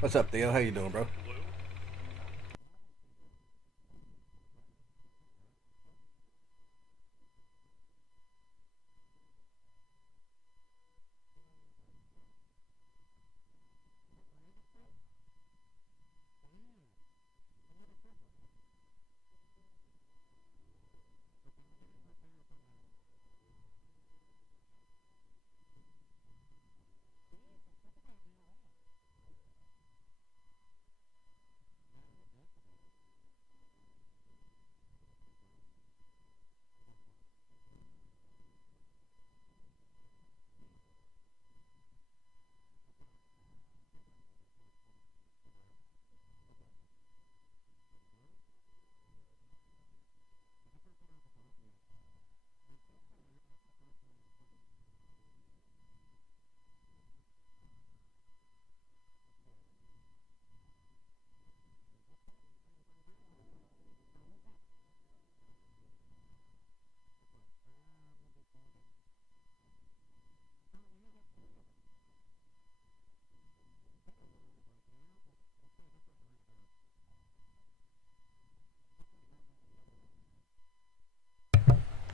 What's up, Theo? How you doing, bro?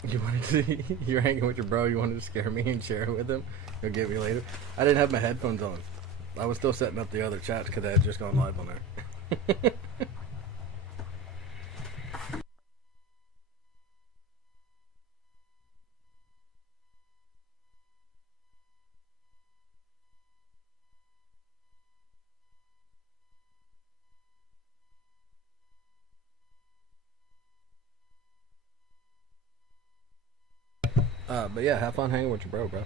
You wanted to? You're hanging with your bro. You wanted to scare me and share it with him. He'll get me later. I didn't have my headphones on. I was still setting up the other chats because I had just gone live on there. But yeah, have fun hanging with your bro, bro.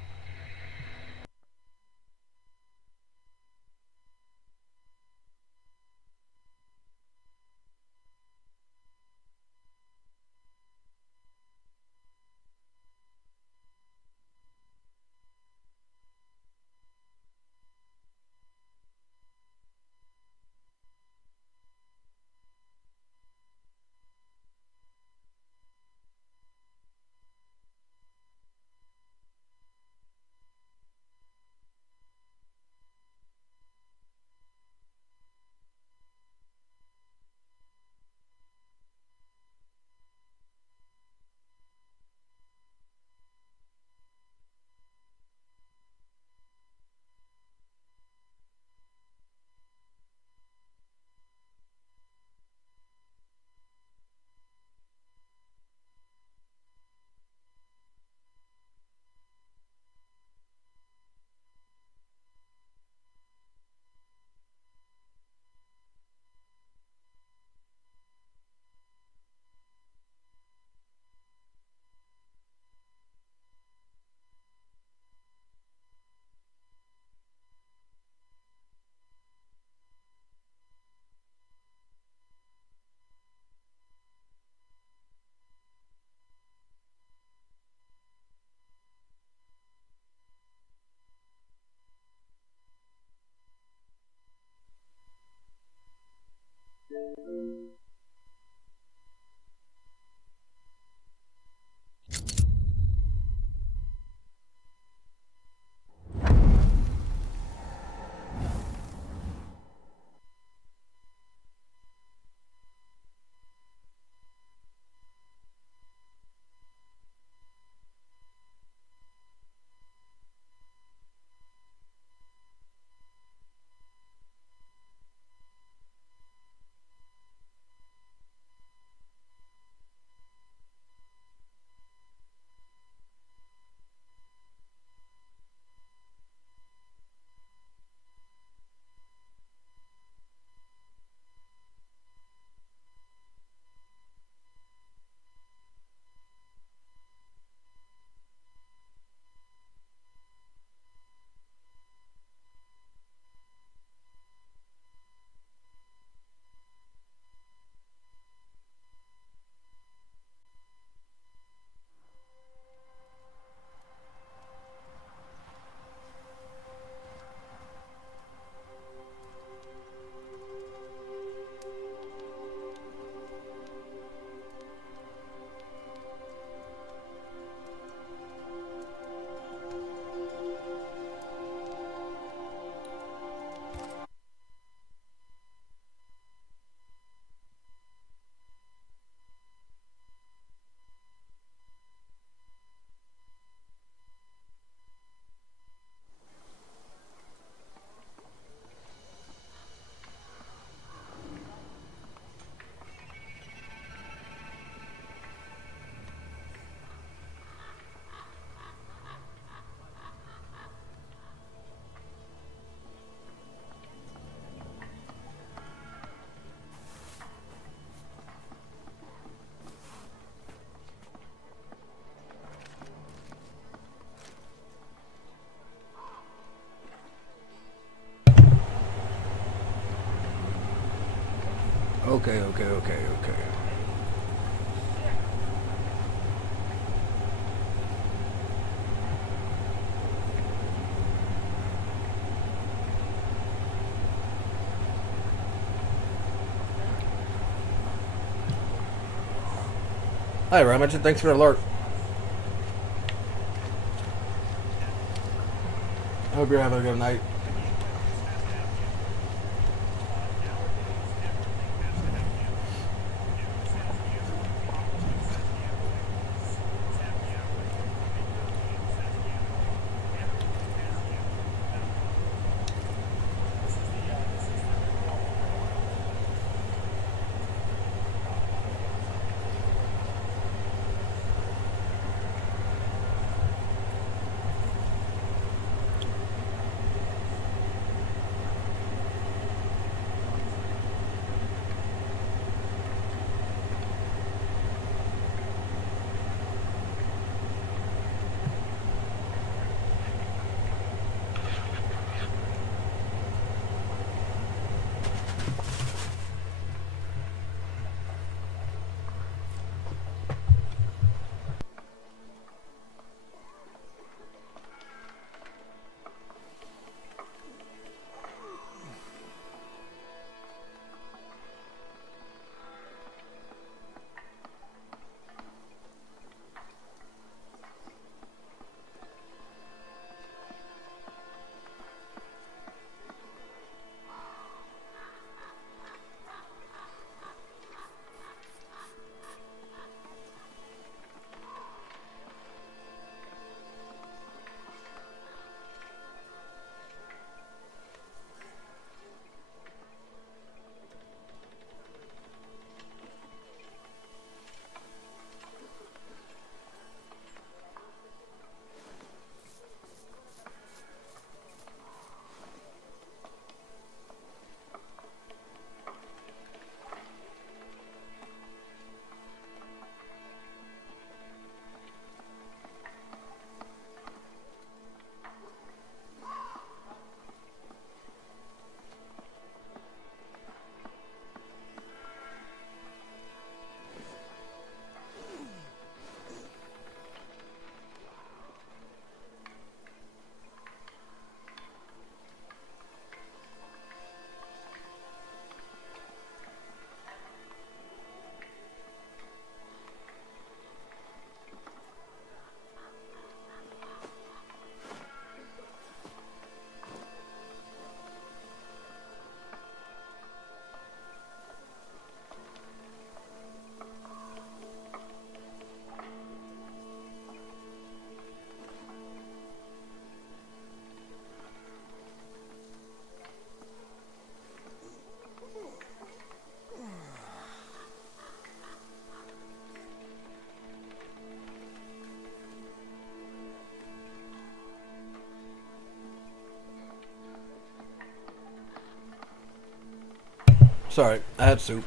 Okay, okay, okay, okay. Hi, Ramage. Thanks for the alert. I hope you're having a good night. Sorry, I had soup.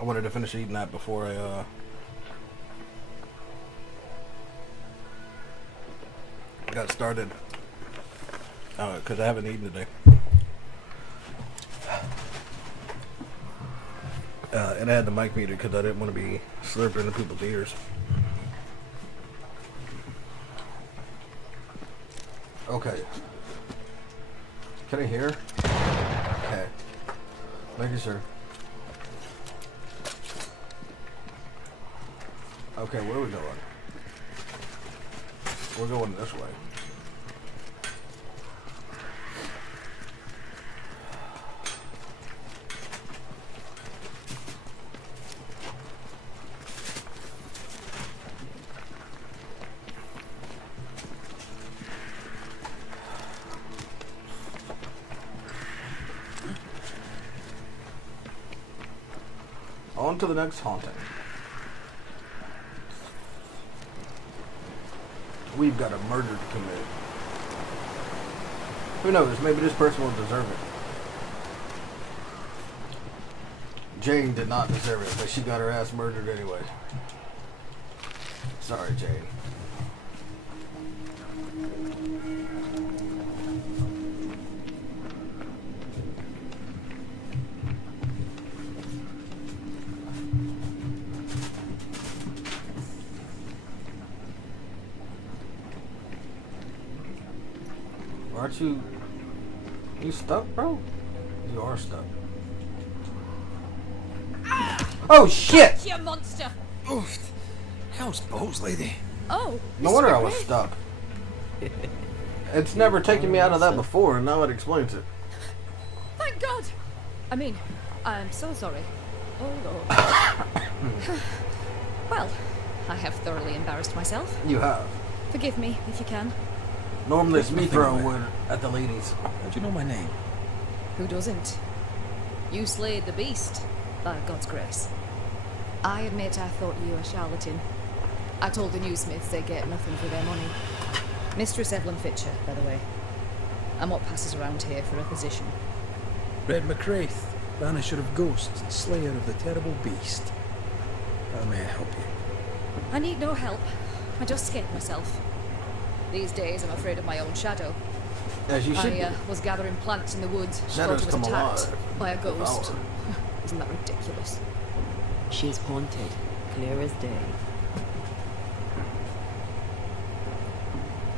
I wanted to finish eating that before I got started. Because I haven't eaten today. And I had the mic muted because I didn't want to be slurping into people's ears. Okay. Can I hear? Okay. Making sure. Okay, where are we going? We're going this way. On to the next haunting. We've got a murder to commit. Who knows? Maybe this person will deserve it. Jane did not deserve it, but she got her ass murdered anyway. Sorry, Jane. Aren't you... You stuck, bro? You are stuck. Oh, shit! You monster! Oof. How's Bo's lady? Oh, No Mr. wonder I was McRae. stuck. It's never taken me out of that before, and now it explains it. Thank God! I mean, I'm so sorry. Oh, Lord. Well, I have thoroughly embarrassed myself. You have. Forgive me, if you can. Normally it's me Nothing throwing of it. wood at the ladies. How'd you know my name? Who doesn't? You slayed the beast, by God's grace. I admit I thought you a charlatan. I told the newsmiths they get nothing for their money. Mistress Evelyn Fitcher, by the way. I'm what passes around here for a physician. Red McCraith, Banisher of Ghosts, Slayer of the Terrible Beast. How may I help you? I need no help. I just scared myself. These days I'm afraid of my own shadow. As you should I was gathering plants in the woods. Shadows thought I was come attacked alive. by a ghost. Devour. Isn't that ridiculous? She's haunted, clear as day.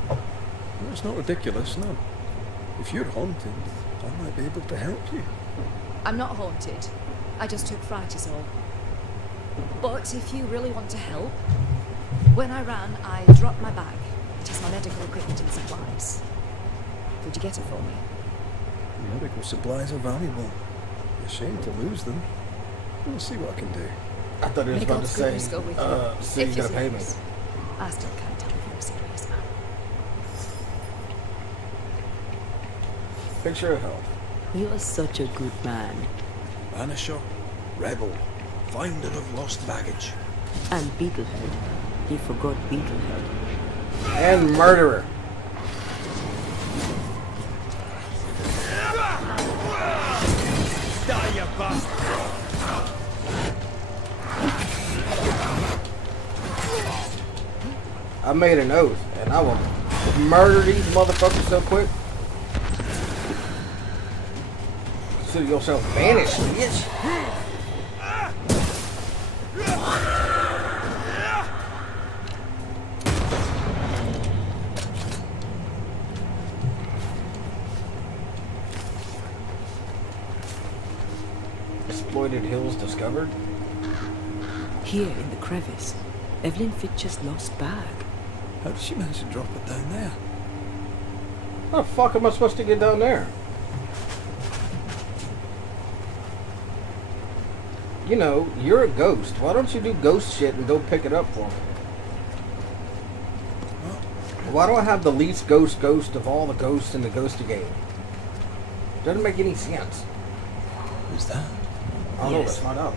No, it's not ridiculous, no. If you're haunted, I might be able to help you. I'm not haunted. I just took fright is all. But if you really want to help, when I ran, I dropped my bag. It has my medical equipment and supplies. Could you get it for me? Medical supplies are valuable. A shame to lose them. We'll see what I can do. I thought he was May about to God's say, goodness go with you. see, you If you're gotta pay me. serious. I still can't tell if you're a serious man. Picture of health. You are such a good man. Banisher, rebel, finder of lost baggage. And Beetlehead. He forgot Beetlehead. And murderer. Die, you bastard! I made an oath, and I will murder these motherfuckers so quick. Consider yourself banished, bitch. Exploited hills discovered. Here in the crevice, Evelyn Fitcher's lost bag. How did she manage to drop it down there? How the fuck am I supposed to get down there? You know, you're a ghost. Why don't you do ghost shit and go pick it up for me? Why do I have the least ghost of all the ghosts in the ghosty game? Doesn't make any sense. Who's that? I don't know, Yes. let's find out.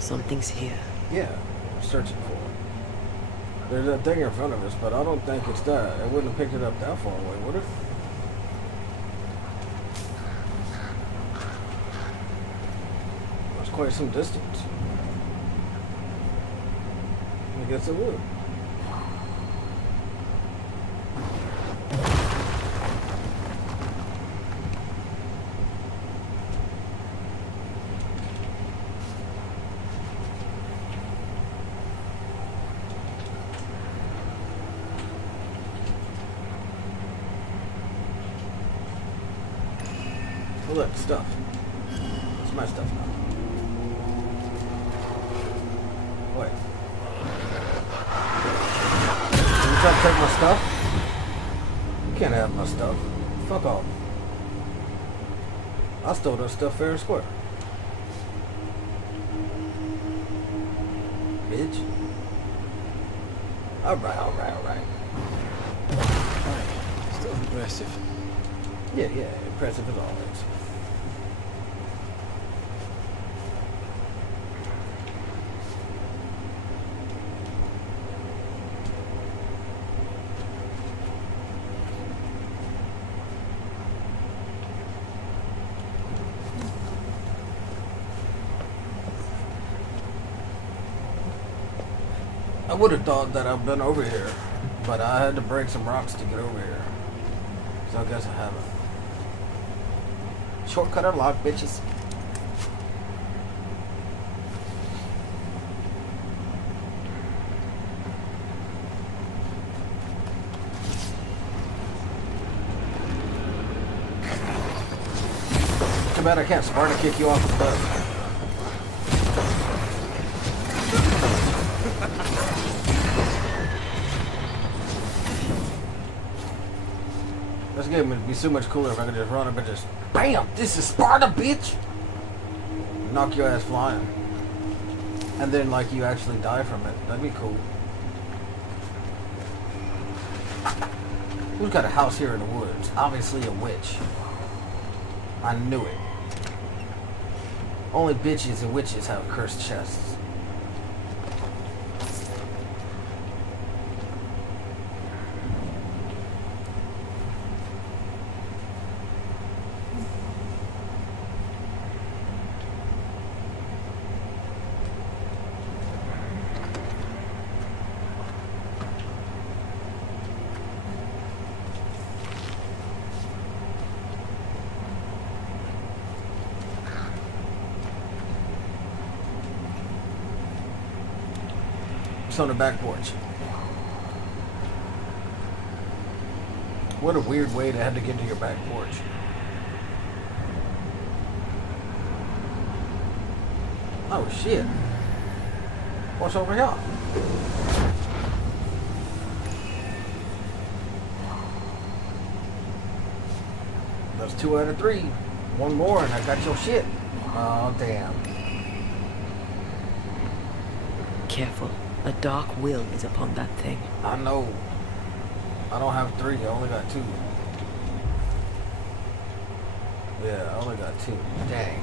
Something's here. Yeah, I'm searching for it. There's that thing in front of us, but I don't think it's that. It wouldn't have picked it up that far away, would it? That's quite some distance. I guess it would. Oh, look, stuff. It's my stuff now. Wait. You trying to take my stuff? You can't have my stuff. Fuck off. I stole that stuff fair and square. Bitch. Alright. Aye, still impressive. Yeah, impressive as always. I would have thought that I've been over here, but I had to break some rocks to get over here. So I guess I haven't. Shortcut unlocked, bitches. bad I can't Sparta kick you off the cliff. This game would be so much cooler if I could just run up and just BAM! This is Sparta, bitch! Knock your ass flying. And then like you actually die from it. That'd be cool. Who's got a house here in the woods? Obviously a witch. I knew it. Only bitches and witches have cursed chests. On the back porch. What a weird way to have to get to your back porch. Oh shit. What's over here? That's 2 out of 3. One more and I got your shit. Oh damn. Careful. A dark will is upon that thing. I know. I don't have 3. I only got 2. Yeah, I only got 2. Dang.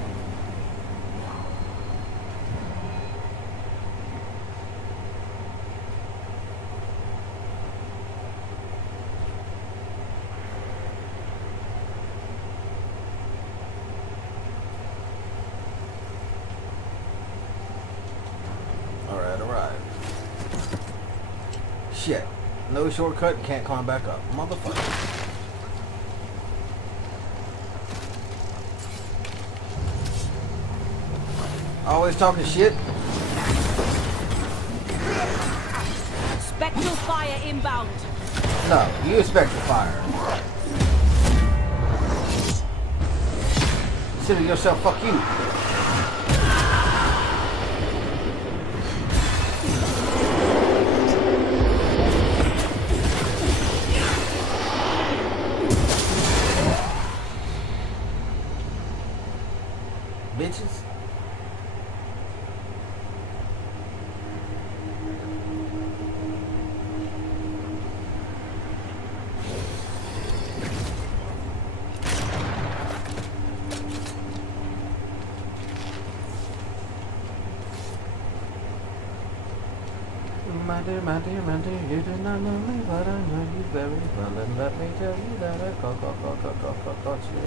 Shit. No shortcut, can't climb back up. Motherfucker. Always talking shit. Spectral fire inbound. No, you expect the fire. Consider yourself, fuck you. Bitches. My dear, you do not know me, but I know you very well, and let me tell you that I caught you.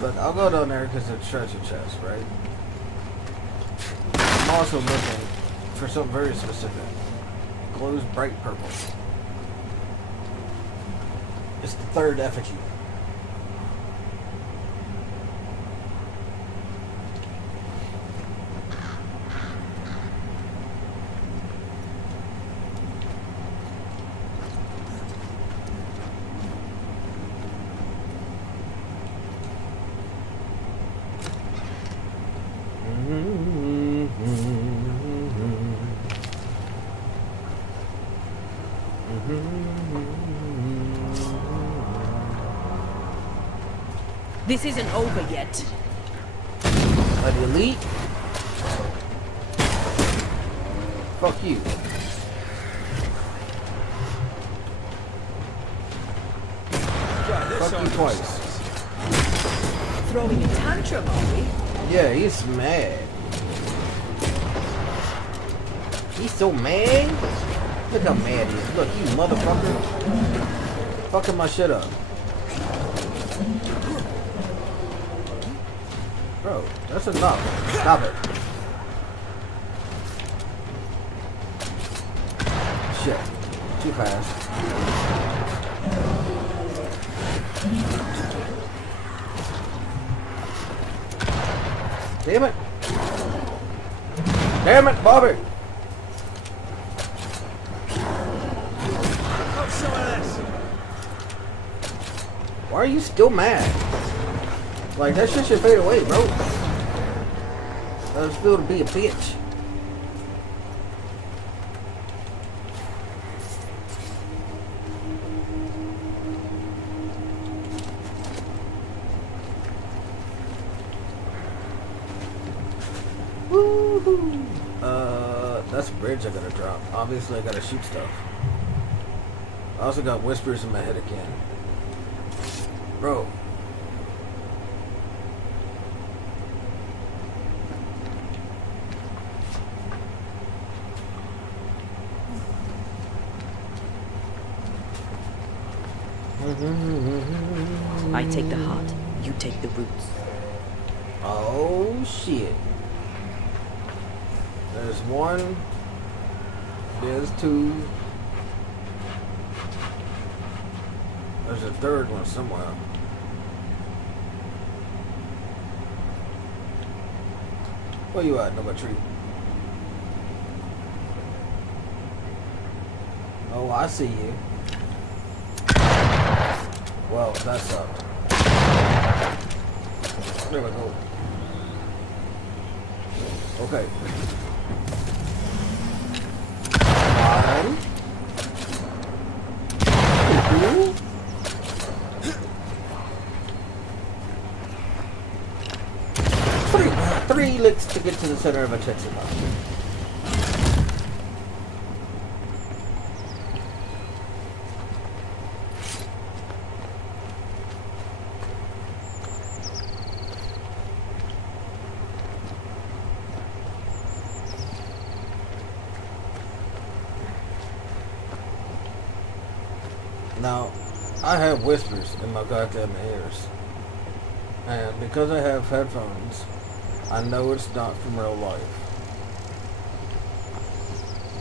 But I'll go down there because it's treasure chest, right? I'm also looking for something very specific. Glows bright purple. It's the third effigy. This isn't over yet. A delete? Fuck you. Fuck you twice. Throwing a tantrum, are we? Yeah, he's mad. He's so mad. Look how mad he is. Look, you motherfucker. Fucking my shit up. Bro, that's enough. Stop it. Shit. Too fast. Damn it. Damn it, Bobby. are you still mad? Like, that shit should fade away, bro. I just feel to be a bitch. Woohoo! That's a bridge I gotta drop. Obviously, I gotta shoot stuff. I also got whispers in my head again. Bro. I take the heart, you take the roots. Oh, shit. There's one. There's two. There's a third one somewhere. Where you at, number 3? Oh, I see you. Well, that sucked. There we go. Okay. 1, 2. 3 licks to get to the center of a Tootsie Pop. Now, I have whispers in my goddamn ears. And because I have headphones, I know it's not from real life.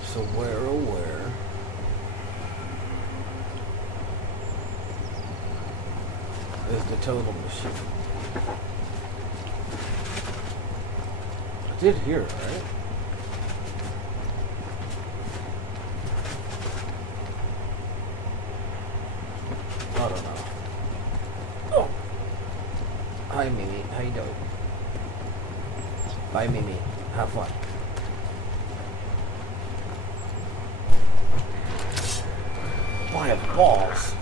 So where, oh where? Is the total machine? I did hear it, right? I don't know. Oh! Hi, Mimi. How you doing? Bye, Mimi. Have fun. Boy, I have balls.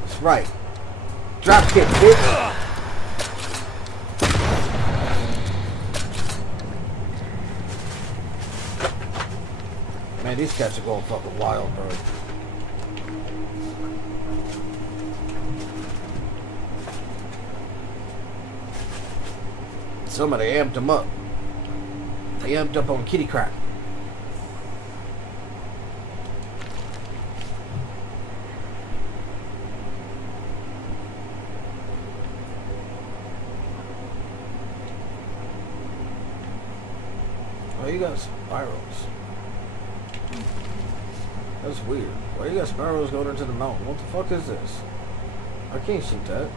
That's right. Drop kick, bitch. Man, these cats are going fucking wild, bro. Somebody amped them up. They amped up on kitty crap. Oh, you got spirals. That's weird. Why you got spirals going into the mountain? What the fuck is this? I can't shoot that.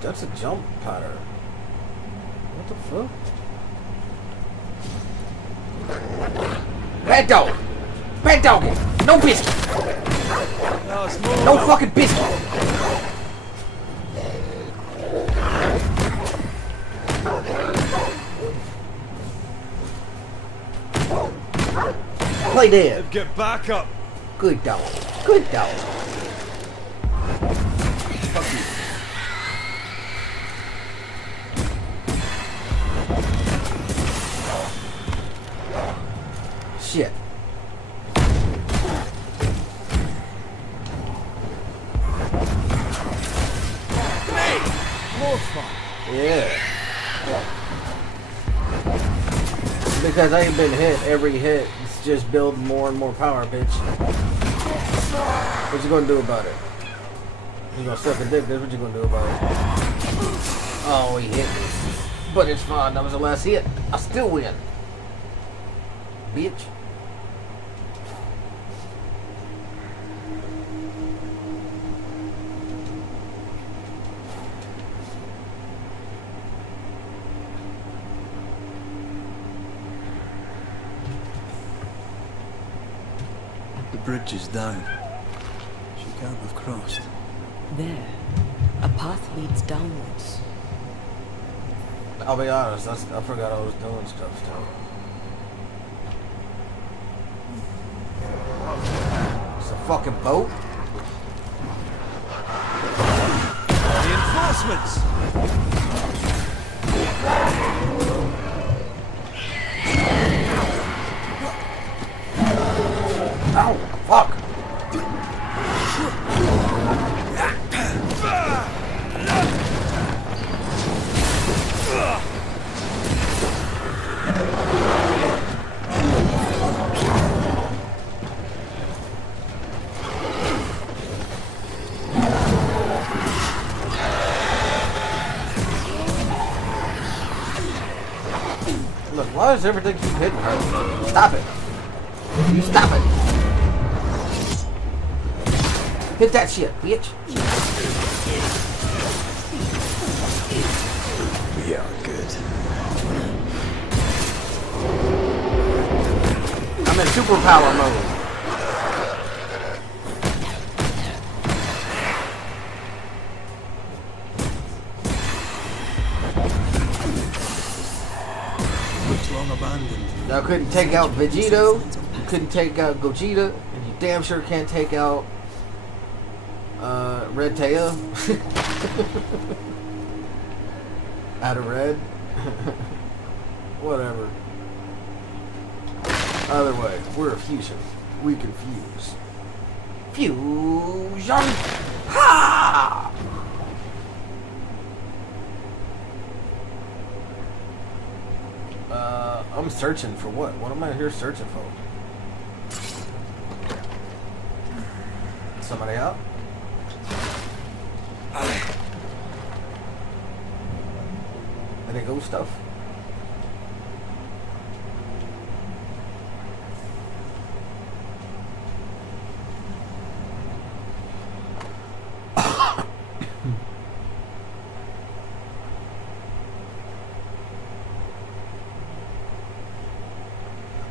That's a jump pattern. What the fuck? Bad dog! Bad doggy! No biscuit! No fucking biscuit! Play dead. Get back up. Good dog. Good dog. Fuck you. Shit. More fun. Yeah. Because I ain't been hit. Every hit it's just building more and more power, bitch. What you gonna do about it? You gonna suck a dick, that's what you gonna do about it. Oh, he hit me. But it's fine, that was the last hit. I still win. bitch. The bridge is down. She can't have crossed. There, a path leads downwards. I'll be honest, I forgot I was doing stuff still. It's a fucking boat? Reinforcements! Ow! Fuck! Look, why does everything keep hitting her? Stop it! You stop it! Hit that shit, bitch! We are good. I'm in superpower mode. Looks long abandoned. Y'all couldn't take out Vegito, you couldn't take out Gogeta, and you damn sure can't take out Red Tail. Out of red. Whatever. Either way, we're a fusion. We can fuse. Fusion! Ha! I'm searching for what? What am I here searching for? Somebody out? Any ghost stuff?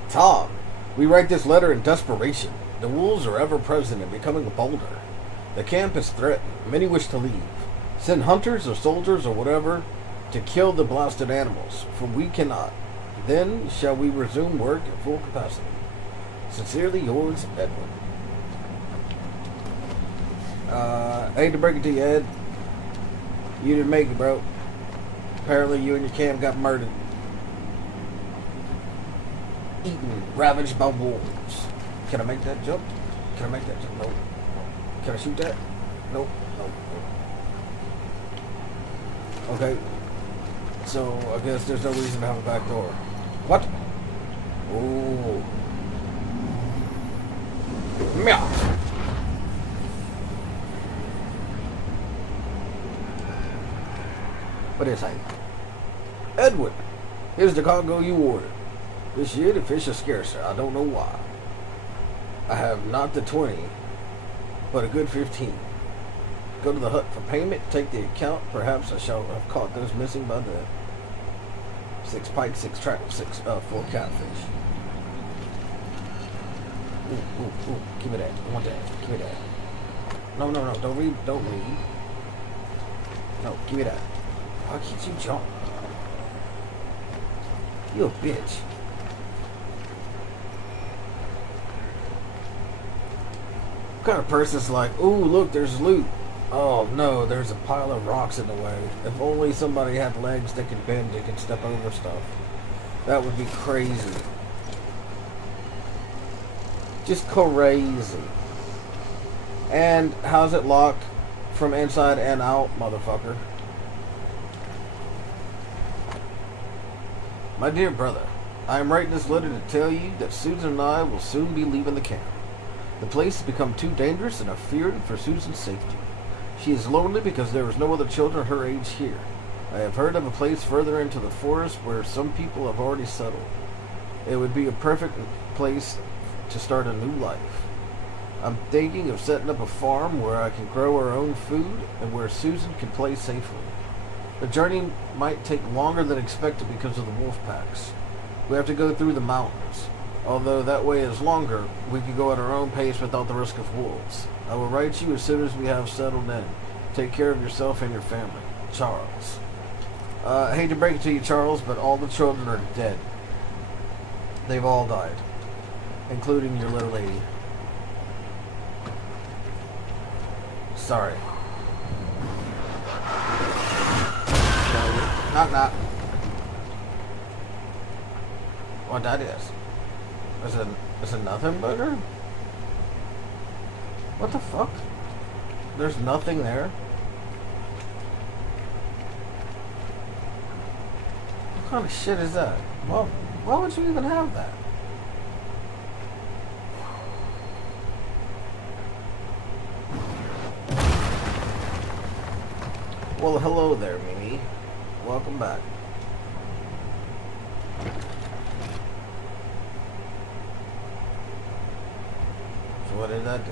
Tom, we write this letter in desperation. The wolves are ever present and becoming bolder. The camp is threatened. Many wish to leave. Send hunters or soldiers or whatever to kill the blasted animals, for we cannot. Then shall we resume work at full capacity. Sincerely yours, Edwin. I hate to break it to you, Ed. You didn't make it, bro. Apparently you and your camp got murdered. Eaten, ravaged by wolves. Can I make that jump? Can I make that jump? Nope. Can I shoot that? Nope. Nope. Okay. So, I guess there's no reason to have a back door. What? Ooh. Meow. What is that? Edwin, here's the cargo you ordered. This year the fish are scarcer. I don't know why. I have not the 20, but a good 15. Go to the hut for payment. Take the account. Perhaps I shall have caught those missing by then. 6 pike, 6 trout, 4 catfish. Ooh, ooh, ooh. Give me that. I want that. Give me that. No, no, no. Don't read. Don't read. No, give me that. Why can't you jump? You a bitch. What kind of person's like, ooh, look, there's loot. Oh no, there's a pile of rocks in the way. If only somebody had legs that could bend, they could step over stuff. That would be crazy. Just crazy. And how's it locked from inside and out, motherfucker? My dear brother, I am writing this letter to tell you that Susan and I will soon be leaving the camp. The place has become too dangerous and I feared for Susan's safety. She is lonely because there is no other children her age here. I have heard of a place further into the forest where some people have already settled. It would be a perfect place to start a new life. I'm thinking of setting up a farm where I can grow our own food and where Susan can play safely. The journey might take longer than expected because of the wolf packs. We have to go through the mountains. Although that way is longer, we can go at our own pace without the risk of wolves. I will write you as soon as we have settled in. Take care of yourself and your family. Charles. I hate to break it to you, Charles, but all the children are dead. They've all died. Including your little lady. Sorry. Knock knock. What that is? Is it nothing burger? What the fuck? There's nothing there? What kind of shit is that? Well, why would you even have that? Well, hello there, Mimi. Welcome back. So what did that do?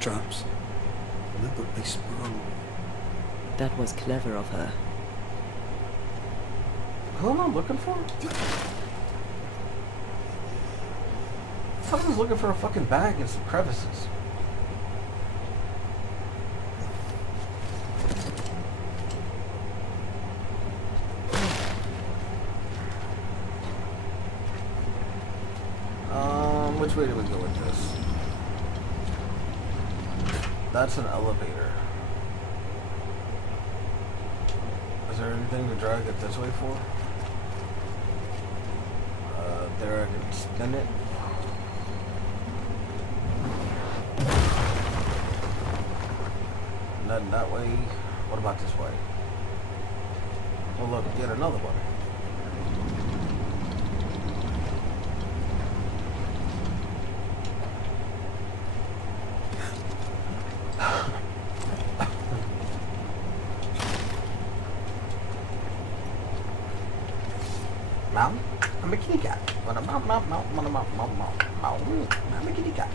Traps. Deliberately sprung. That was clever of her. Who am I looking for? Someone's looking for a fucking bag and some crevices. Which way do we go with this? That's an elevator. Is there anything to drag it this way for? There I can spin it. Nothing that way. What about this way? Oh look, yet another one. Mountain? I'm a kitty cat. I'm a kitty cat.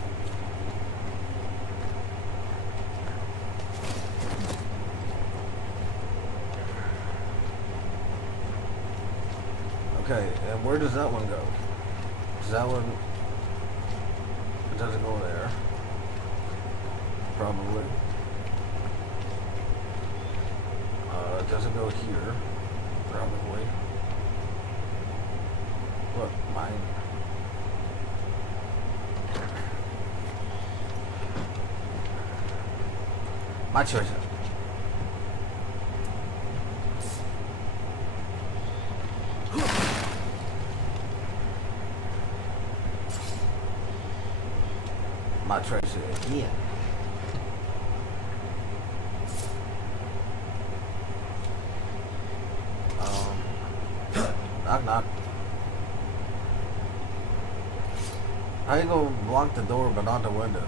Okay, and where does that one go? Does that one... It doesn't go there. Probably. It doesn't go here. Probably. Look, mine. My choice. My choice again. Knock knock. How you gonna block the door but not the window?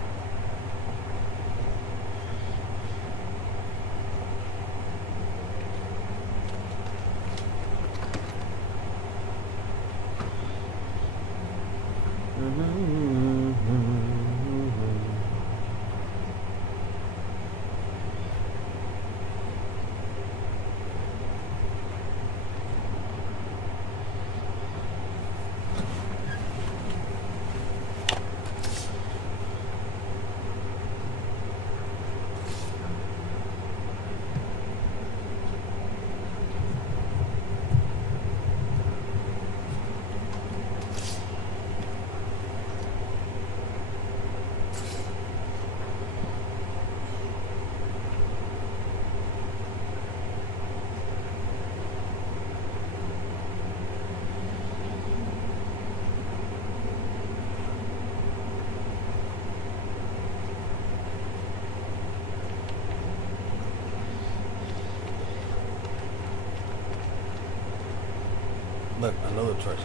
Look, another treasure.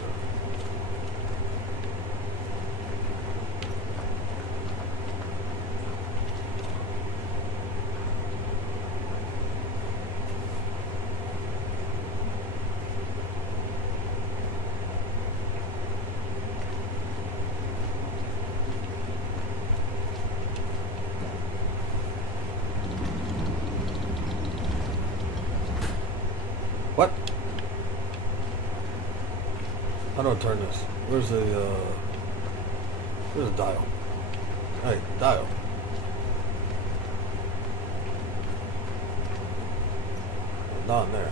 How do I turn this? Where's the dial? Hey, dial. Not in there.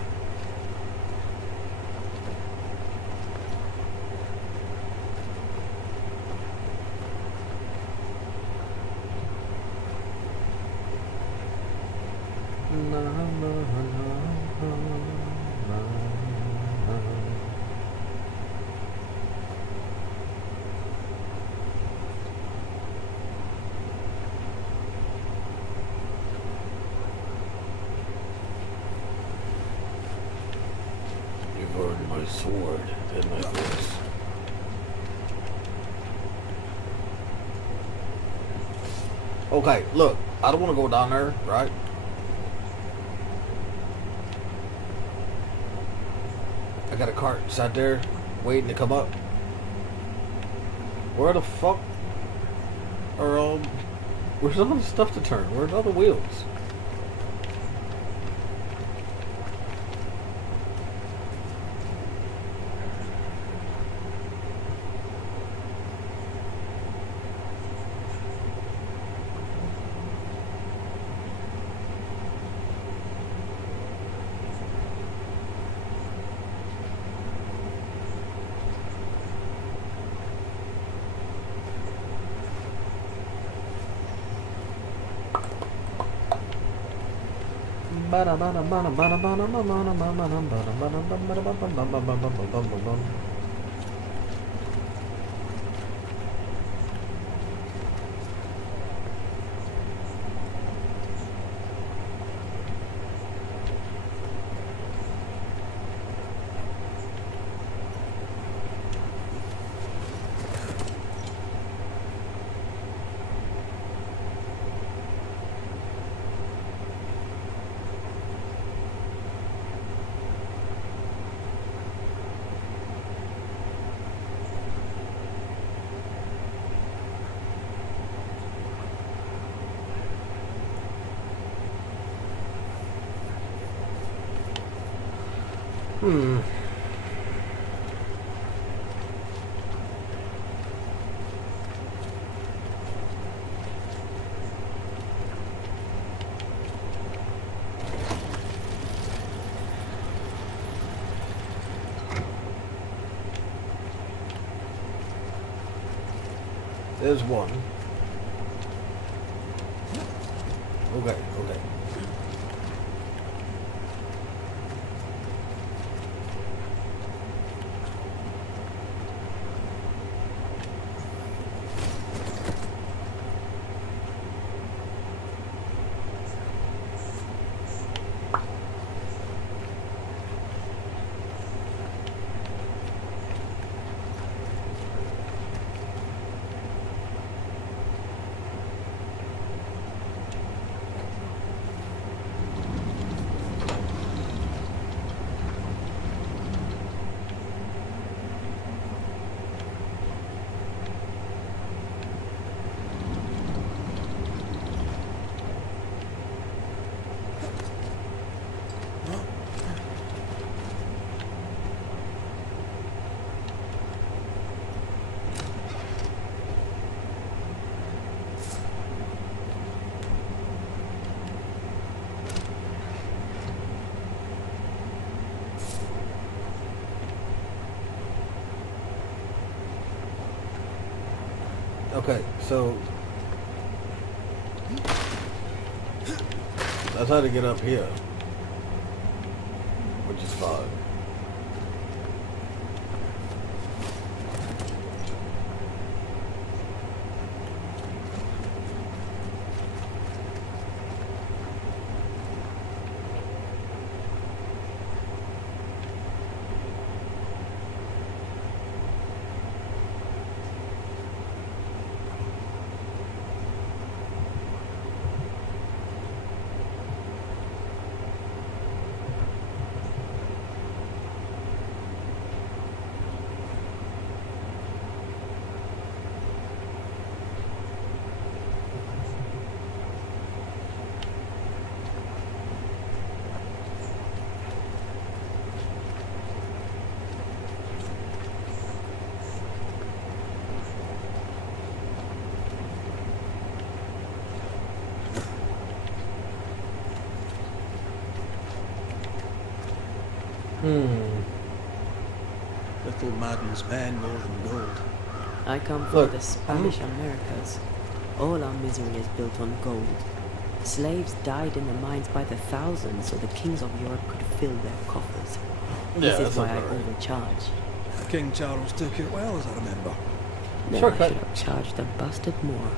You've earned my sword and my voice. Okay, look, I don't want to go down there, right? I got a cart sat there waiting to come up. Where the fuck are where's all the stuff to turn? Where's all the wheels? There's one. Okay, okay. Okay, so that's how to get up here, which is fine. Little maddens men more than gold. I come from Look, the Spanish Americas. All our misery is built on gold. Slaves died in the mines by the thousands so the kings of Europe could fill their coffers. This is why I overcharge. King Charles took it well, as I remember. Then I should have charged a bastard more.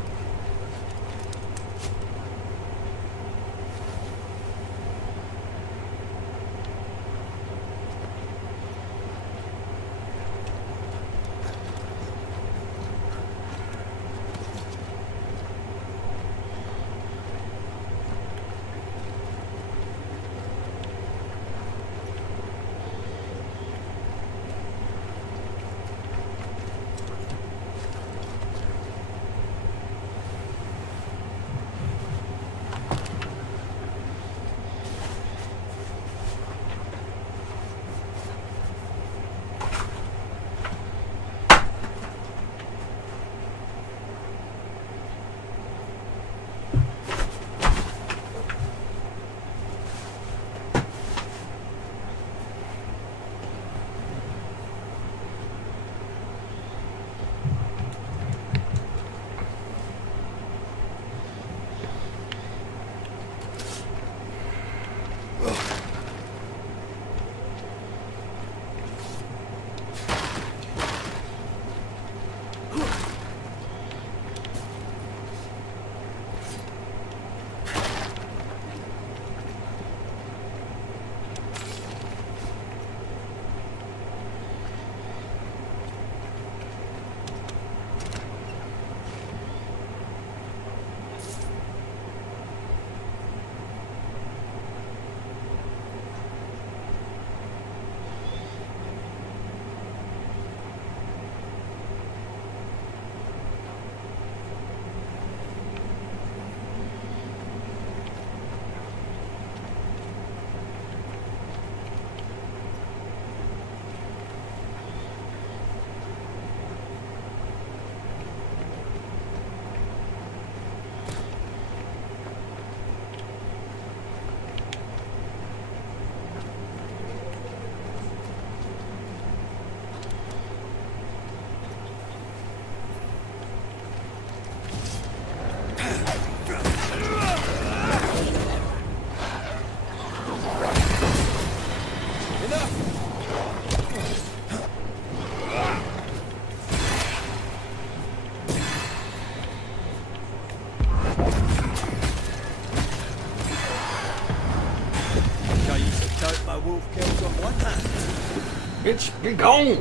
Bitch, be gone!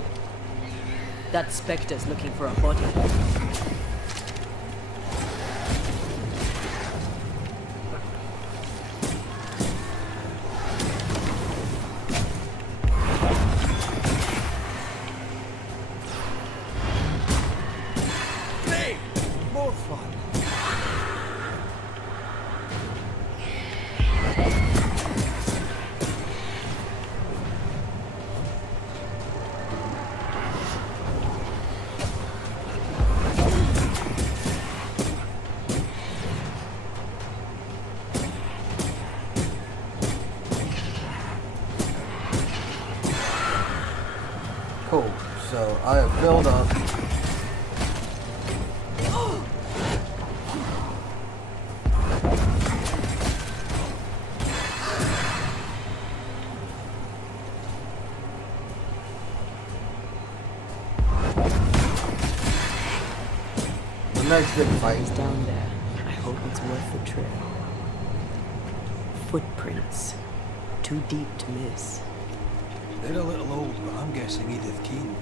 That specter's looking for a body. Hey! More fun. Cool. So I have filled up. The next big fight. He's down there. I hope it's worth the trip. Footprints. Too deep to miss. They're a little old, but I'm guessing Edith Keane.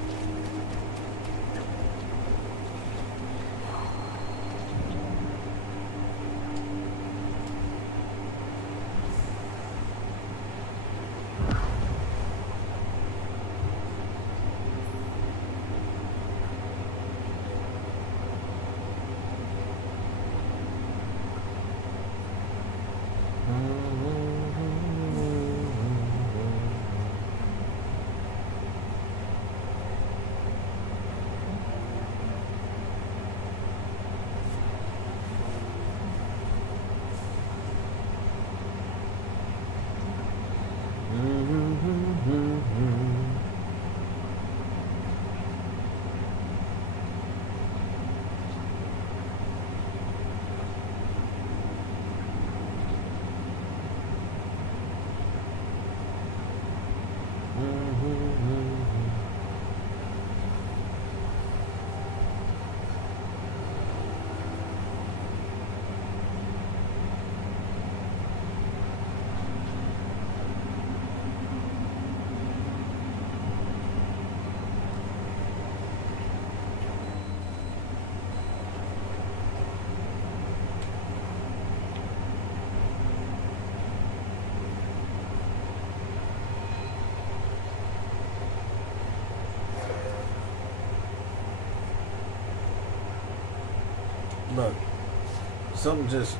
something just...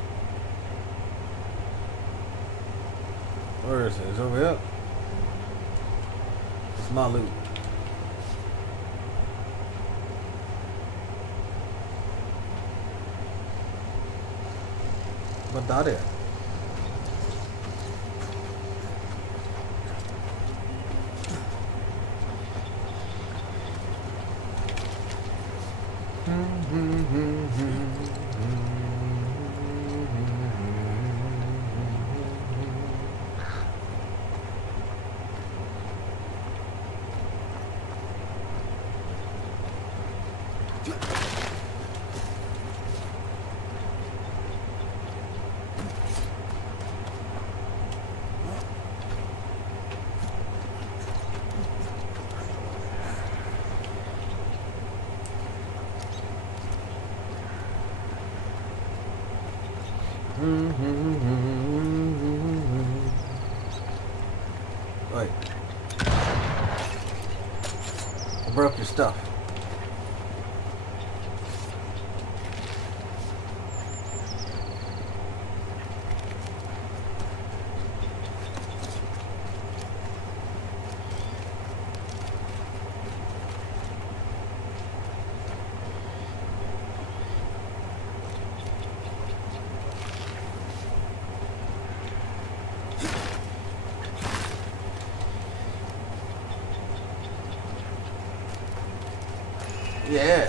Where is it? It's over here. It's my loot. What that is? Wait. I broke your stuff. Yeah.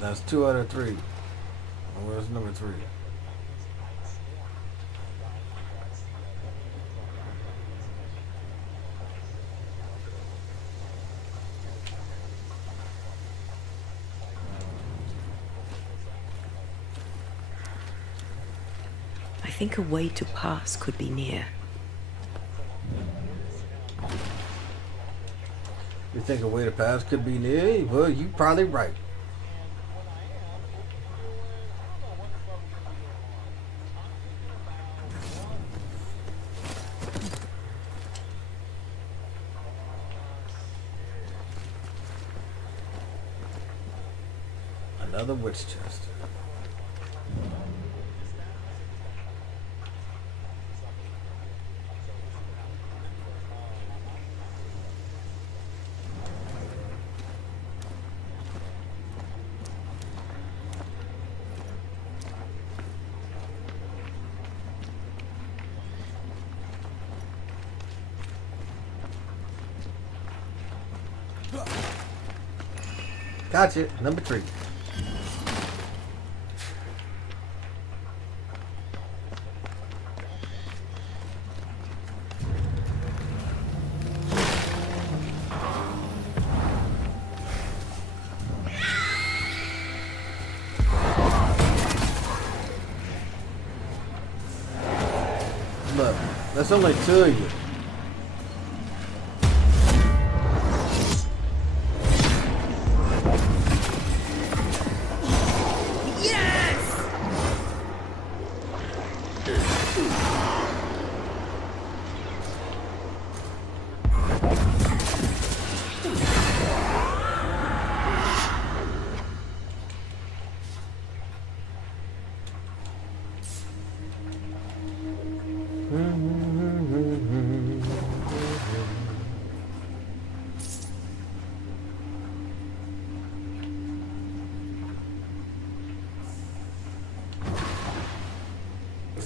That's 2 out of 3. Where's number 3? I think a way to pass could be near. You think a way to pass could be near? Well, you're probably right. Another witch chest. Gotcha. Number 3. Look, that's only 2 of you.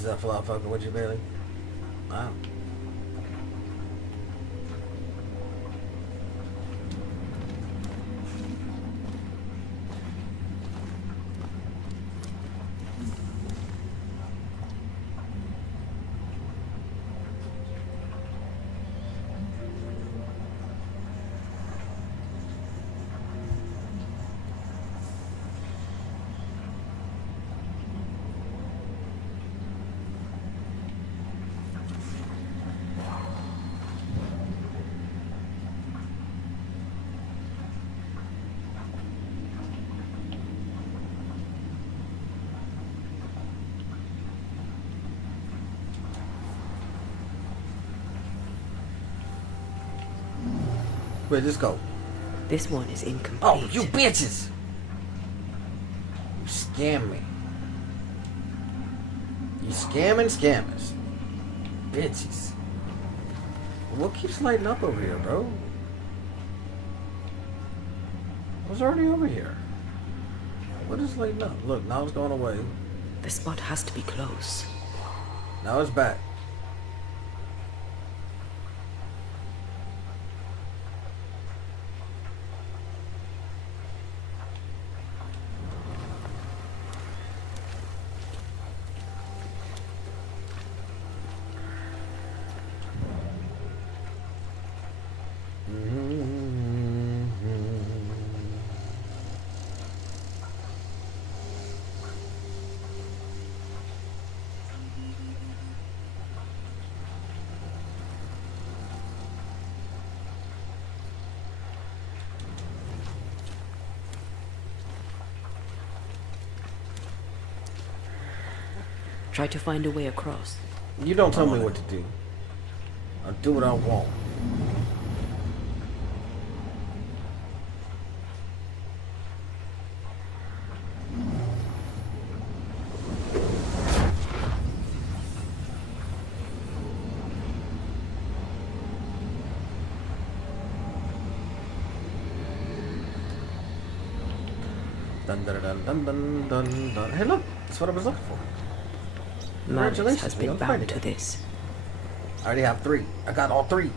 that fly fucking with you, Bailey? Wow. Wait, let's go. This one is incomplete. Oh, you bitches! You scam me. You scamming scammers. Bitches. What keeps lighting up over here, bro? I was already over here. What is lighting up? Look, now it's going away. The spot has to be close. Now it's back. Try to find a way across. You don't tell me what to do. I'll do what I want. Dun dun dun dun dun dun dun. Hey, look! That's what I was looking for. Madness Congratulations, has we been don't fight bound to again. this. I already have 3. I got all 3.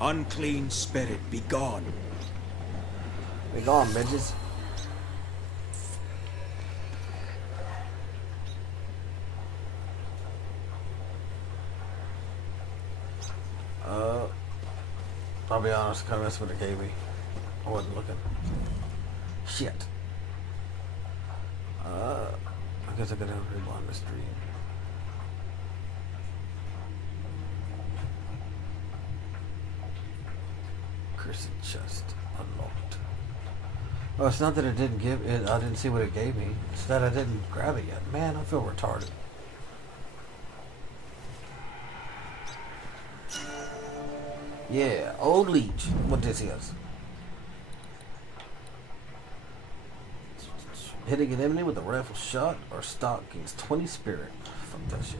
Unclean spirit, be gone. Be gone, bitches. I'll be honest, kind of messed with the KB. I wasn't looking. Shit. I guess I gotta rewind the stream. Cursed chest unlocked. Oh, it's not that it didn't give it. I didn't see what it gave me. It's that I didn't grab it yet. Man, I feel retarded. Yeah, old leech. What this is? Hitting an enemy with a rifle shot or stock gains 20 spirit. Fuck that shit.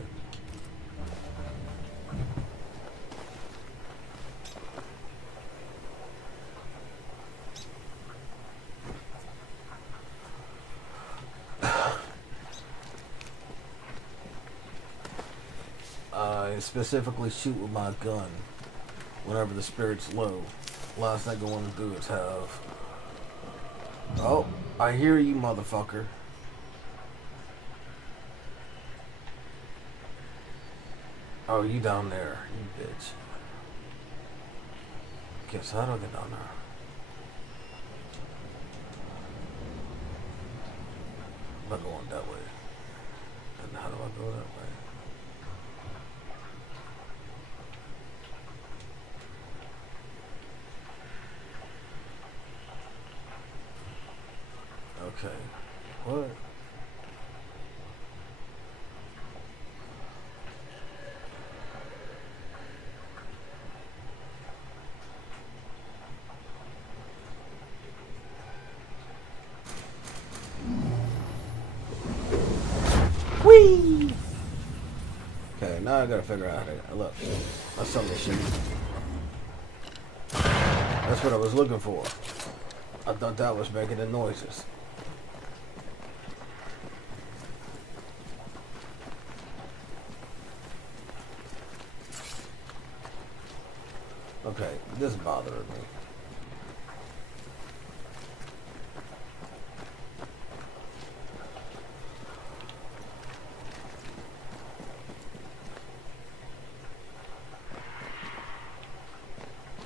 I specifically shoot with my gun whenever the spirit's low. Last thing I want to do is have... Oh, I hear you, motherfucker. Oh, you down there, you bitch. Guess how do I get down there? I'm not going that way. And how do I go that way? Okay. What? Whee! Okay, now I gotta figure out how to look. That's some of this shit. That's what I was looking for. I thought that was making the noises. Okay, this bothered me.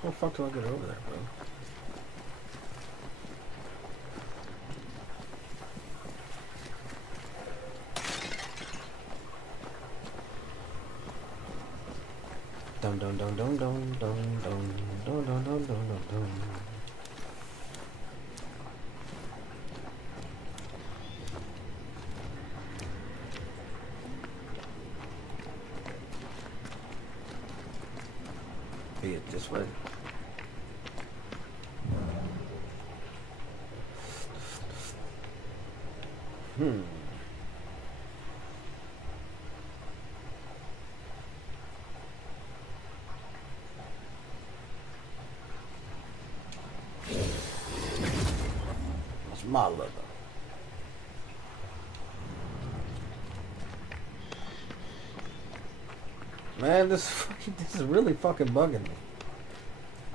How the fuck do I get over there, bro? Dun dun dun dun dun dun dun dun dun dun dun dun dun. Be it this way. That's my leather. Man, this is really fucking bugging me.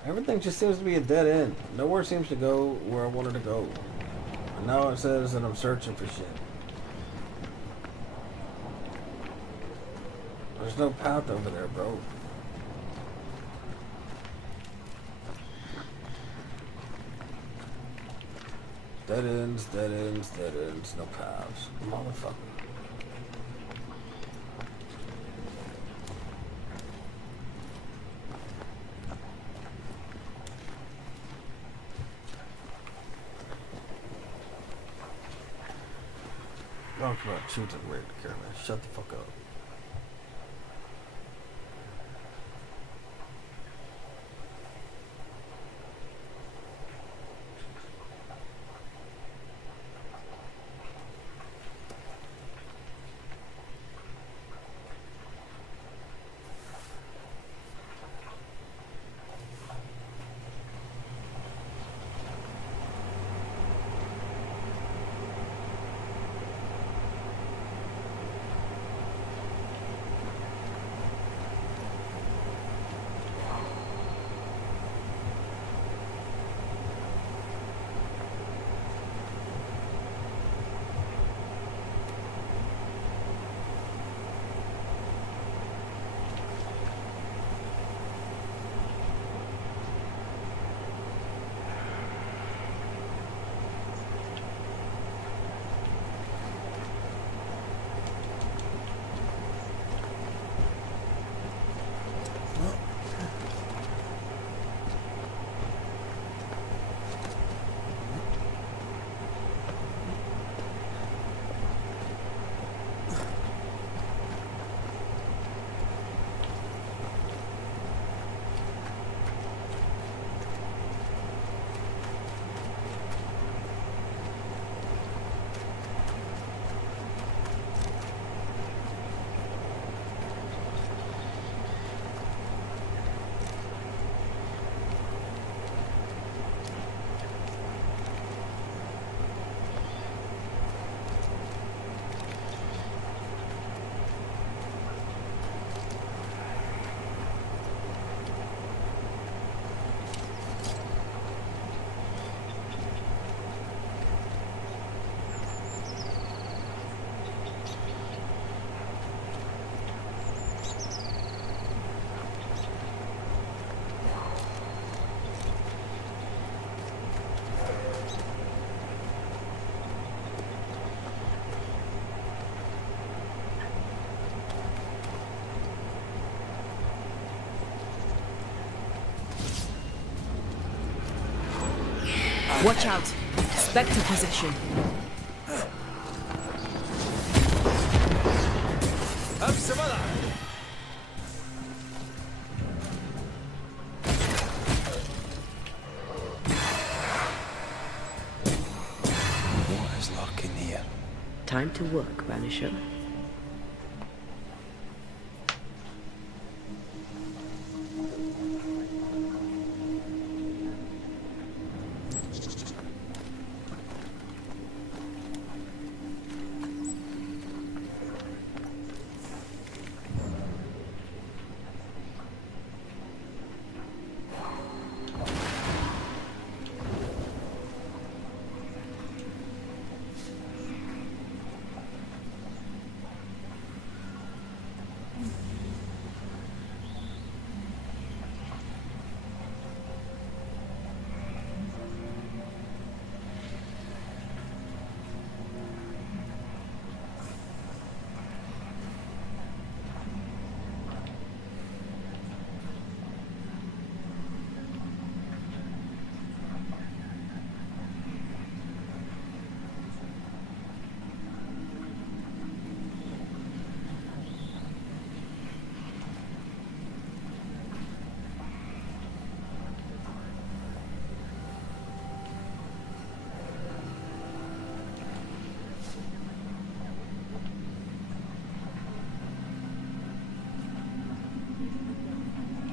Everything just seems to be a dead end. Nowhere seems to go where I wanted to go. And now it says that I'm searching for shit. There's no path over there, bro. Dead ends, dead ends, dead ends, no paths. Motherfucker. I'm about to choose a weird care, man. Shut the fuck up. Watch out. Spectre possession. What is lurking here? Time to work, Banisher.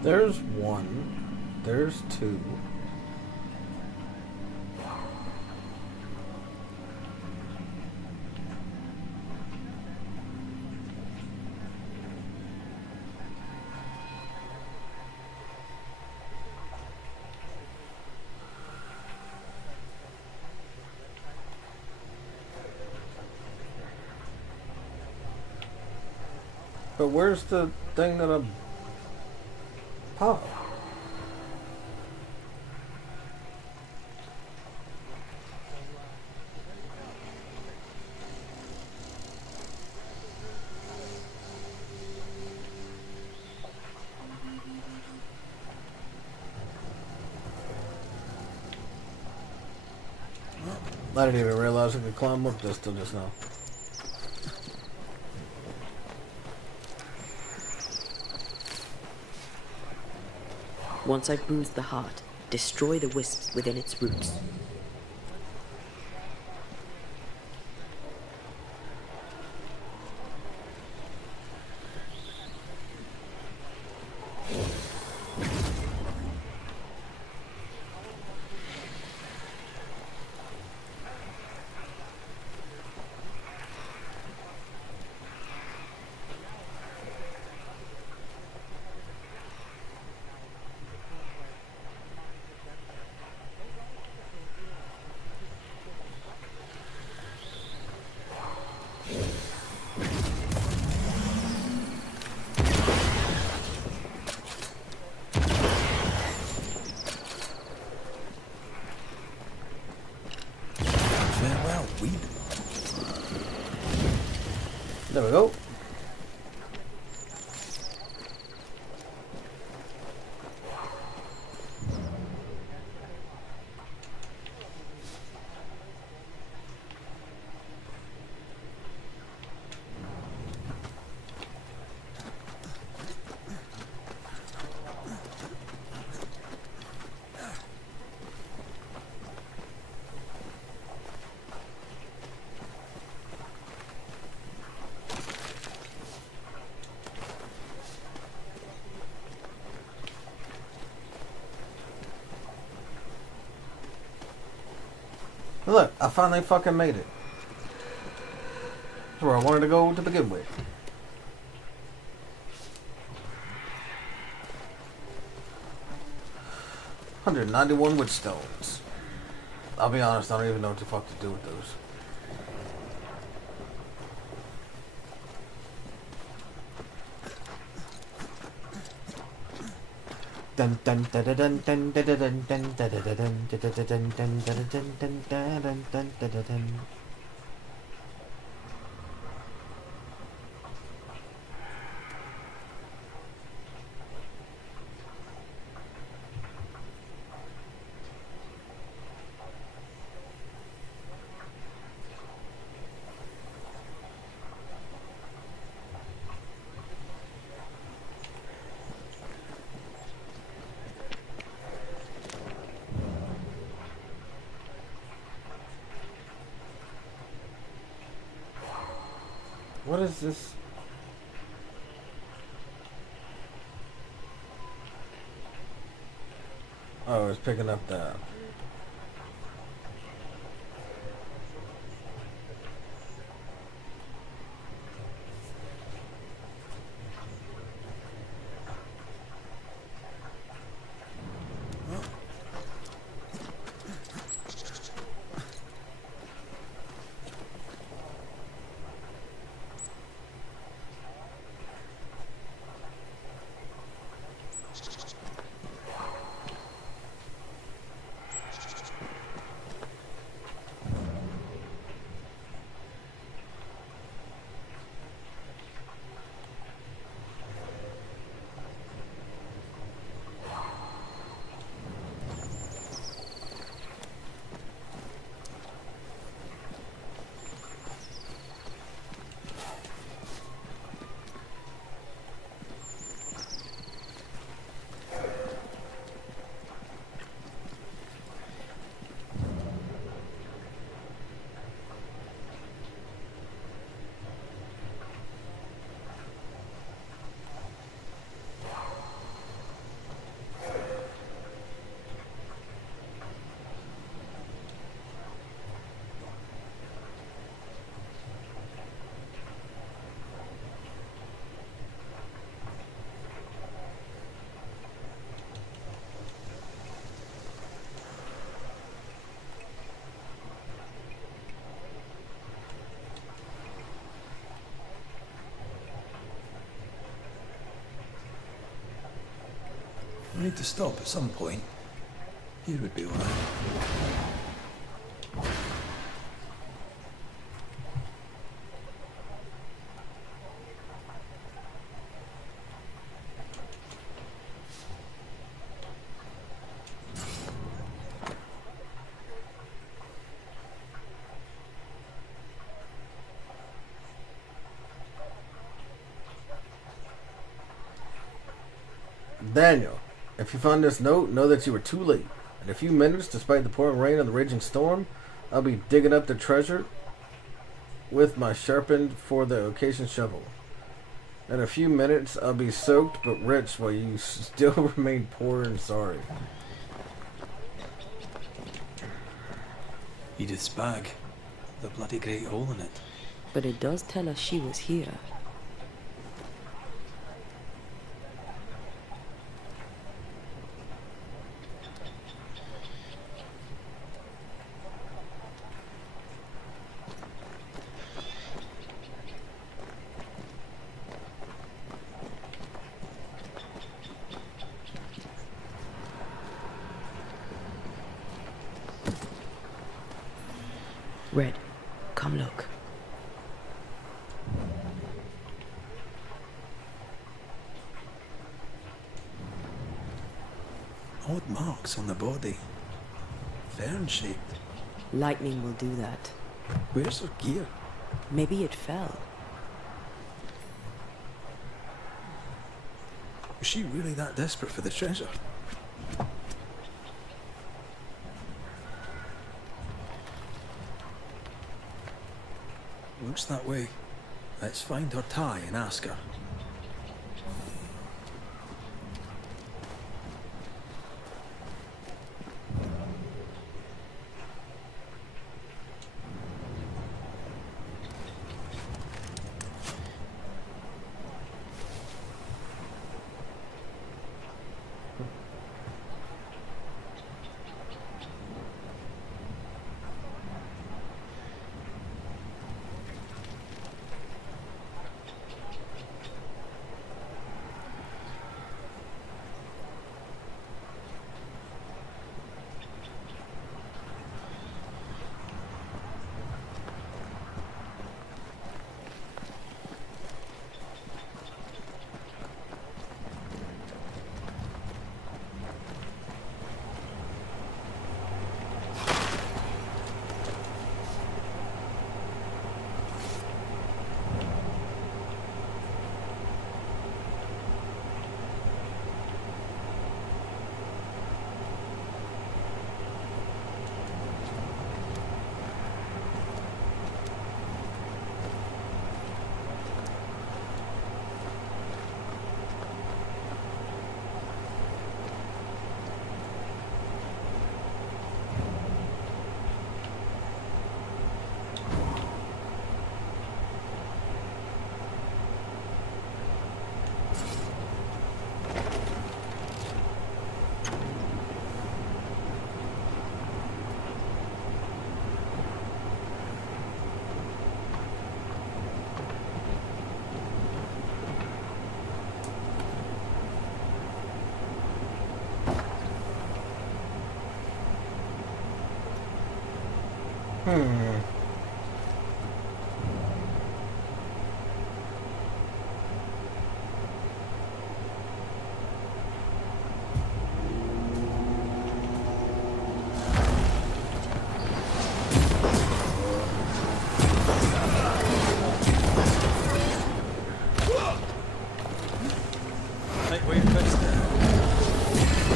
There's one. There's two. But where's the thing that I popped? I didn't even realize I could climb up this till just now. Once I bruise the heart, destroy the wisps within its roots. Farewell, weep. There we go. Look, I finally fucking made it. That's where I wanted to go to begin with. $191 wood stones. I'll be honest, I don't even know what the fuck to do with those. Dun dun dun dun dun dun dun dun dun dun dun dun dun dun dun dun. What is this? Oh, it's picking up that. need to stop at some point. Here would be alright. Daniel, if you find this note, know that you were too late. In a few minutes, despite the pouring rain and the raging storm, I'll be digging up the treasure with my sharpened for the occasion shovel. In a few minutes, I'll be soaked but rich while you still remain poor and sorry. Edith's bag. The bloody great hole in it. But it does tell us she was here. Red, come look. Odd marks on the body. Fern-shaped. Lightning will do that. Where's her gear? Maybe it fell. Was she really that desperate for the treasure? Looks that way. Let's find her tie and ask her.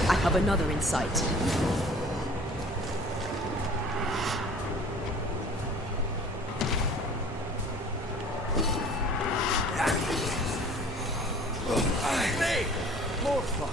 I have another in sight. More fun.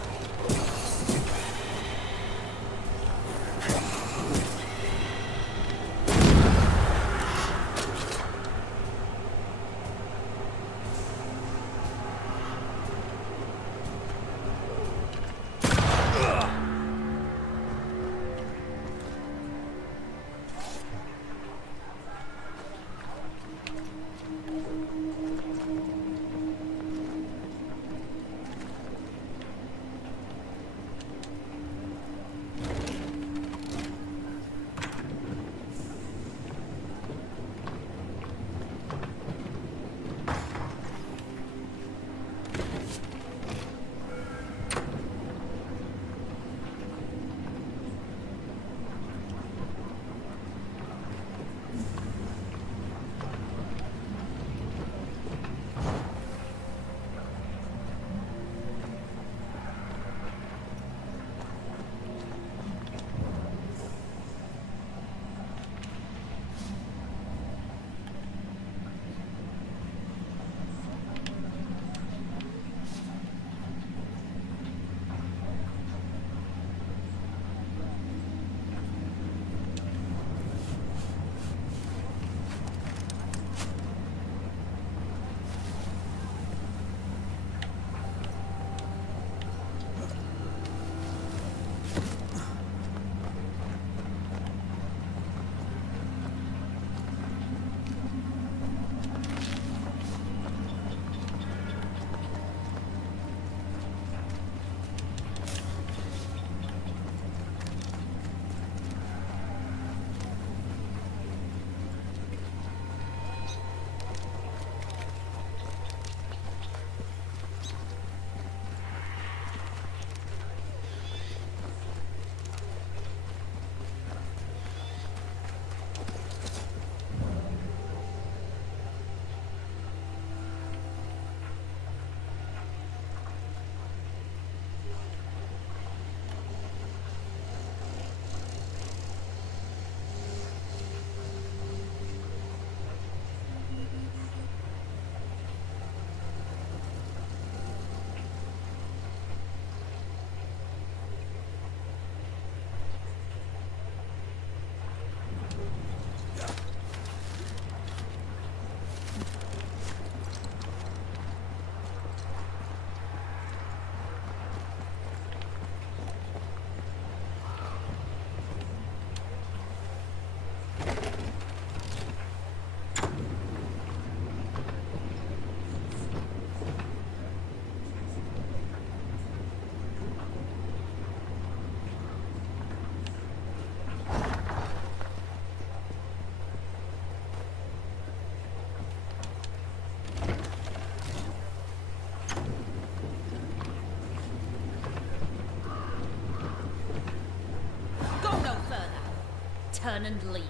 turn and leave.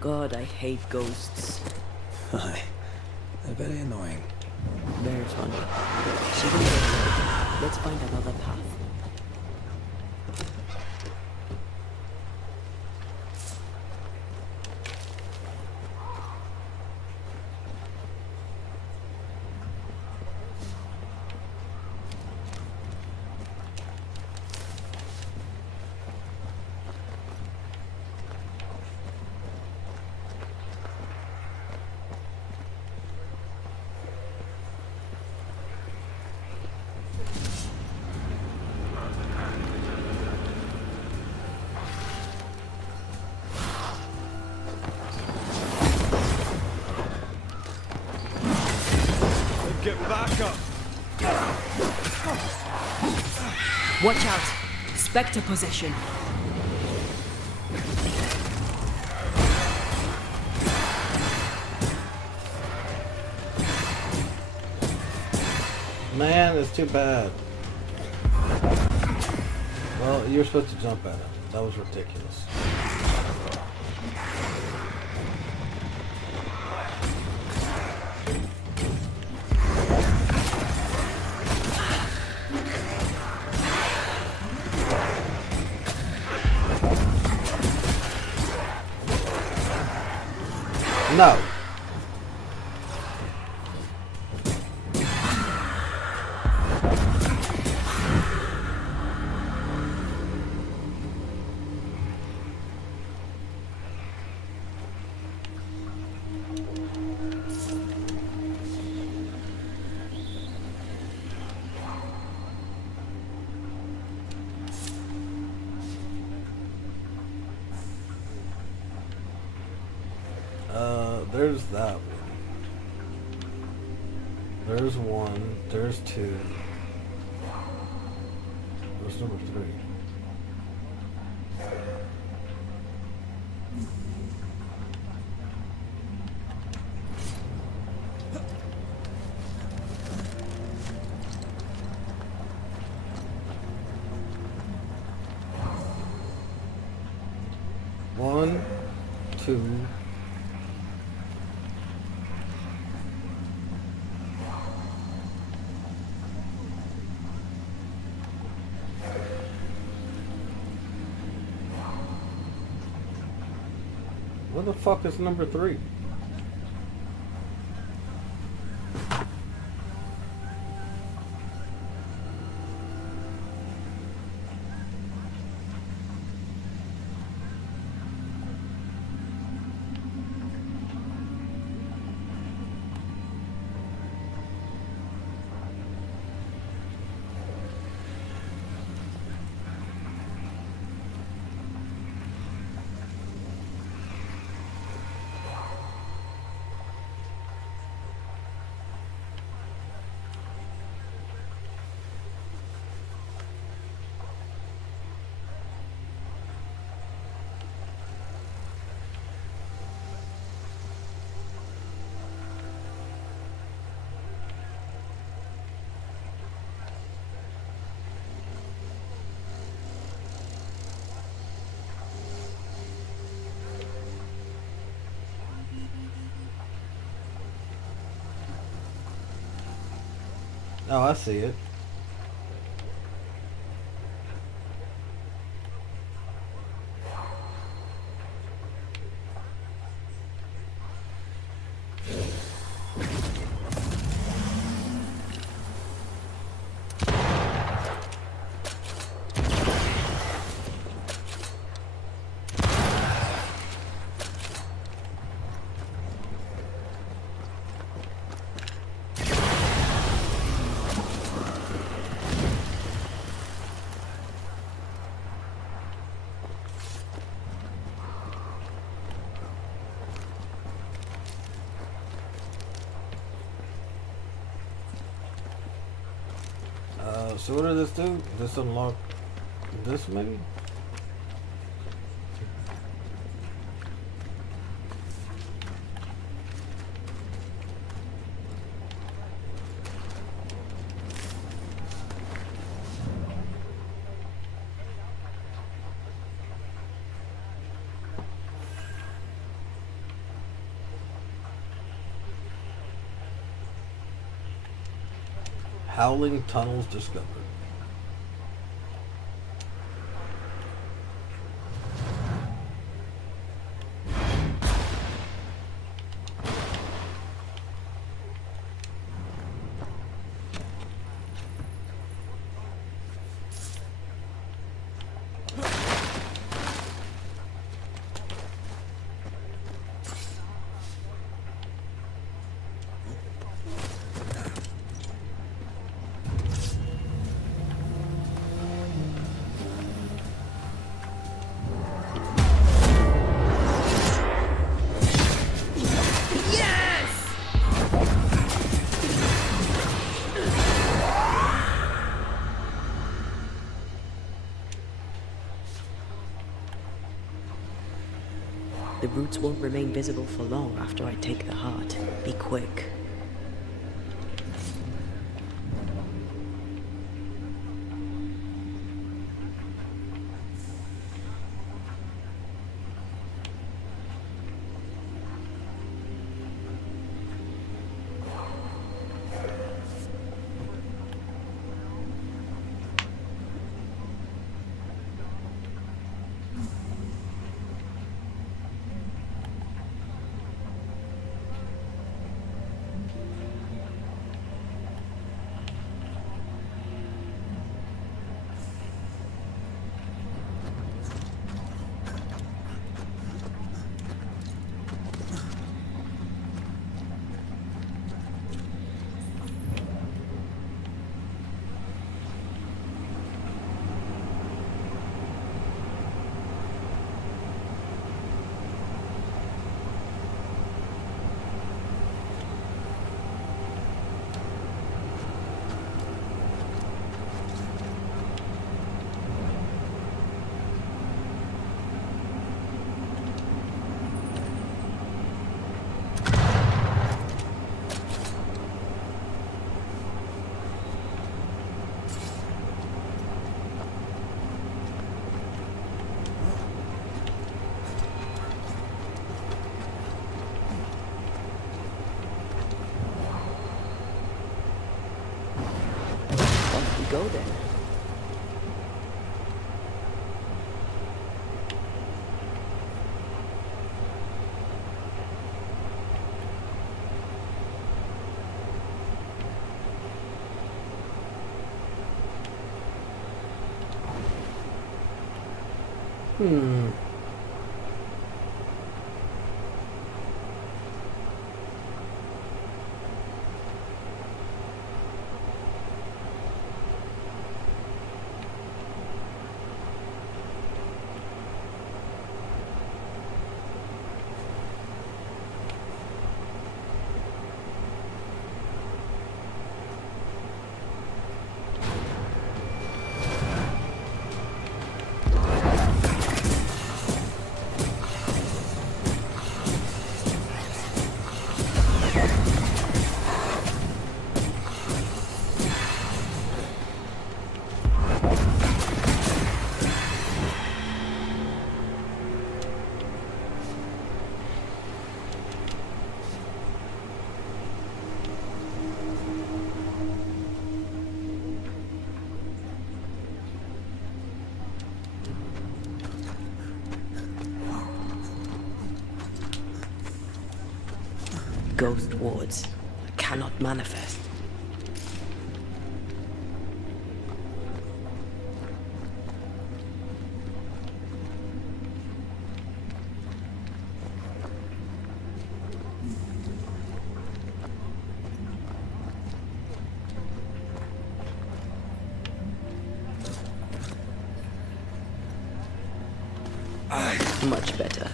God, I hate ghosts. Aye. They're very annoying. Very funny. She will go. Let's find another path. Get back up! Watch out! Spectre possession. Man, it's too bad. Well, you're supposed to jump at him. That was ridiculous. No. There's that one. There's one. There's two. What's number three? One, two. What the fuck is number three? Oh, I see it. So what does this do? This unlock this maybe? Howling tunnels discovered. The roots won't remain visible for long after I take the heart. Be quick. Off we go then. Ghost wards cannot manifest. Much better.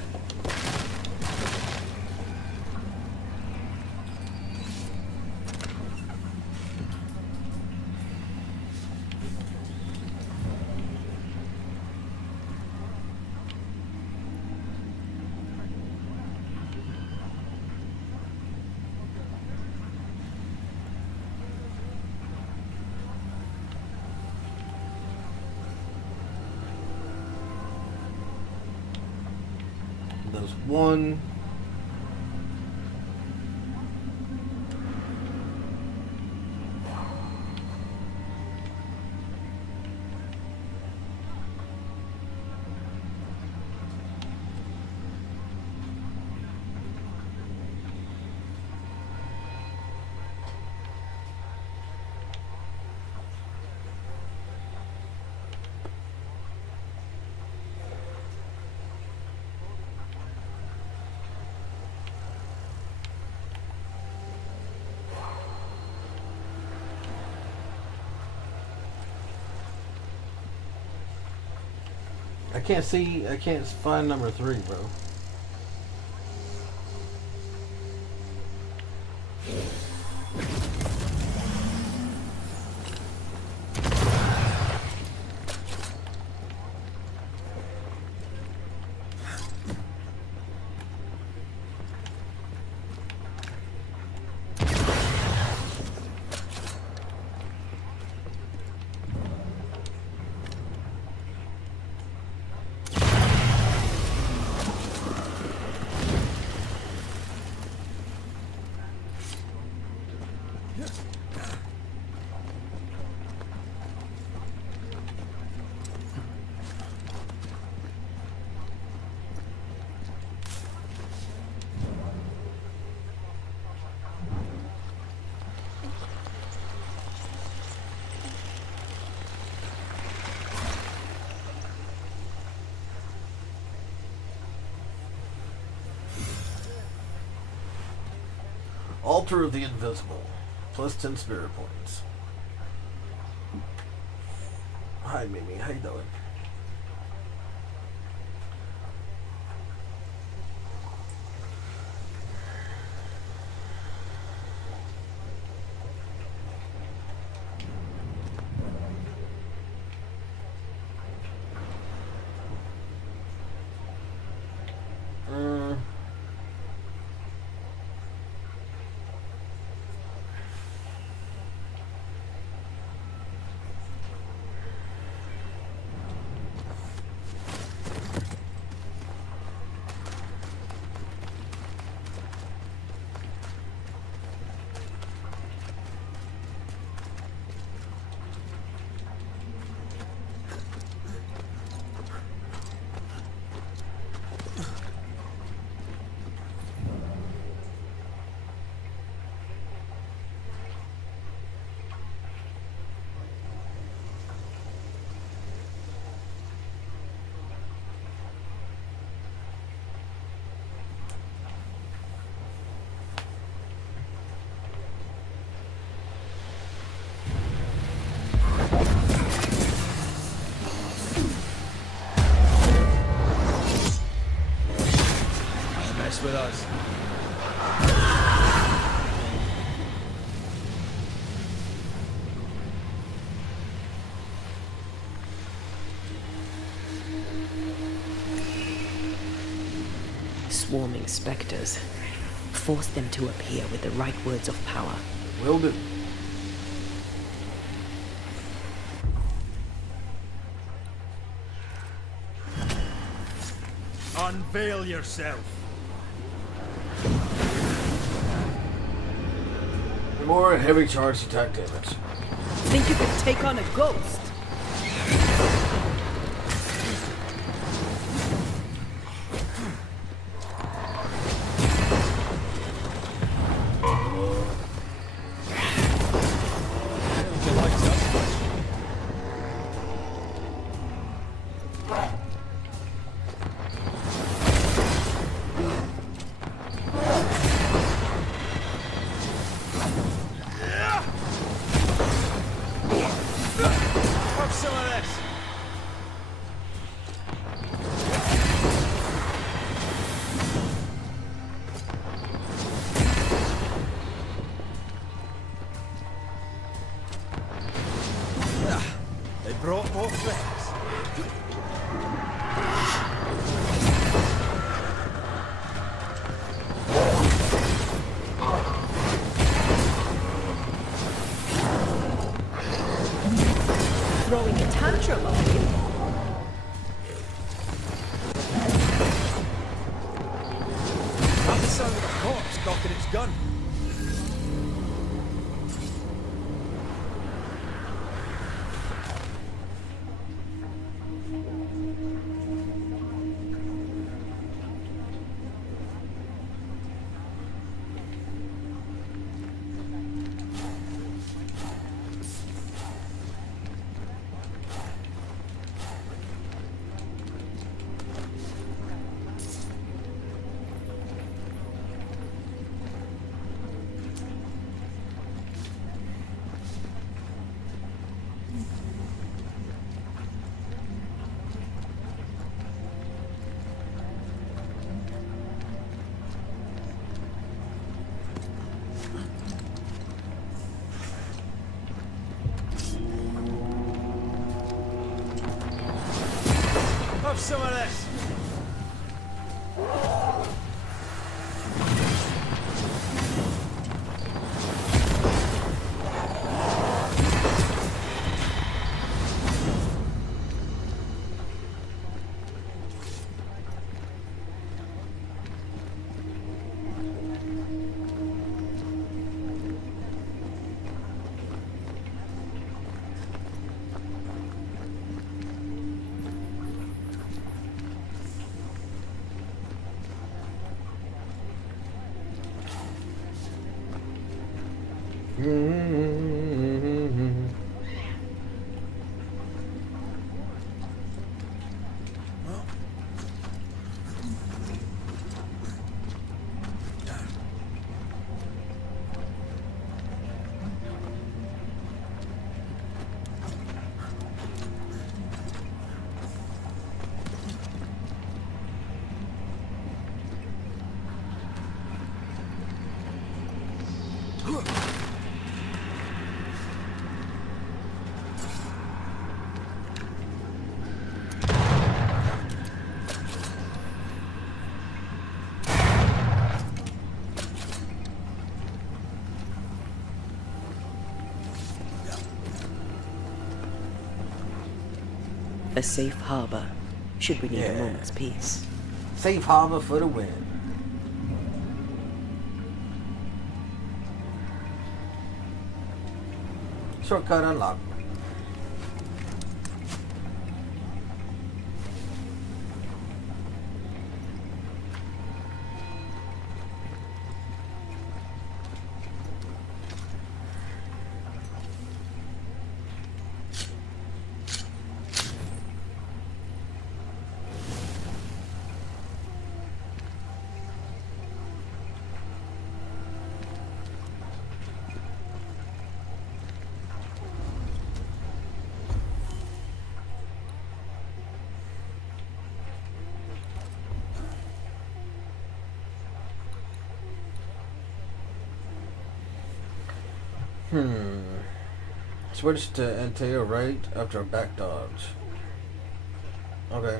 There's one. I can't see. I can't find number 3, bro. Altar of the Invisible. Plus 10 spirit points. Hi, Mimi. How you doing? Mess with us. Swarming spectres. Force them to appear with the right words of power. Will do. Unveil yourself. More heavy charged attack damage. Think you could take on a ghost? Brought more friends. Throwing a tantrum, are you? Not the sound of a corpse cocking its gun. some of this. A safe harbor, should we need a Yeah. moment's peace. Safe harbor for the win. Shortcut unlocked. Switch to entail right after a back dodge. Okay.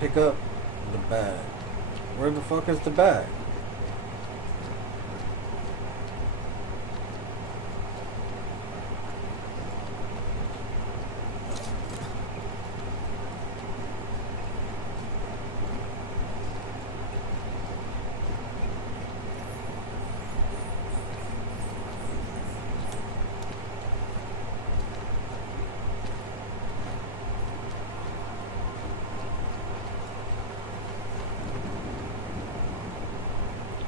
Pick up the bag. Where the fuck is the bag?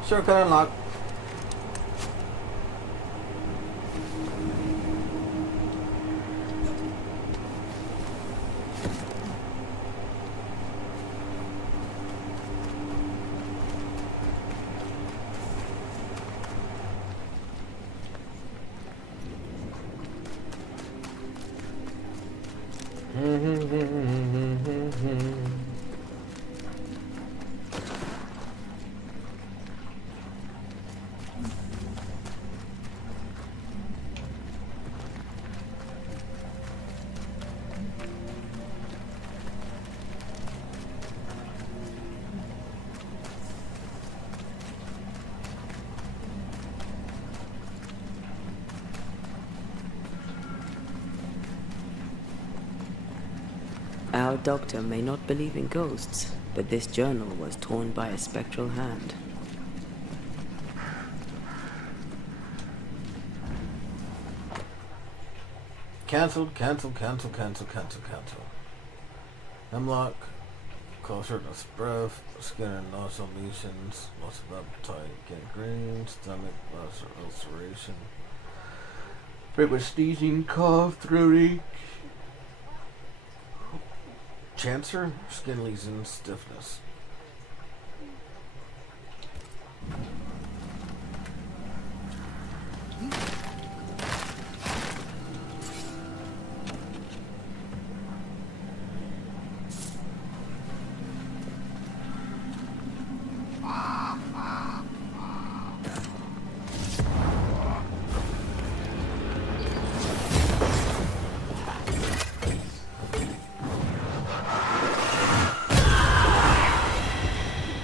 Shortcut unlocked. Our doctor may not believe in ghosts, but this journal was torn by a spectral hand. Cancelled, cancelled, cancelled, cancelled, cancelled, cancelled. Hemlock, closer to breath, skin and nostril lesions, loss of appetite, gangrene, stomach, ulceration. Frequent sneezing, cough, throat ache. Cancer, skin lesions, stiffness.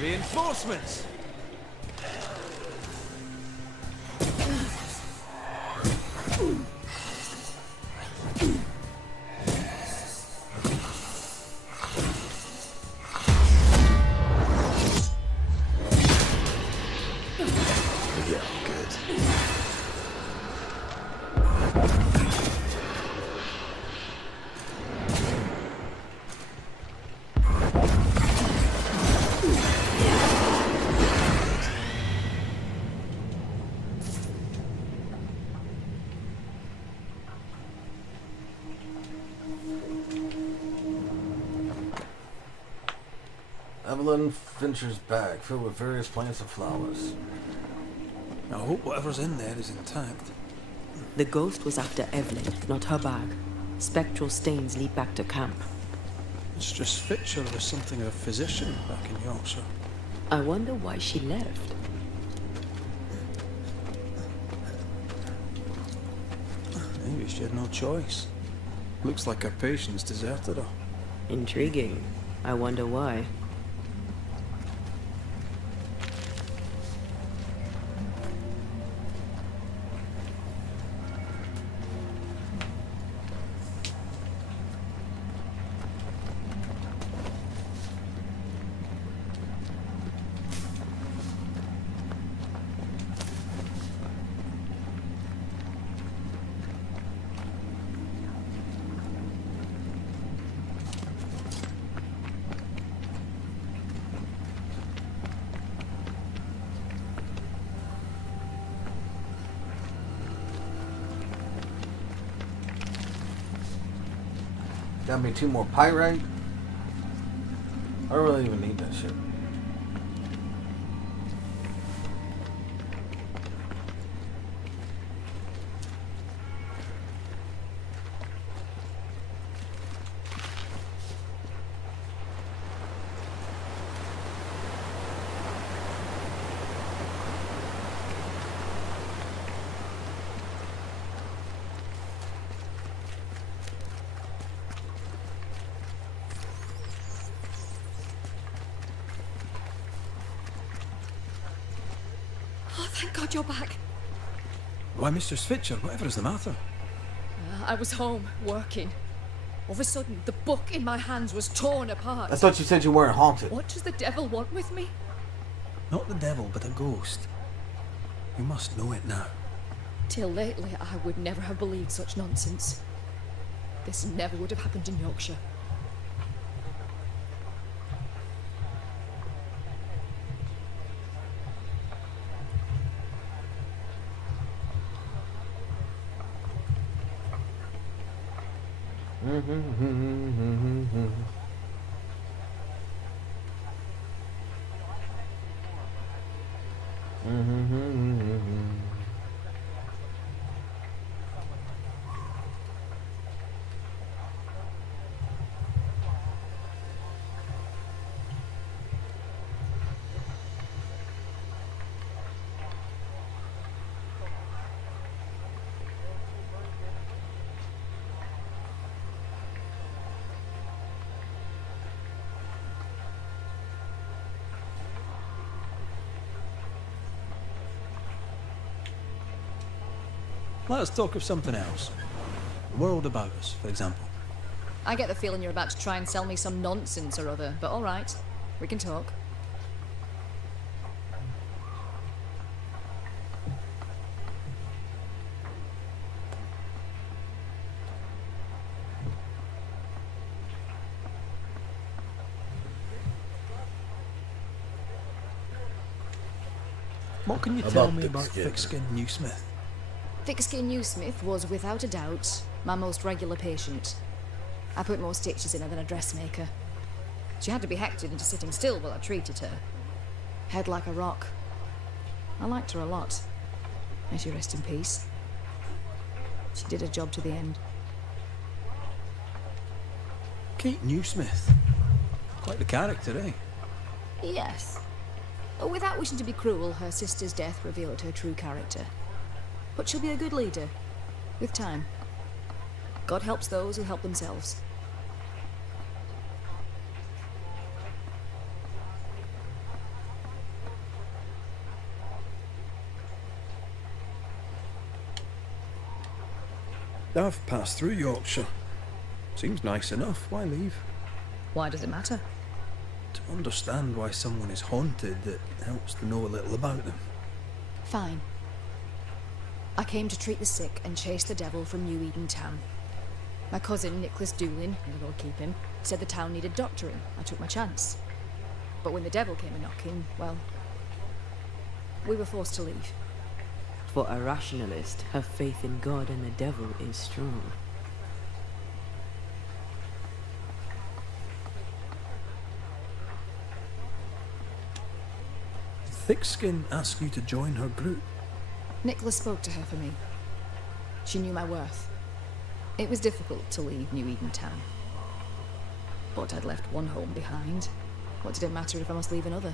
Reinforcements! Yeah, good. Evelyn Fincher's bag filled with various plants and flowers. I hope whatever's in there is intact. The ghost was after Evelyn, not her bag. Spectral stains lead back to camp. Mistress Fitcher was something of a physician back in Yorkshire. I wonder why she left. Maybe she had no choice. Looks like her patients deserted her. Intriguing. I wonder why. Got me 2 more pyrite. I don't really even need that shit. Oh, thank God you're back. Why, Mistress Fitcher, whatever is the matter? I was home, working. All of a sudden, the book in my hands was torn apart. I thought you said you weren't haunted. What does the devil want with me? Not the devil, but a ghost. You must know it now. Till lately, I would never have believed such nonsense. This never would have happened in Yorkshire. Let us talk of something else. The world about us, for example. I get the feeling you're about to try and sell me some nonsense or other, but alright, we can talk. What can you About tell me thick about skin. thick-skinned Newsmith? Thick-skinned Newsmith was, without a doubt, my most regular patient. I put more stitches in her than a dressmaker. She had to be hectored into sitting still while I treated her. Head like a rock. I liked her a lot. May she rest in peace. She did her job to the end. Kate Newsmith. Quite the character, eh? Yes. Without wishing to be cruel, her sister's death revealed her true character. But she'll be a good leader. With time. God helps those who help themselves. I've passed through Yorkshire. Seems nice enough. Why leave? Why does it matter? To understand why someone is haunted, it helps to know a little about them. Fine. I came to treat the sick and chase the devil from New Eden town. My cousin, Nicholas Doolin, and we'll keep him, said the town needed doctoring. I took my chance. But when the devil came a-knocking, well, we were forced to leave. For a rationalist, her faith in God and the devil is strong. Thickskin asked you to join her group. Nicholas spoke to her for me. She knew my worth. It was difficult to leave New Eden town. But I'd left one home behind. What did it matter if I must leave another?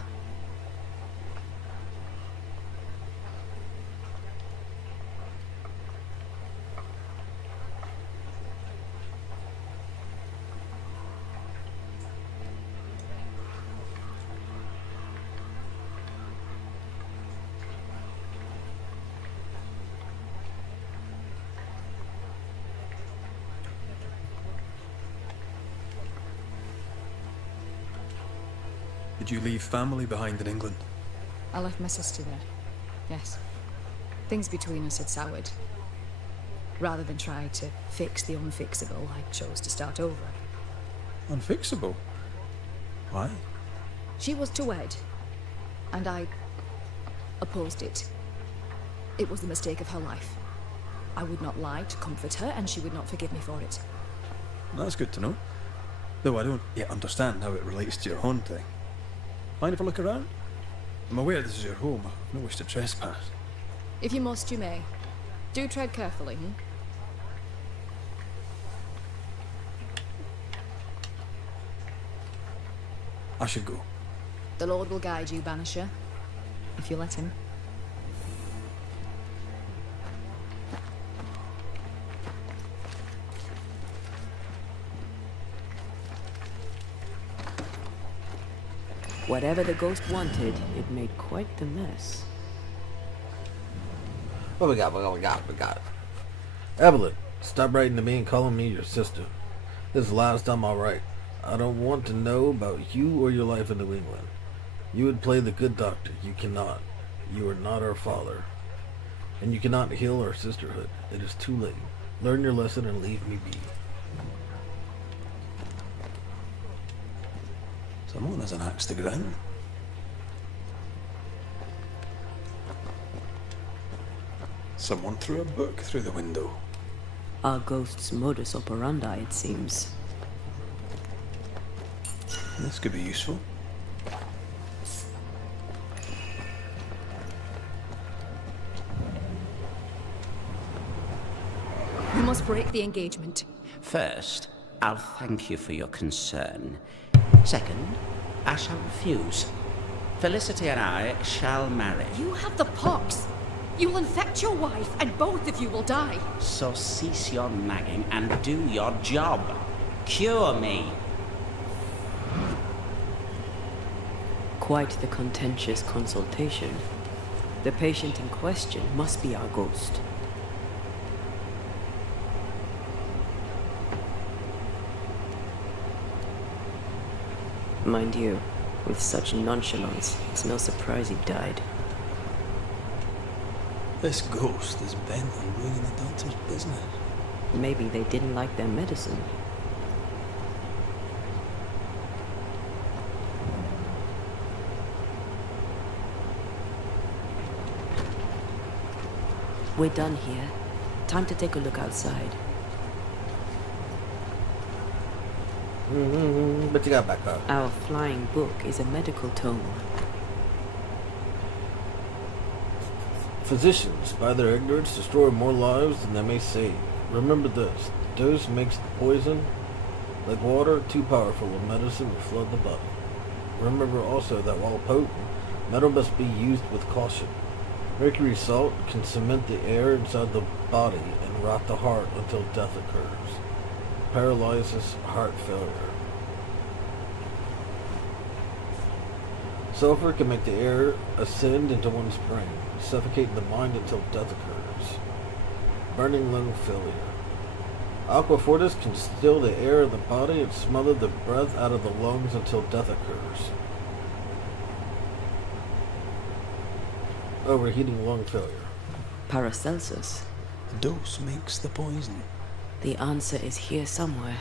Did you leave family behind in England? I left my sister there. Yes. Things between us had soured. Rather than try to fix the unfixable, I chose to start over. Unfixable? Why? She was to wed, and I opposed it. It was the mistake of her life. I would not lie to comfort her, and she would not forgive me for it. That's good to know. Though I don't yet understand how it relates to your haunting. Mind if I look around? I'm aware this is your home. I've no wish to trespass. If you must, you may. Do tread carefully, I should go. The Lord will guide you, Banisher, if you let him. Whatever the ghost wanted, it made quite the mess. What we got? We got. Evelyn, stop writing to me and calling me your sister. This is the last time I'll write. I don't want to know about you or your life in New England. You would play the good doctor. You cannot. You are not our father. And you cannot heal our sisterhood. It is too late. Learn your lesson and leave me be. Someone has an axe to grind. Someone threw a book through the window. Our ghost's modus operandi, it seems. This could be useful. You must break the engagement. First, I'll thank you for your concern. Second, I shall refuse. Felicity and I shall marry. You have the pox. You will infect your wife, and both of you will die. So cease your nagging and do your job. Cure me. Quite the contentious consultation. The patient in question must be our ghost. Mind you, with such nonchalance, it's no surprise he died. This ghost is bent on ruining the doctor's business. Maybe they didn't like their medicine. We're done here. Time to take a look outside. But you got back up. Our flying book is a medical tome. Physicians, by their ignorance, destroy more lives than they may save. Remember this: the dose makes the poison. Like water, too powerful a medicine will flood the body. Remember also that while potent, metal must be used with caution. Mercury salt can cement the air inside the body and rot the heart until death occurs. Paralyzes heart failure. Sulfur can make the air ascend into one's brain, suffocating the mind until death occurs. Burning lung failure. Aqua fortis can still the air in the body and smother the breath out of the lungs until death occurs. Overheating lung failure. Paracelsus. The dose makes the poison. The answer is here somewhere.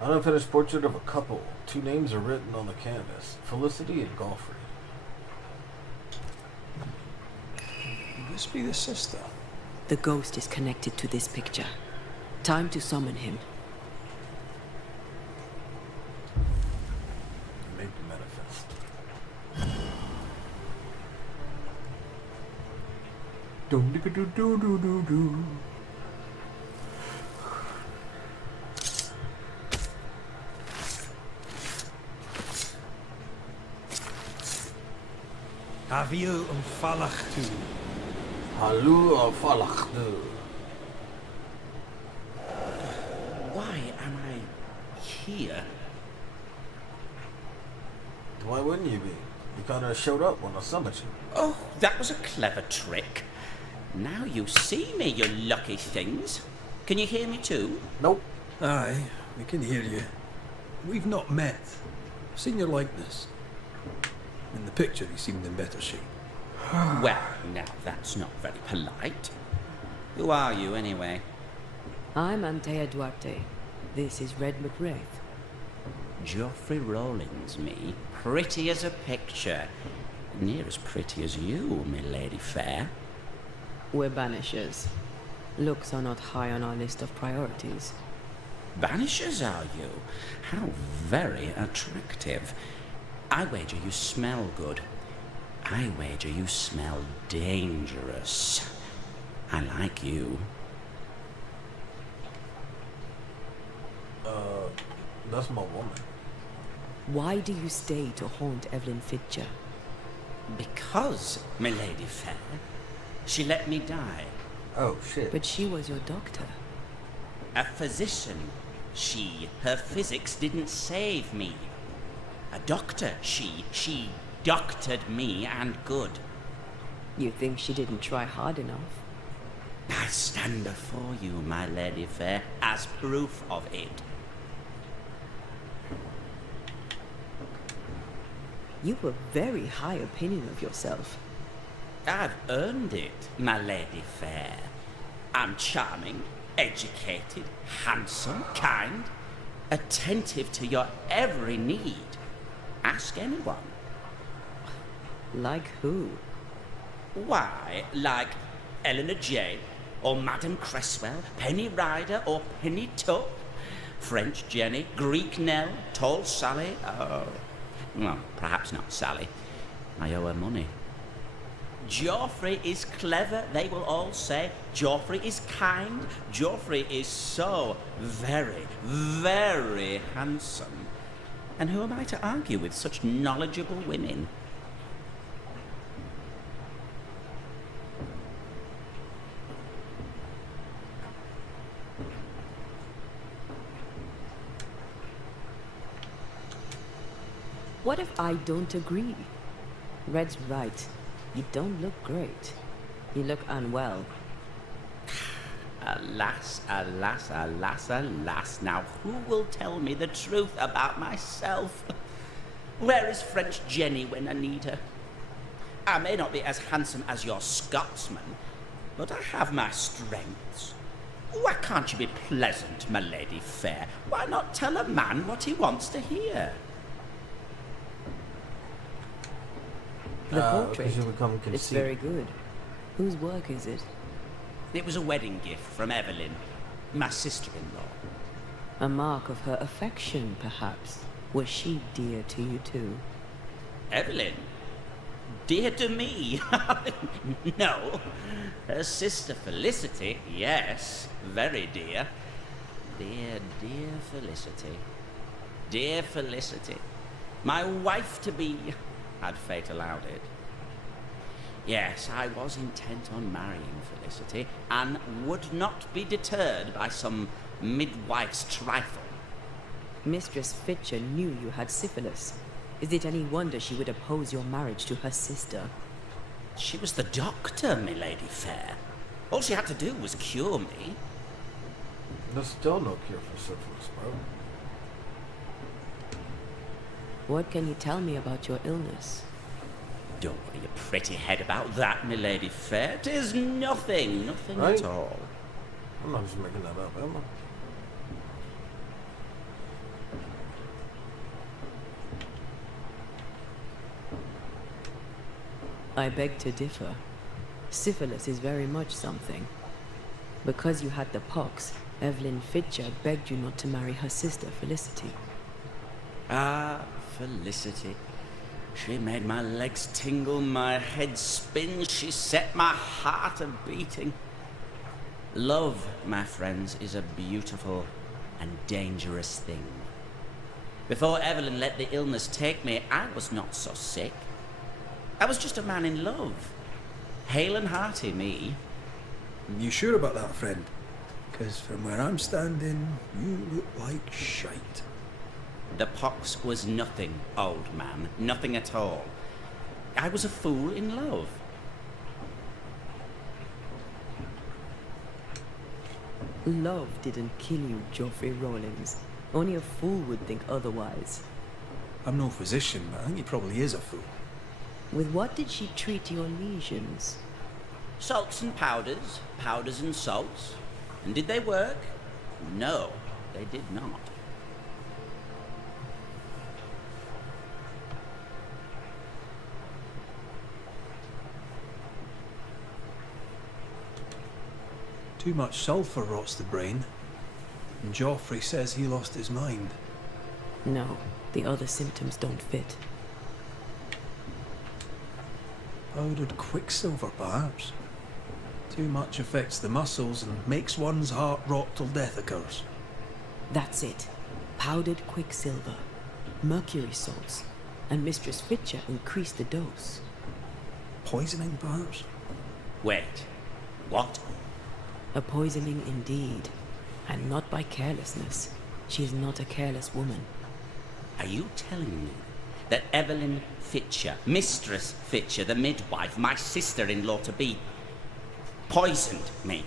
An unfinished portrait of a couple. 2 names are written on the canvas: Felicity and Godfrey. Could this be the sister? The ghost is connected to this picture. Time to summon him. Make the manifest. Do. Avil Falachtu. Halu of Falachdu. Why am I here? Why wouldn't you be? You kind of showed up when I summoned you. Oh, that was a clever trick. Now you see me, you lucky things. Can you hear me too? Nope. Aye, we can hear you. We've not met. I've seen your likeness. In the picture, he seemed in better shape. Well, now that's not very polite. Who are you, anyway? I'm Antea Duarte. This is Red McWraith. Geoffrey Rawlins, me. Pretty as a picture. Near as pretty as you, my lady fair. We're Banishers. Looks are not high on our list of priorities. Banishers, are you? How very attractive. I wager you smell good. I wager you smell dangerous. I like you. That's my woman. Why do you stay to haunt Evelyn Fitcher? Because, my lady fair, she let me die. Oh, shit. But she was your doctor. A physician. Her physics didn't save me. A doctor, she doctored me and good. You think she didn't try hard enough? I stand before you, my lady fair, as proof of it. You've a very high opinion of yourself. I've earned it, my lady fair. I'm charming, educated, handsome, kind, attentive to your every need. Ask anyone. Like who? Why, like Eleanor Jane, or Madame Cresswell, Penny Ryder, or Penny Tuck, French Jenny, Greek Nell, Tall Sally, well, perhaps not Sally. I owe her money. Geoffrey is clever, they will all say. Geoffrey is kind. Geoffrey is so very, very handsome. And who am I to argue with such knowledgeable women? What if I don't agree? Red's right. You don't look great. You look unwell. Alas, alas, alas, alas. Now, who will tell me the truth about myself? Where is French Jenny when I need her? I may not be as handsome as your Scotsman, but I have my strengths. Why can't you be pleasant, my lady fair? Why not tell a man what he wants to hear? The portrait. 'cause you become It's conceited. very good. Whose work is it? It was a wedding gift from Evelyn, my sister-in-law. A mark of her affection, perhaps. Was she dear to you too? Evelyn? Dear to me? No. Her sister Felicity, yes, very dear. Dear, dear Felicity. Dear Felicity. My wife-to-be, had fate allowed it. Yes, I was intent on marrying Felicity, and would not be deterred by some midwife's trifle. Mistress Fitcher knew you had syphilis. Is it any wonder she would oppose your marriage to her sister? She was the doctor, my lady fair. All she had to do was cure me. There's still no cure for syphilis, bro. What can you tell me about your illness? Don't worry your pretty head about that, my lady fair. 'Tis nothing, nothing Right. at all. I'm not just making that up, am I? I beg to differ. Syphilis is very much something. Because you had the pox, Evelyn Fitcher begged you not to marry her sister Felicity. Ah, Felicity. She made my legs tingle, my head spin, she set my heart a-beating. Love, my friends, is a beautiful and dangerous thing. Before Evelyn let the illness take me, I was not so sick. I was just a man in love. Hale and hearty, me. You sure about that, friend? Because from where I'm standing, you look like shite. The pox was nothing, old man, nothing at all. I was a fool in love. Love didn't kill you, Geoffrey Rawlings. Only a fool would think otherwise. I'm no physician, but I think he probably is a fool. With what did she treat your lesions? Salts and powders, powders and salts. And did they work? No, they did not. Too much sulphur rots the brain. And Joffrey says he lost his mind. No, the other symptoms don't fit. Powdered quicksilver, perhaps. Too much affects the muscles and makes one's heart rot till death occurs. That's it. Powdered quicksilver, mercury salts, and Mistress Fitcher increased the dose. Poisoning, perhaps? Wait, what? A poisoning indeed, and not by carelessness. She is not a careless woman. Are you telling me that Evelyn Fitcher, Mistress Fitcher, the midwife, my sister-in-law to be, poisoned me?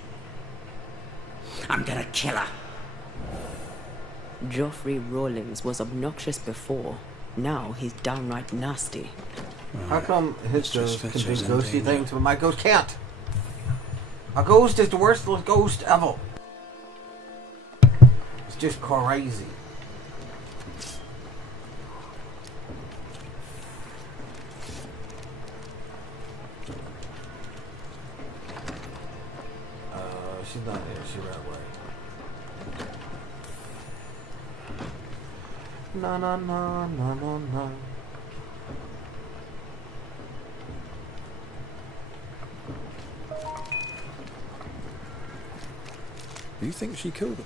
I'm gonna kill her. Geoffrey Rawlings was obnoxious before. Now he's downright nasty. How come his Mistress ghost can do Fitcher's in ghosty danger. things, but my ghost can't? A ghost is the worst ghost ever. It's just crazy. She's not here. She ran away. No, no, no, no, no, no. Do you think she killed him?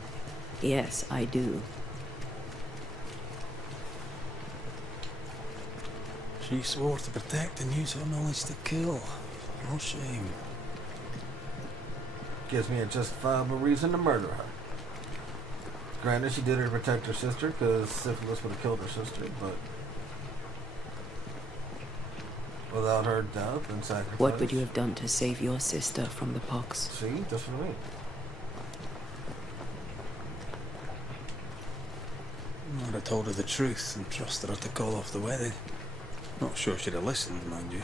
Yes, I do. She swore to protect and use her knowledge to kill. No shame. Gives me a justifiable reason to murder her. Granted, she did it to protect her sister, because syphilis would have killed her sister, but without her death and sacrifice. What would you have done to save your sister from the pox? See, that's what I mean. I'd have told her the truth and trusted her to call off the wedding. Not sure she'd have listened, mind you.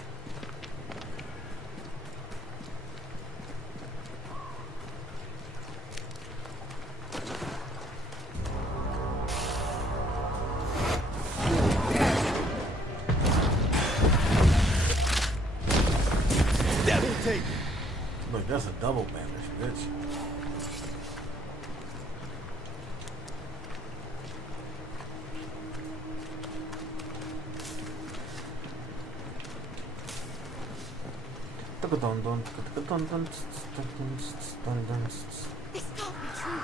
Look, that's a double banish, bitch. This can't be true.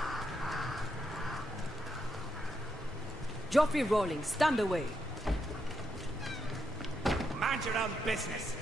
Joffrey Rawlings, stand away. Mind your own business.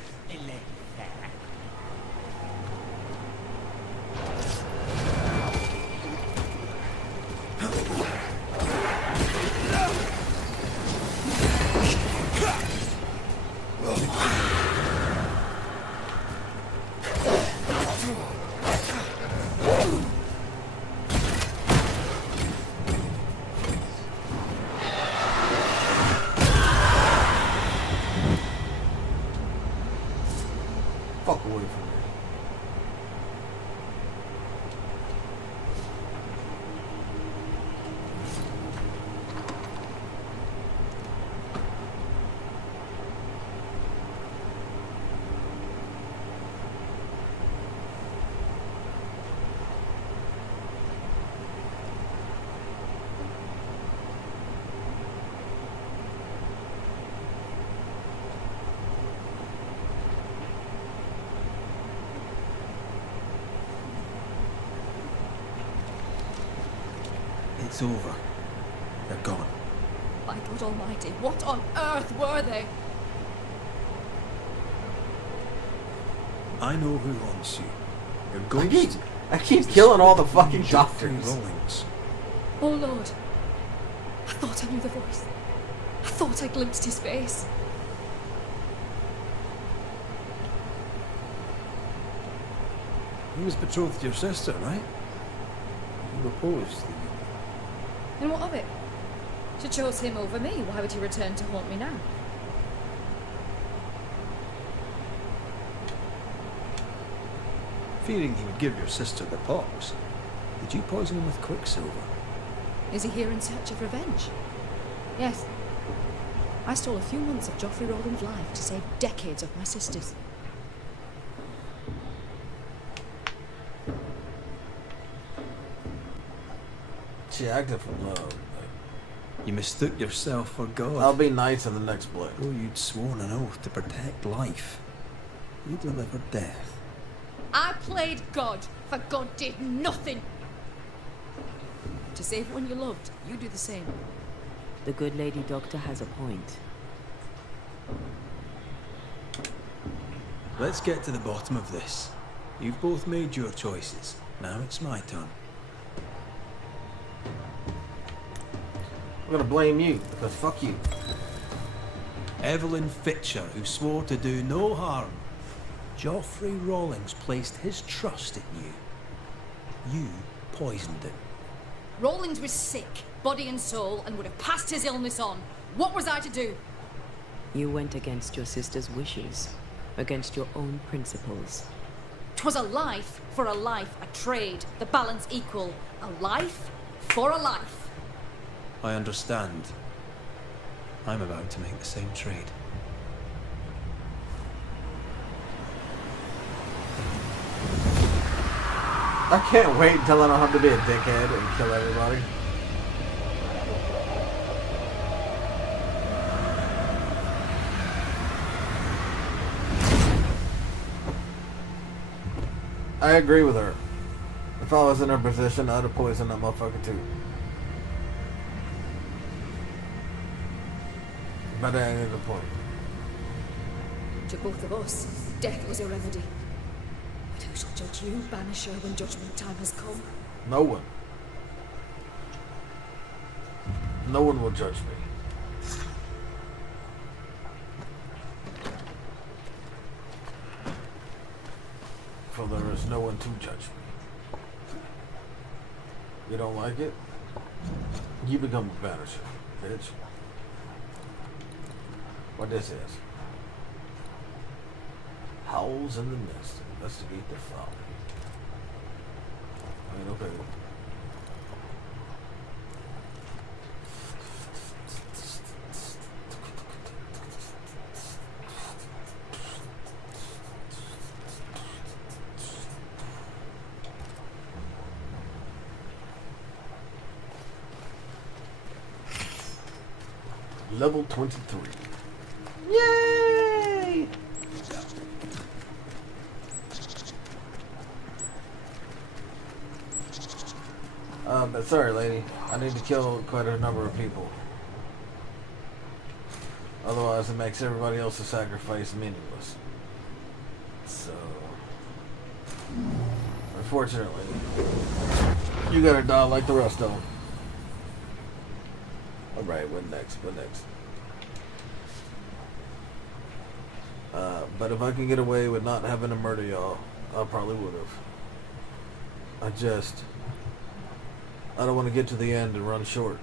Fuck away from me. It's over. They're gone. My God Almighty, what on earth were they? I know who haunts you. Your I ghost. keep killing all the fucking Joffrey doctors. Rawlings. Oh Lord, I thought I knew the voice. I thought I glimpsed his face. He was betrothed to your sister, right? You opposed. And what of it? She chose him over me. Why would he return to haunt me now? Fearing he would give your sister the pox, did you poison him with quicksilver? Is he here in search of revenge? Yes. I stole a few months of Joffrey Rowland's life to save decades of my sister's. She acted from love. You mistook yourself for God. I'll be nice in the next blood. Oh, you'd sworn an oath to protect life. You delivered death. I played God, for God did nothing. To save one you loved, you do the same. The good lady doctor has a point. Let's get to the bottom of this. You've both made your choices. Now it's my turn. I'm gonna blame you, because fuck you. Evelyn Fitcher, who swore to do no harm. Joffrey Rawlings placed his trust in you. You poisoned him. Rawlings was sick, body and soul, and would have passed his illness on. What was I to do? You went against your sister's wishes, against your own principles. 'Twas a life for a life, a trade, the balance equal. A life for a life. I understand. I'm about to make the same trade. I can't wait until I don't have to be a dickhead and kill everybody. I agree with her. If I was in her position, I'd have poisoned that motherfucker too. But that ain't the point. To both of us, death was a remedy. But who shall judge you, Banisher, when judgment time has come? No one. No one will judge me. For there is no one to judge me. You don't like it? You become a Banisher, bitch. What this is? Howls in the mist. Investigate the foul. I mean, okay. Level 23. Yay! But sorry, lady. I need to kill quite a number of people. Otherwise, it makes everybody else's sacrifice meaningless. So, unfortunately, you gotta die like the rest of them. Alright, what next? What next? But if I can get away with not having to murder y'all, I probably would have. I don't want to get to the end and run short.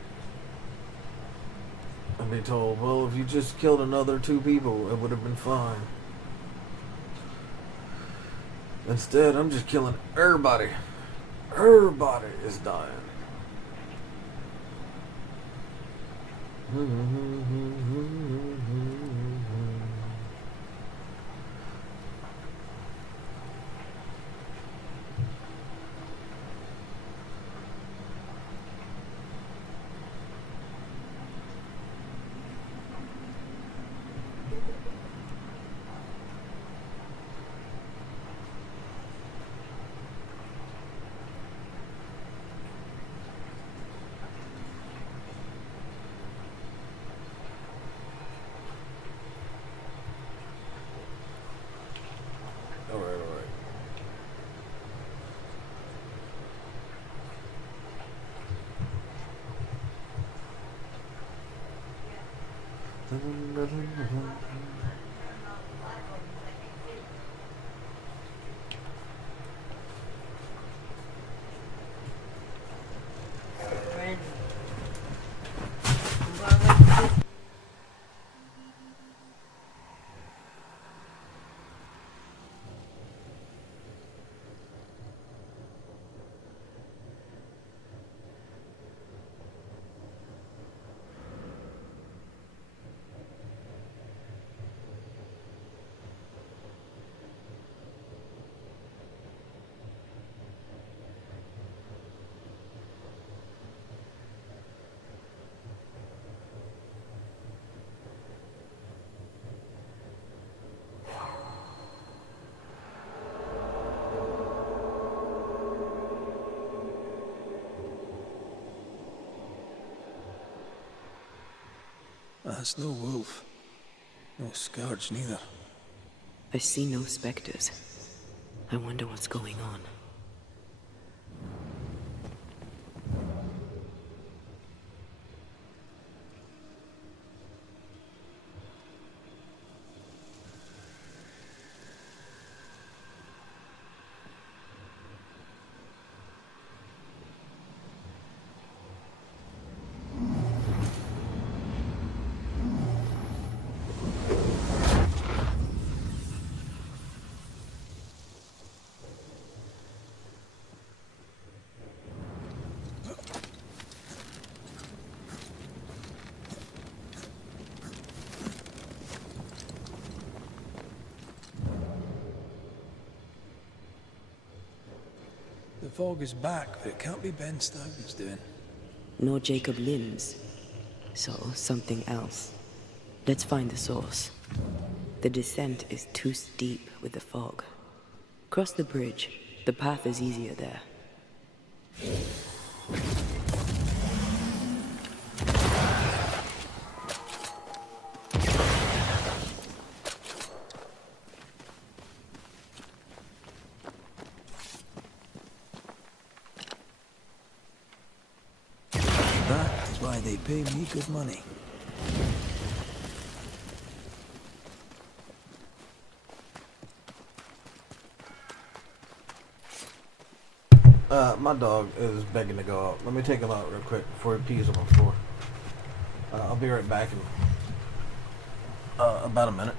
And be told, well, if you just killed another 2 people, it would have been fine. Instead, I'm just killing everybody. Everybody is dying. That's no wolf. No scourge neither. I see no specters. I wonder what's going on. The fog is back, but it can't be Ben Stoughton's doing. Nor Jacob Lynn's. So, something else. Let's find the source. The descent is too steep with the fog. Cross the bridge. The path is easier there. they pay me good money. My dog is begging to go out. Let me take him out real quick before he pees on the floor. I'll be right back in about a minute.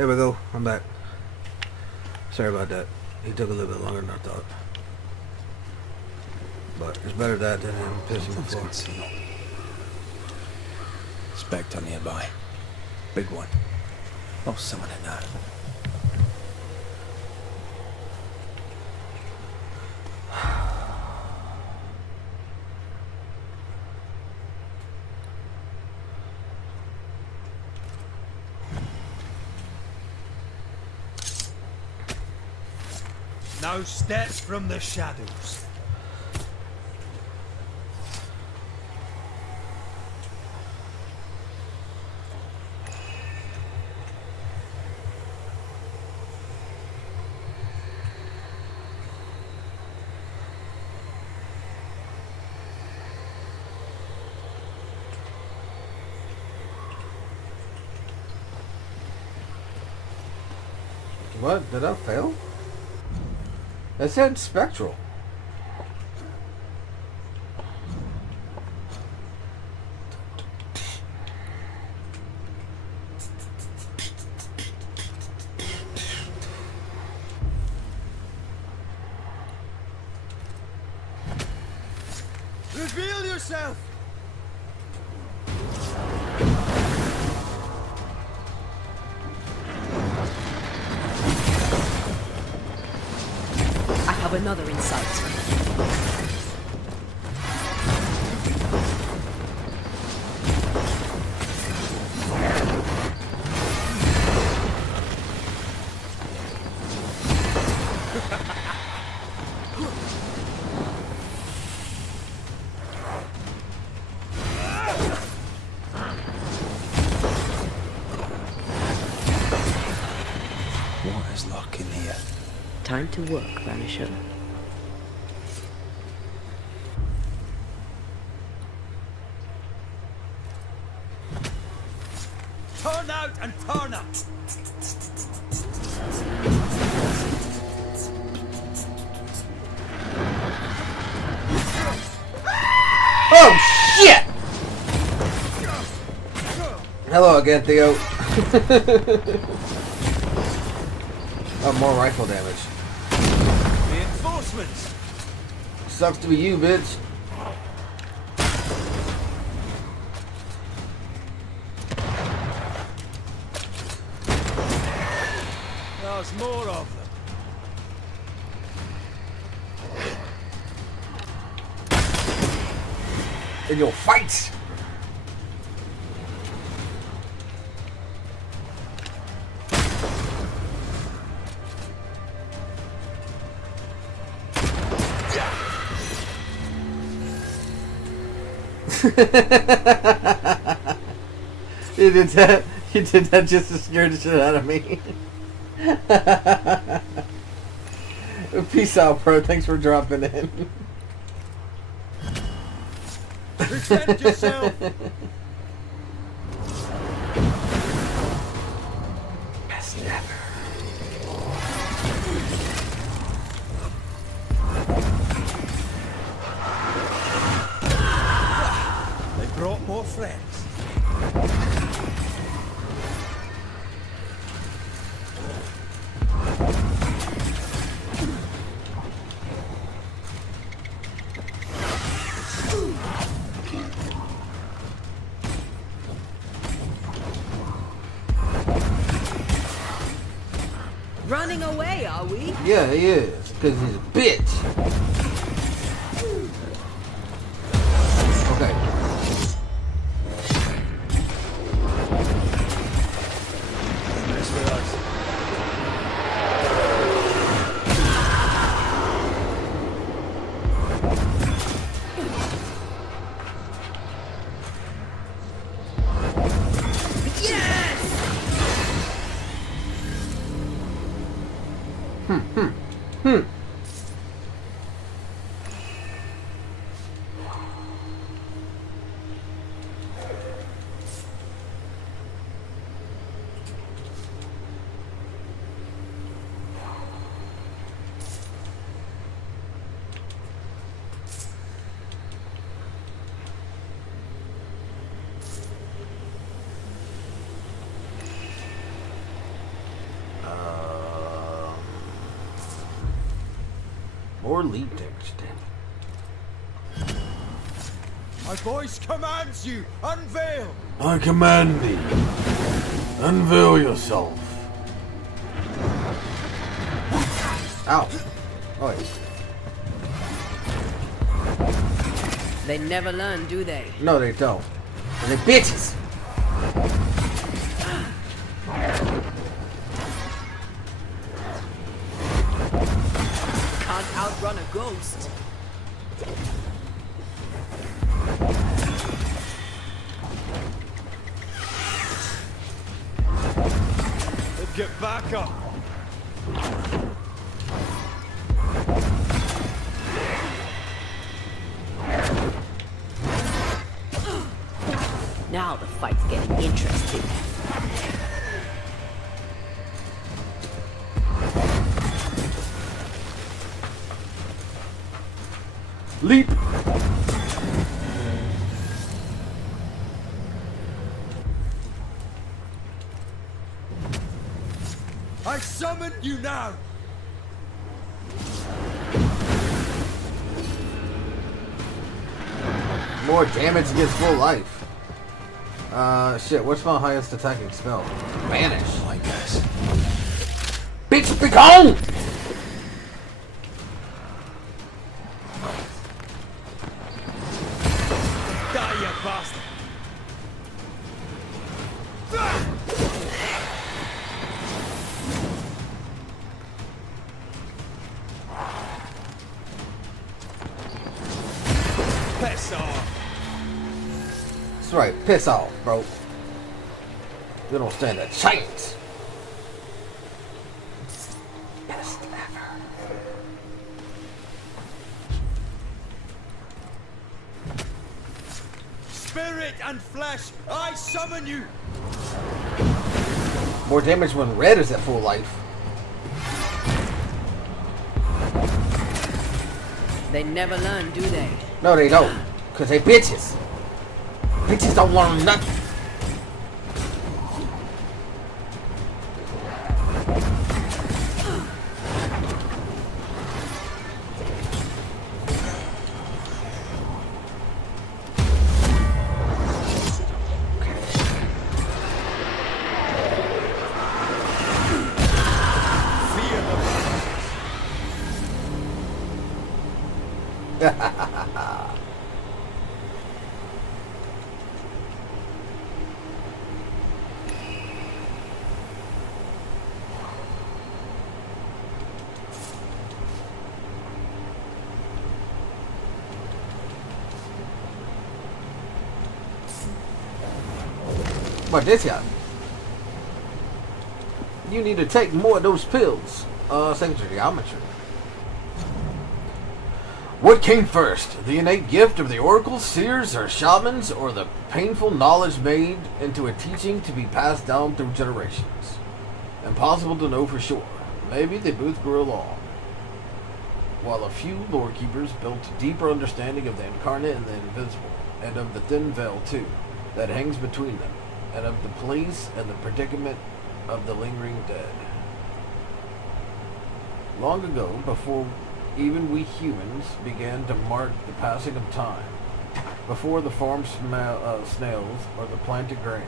There we go. I'm back. Sorry about that. He took a little bit longer than I thought. But it's better that than him pissing the floor. Spectre nearby. Big one. Oh, someone in there. No steps from the shadows. What? Did I fail? That said spectral. Reveal yourself! I have another insight. What is luck in here? Time to work, Banisher. Turn out and turn up! Oh shit! Hello again, Theo. Oh, more rifle damage. Reinforcements! Sucks to be you, bitch. There's more of them. In your fights. You did that. You did that just to scare the shit out of me. Peace out, bro. Thanks for dropping in. Present yourself! Best ever. They brought more friends. Running away, are we? Yeah, he is. Because he's a bitch. Okay. Mess with us. Or lead damage, damn it. My voice commands you. Unveil. I command thee. Unveil yourself. Ow. Oh, wait. They never learn, do they? No, they don't. They're bitches. Can't outrun a ghost. Let's get back up. Now the fight's getting interesting. Leap. I summon you now. More damage against full life. Shit, what's my highest attacking spell? Banish. I guess. Bitch, be gone! Die, you bastard. Piss off. That's right, piss off, bro. You don't stand a chance. Best ever. Spirit and flesh, I summon you. More damage when red is at full life. They never learn, do they? No, they don't. Because they bitches. Bitches don't learn nothing. Fear them. But this guy. You need to take more of those pills. Second geometry. What came first? The innate gift of the oracles, seers, or shamans, or the painful knowledge made into a teaching to be passed down through generations? Impossible to know for sure. Maybe they both grew along. While a few lore keepers built a deeper understanding of the incarnate and the invisible, and of the thin veil too, that hangs between them, and of the place and the predicament of the lingering dead. Long ago, before even we humans began to mark the passing of time, before the farmed snails or the planted grain,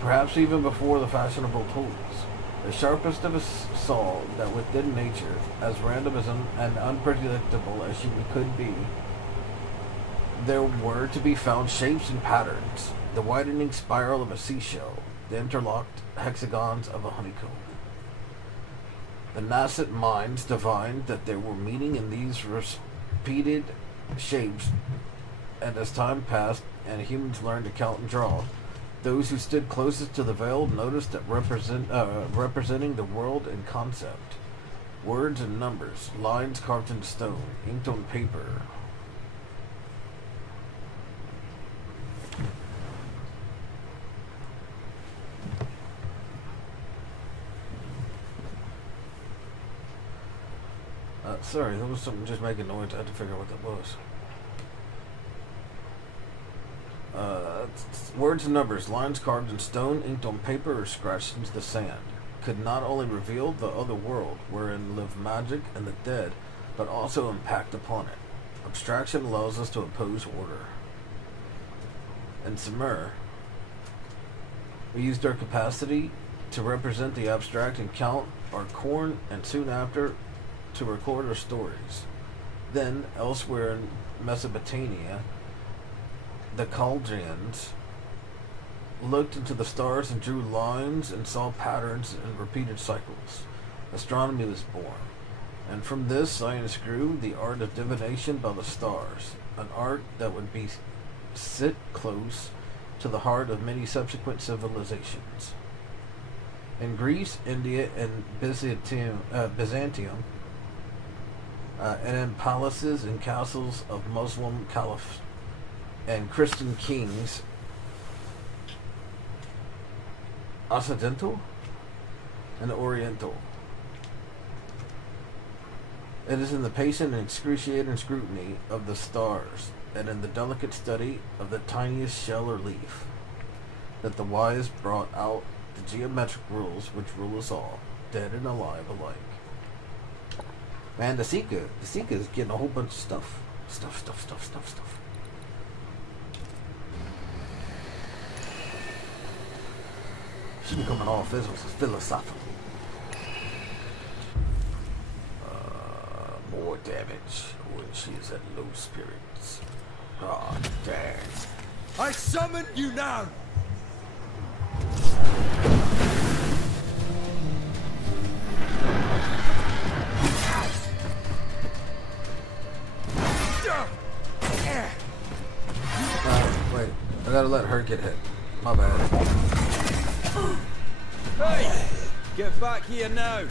perhaps even before the fashionable tools, the sharpest of us saw that within nature, as random as and unpredictable as she could be, there were to be found shapes and patterns, the widening spiral of a seashell, the interlocked hexagons of a honeycomb. The nascent minds divined that there were meaning in these repeated shapes, and as time passed and humans learned to count and draw, those who stood closest to the veil noticed that representing the world in concept, words and numbers, lines carved in stone, inked on paper. Sorry, there was something just making noise. I had to figure out what that was. Words and numbers, lines carved in stone, inked on paper, or scratched into the sand, could not only reveal the other world, wherein live magic and the dead, but also impact upon it. Abstraction allows us to impose order. In Sumer, we used our capacity to represent the abstract and count our corn, and soon after to record our stories. Then, elsewhere in Mesopotamia, the Chaldeans looked into the stars and drew lines and saw patterns and repeated cycles. Astronomy was born, and from this science grew the art of divination by the stars, an art that would sit close to the heart of many subsequent civilizations. In Greece, India, and Byzantium, and in palaces and castles of Muslim caliphs and Christian kings, Occidental and Oriental. It is in the patient and excruciating scrutiny of the stars and in the delicate study of the tiniest shell or leaf that the wise brought out the geometric rules which rule us all, dead and alive alike. Man, the Seeker is getting a whole bunch of stuff. Stuff. She's becoming all philosophical. More damage when she is at low spirits. Ah, dang. I summon you now! Wait, I gotta let her get hit. My bad. Hey! Get back here now!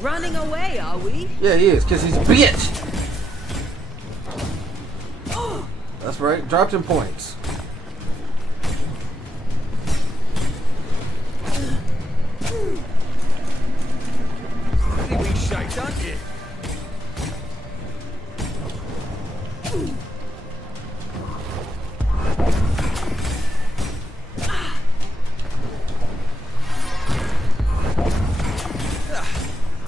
Running away, are we? Yeah, he is, because he's a bitch! That's right, dropped in points. Pretty wee shite, aren't you?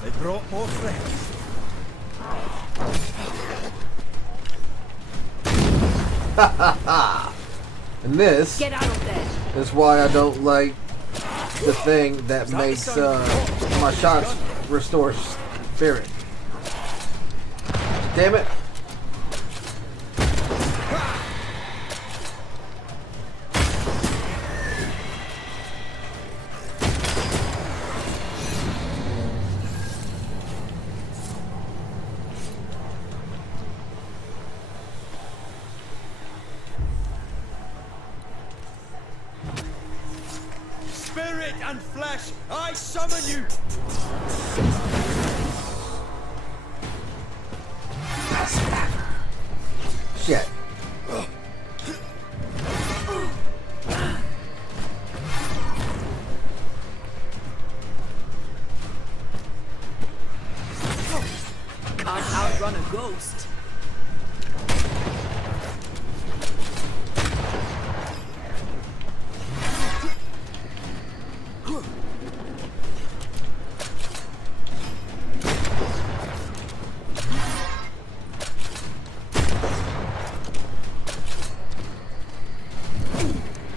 They brought more friends. And this Get out of there. is why I don't like the thing that makes my shots restore spirit. Damn it. Spirit and flesh, I summon you! Shit. Can't outrun a ghost.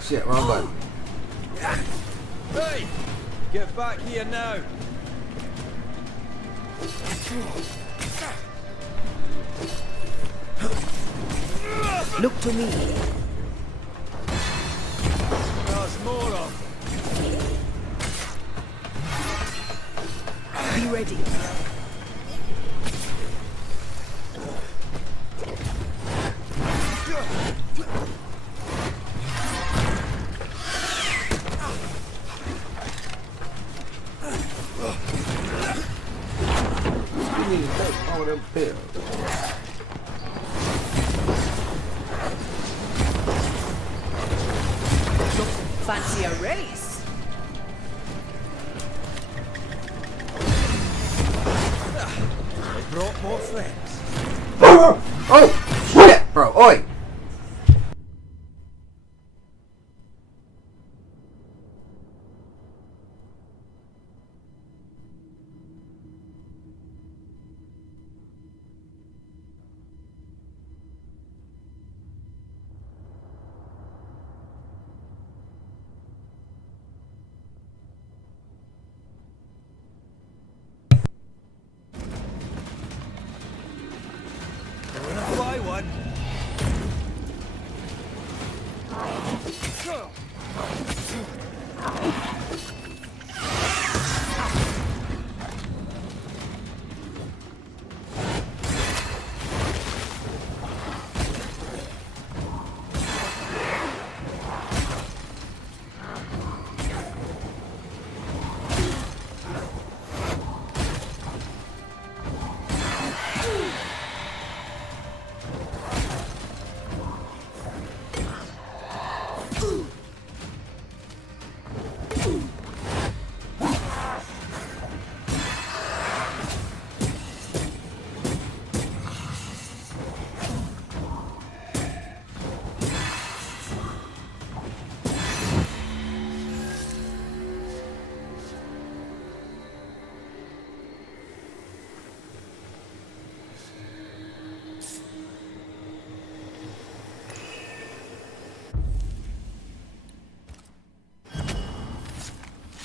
Shit, wrong button. Hey! Get back here now! Look to me. There's more of. Be ready. You need to take all them pills. Fancy a race? They brought more friends. Oh, shit, bro. Oi. man.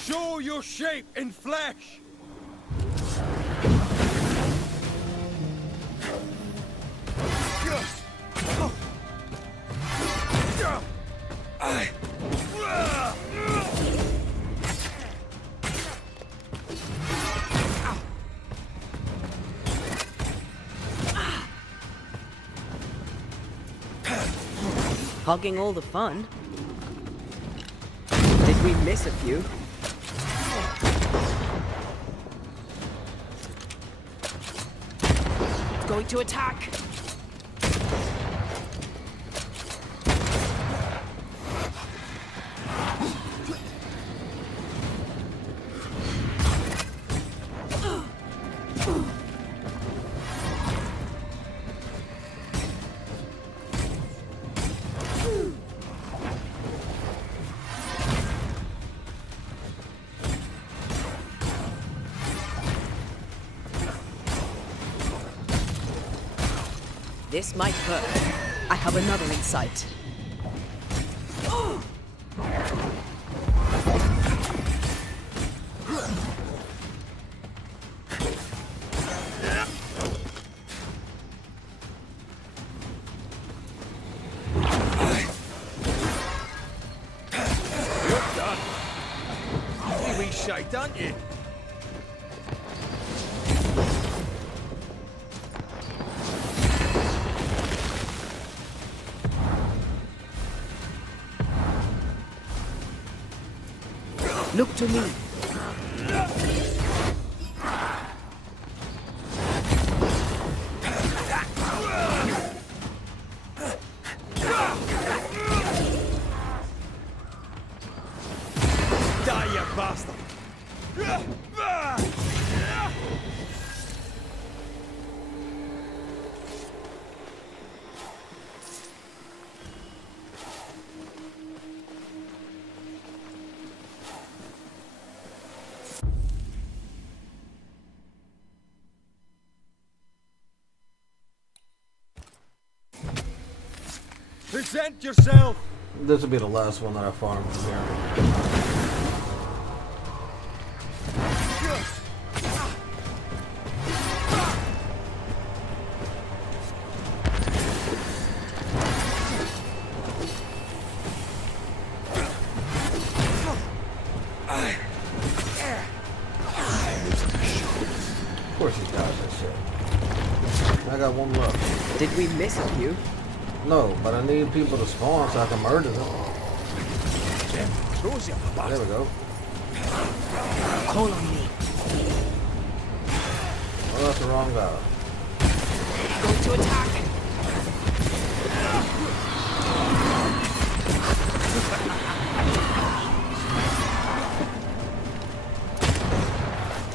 Show your shape in flesh! Hogging all the fun. Did we miss a few? Going to attack. This might hurt. I have another in sight. You're done. You wee shite, aren't you? Look to me. Die, you bastard! Present yourself! This will be the last one that I farm from here. Of course he dies that shit. I got one left. Did we miss a few? No, but I need people to spawn so I can murder them. Throws you up the There we go. Call on me. Oh, that's the wrong guy. Going to attack.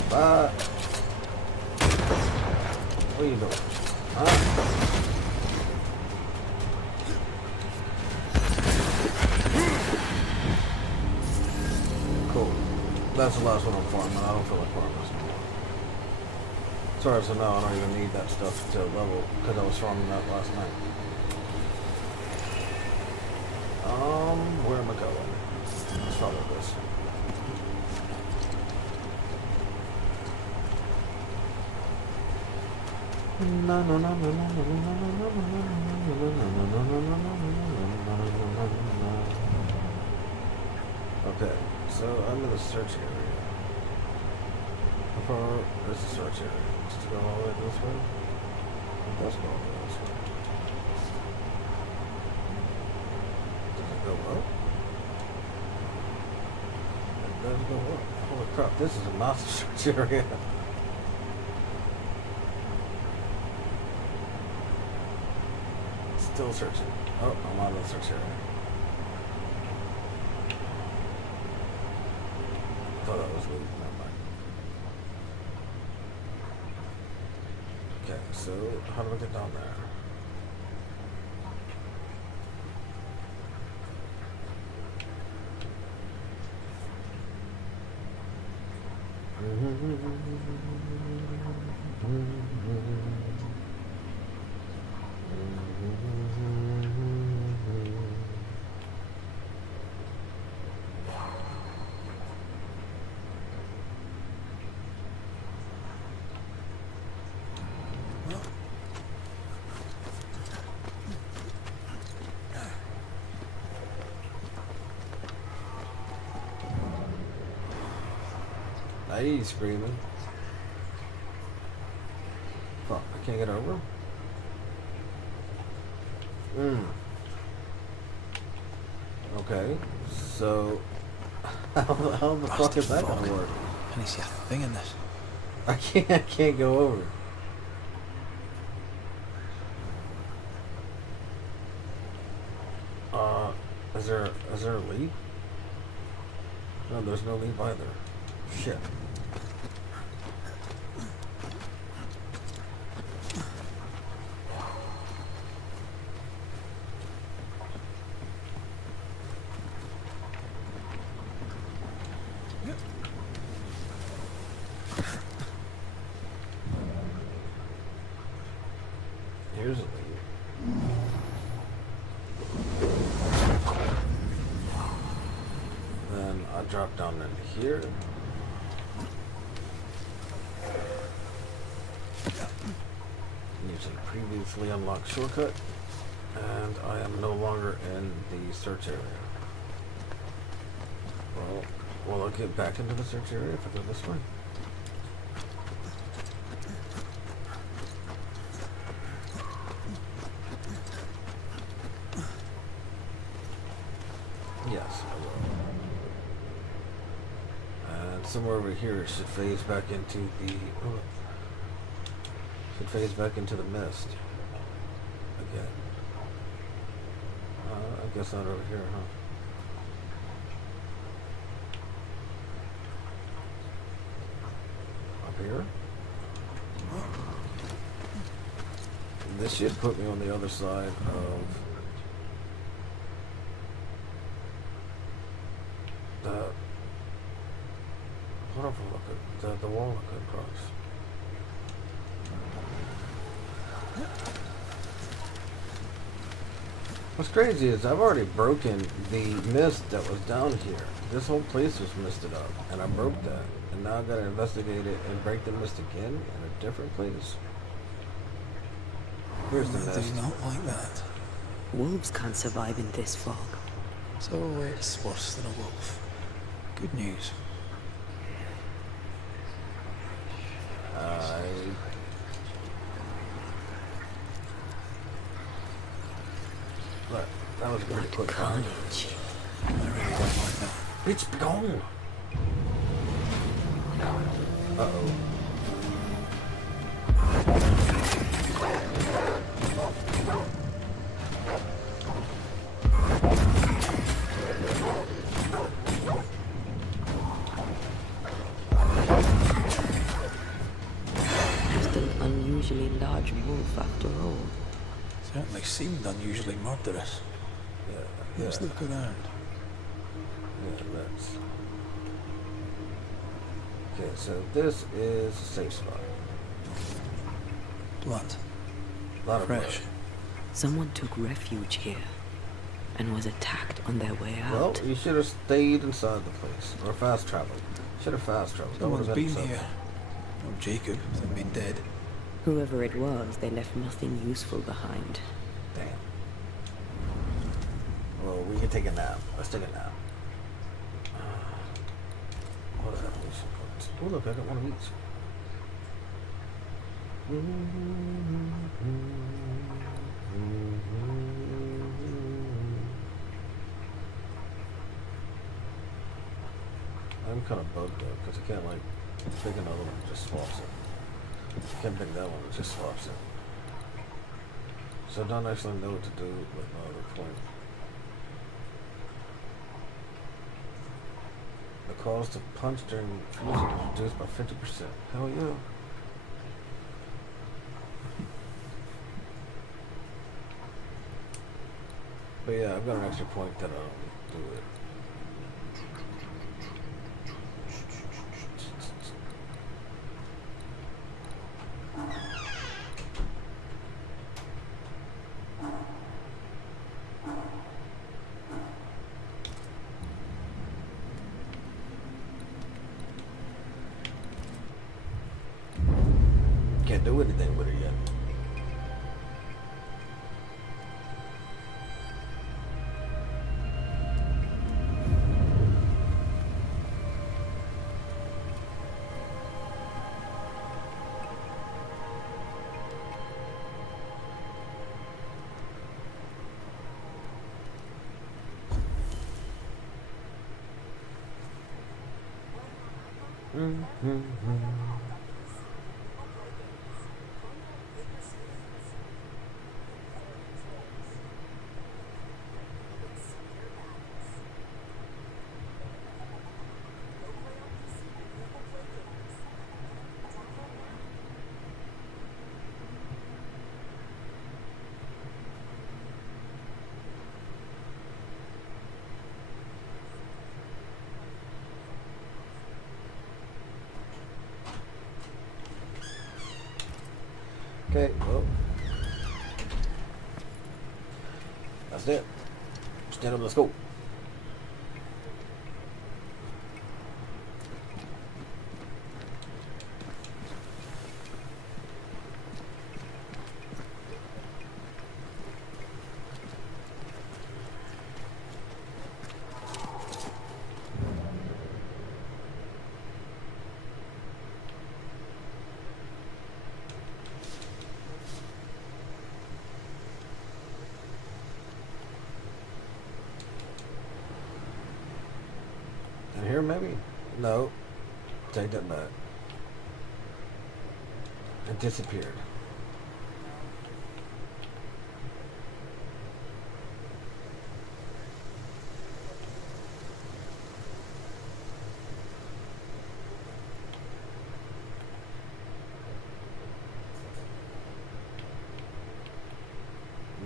Bye. What are you doing? Huh? Cool. That's the last one I'm farming. I don't feel like farming this anymore. Sorry, so no, I don't even need that stuff to level because I was farming that last night. Where am I going? Let's follow this. No, no, no, no, no, no, no, no, no, no, no. so I'm in the search area. How far is the search area? Does it go all the way this way? It does go all the way this way. Does it go up? It does go up. Holy crap, this is a massive search area. Still searching. Oh, I'm out of the search area. Thought I was leaving. Never mind. Okay, so how do I get down there? He's screaming. Fuck, I can't get over. Okay, so how the fuck is that gonna work? I need to see a thing in this. I can't go over. Is there a leap? No, there's no leap either. Shit. Here's a leap. Then I drop down into here. Using previously unlocked shortcut, and I am no longer in the search area. Well, will I get back into the search area if I go this way? Yes, I will. And somewhere over here it should phase back into the... It fades back into the mist again. I guess not over here, huh? Up here? This should put me on the other side of the... What if I look at the wall I could cross? What's crazy is I've already broken the mist that was down here. This whole place was misted up, and I broke that. And now I gotta investigate it and break the mist again in a different place. Where's the They mist? do not like that. Wolves can't survive in this fog. So it's worse than a wolf. Good news. Look, that was a pretty quick find. I really don't like that. It's gone. Uh-oh. Just an unusually large wolf after all. Certainly seemed unusually murderous. Yeah, Let's look around. Yeah, let's. Okay, so this is a safe spot. Blood. A lot of Fresh. blood. Someone took refuge here and was attacked on their way Well, out. you should have stayed inside the place. Or fast traveled. Should have fast traveled. That Someone's would've been something. here. Not Jacob, with him being dead. Whoever it was, they left nothing useful behind. Damn. Well, we can take a nap. Let's take a nap. what evolution points? Oh look, I got one of each. I'm kind of bugged though, because I can't like pick another one and just swaps it. I can't pick that one, it just swaps it. So I don't actually know what to do with my other point. The cost of punch during fusion is reduced by 50%. Hell yeah. But yeah, I've got an extra point that do it. Can't do anything with it yet. Okay, well, that's it. Stand up, let's go. And here, maybe? No. Take that back. It disappeared.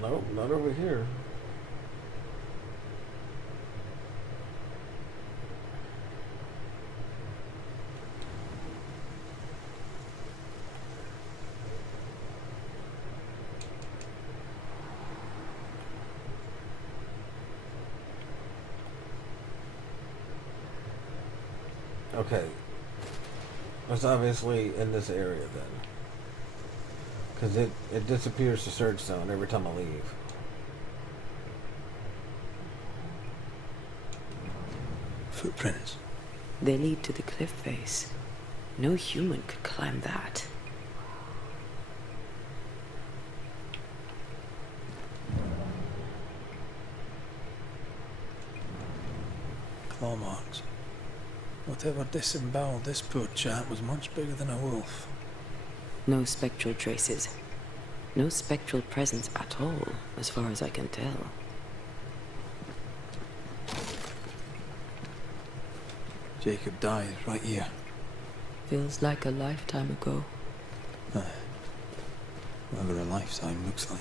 Nope, not over here. Okay. It's obviously in this area then. Because it disappears to search zone every time I leave. Footprints. They lead to the cliff face. No human could climb that. Claw marks. Whatever disemboweled this poor chap was much bigger than a wolf. No spectral traces. No spectral presence at all, as far as I can tell. Jacob died right here. Feels like a lifetime ago. Whatever a lifetime looks like.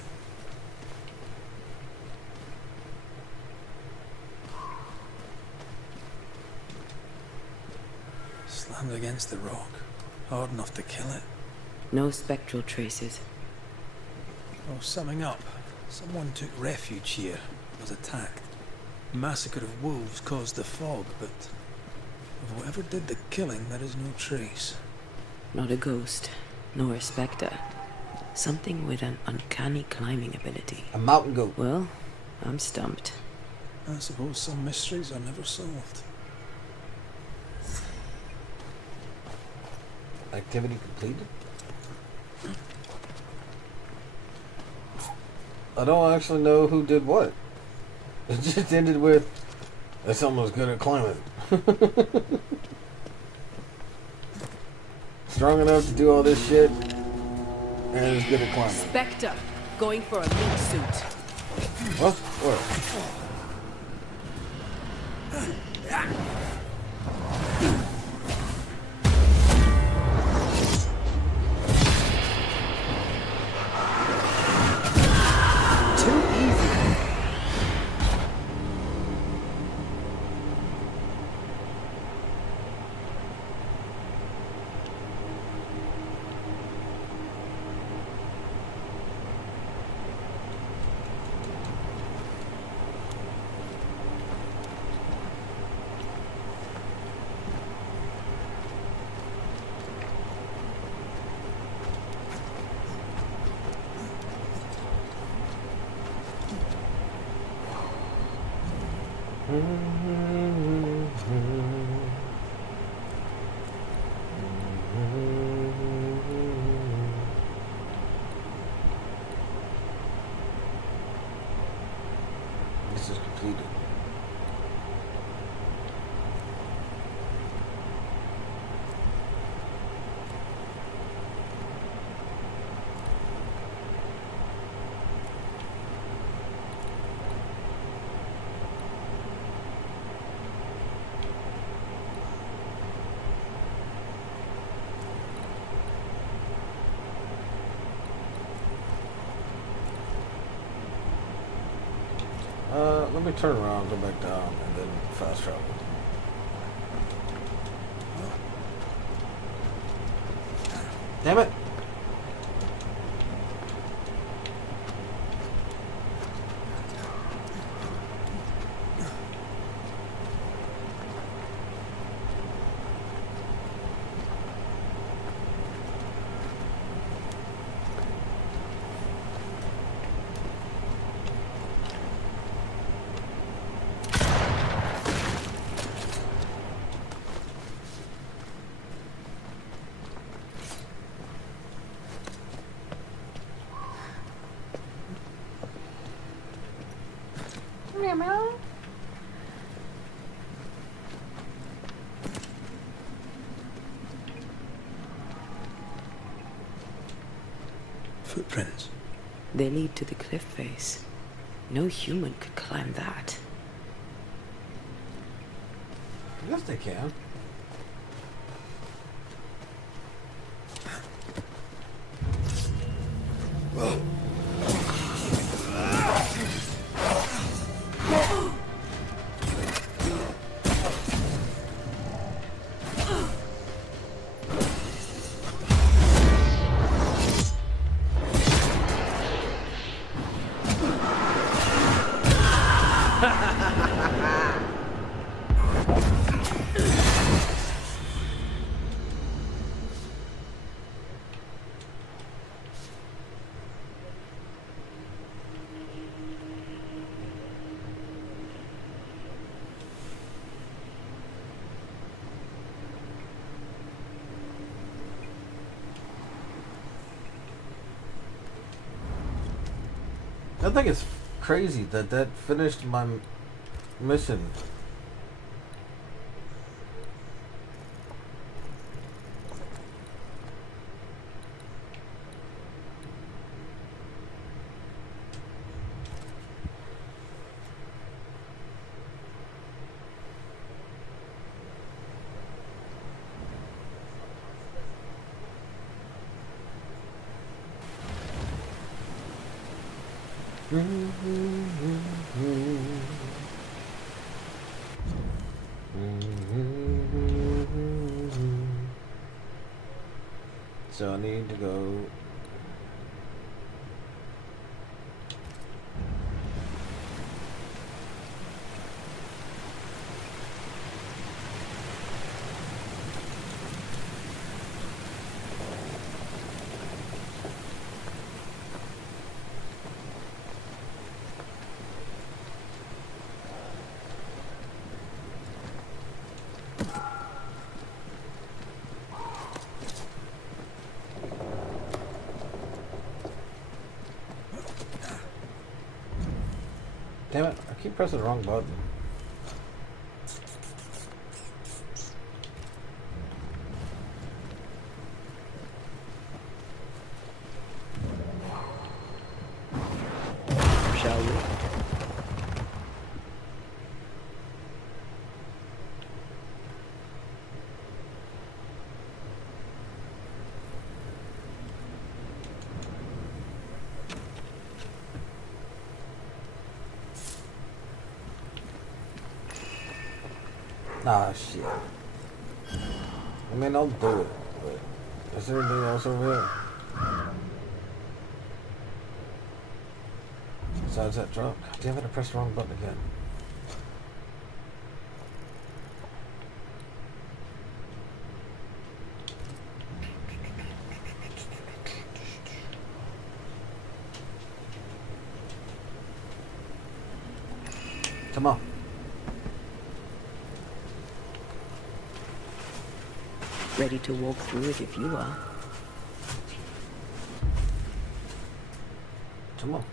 Slammed against the rock. Hard enough to kill it. No spectral traces. Oh, summing up. Someone took refuge here. Was attacked. Massacre of wolves caused the fog, but of whoever did the killing, there is no trace. Not a ghost, nor a spectre. Something with an uncanny climbing ability. A mountain goat. Well, I'm stumped. I suppose some mysteries are never solved. Activity completed? I don't actually know who did what. It just ended with, that someone's good at climbing. Strong enough to do all this shit, and is good at climbing. Spectre, going for a meat suit. What? What? This is completed. Let me turn around, go back down, and then fast travel. Damn it! Footprints. They lead to the cliff face. No human could climb that. Yes, they can. I think it's crazy that that finished my mission. So I need to go. Damn it, I keep pressing the wrong button. Shall we? Nah, shit. I mean, I'll do it, but is there anything else over here? Besides that truck? God damn it, I pressed the wrong button again. Come on. Ready to walk through it if you are. Come on.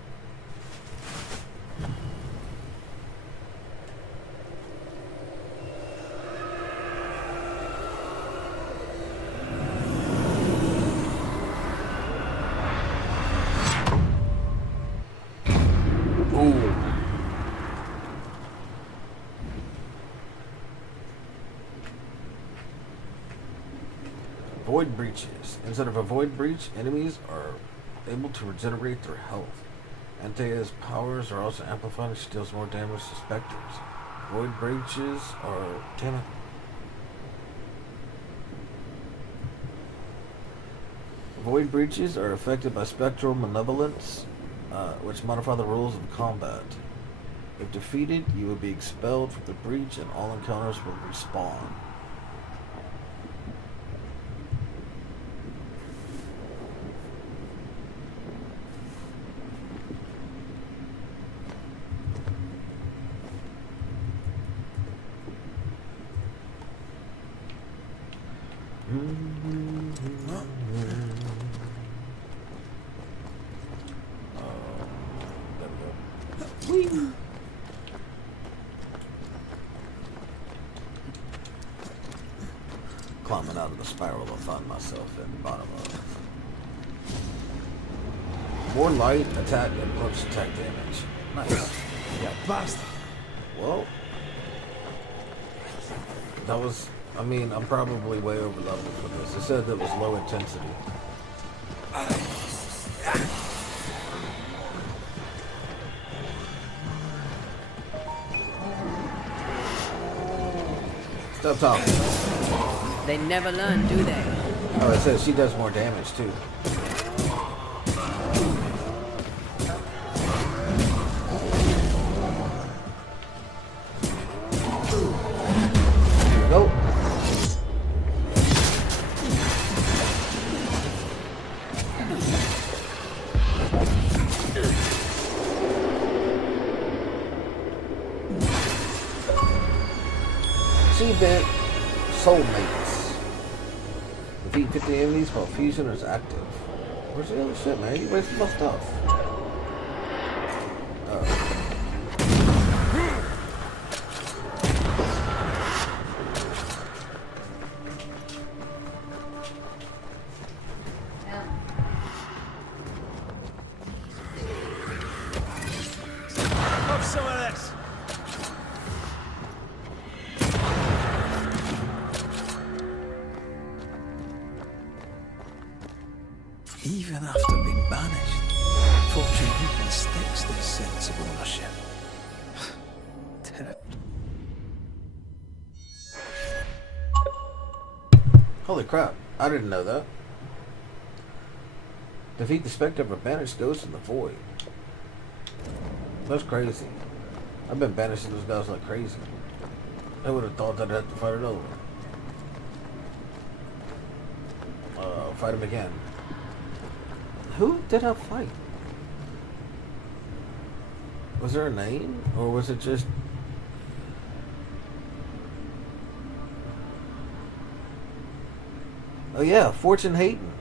Ooh. Void breaches. Instead of a void breach, enemies are able to regenerate their health. Antaea's powers are also amplified and she deals more damage to specters. Void breaches are... Damn it. Void breaches are affected by spectral malevolence, which modify the rules of combat. If defeated, you will be expelled from the breach and all encounters will respawn. Climbing out of the spiral I find myself in the bottom of. More light attack and punch attack damage. Nice. Yeah, bastard. Well, that was... I mean, I'm probably way over leveled for this. It said that it was low intensity. Stop talking. They never learn, do they? Oh, it says she does more damage too. Nope. Event Soulmates. Defeat 50 enemies while fusion is active. Where's the other shit, man? You wasted my stuff. Have some of this. Even after being banished, Fortune even sticks this sense of ownership. Terrible. Holy crap, I didn't know that. Defeat the specter of a banished ghost in the void. That's crazy. I've been banishing those guys like crazy. I would have thought that I'd have to fight another one. Fight him again. Who did I fight? Was there a name? Or was it just... Oh yeah, Fortune Hayton.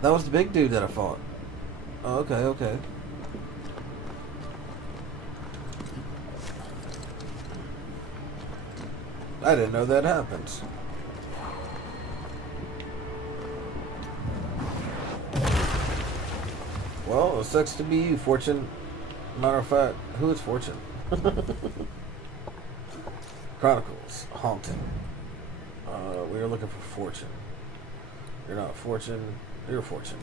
That was the big dude that I fought. Oh, okay, okay. I didn't know that happens. Well, it sucks to be you, Fortune. Matter of fact, who is Fortune? Chronicles, Haunting. We are looking for Fortune. You're not Fortune. You're Fortune.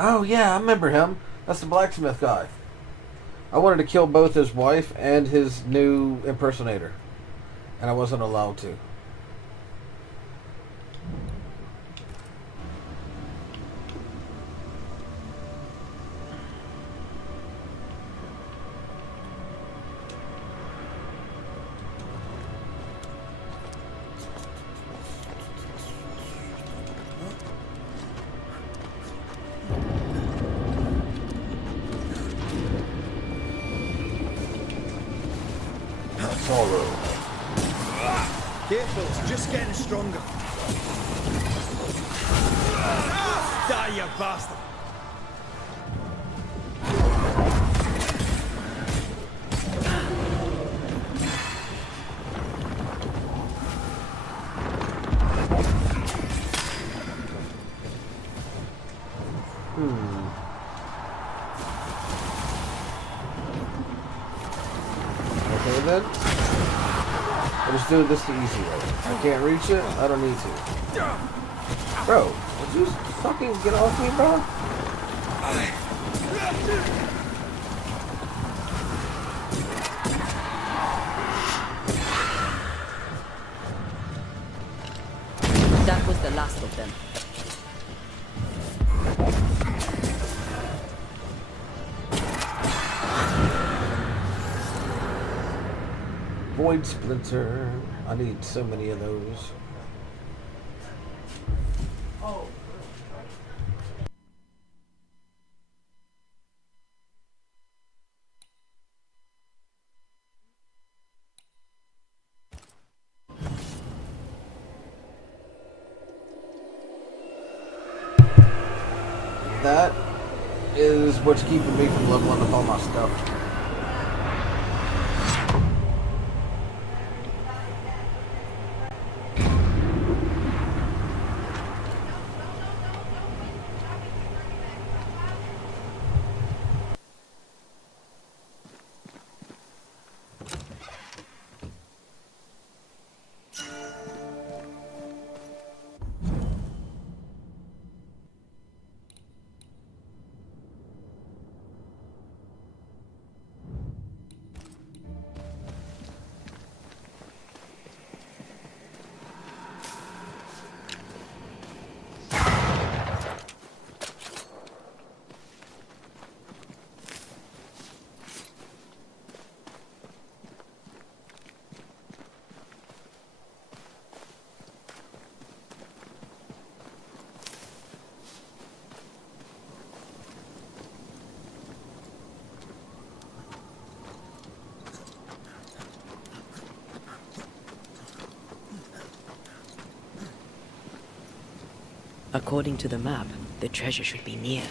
Oh yeah, I remember him. That's the blacksmith guy. I wanted to kill both his wife and his new impersonator, and I wasn't allowed to. Sorrow. Careful, it's just getting stronger. Die, you bastard! Okay then. I'm just doing this the easy way. I can't reach it. I don't need to. Bro, would you fucking get off me, bro? That was the last of them. Void Splinter. I need so many of those. That is what's keeping me from leveling up all my stuff. According to the map, the treasure should be near.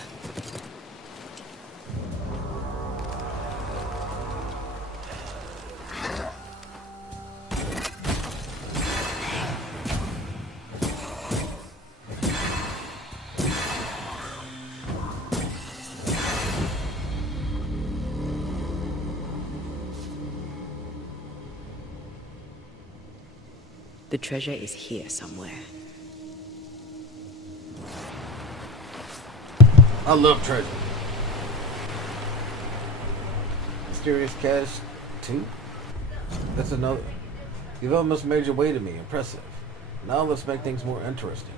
The treasure is here somewhere. I love treasure. Mysterious Cache 2? That's another. You've almost made your way to me. Impressive. Now let's make things more interesting.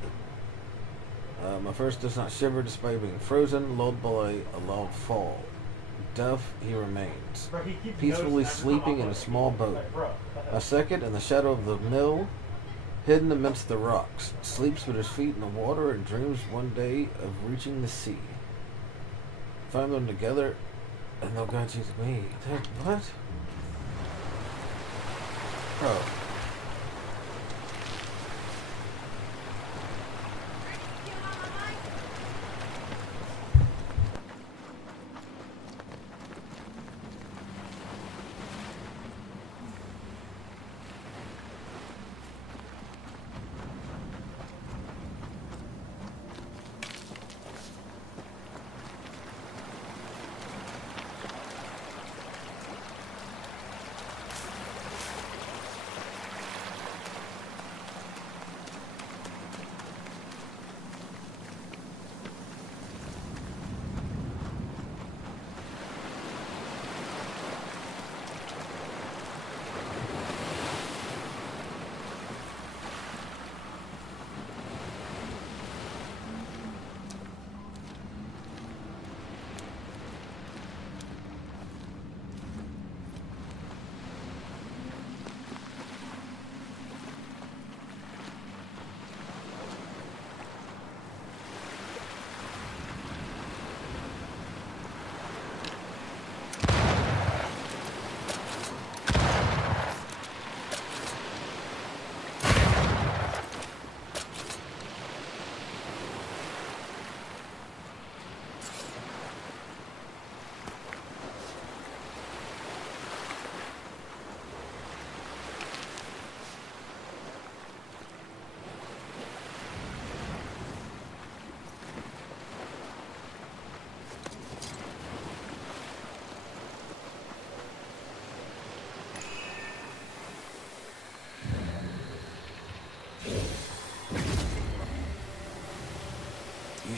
My first does not shiver despite being frozen, lulled by a loud fall. Deaf he remains, peacefully sleeping in a small boat. My second, in the shadow of the mill, hidden amidst the rocks, sleeps with his feet in the water and dreams one day of reaching the sea. Find them together, and they'll guide you to me. What? Bro.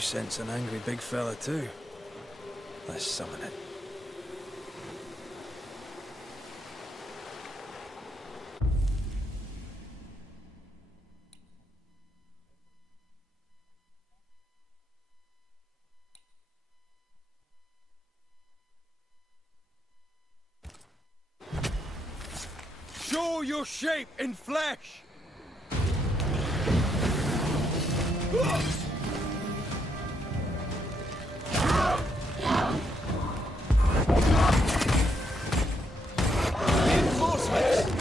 sense an angry big fella too. Let's summon it. Show your shape in flesh! Reinforcements!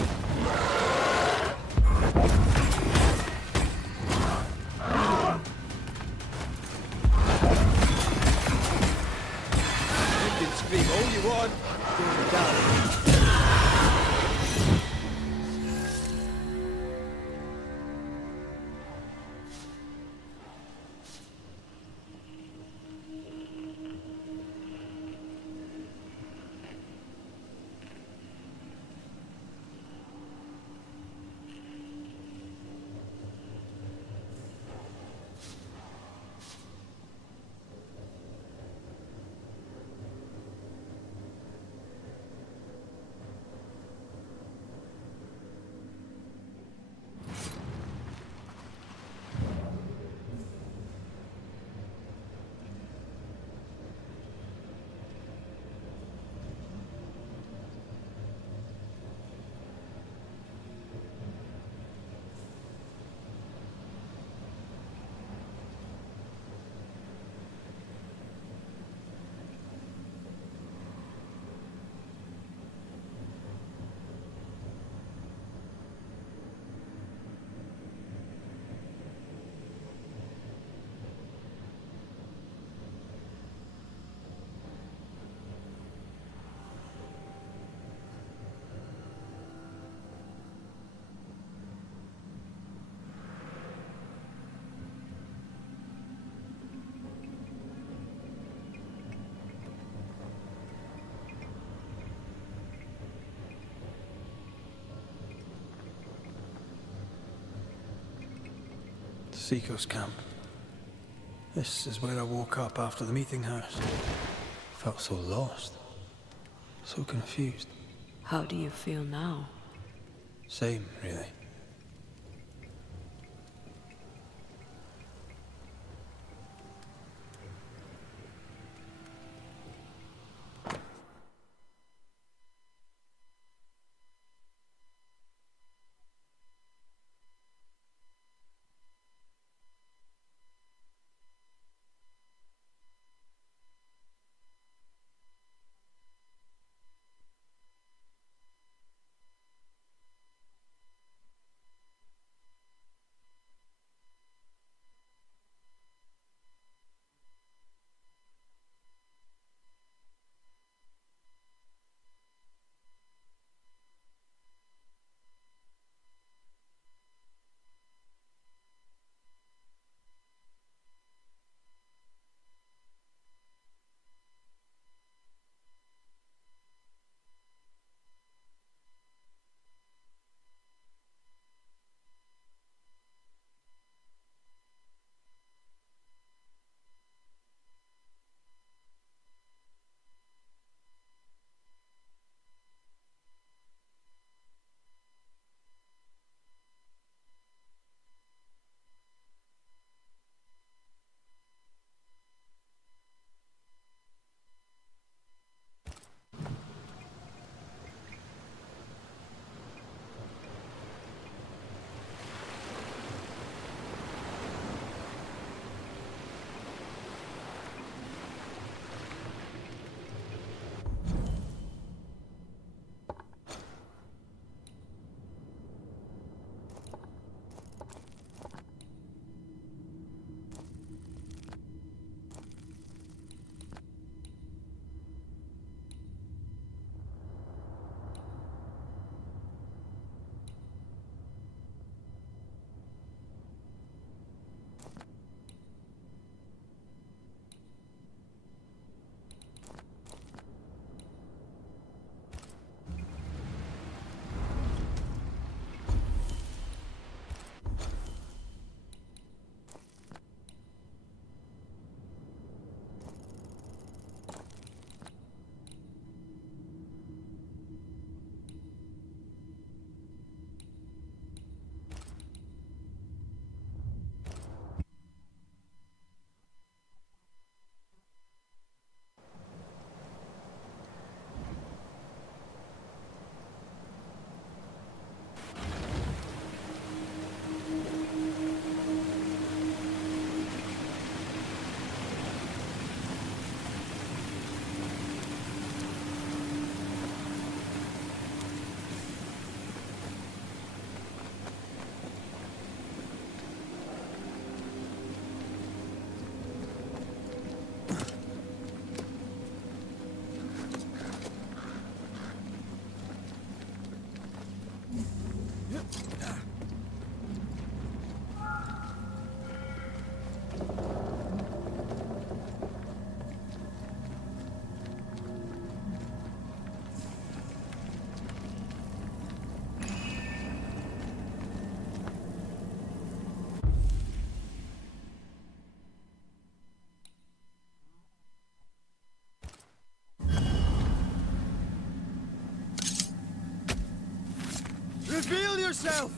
You can scream all you want. You'll be down. Seacoast camp. This is where I woke up after the meeting house. Felt so lost. So confused. How do you feel now? Same, really. yourself!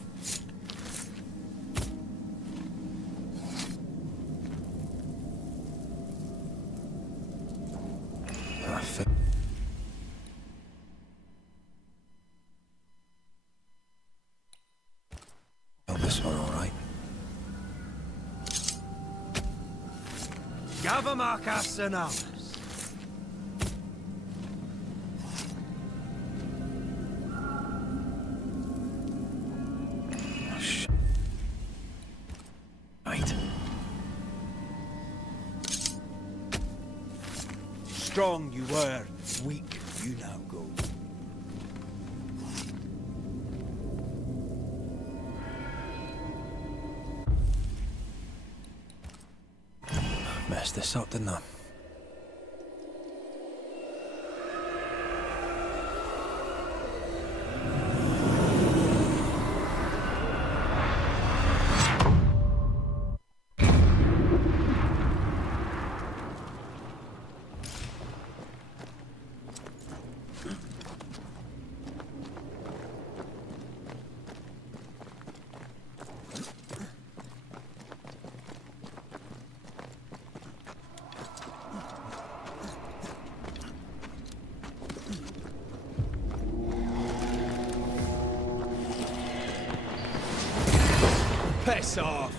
This one, all right. Gavamakas and ours. Right. Strong you were, weak you now go. Messed this up, didn't I? Piss off!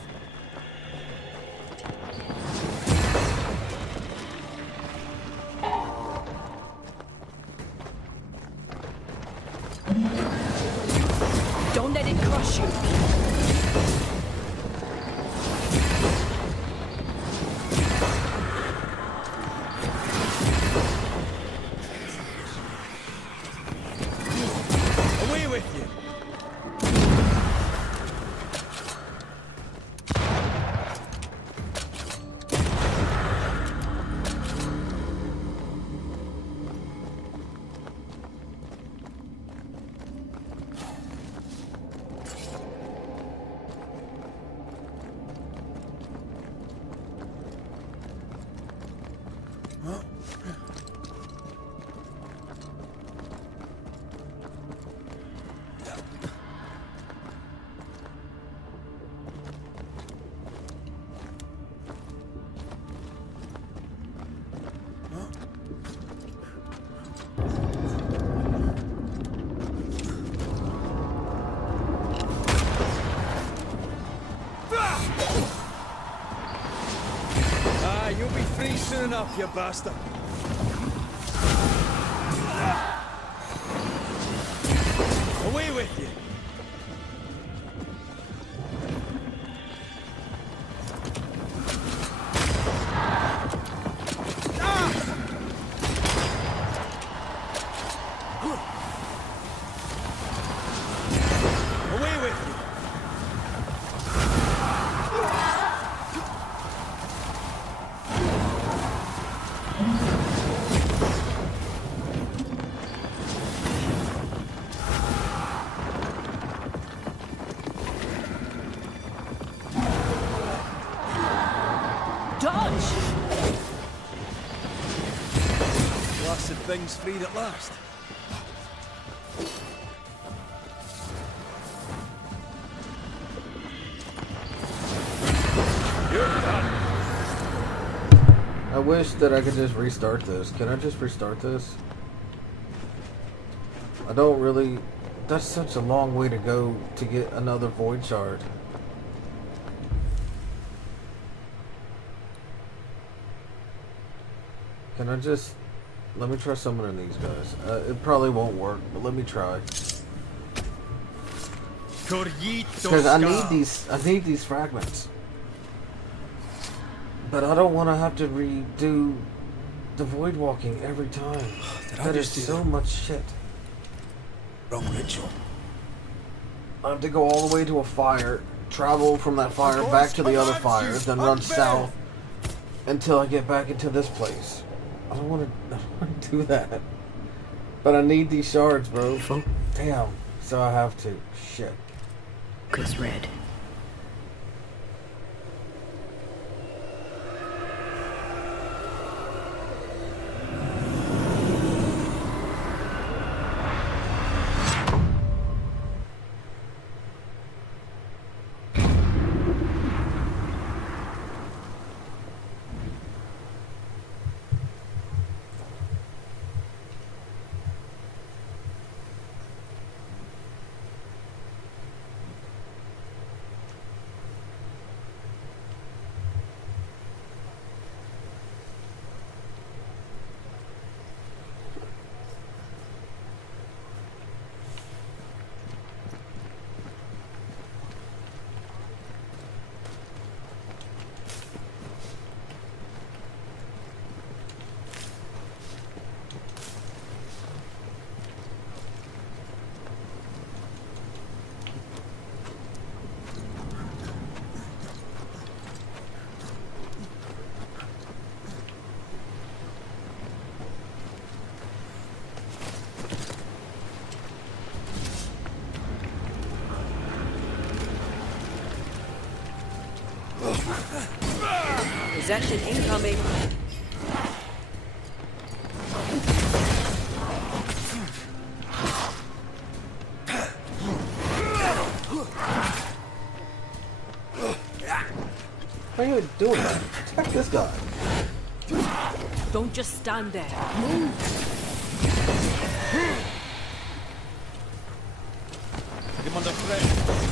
Don't let it crush you. Away with you! You'll be free soon enough, you bastard. Away with you. Away with you. Dodge! Blasted thing's freed at last. You're done. I wish that I could just restart this. Can I just restart this? I don't really... That's such a long way to go to get another void shard. Can I just... Let me try summoning these guys. It probably won't work, but let me try. Because I need these fragments. But I don't want to have to redo the void walking every time. That is so much shit. Wrong ritual. I have to go all the way to a fire, travel from that fire back to the other fire, then run south until I get back into this place. I don't want to do that. But I need these shards, bro. Damn. So I have to. Shit. Cause red. Possession incoming. Why are you doing that? Attack this guy. Don't just stand there. Put him under threat.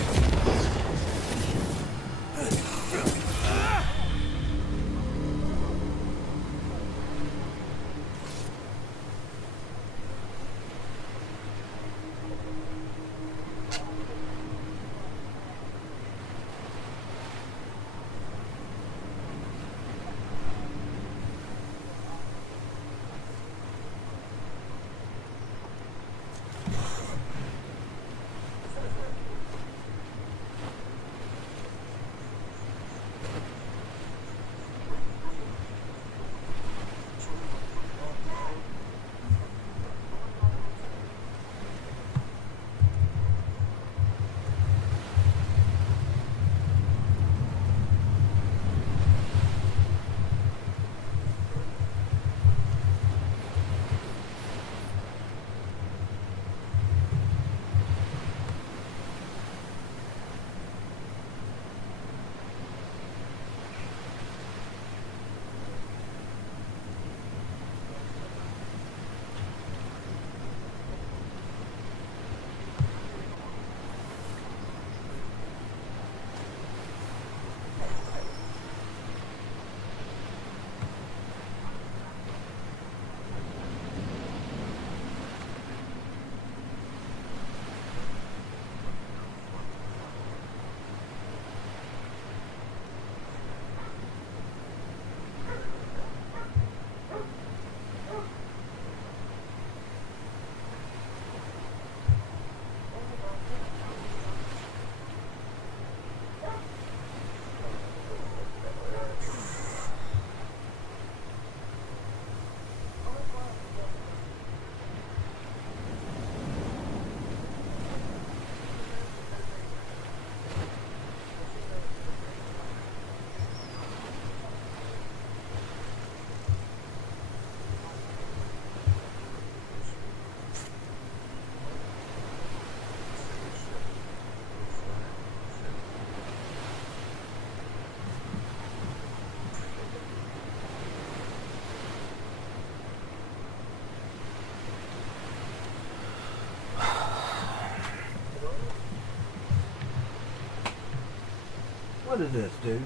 What is this, dude?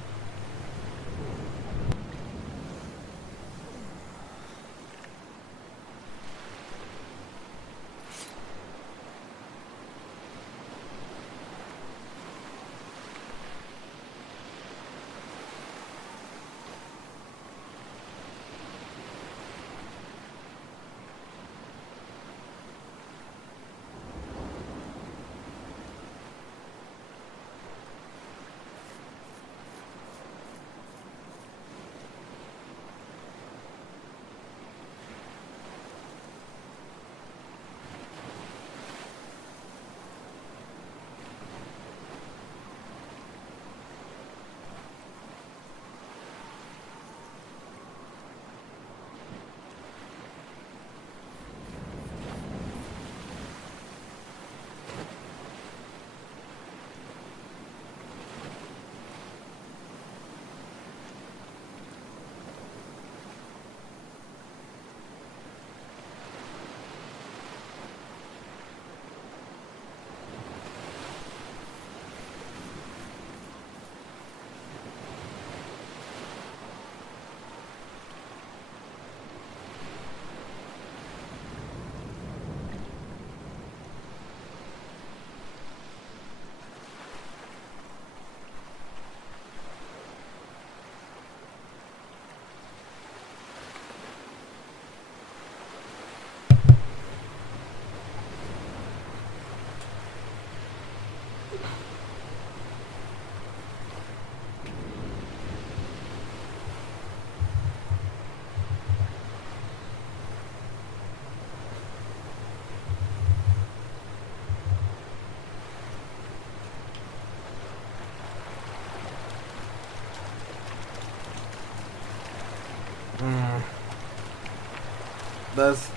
That's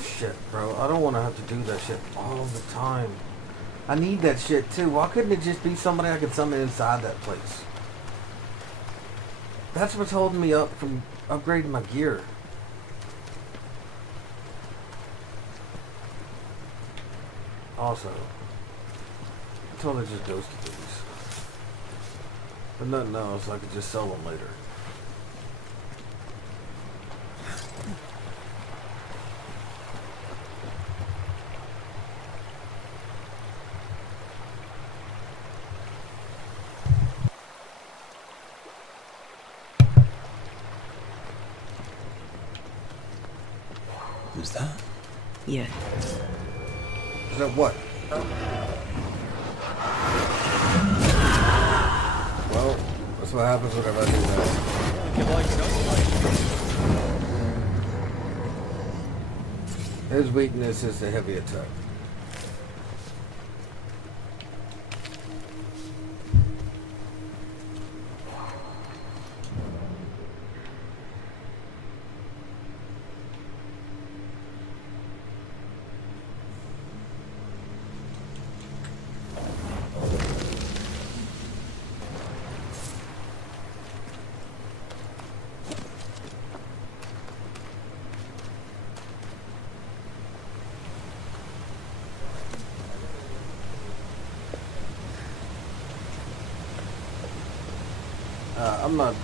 shit, bro. I don't want to have to do that shit all the time. I need that shit too. Why couldn't it just be somebody I could summon inside that place? That's what's holding me up from upgrading my gear. Also, I totally just ghosted these. But nothing else, I could just sell them later. Who's that? Yeah. Is that what? Well, that's what happens whenever I do that. His weakness is the heavy attack.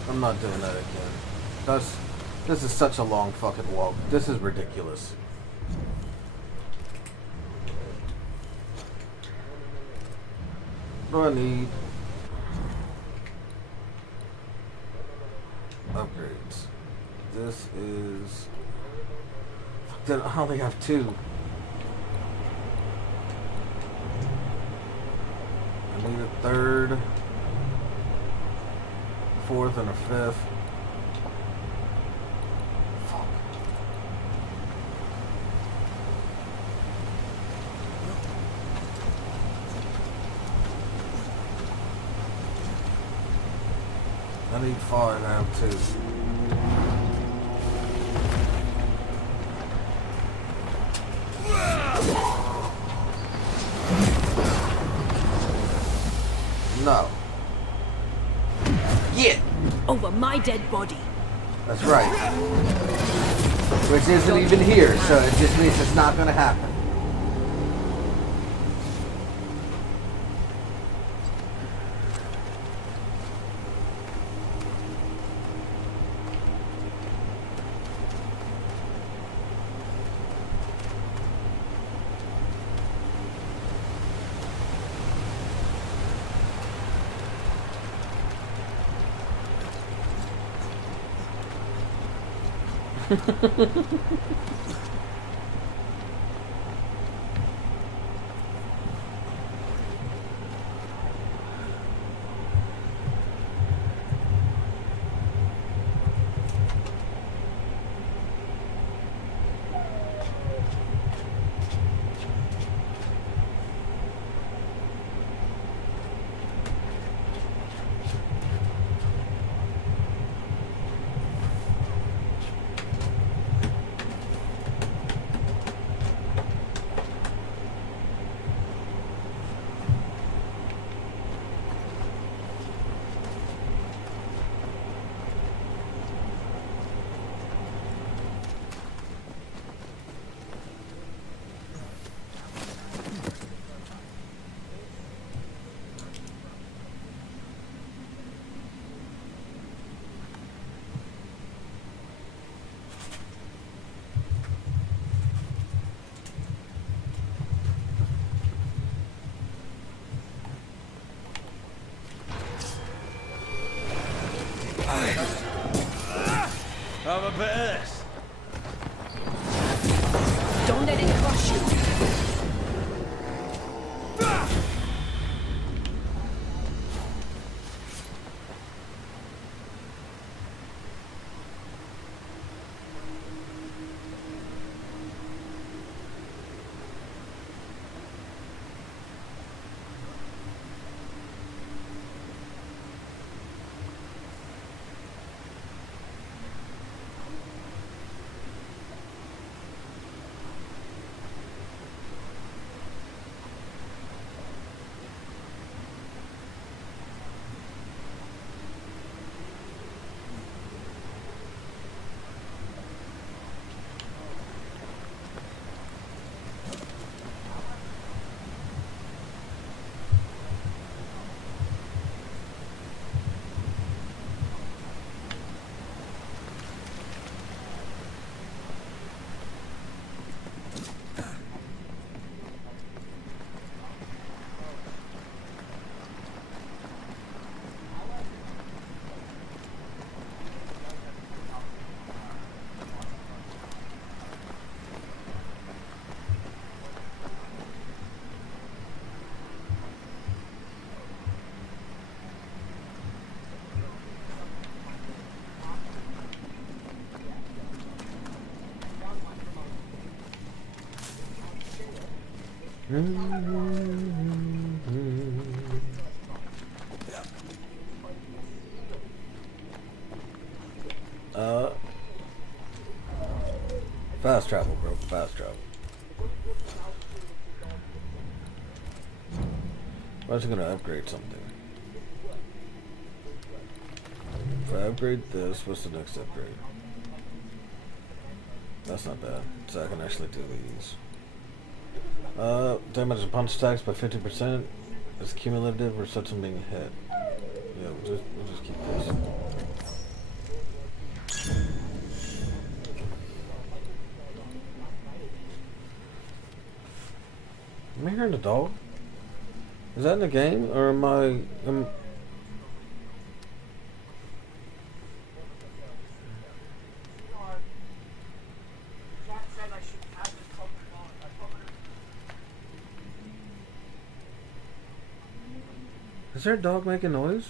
I'm not doing that again. This is such a long fucking walk. This is ridiculous. What do I need? Upgrades. This is... Then I only have 2. I need a 3rd. 4th and a 5th. Fuck. I need 5 and I have 2. No. Get! Over my dead body. That's right. Which isn't even here, so it just means it's not gonna happen. Uh, fast travel, bro. Fast travel. I was gonna upgrade something. If I upgrade this, what's the next upgrade? That's not bad. So I can actually do these. Damage and punch attacks by 50%. It's cumulative or such as being hit. Yeah, we'll just keep this. Am I hearing a dog? Is that in the game, or am I? Is there a dog making noise?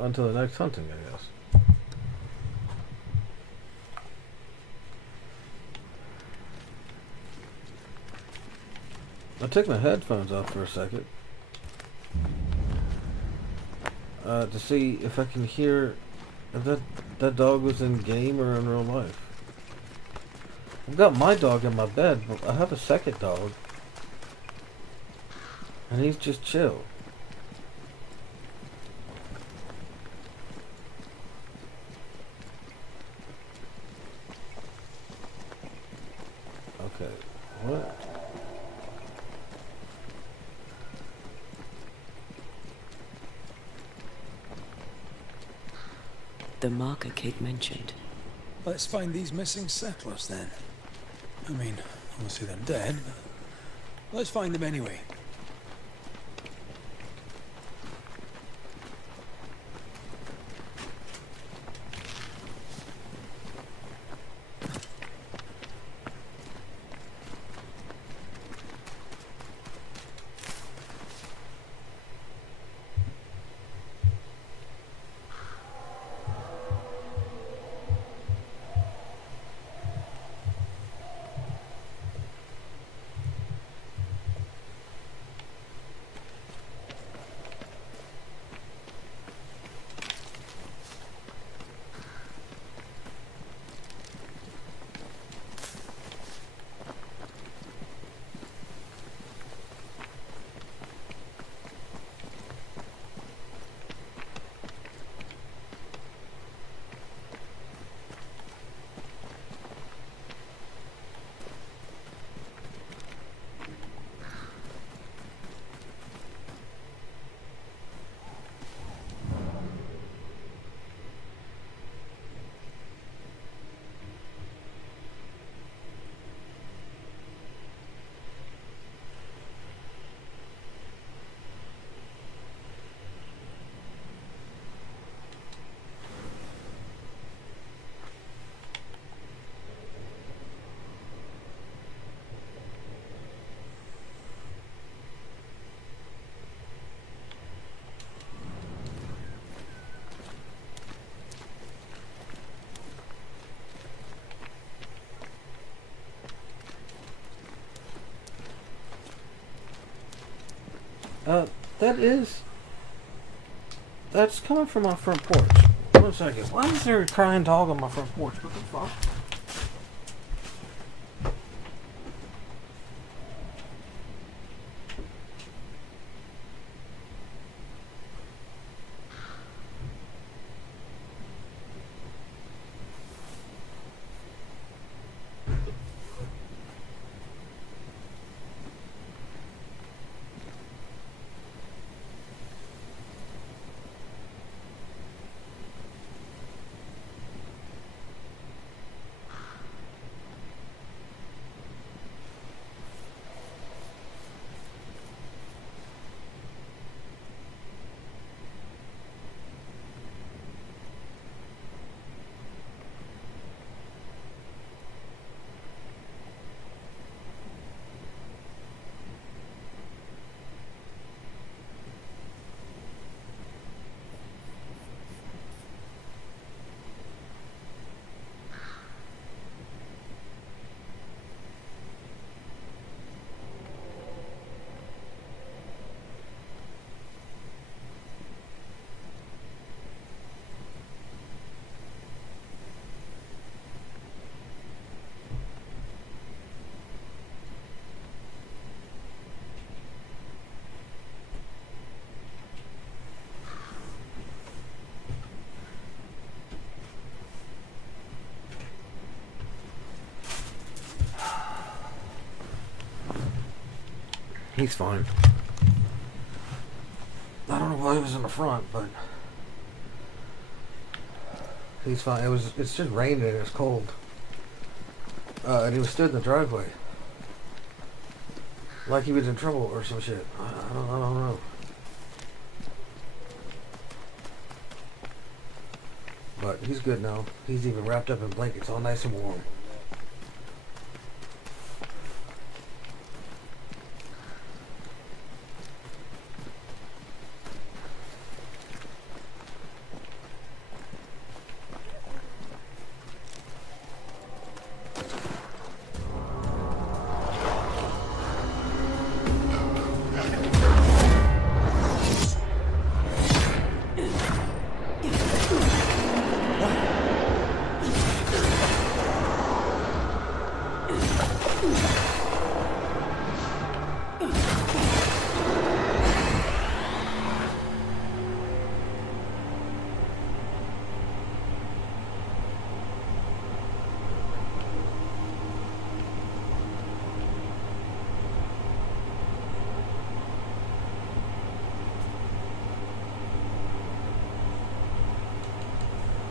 Until the next hunting, I guess. I'll take my headphones off for a second. To see if I can hear if that dog was in game or in real life. I've got my dog in my bed, but I have a second dog. And he's just chill. Okay, what? The marker Kate mentioned. Let's find these missing settlers then. I mean, obviously they're dead, but let's find them anyway. That is... That's coming from my front porch. 1 second. Why is there a crying dog on my front porch? What the fuck? He's fine. I don't know why he was in the front, but he's fine. It's just raining and it's cold. And he was stood in the driveway. Like he was in trouble or some shit. I don't know. But he's good now. He's even wrapped up in blankets, all nice and warm.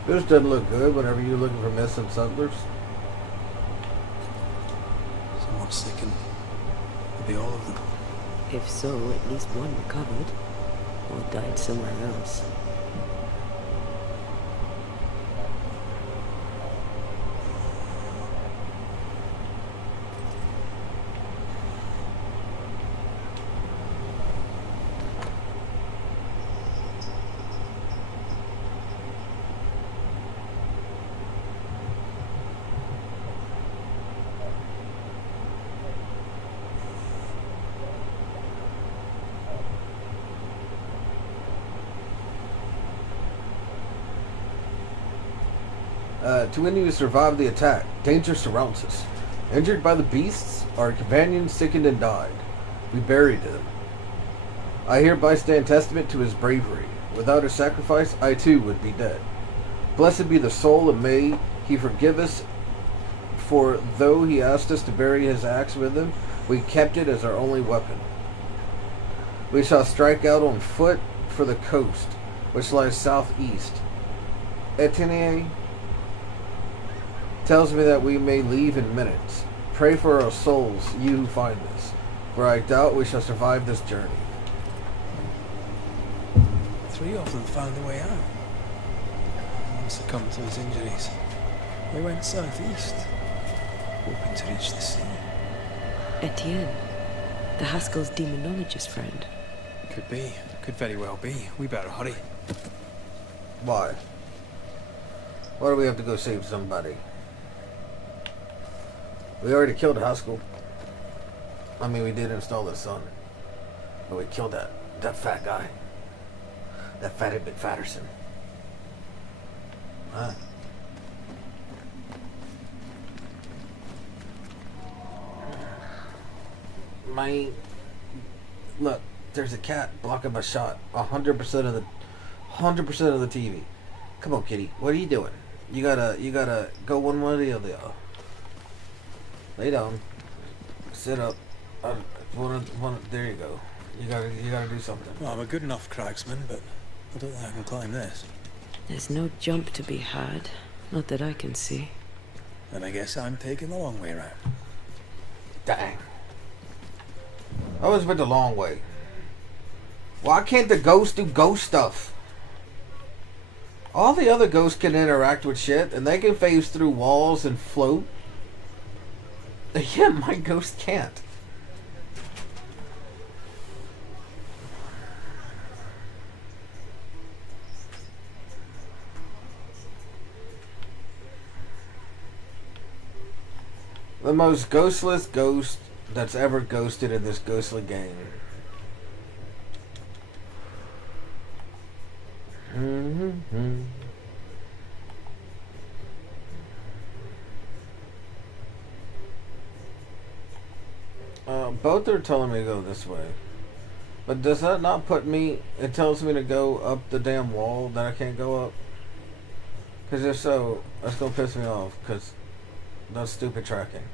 This doesn't look good whenever you're looking for missing settlers. Someone sickened. Maybe all of them. If so, at least one recovered. Or died somewhere else. To any who survived the attack, danger surrounds us. Injured by the beasts, our companions sickened and died. We buried him. I hereby stand testament to his bravery. Without his sacrifice, I too would be dead. Blessed be the soul, and may he forgive us, for though he asked us to bury his axe with him, we kept it as our only weapon. We shall strike out on foot for the coast, which lies southeast. Etienne tells me that we may leave in minutes. Pray for our souls, you who find us, for I doubt we shall survive this journey. 3 of them found a way out. One succumbed to his injuries. They went southeast, hoping to reach the sea. Etienne, the Haskell's demonologist friend. Could be. Could very well be. We better hurry. Why? Why do we have to go save somebody? We already killed Haskell. I mean, we did install his son. Oh, we killed that fat guy. That fatty bit Fatterson. Huh? Look, there's a cat blocking my shot. 100% of the TV. Come on, kitty. What are you doing? You gotta go one way or the other. Lay down. Sit up. There you go. You gotta do something. Well, I'm a good enough cragsman, but I don't think I can climb this. There's no jump to be had. Not that I can see. Then I guess I'm taking the long way around. Dang. I always went the long way. Why can't the ghost do ghost stuff? All the other ghosts can interact with shit, and they can phase through walls and float. Yeah, my ghost can't. The most ghostless ghost that's ever ghosted in this ghostly game. Both are telling me to go this way. But does that not put me... It tells me to go up the damn wall that I can't go up? Because if so, that's going to piss me off. Because that's stupid tracking.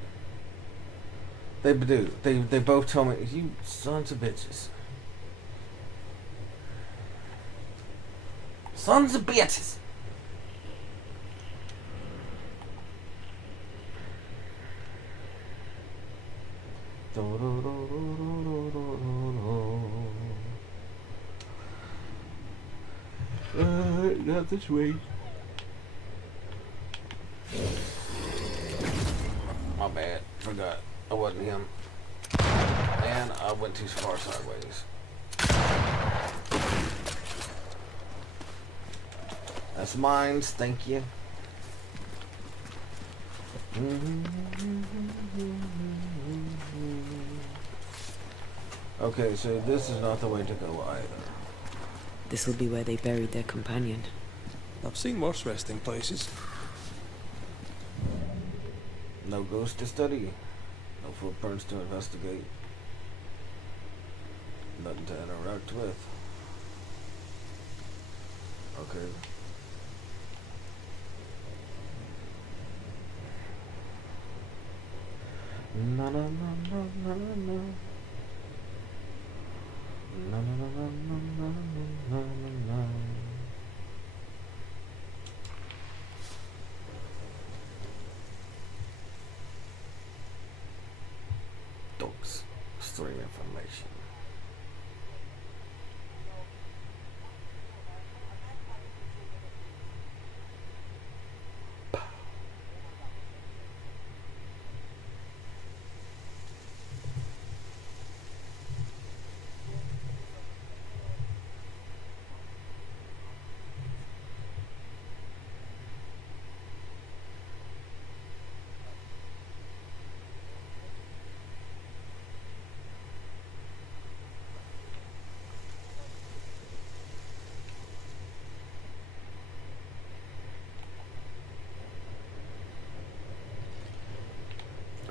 They do. They both tell me, you sons of bitches. Sons of bitches. Not this way. My bad. Forgot. I wasn't him. And I went too far sideways. That's mine. Thank you. Okay, so this is not the way to go either. This will be where they buried their companion. I've seen worse resting places. No ghost to study. No footprints to investigate. Nothing to interact with. Okay. No, no, no, no, no, no. No, no, no, no, no, no, no, no. Dogs. Story information.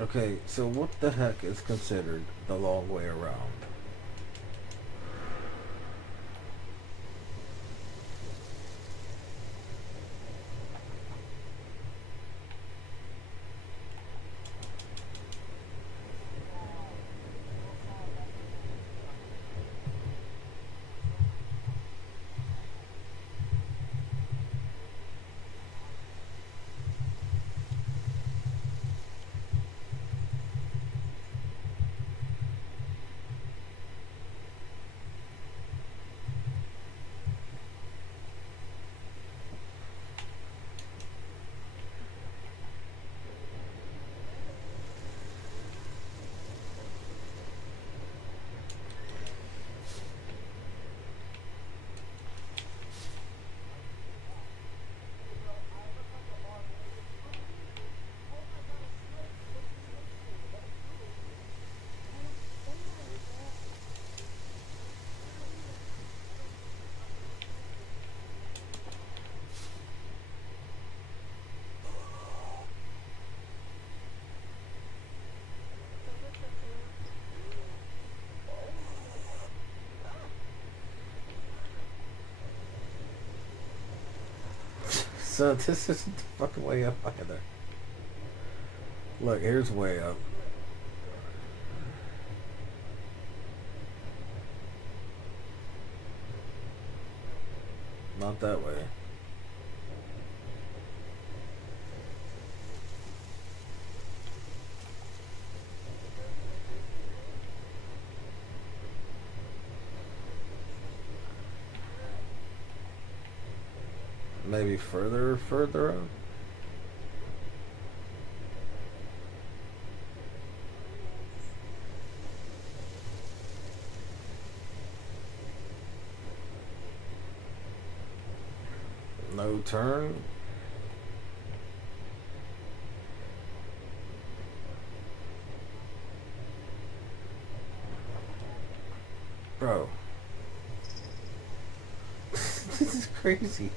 Okay, so what the heck is considered the long way around? So this isn't the fucking way up either. Look, here's way up. Not that way. Maybe further up? No turn? Bro. This is crazy.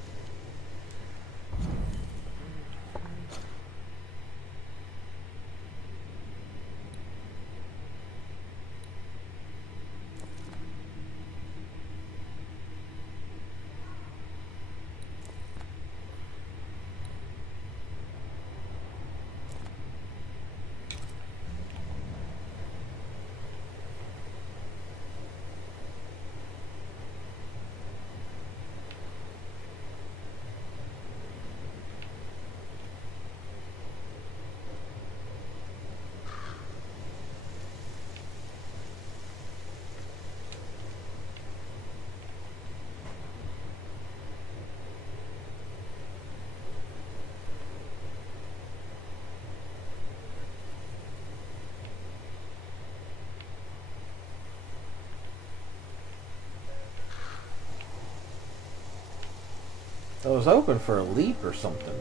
I was hoping for a leap or something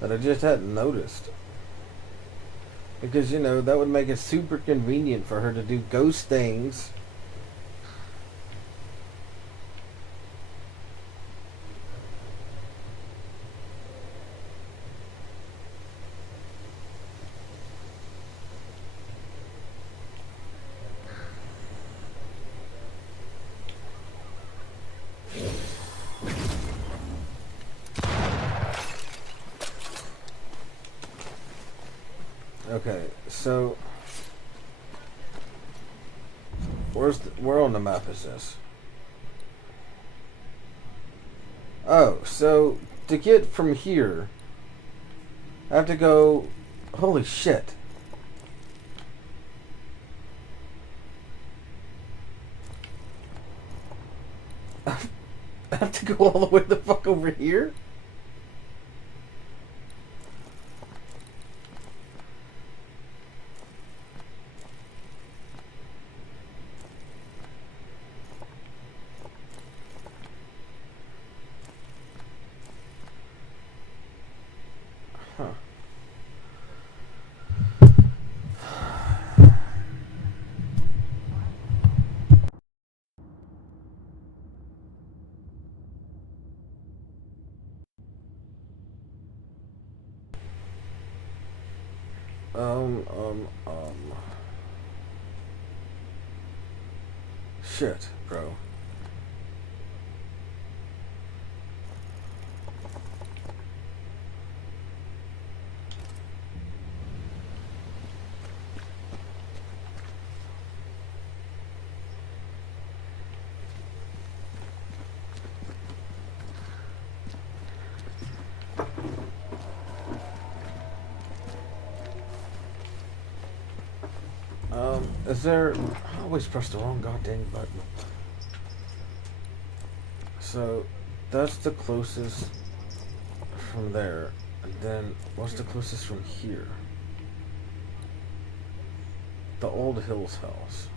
that I just hadn't noticed. Because, you know, that would make it super convenient for her to do ghost things. Okay, so where on the map is this? Oh, so to get from here, I have to go. Holy shit! I have to go all the way the fuck over here? Huh. Shit, bro. Is there... I always press the wrong goddamn button. So, that's the closest from there. And then, what's the closest from here? The Old Hills house.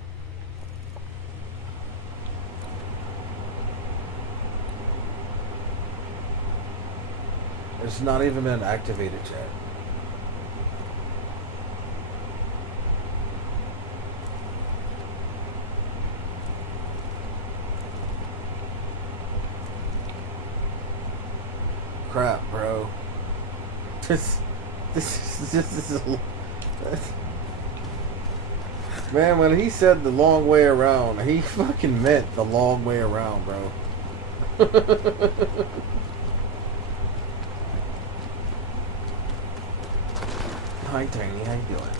It's not even been activated yet. Crap, bro. This is man, when he said the long way around, he fucking meant the long way around, bro. Hi, Tiny. How you doing?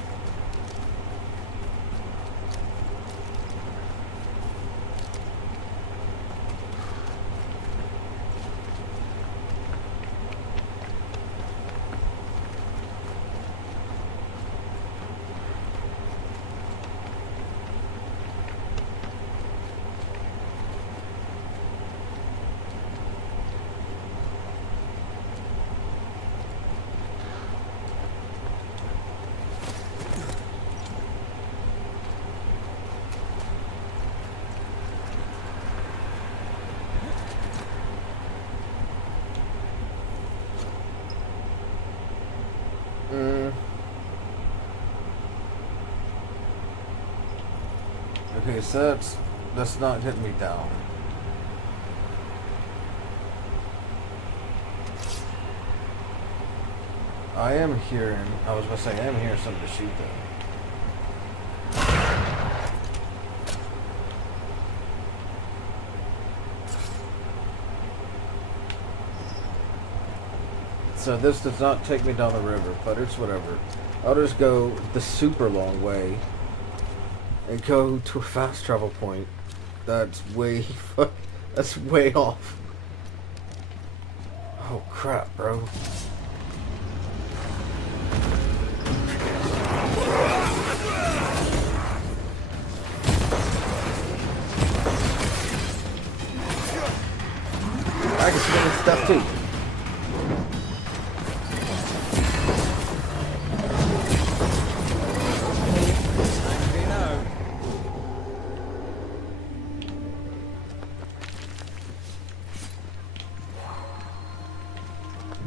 Okay, so that's not getting me down. I was gonna say, I am hearing something to shoot though. So this does not take me down the river, but it's whatever. I'll just go the super long way and go to a fast travel point. That's way off. Oh crap, bro. I can spin this stuff too.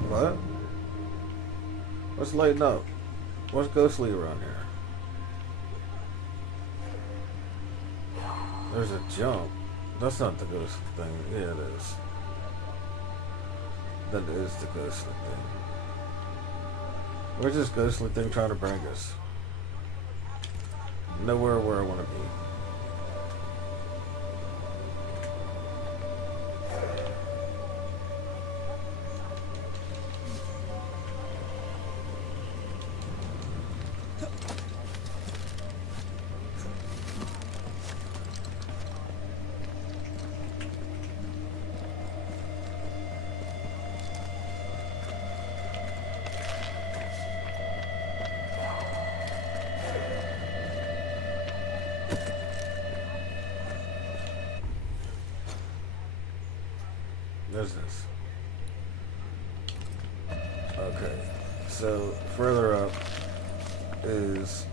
What? What's lighting up? What's ghostly around here? There's a jump. That's not the ghost thing. Yeah, it is. That is the ghostly thing. Where's this ghostly thing trying to bring us? Nowhere where I want to be. There's this. Okay, so further up is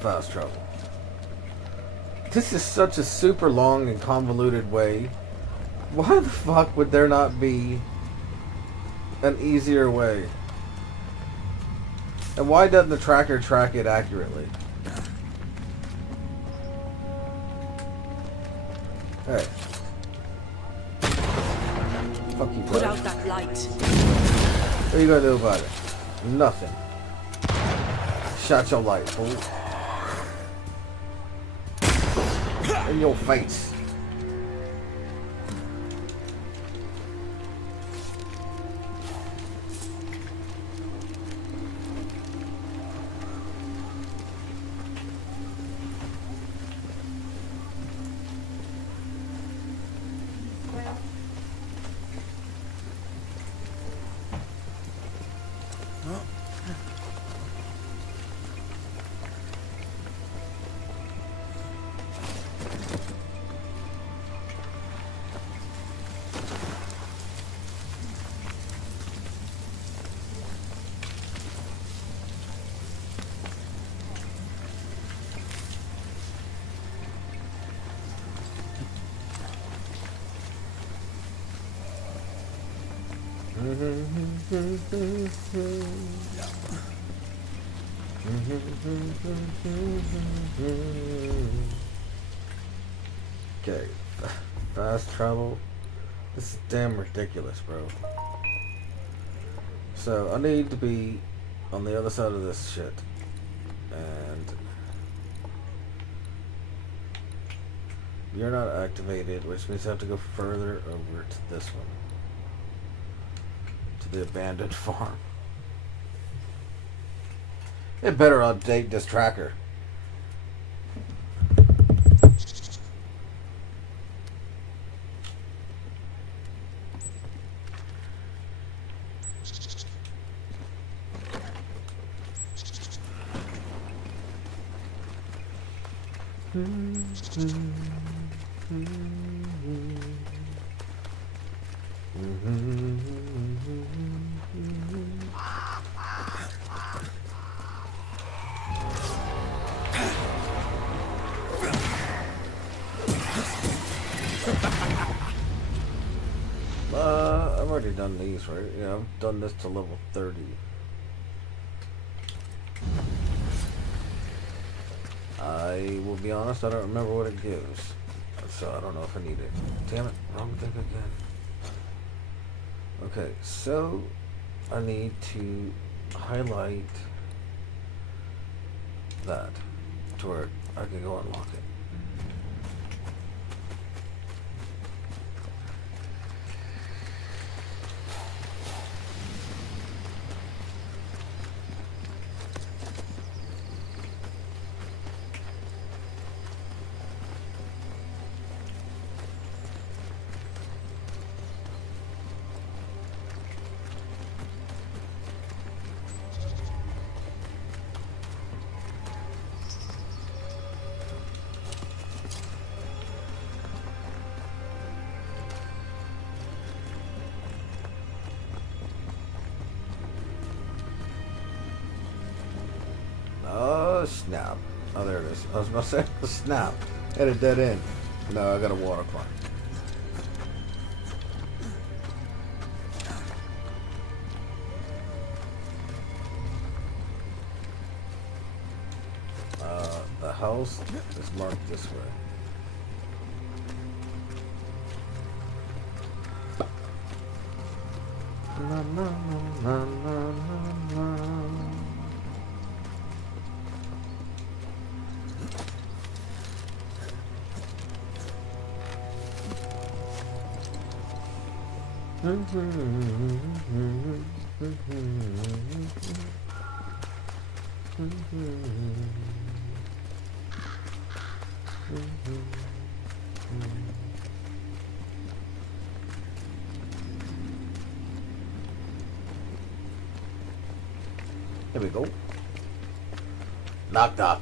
fast travel. This is such a super long and convoluted way. Why the fuck would there not be an easier way? And why doesn't the tracker track it accurately? Hey. Fuck you, Put bro. out that light. What are you gonna do about it? Nothing. Shot your light, fool. In your face. Okay, fast travel. This is damn ridiculous, bro. So I need to be on the other side of this shit, and you're not activated, which means I have to go further over to this one, to the abandoned farm. It better update this tracker. I've already done these, right? Yeah, I've done this to level 30. I will be honest, I don't remember what it gives. So I don't know if I need it. Damn it, wrong thing again. Okay, so I need to highlight that to where I can go unlock it. Snap. Oh, there it is. I was about to say, snap. Had a dead end. No, I got a water climb. The house is marked this way. Na, na, na, na, na, na. There we go. Knock knock.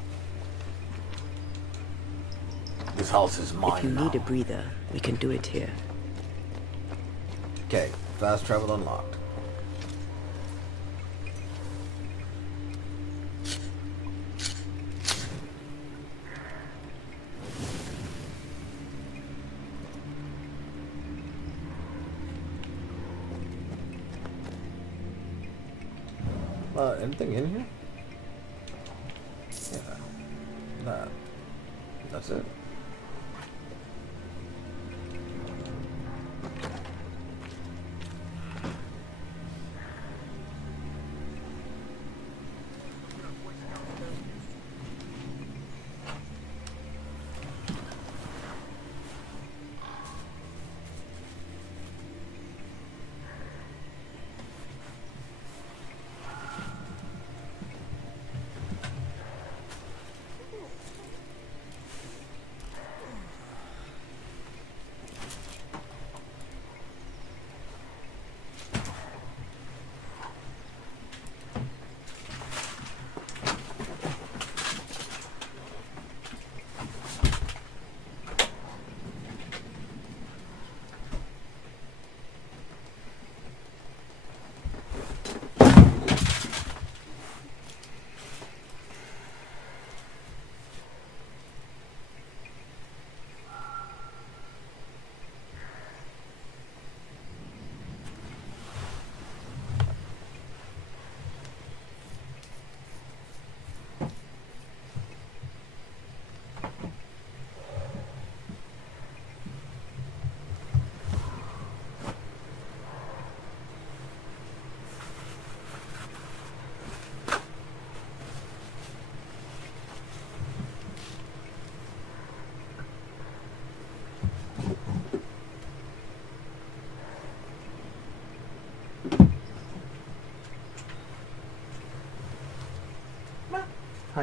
This house is mine. If you now. need a breather, we can do it here. Okay, fast travel unlocked. Anything in here? Yeah. Nah. That's it.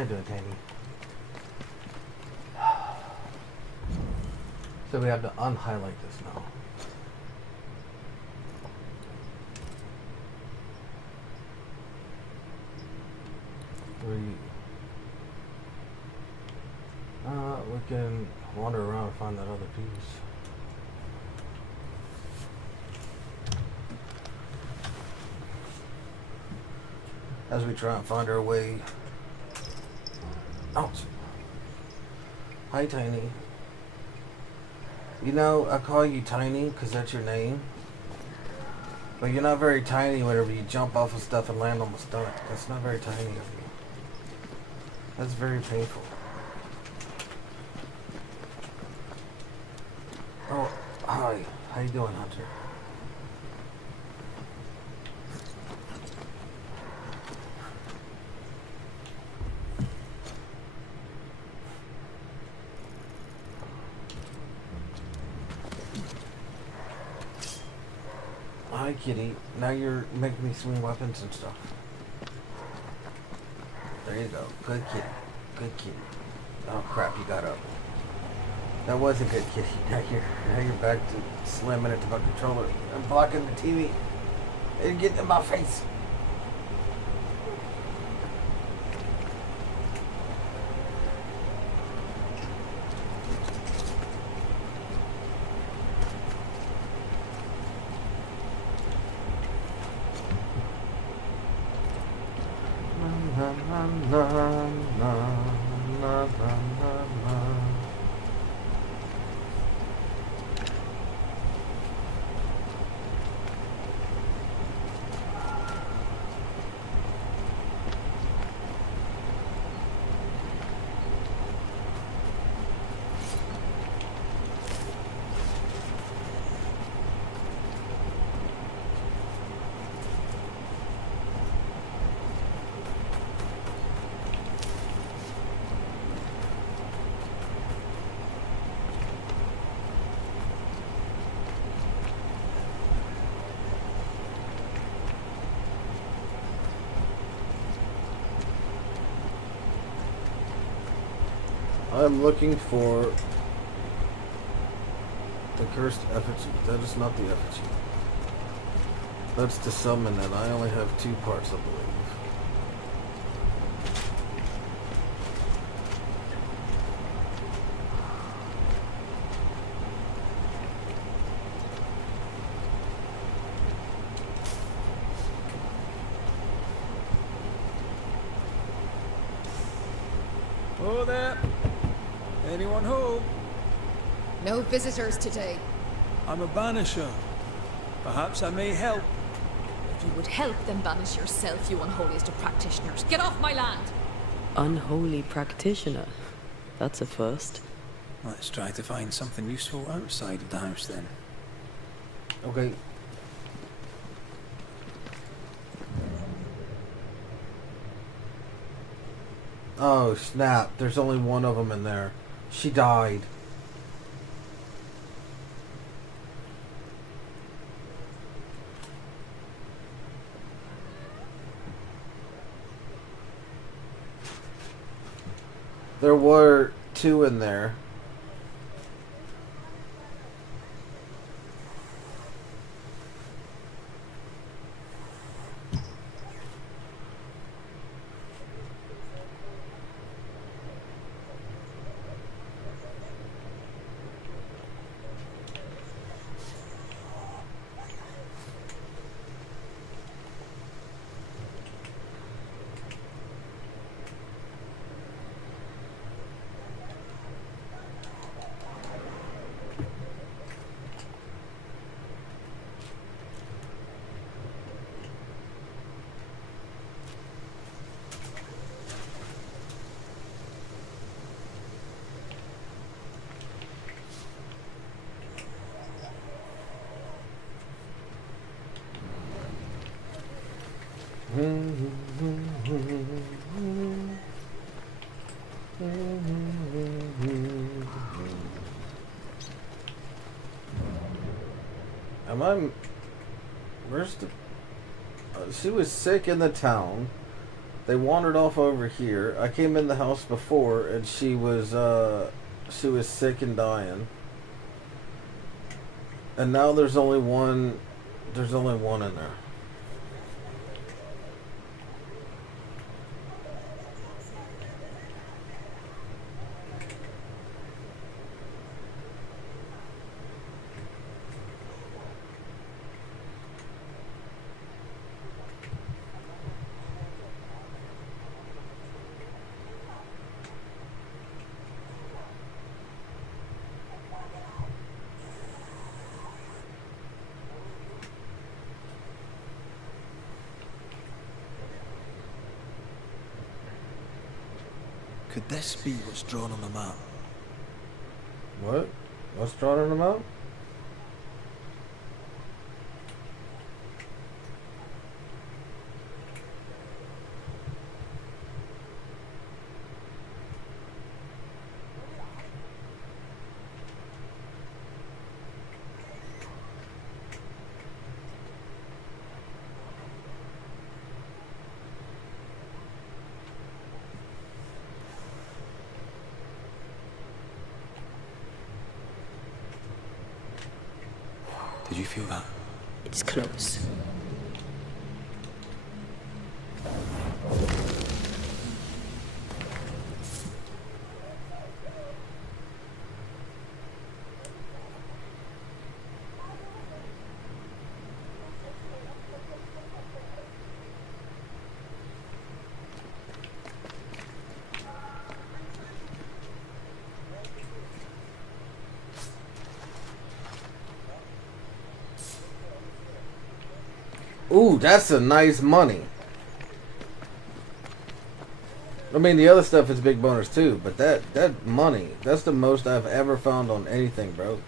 you doing, Tiny? So we have to unhighlight this now. We can wander around and find that other piece. As we try and find our way out. Hi, Tiny. You know, I call you Tiny because that's your name. But you're not very tiny whenever you jump off of stuff and land on my stomach. That's not very tiny of you. That's very painful. Oh, hi. How you doing, Hunter? Hi, kitty. Now you're making me swing weapons and stuff. There you go. Good kitty. Good kitty. Oh crap! You got up. That was a good kitty. Now you're back to slamming into my controller and blocking the TV. And getting in my face. I'm looking for the cursed effigy. That is not the effigy. That's to summon it. I only have 2 parts, I believe. Oh there. Anyone home? No visitors today. I'm a banisher. Perhaps I may help. If you would help, then banish yourself, you unholiest of practitioners. Get off my land! Unholy practitioner. That's a first. Let's try to find something useful outside of the house then. Okay. Oh, snap. There's only one of them in there. She died. There were 2 in there. Am I... Where's the... she was sick in the town. They wandered off over here. I came in the house before, and she was sick and dying. And now there's only one. There's only one in there. Could this be what's drawn on the map? What? What's drawn on the map? Did you feel that? It's close. Ooh, that's a nice money. I mean, the other stuff is big bonus too, but that money, that's the most I've ever found on anything, bro.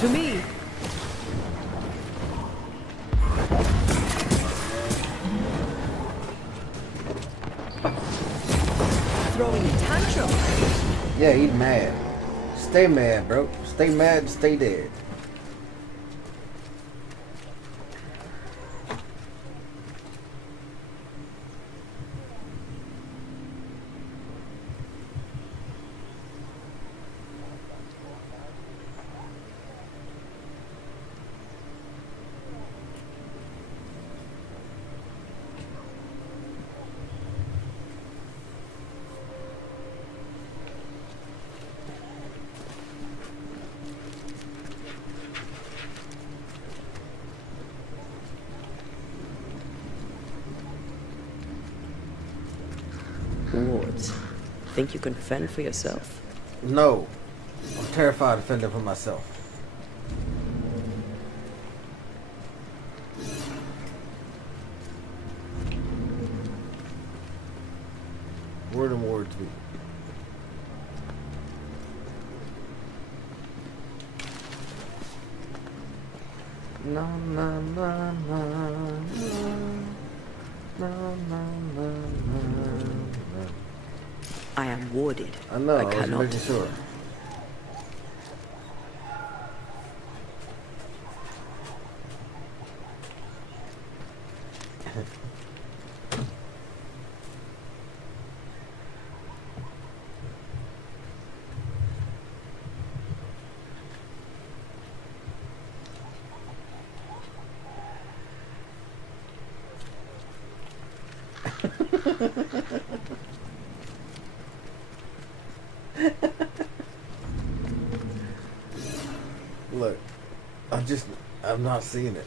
To me. Throwing a tantrum. Yeah, he's mad. Stay mad, bro. Stay mad, stay dead. Wards, think you can fend for yourself? No. I'm terrified of fending for myself. Where the wards be? No, no, no, no, no, no, no. I am warded. I know, I I was cannot. making sure. I've not seen it.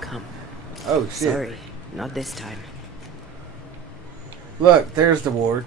Come. Oh shit. Sorry, not this time. Look, there's the ward.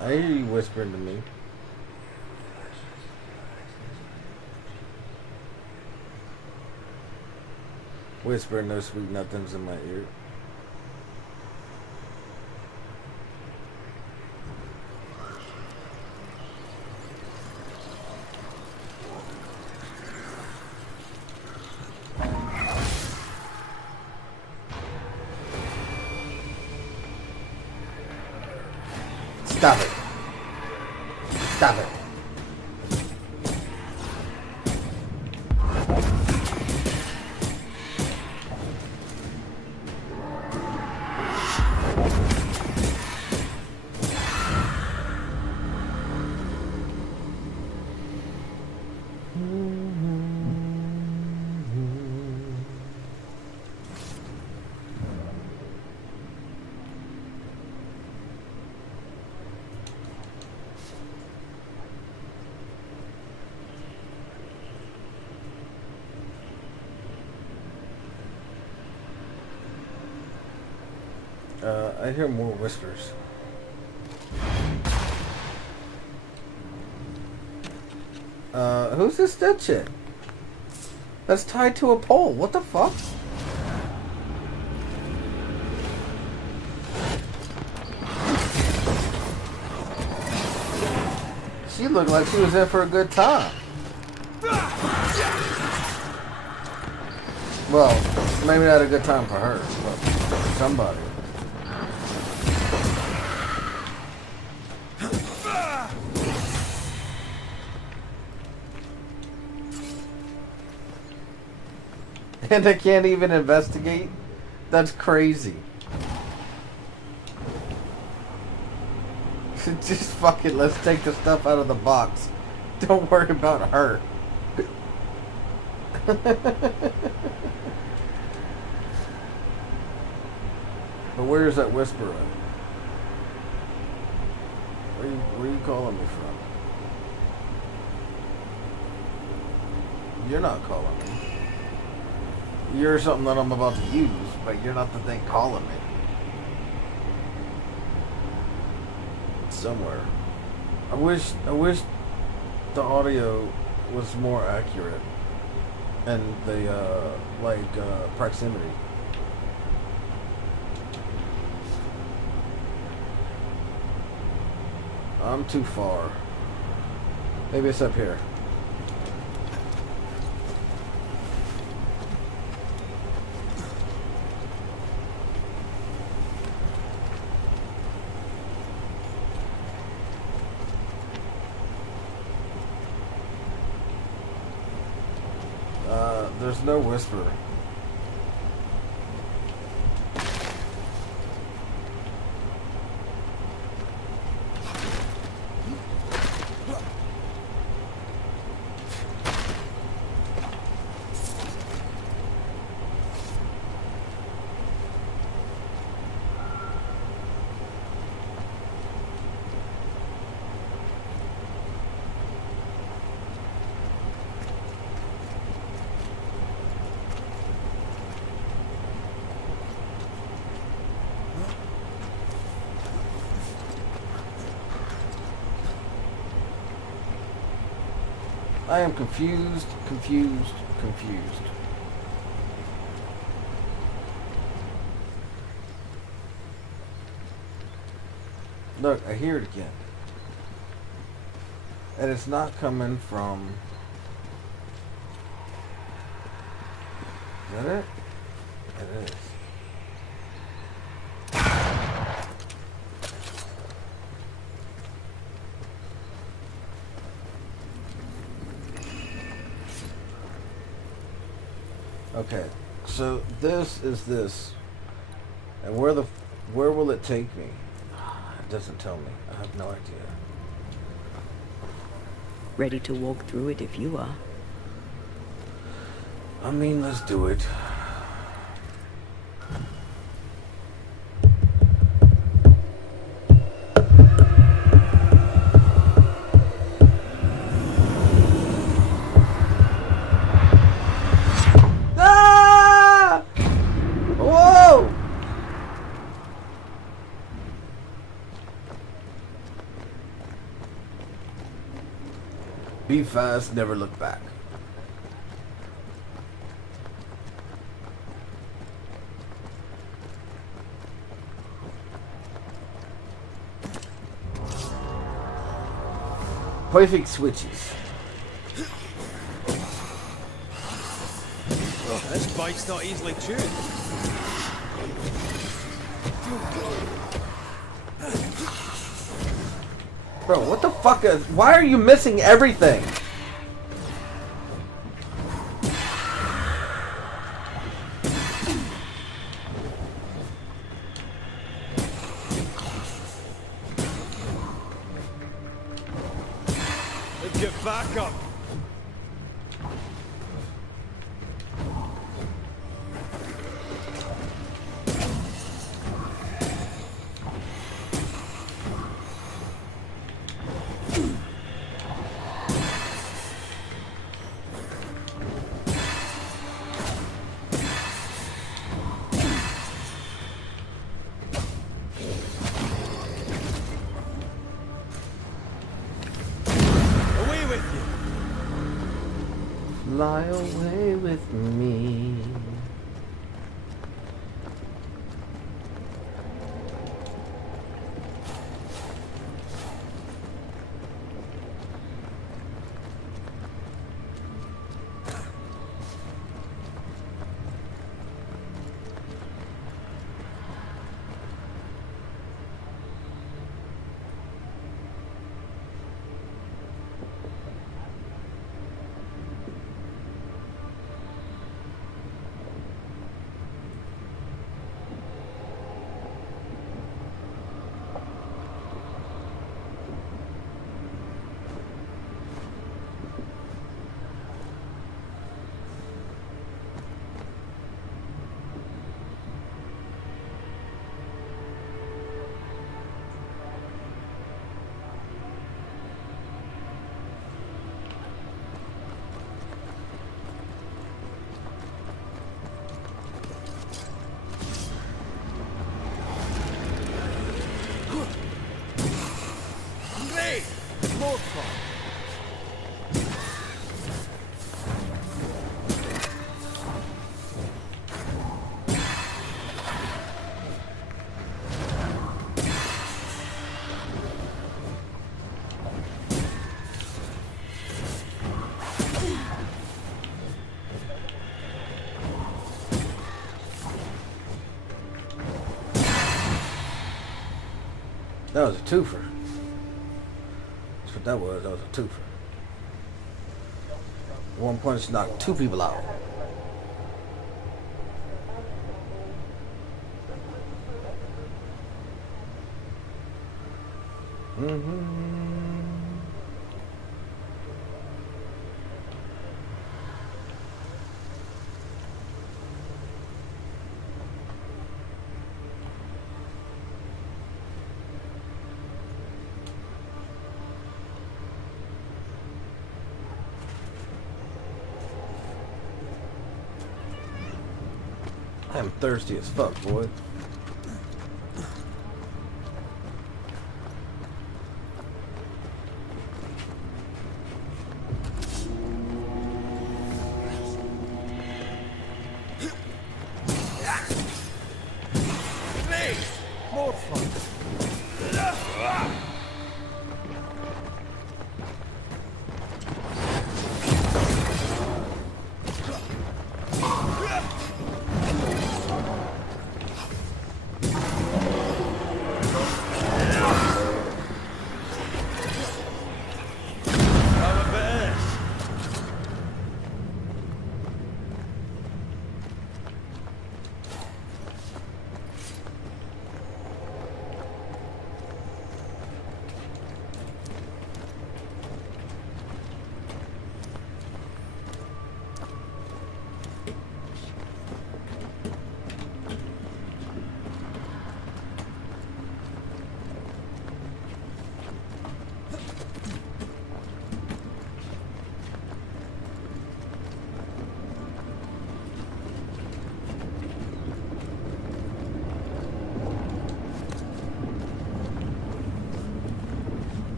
I hear you whispering to me. Whispering those sweet nothings in my ear. Stop it. Stop it. I hear more whispers. Who's this dead chick? That's tied to a pole. What the fuck? She looked like she was in for a good time. Well, maybe not a good time for her, but for somebody. And I can't even investigate? That's crazy. Just fucking let's take the stuff out of the box. Don't worry about her. But where is that whisper at? Where you calling me from? You're not calling me. You're something that I'm about to use, but you're not the thing calling me. Somewhere. I wish the audio was more accurate and the proximity. I'm too far. Maybe it's up here. There's no whisper. I am confused, confused, confused. Look, I hear it again. And it's not coming from... Is that it? It is. Okay, so this is this. And where will it take me? It doesn't tell me. I have no idea. Ready to walk through it if you are. I mean, let's do it. Ah! Whoa! Be fast, never look back. Perfect switches. This bike's not easily tuned. Bro, what the fuck is... Why are you missing everything? Let's get back up. Away with you. Fly away with me. Great! More fun. That was a twofer. That's what that was. That was a twofer. One punch knocked two people out. I am thirsty as fuck, boy.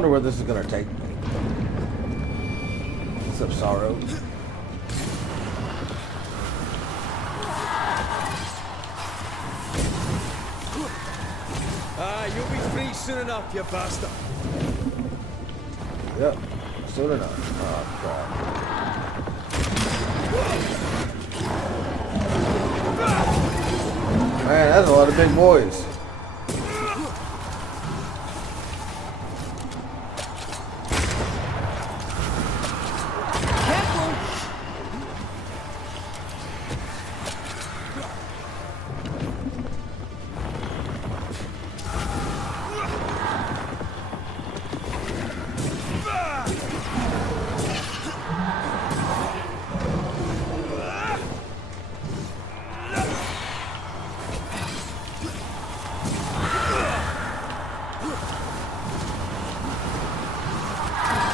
wonder where this is gonna take me. What's up, Sorrow? You'll be free soon enough, you bastard. Yep, soon enough. Oh, God. Man, that's a lot of big boys.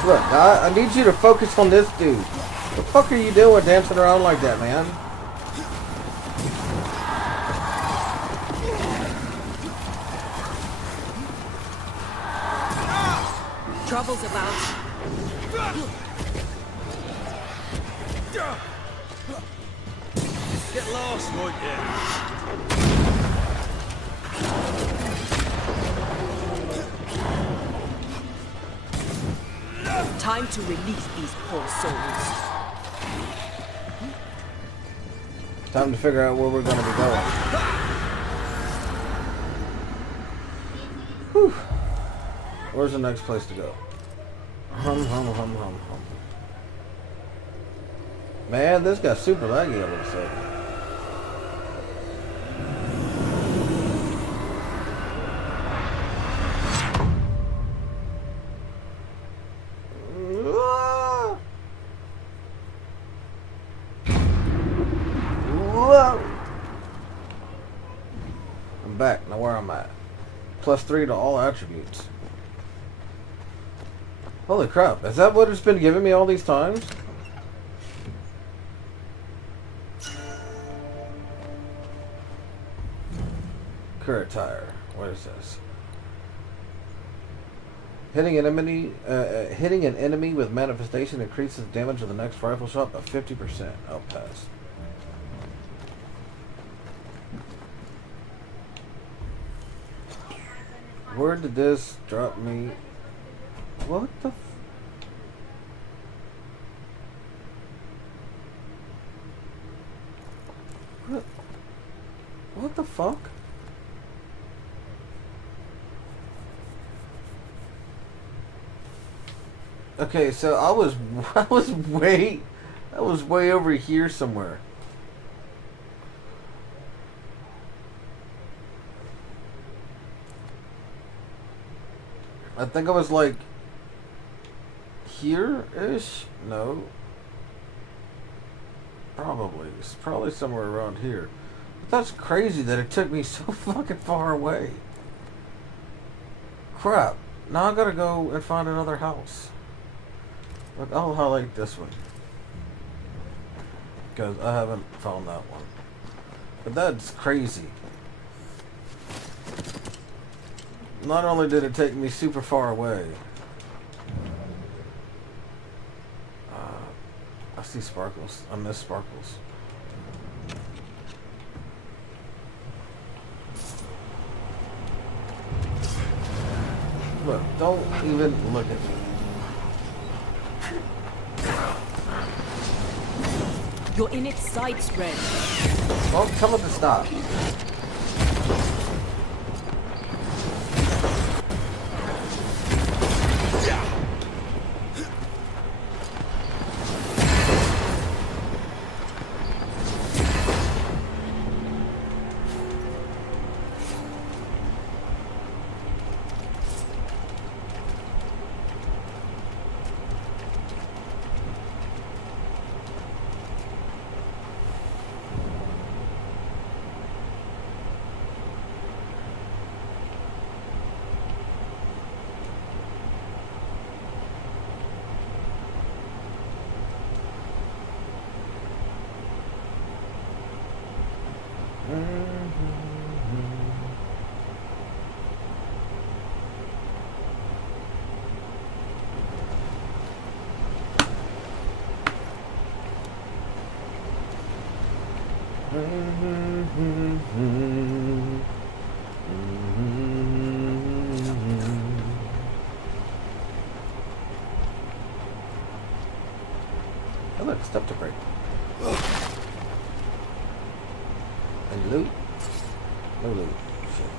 Look, I need you to focus on this dude. What the fuck are you doing dancing around like that, man? Trouble's about. Get lost, won't you? Time to release these poor souls. Time to figure out where we're going to be going. Whew. Where's the next place to go? Hum, hum, hum, hum, hum. Man, this got super laggy all of a sudden. Whoa! I'm back. Now where I'm at. +3 to all attributes. Holy crap. Is that what it's been giving me all these times? Current tire. What is this? Hitting an enemy with manifestation increases damage of the next rifle shot by 50%. I'll pass. Where did this drop me? What the? What the fuck? Okay, so I was way over here somewhere. I think I was like here-ish? No. Probably. It's probably somewhere around here. But that's crazy that it took me so fucking far away. Crap. Now I gotta go and find another house. Look, I'll highlight this one. Because I haven't found that one. But that's crazy. Not only did it take me super far away. I see sparkles. I miss sparkles. Look, don't even look at me. You're in its sights, Red. Well, tell it to stop. Oh, look, step to break. And loot? No loot. Shit.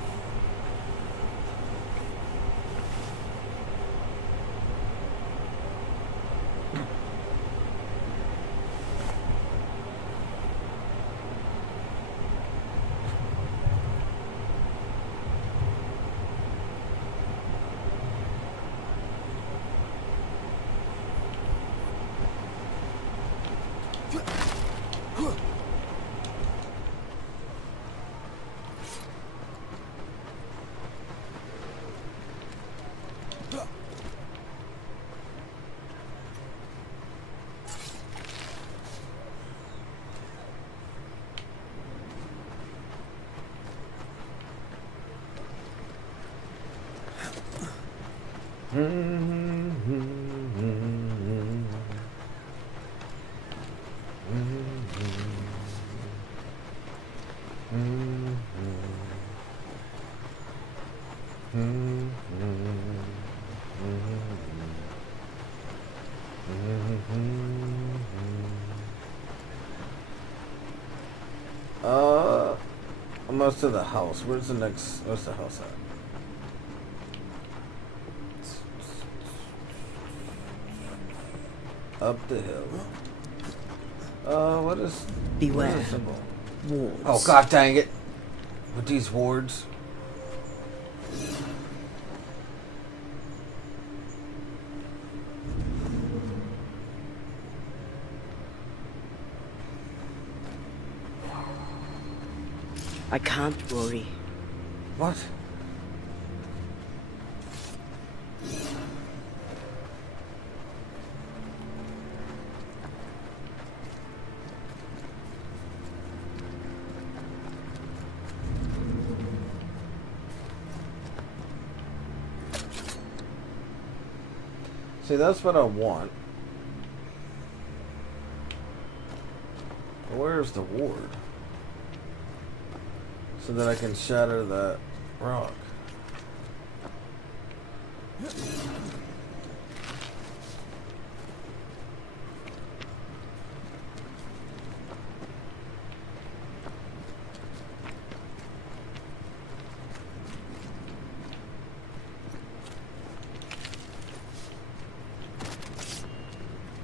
Almost to the house. Where's the next? Where's the house at? Up the hill. What is? Beware. What is the symbol? Wards. Oh, god dang it! With these wards. I can't worry. What? See, that's what I want. Where's the ward? So that I can shatter that rock.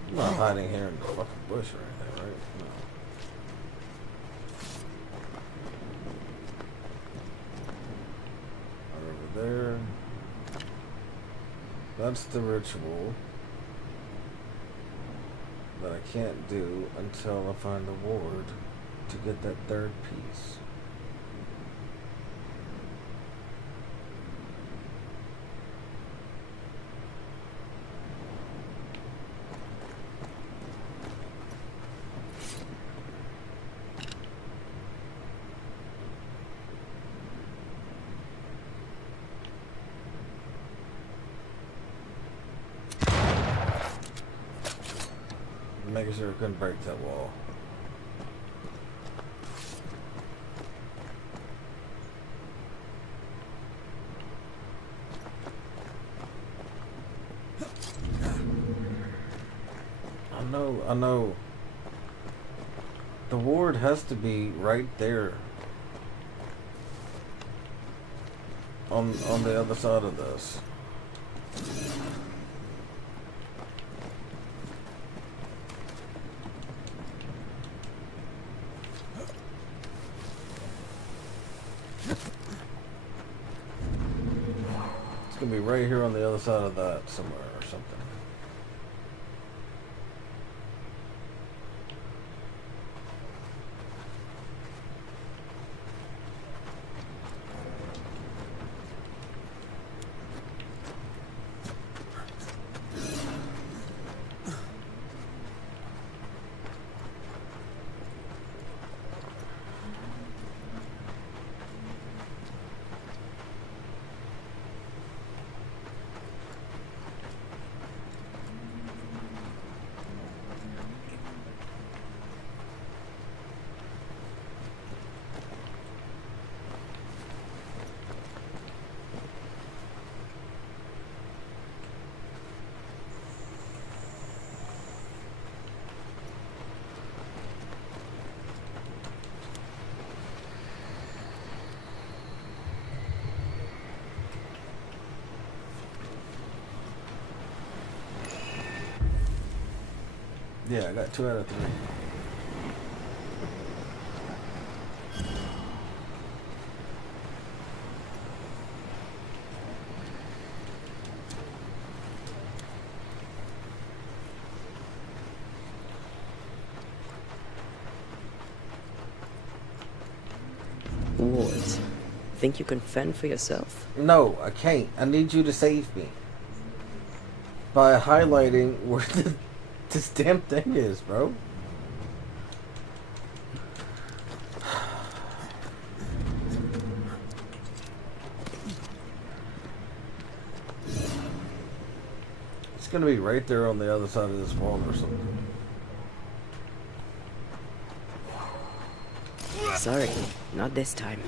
I'm not hiding here in the fucking bush or anything, right? No. There. That's the ritual that I can't do until I find the ward to get that third piece. Making sure I couldn't break that wall. I know. The ward has to be right there. On the other side of this. It's gonna be right here on the other side of that somewhere or something. Yeah, I got 2 out of 3. What? Think you can fend for yourself? No, I can't. I need you to save me. By highlighting where this damn thing is, bro. It's gonna be right there on the other side of this wall or something. Sorry, not this time.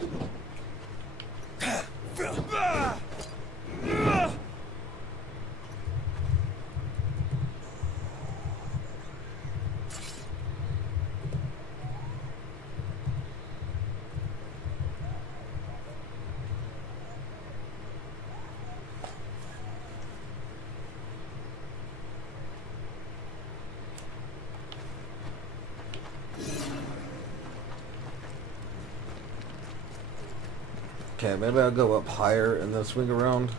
Okay, maybe I'll go up higher and then swing around.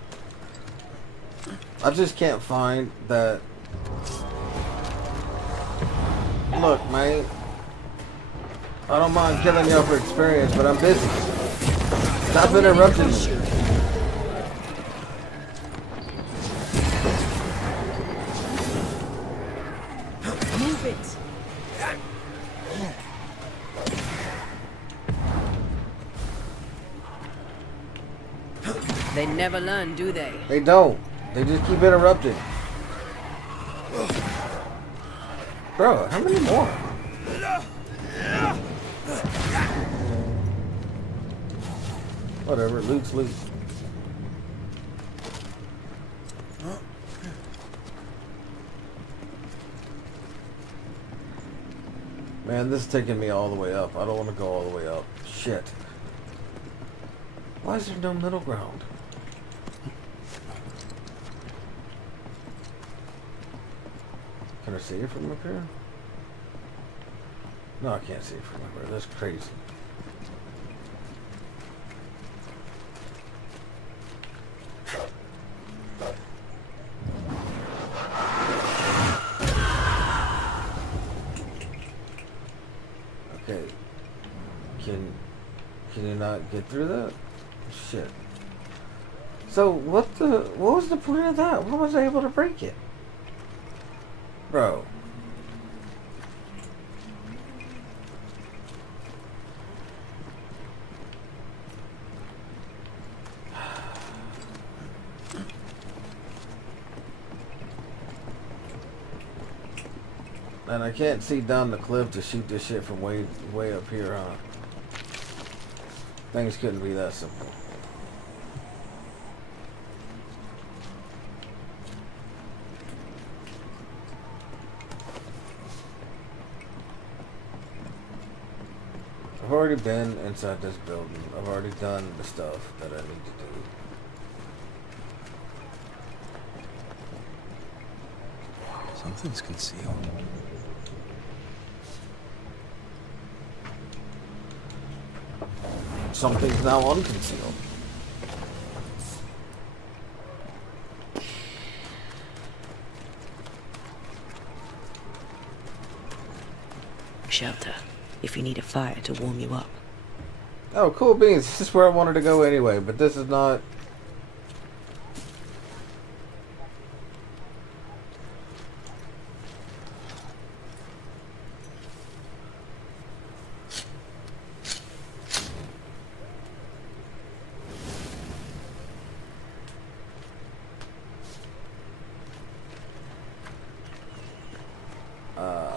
I just can't find that. Look, man. I don't mind killing y'all for experience, but I'm busy. Stop interrupting me. Move it. They never learn, do they? They don't. They just keep interrupting. Bro, how many more? Whatever, loot's loot. Man, this is taking me all the way up. I don't want to go all the way up. Shit. Why is there no middle ground? Can I see it from up here? No, I can't see it from up here. That's crazy. Okay. Can you not get through that? Shit. So what was the point of that? Why was I able to break it? Bro. And I can't see down the cliff to shoot this shit from way up here, huh? Things couldn't be that simple. I've already been inside this building. I've already done the stuff that I need to do. Something's concealed. Something's now unconcealed. Shelter, if you need a fire to warm you up. Oh, cool beans. This is where I wanted to go anyway, but this is not...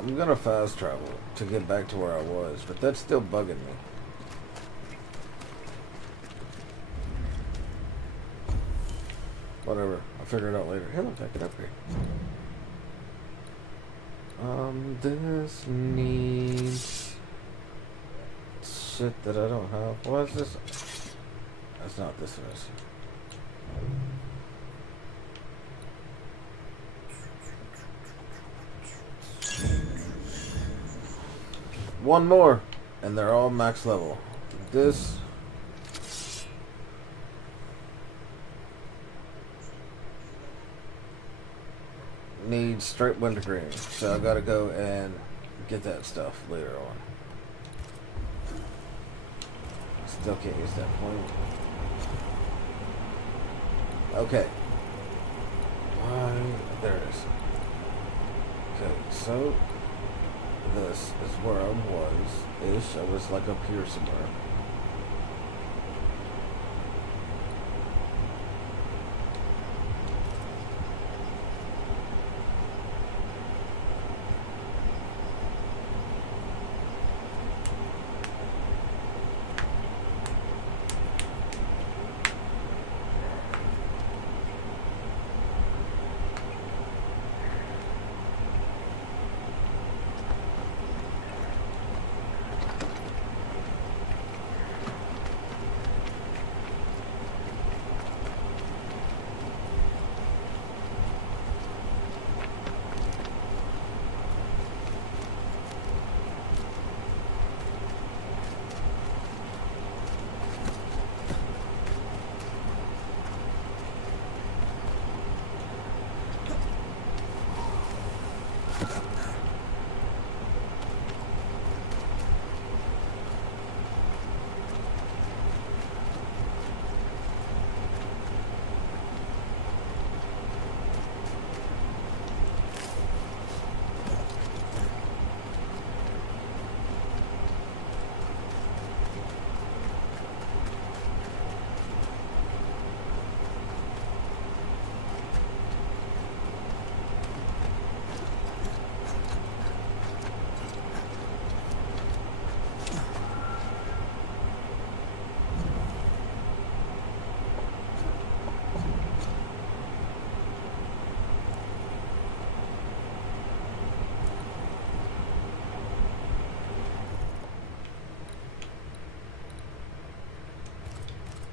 I'm gonna fast travel to get back to where I was, but that's still bugging me. Whatever, I'll figure it out later. Hey, look, I can upgrade. This needs shit that I don't have. What is this? That's not this one. One more, and they're all max level. This needs straight wintergreen, so I gotta go and get that stuff later on. Still can't use that point. Okay. There it is. Okay, so this is where I was-ish. I was like up here somewhere.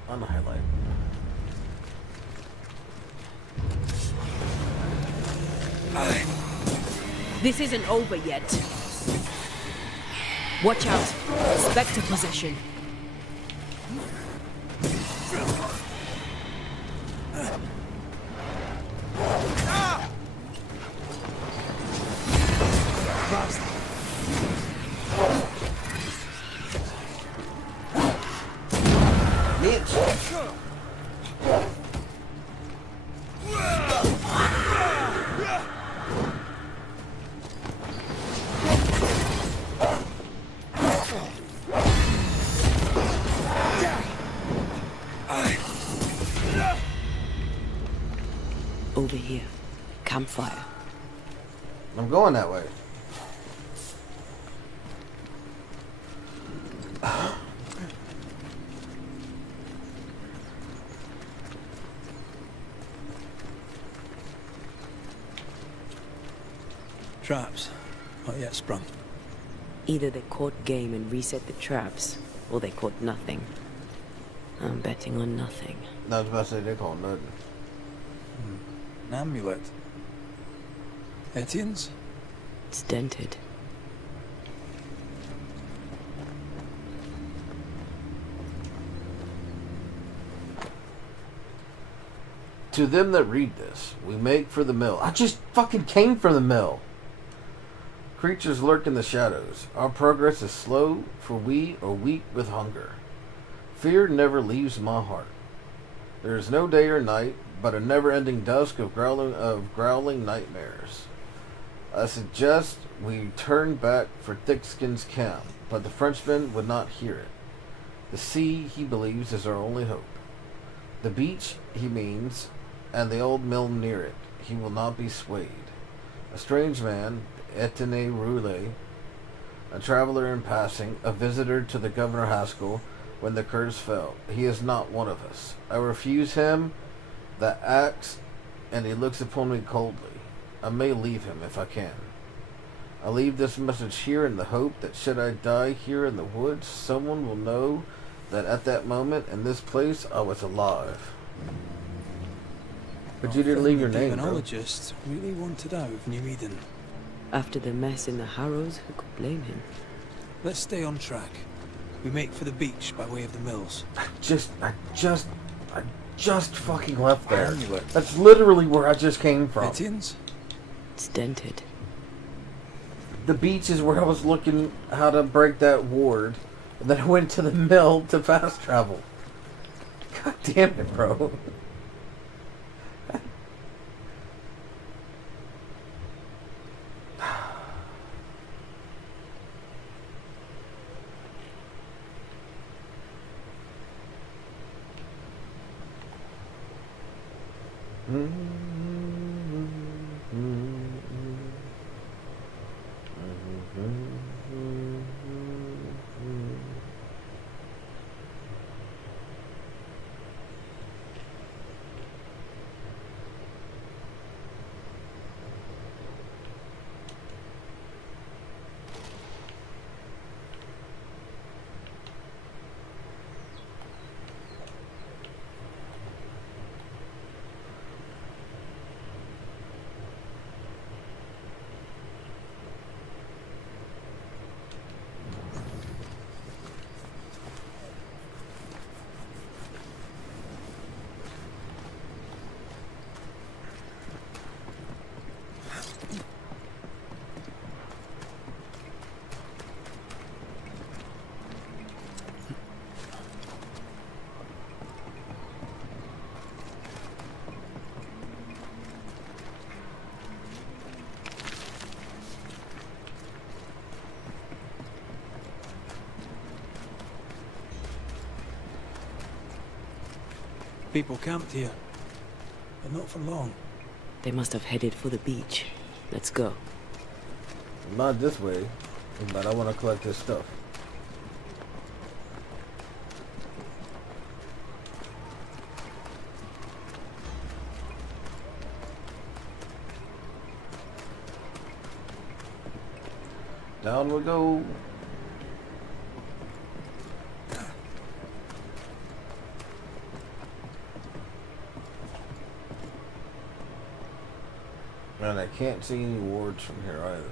On the highlight. This isn't over yet. Watch out. Spectre possession. Over here. Campfire. I'm going that way. Traps. Not yet sprung. Either they caught game and reset the traps, or they caught nothing. I'm betting on nothing. I was about to say they call nothing. An amulet. Etienne's? It's dented. To them that read this, we make for the mill. I just fucking came from the mill. Creatures lurk in the shadows. Our progress is slow, for we are weak with hunger. Fear never leaves my heart. There is no day or night, but a never-ending dusk of growling nightmares. I suggest we turn back for Thickskin's camp, but the Frenchman would not hear it. The sea, he believes, is our only hope. The beach, he means, and the old mill near it, he will not be swayed. A strange man, Etienne Roulet, a traveler in passing, a visitor to the Governor Haskell when the curse fell. He is not one of us. I refuse him that acts, and he looks upon me coldly. I may leave him if I can. I leave this message here in the hope that should I die here in the woods, someone will know that at that moment in this place I was alive. But you didn't leave your name, bro. Demonologist really wanted out of New Eden. After the mess in the Harrows, who could blame him? Let's stay on track. We make for the beach by way of the mills. I just fucking left there. I knew it. That's literally where I just came from. Etienne's? It's dented. The beach is where I was looking how to break that ward. And then I went to the mill to fast travel. God damn it, bro. People camped here, but not for long. They must have headed for the beach. Let's go. Not this way, but I want to collect this stuff. Down we go. And I can't see any wards from here either.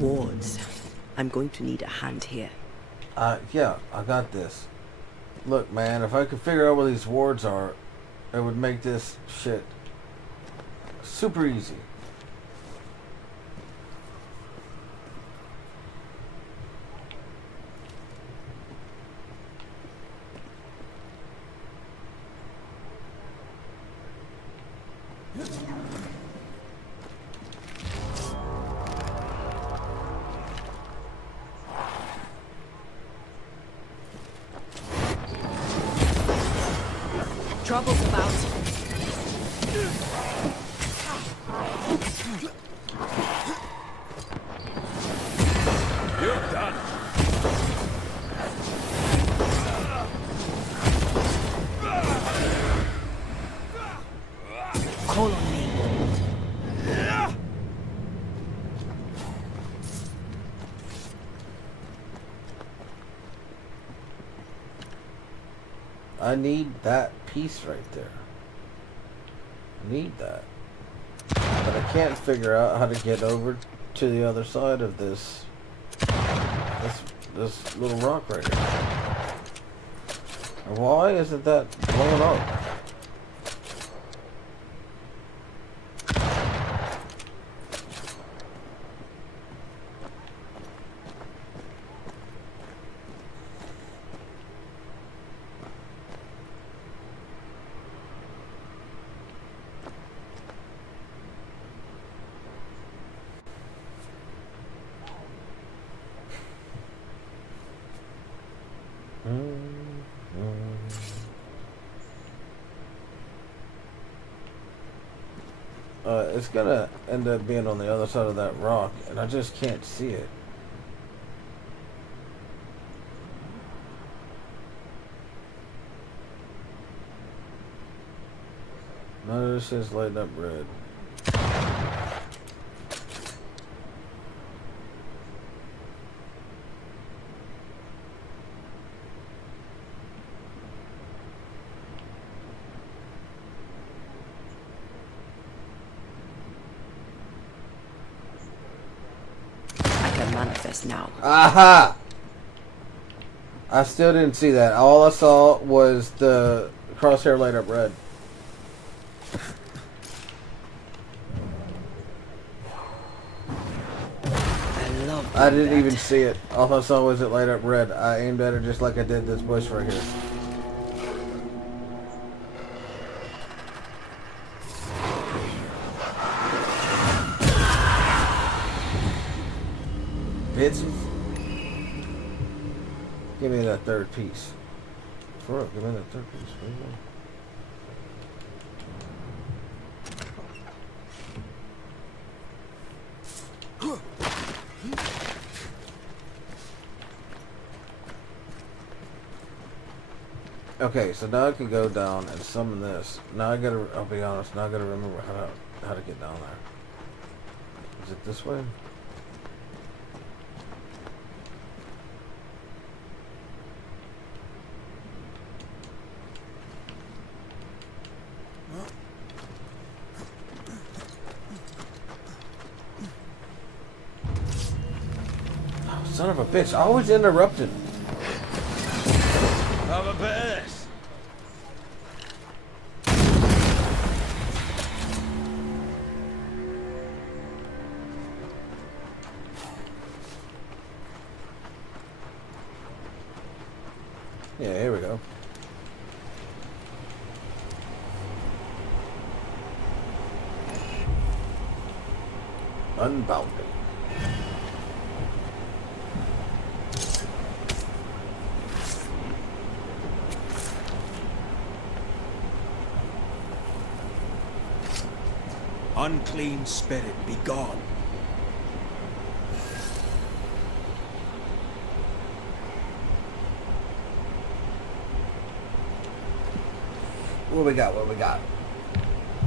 Wards. I'm going to need a hand here. Yeah, I got this. Look, man, if I could figure out where these wards are, it would make this shit super easy. Trouble's about. You're done. Call on me. I need that piece right there. I need that. But I can't figure out how to get over to the other side of this little rock right here. Why isn't that blowing up? It's gonna end up being on the other side of that rock, and I just can't see it. None of this is lighting up red. Manifest now. Aha! I still didn't see that. All I saw was the crosshair light up red. I didn't even see it. All I saw was it light up red. I aimed at it just like I did this bush right here. Bitches. Give me that third piece. For real, give me that third piece. Where you go? Okay, so now I can go down and summon this. Now I gotta, I'll be honest, now I gotta remember how to get down there. Is it this way? Son of a bitch, always interrupted. Have a bit of this. Yeah, here we go. Unbounded. Unclean spirit, be gone. What we got? What we got?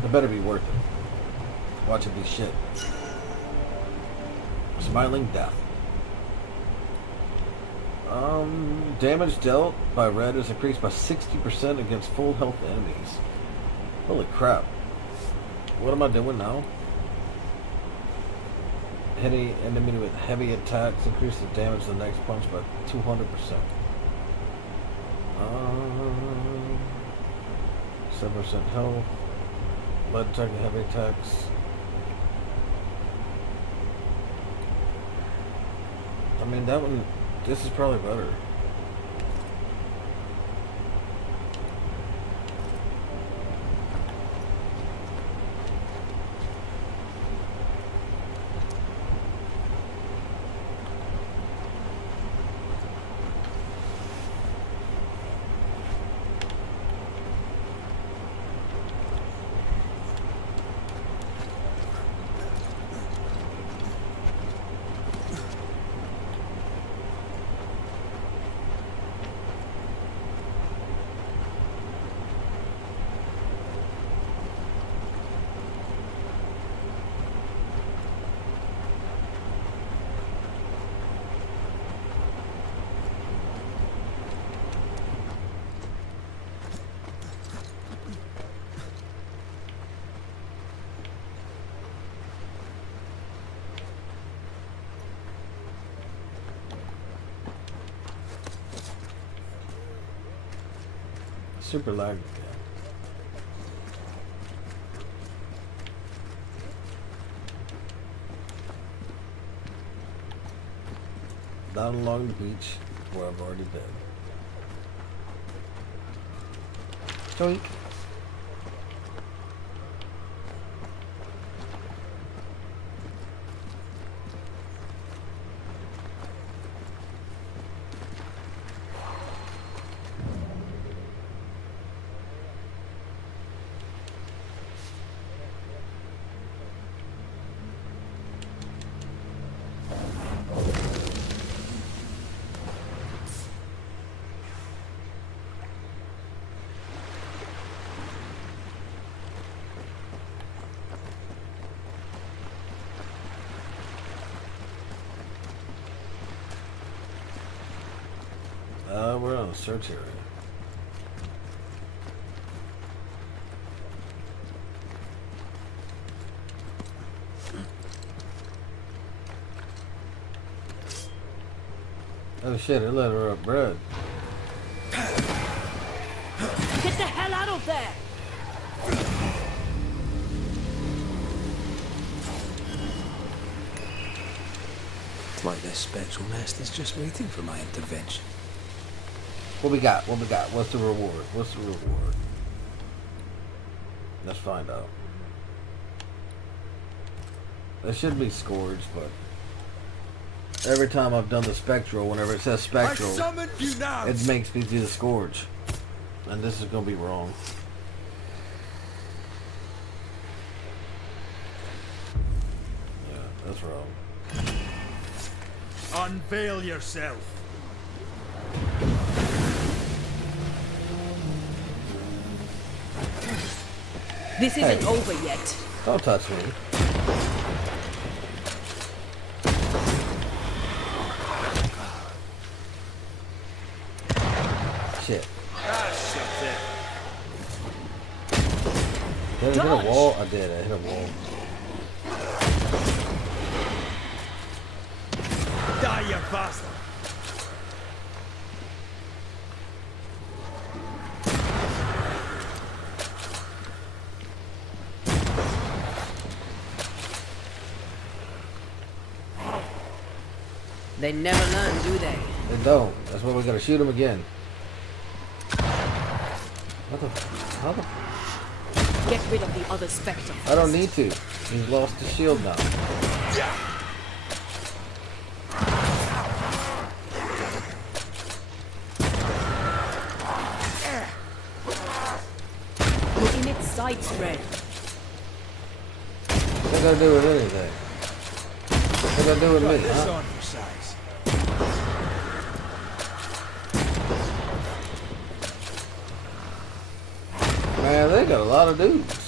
It better be worth it. Watch it be shit. Smiling death. Damage dealt by red is increased by 60% against full health enemies. Holy crap. What am I doing now? Any enemy with heavy attacks increases the damage of the next punch by 200%. 7% health. Lead attack and heavy attacks. I mean, that one, this is probably better. Super lag. Down along the beach where I've already been. Joink. search area. Oh shit, it let her up bread. Get the hell out of there! It's like this spectral nest is just waiting for my intervention. What we got? What we got? What's the reward? What's the reward? Let's find out. It should be Scourge, but every time I've done the Spectral, whenever it says Spectral, I summon you now. it makes me do the Scourge. And this is gonna be wrong. Yeah, that's wrong. Unveil yourself. This isn't Hey. over yet. Don't touch me. Shit. Ah, shut it. Did I hit a wall? I did. I hit a wall. Die, you bastard. They never learn, do they? They don't. That's why we gotta shoot him again. What the? How the? Get rid of the other spectre. I don't need to. He's lost his shield now. Look in its sights, Red. What's that got to do with anything? What's that got to do with Got me, this huh? on for size. Man, they got a lot of dudes.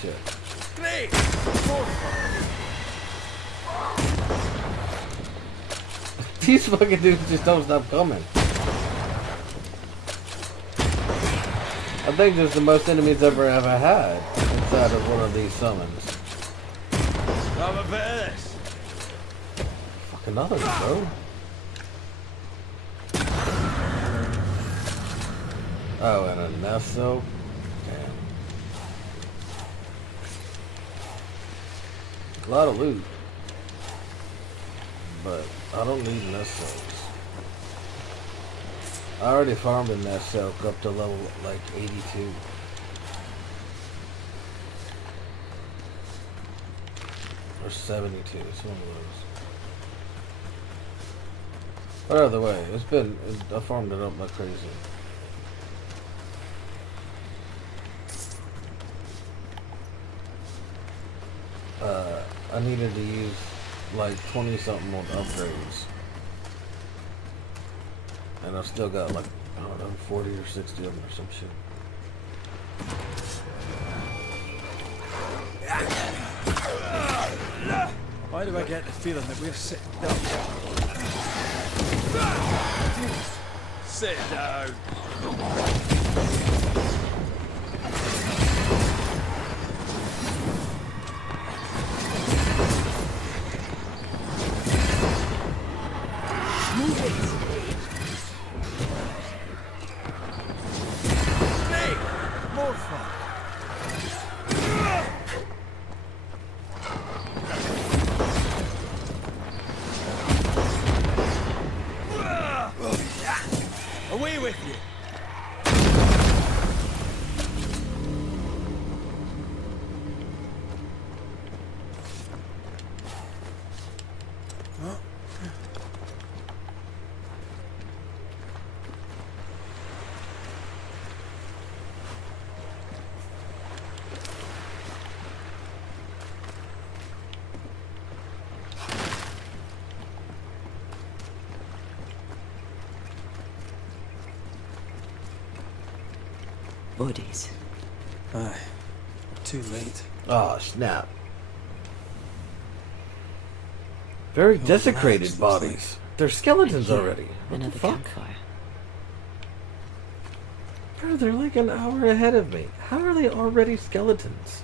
Shit. Great. These fucking dudes just don't stop coming. I think this is the most enemies I've ever had inside of one of these summons. Have a bit of this. Fucking others, bro. Oh, and a nest soap? Damn. A lot of loot. But I don't need nest soaps. I already farmed a nest soap up to level like 82. Or 72, it's one of those. But either way, I farmed it up like crazy. I needed to use like 20 something on upgrades. And I've still got like, I don't know, 40 or 60 of them or some shit. Why do I get the feeling that we're sitting down? Sit down. Move it. Hey, more fun. Away with you. Bodies. Aye. Too late. Oh, snap. Very Oh, desecrated lads, looks bodies. They're skeletons Here, already. What the another fuck? campfire. Bro, they're like an hour ahead of me. How are they already skeletons?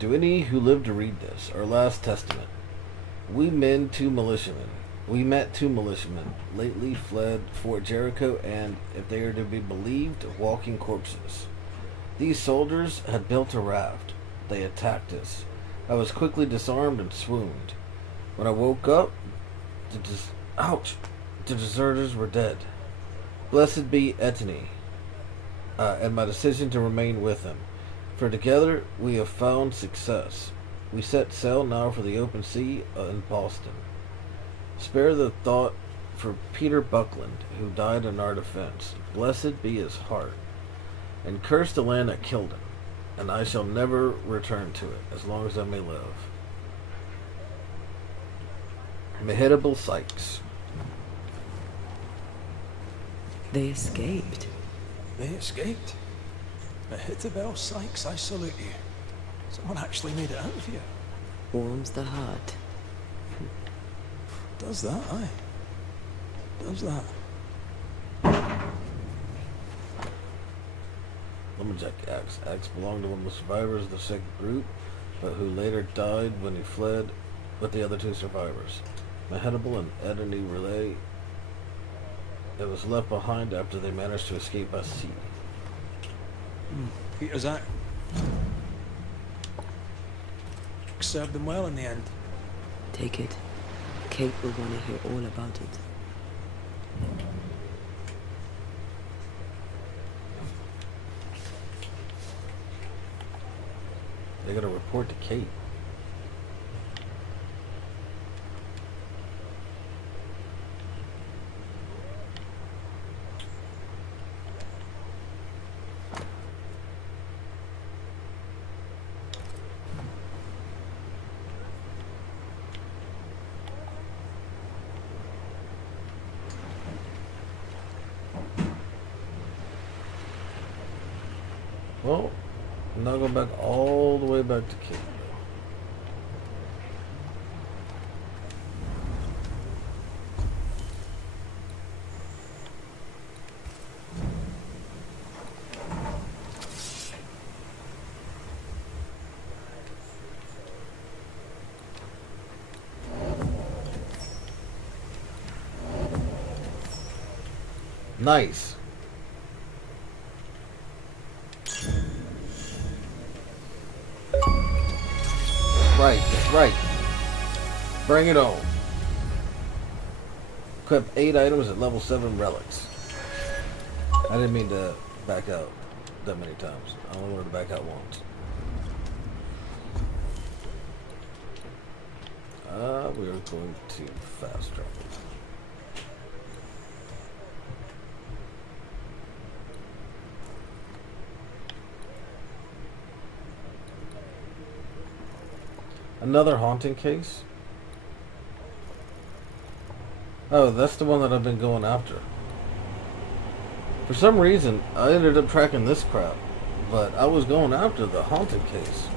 To any who live to read this, our last testament, we met two militiamen, lately fled Fort Jericho, and, if they are to be believed, walking corpses. These soldiers had built a raft. They attacked us. I was quickly disarmed and swooned. When I woke up, the deserters were dead. Blessed be Etany, and my decision to remain with him. For together we have found success. We set sail now for the open sea in Boston. Spare the thought for Peter Buckland, who died in our defense. Blessed be his heart. And curse the land that killed him, and I shall never return to it, as long as I may live. Mehitable Sykes. They escaped. They escaped. Mehitable Sykes, I salute you. Someone actually made it out of here. Warms the heart. Does that, aye? Does that? Lumberjack Axe. Axe belonged to one of the survivors of the second group, but who later died when he fled with the other two survivors. Mehitable and Edney Relay. It was left behind after they managed to escape by sea. Peter's act served them well in the end. Take it. Kate will want to hear all about it. They're gonna report to Kate. Well, I'm not going back all the way back to Kate. Nice. That's right. Bring it on. Equip 8 items at level 7 relics. I didn't mean to back out that many times. I only wanted to back out once. We are going to fast travel. Another haunting case? Oh, that's the one that I've been going after. For some reason, I ended up tracking this crap, but I was going after the haunted case.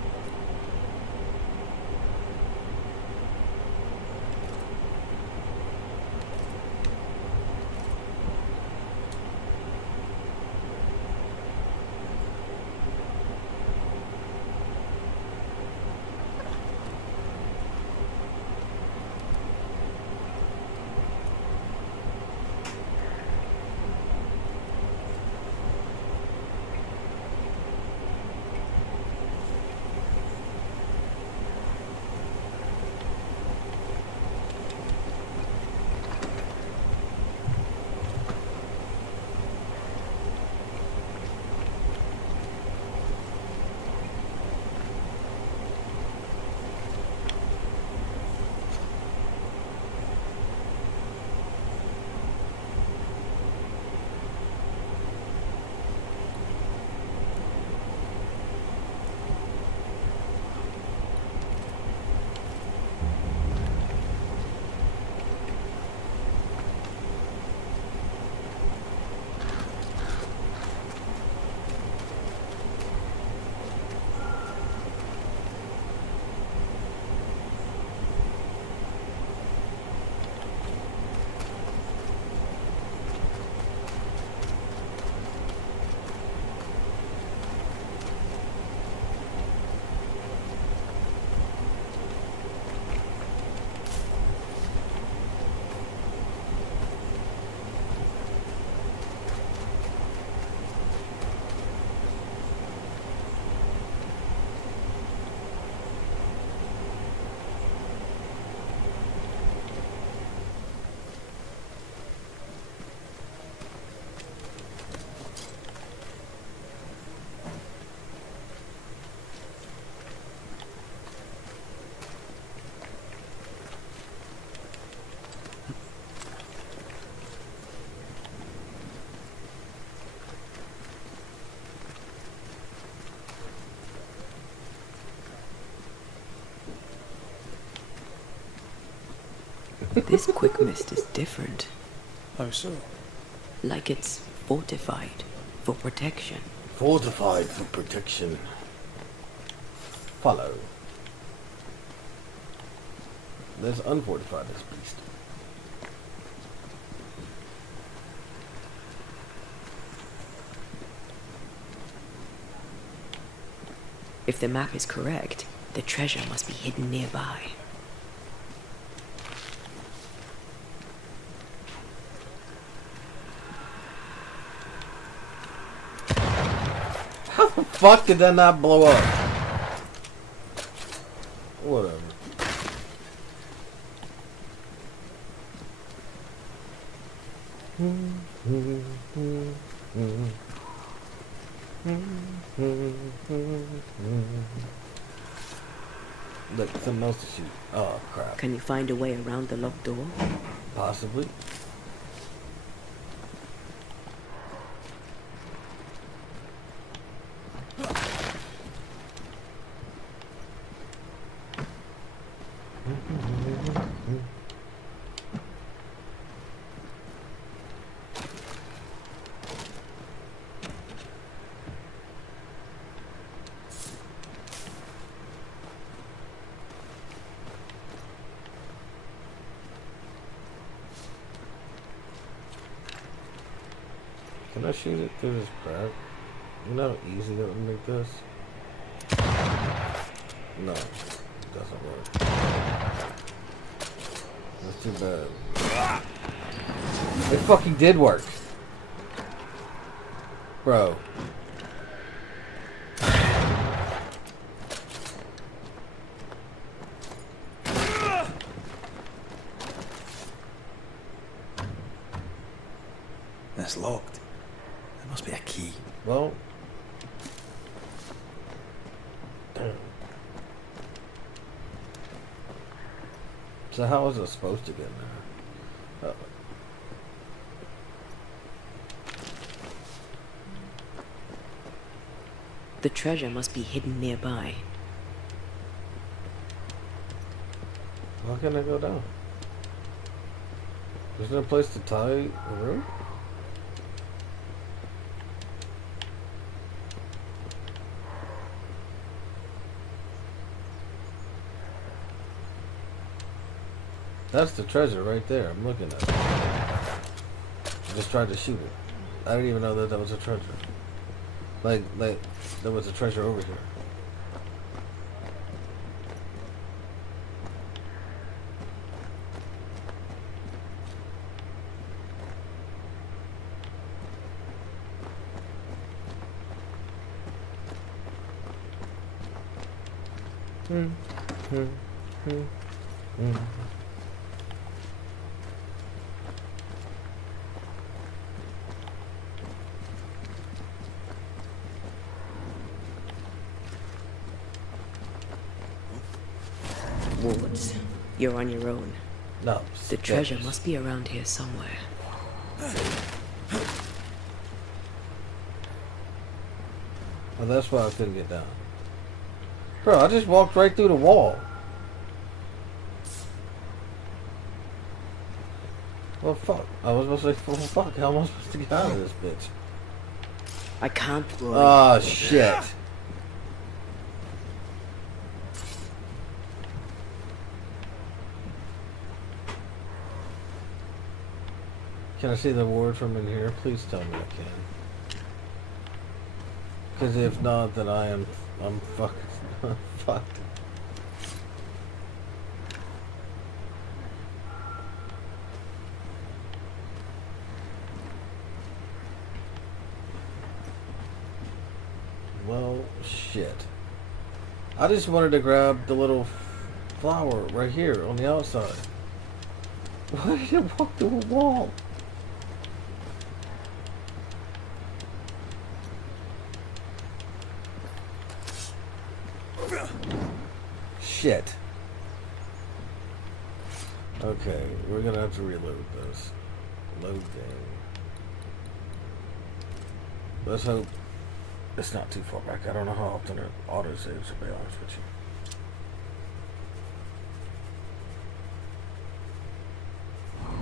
This quick mist is different. How so? Like it's fortified for protection. Fortified for protection. Follow. Let's unfortify this beast. If the map is correct, the treasure must be hidden nearby. How the fuck did that not blow up? Whatever. Look, something else to shoot. Oh, crap. Can you find a way around the locked door? Possibly. Can I shoot it through this crack? You know how easy that would make this? No, it doesn't work. That's too bad. It fucking did work. Bro. That's locked. There must be a key. Well. Damn. So how was it supposed to get in there? The treasure must be hidden nearby. How can I go down? There's no place to tie a rope? That's the treasure right there. I'm looking at it. I just tried to shoot it. I didn't even know that that was a treasure. Like there was a treasure over here. Wards, you're on your own. No. The treasure must be around here somewhere. Well, that's why I couldn't get down. Bro, I just walked right through the wall. Well, fuck. I was supposed to say, well, fuck. How am I supposed to get out of this bitch? I can't. Oh, shit. Can I see the ward from in here? Please tell me I can. Because if not, then I'm fucking fucked. Well, shit. I just wanted to grab the little flower right here on the outside. Why did it walk through a wall? Shit. Okay, we're gonna have to reload this. Load game. Let's hope it's not too far back. I don't know how often it auto saves, to be honest with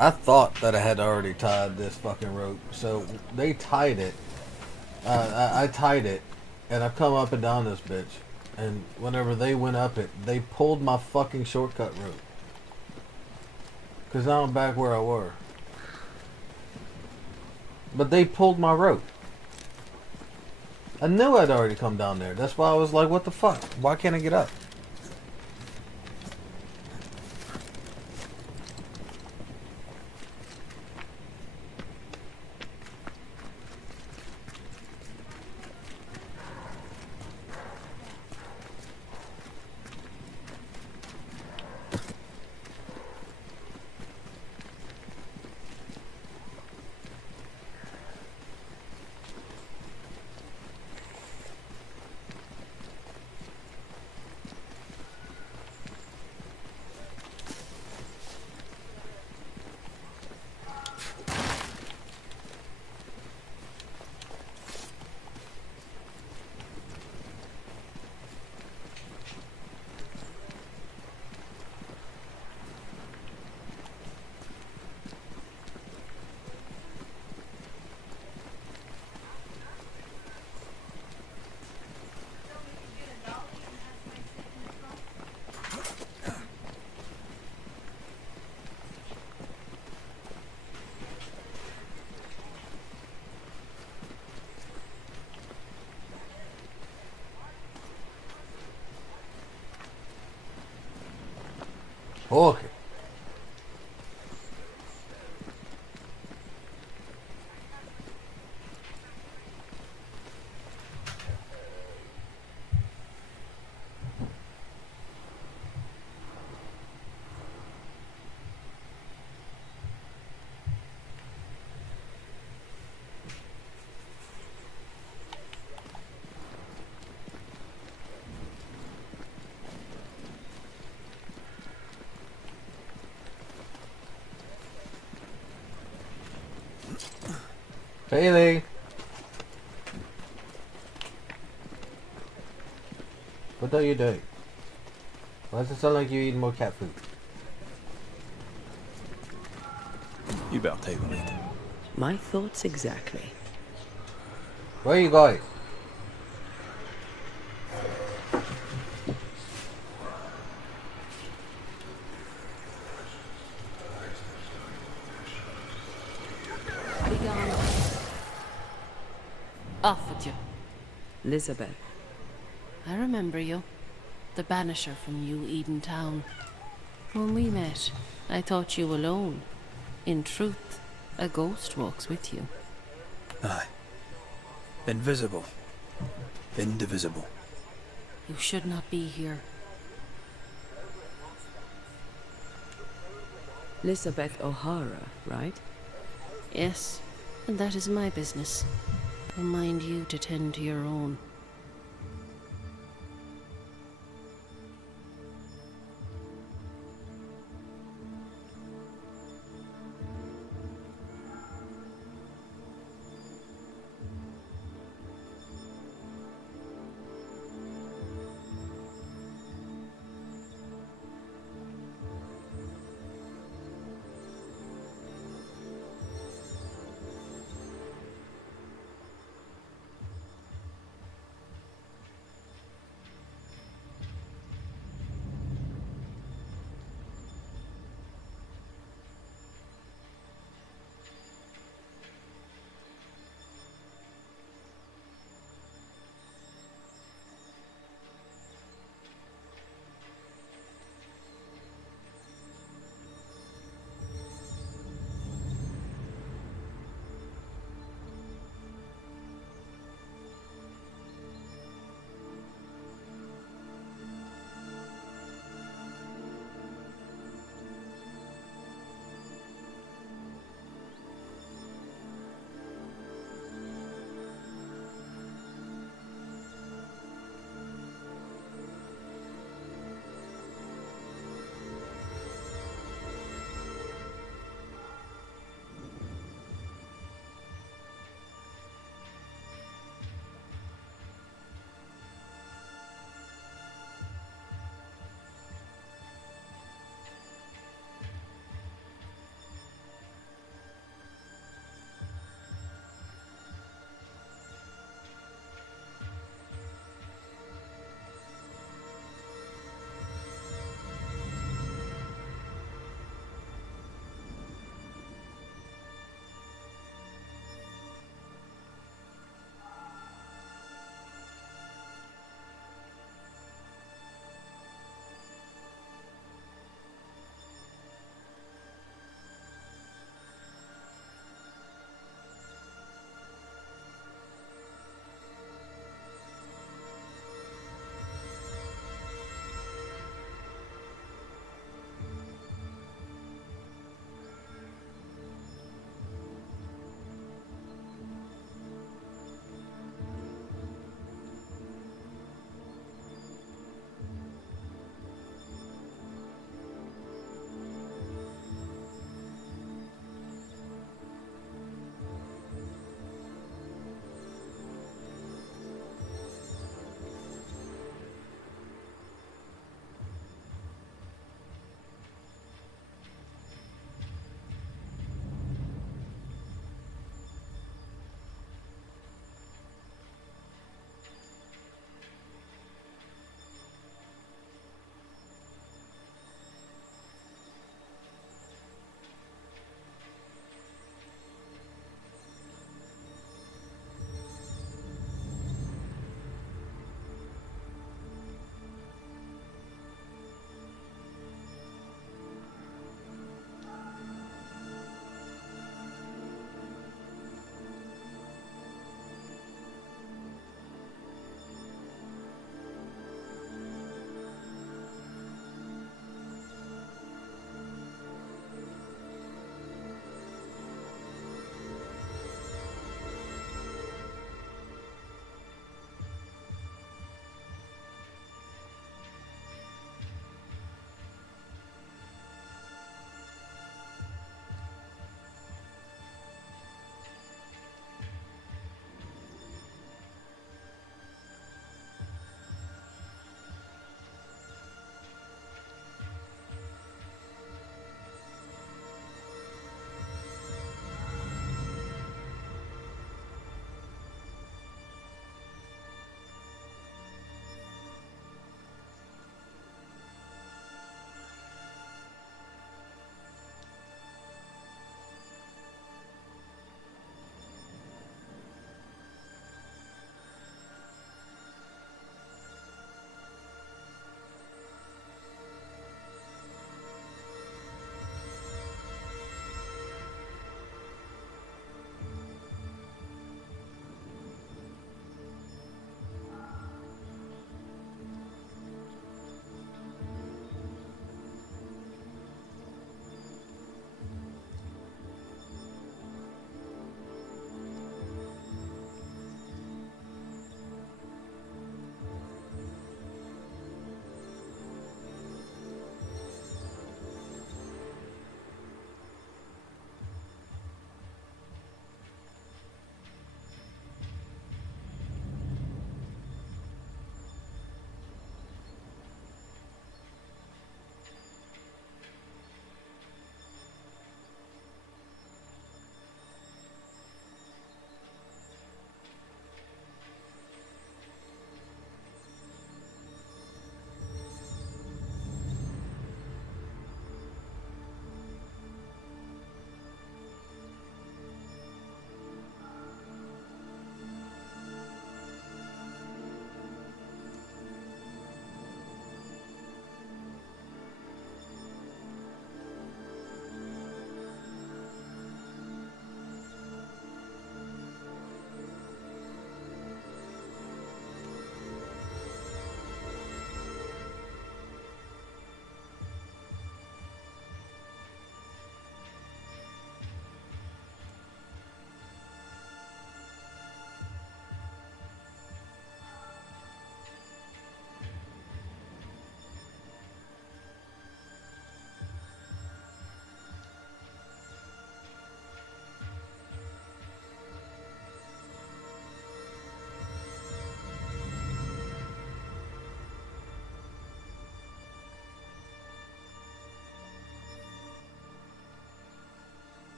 I thought that I had already tied this fucking rope. So they tied it. I tied it, and I've come up and down this bitch. And whenever they went up it, they pulled my fucking shortcut rope. Because now I'm back where I were. But they pulled my rope. I knew I'd already come down there. That's why I was like, what the fuck? Why can't I get up? Okay. Bailey! What are you doing? Why does it sound like you're eating more cat food? You better take the lead. My thoughts exactly. Where are you going? Be gone. Off with you. Elizabeth, I remember you. The Banisher from New Eden Town. When we met, I thought you alone. In truth, a ghost walks with you. Aye. Invisible. Indivisible. You should not be here. Elizabeth O'Hara, right? Yes, and that is my business. Remind you to tend to your own.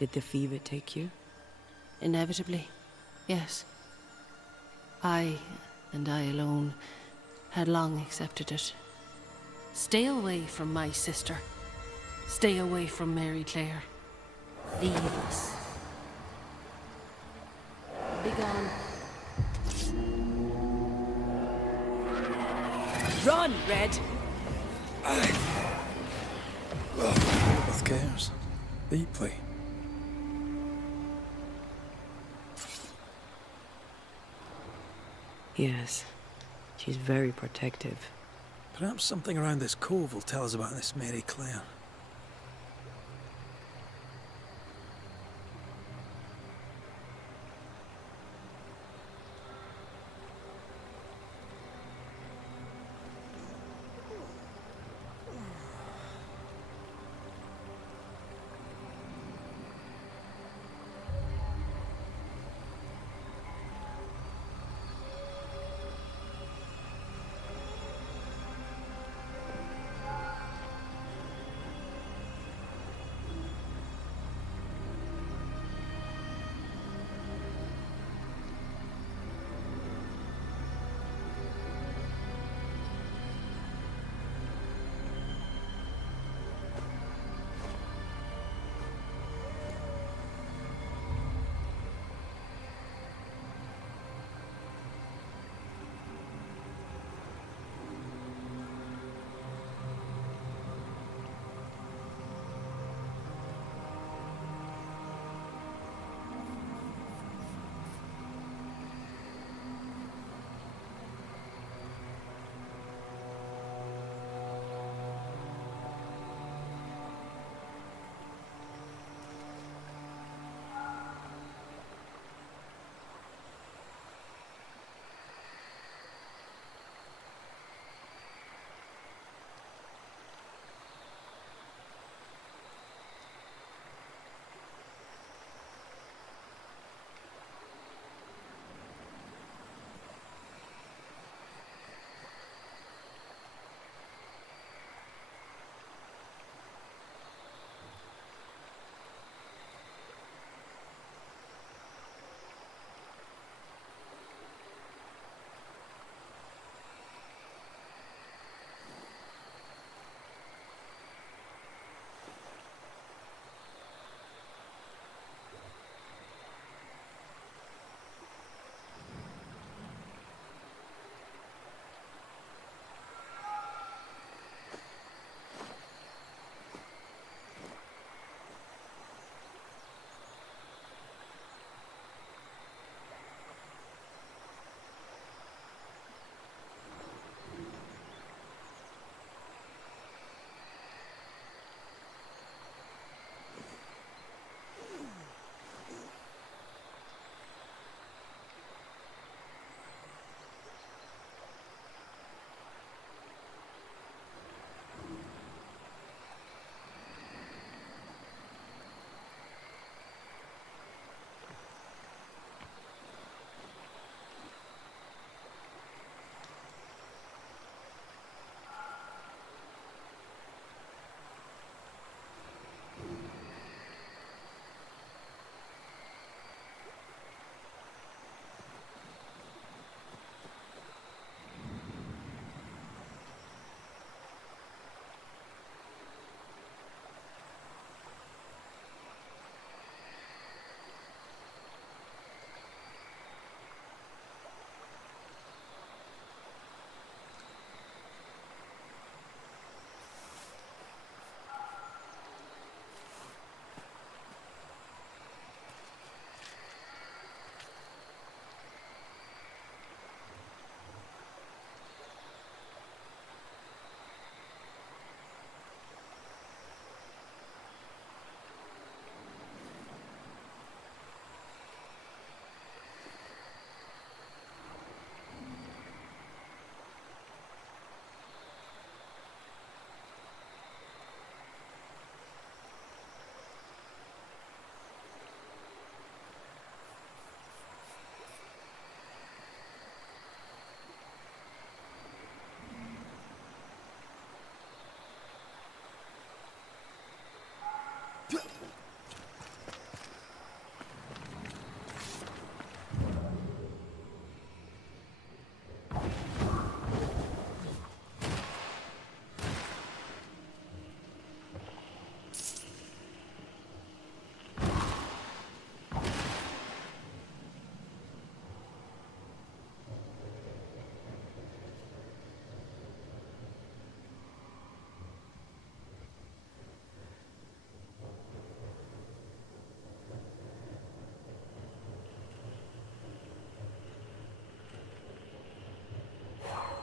Did the fever take you? Inevitably, yes. I, and I alone, had long accepted it. Stay away from my sister. Stay away from Mary Clare. Leave us. Be gone. Run, Red! Elizabeth cares. Deeply. Yes, she's very protective. Perhaps something around this cove will tell us about this Mary Clare.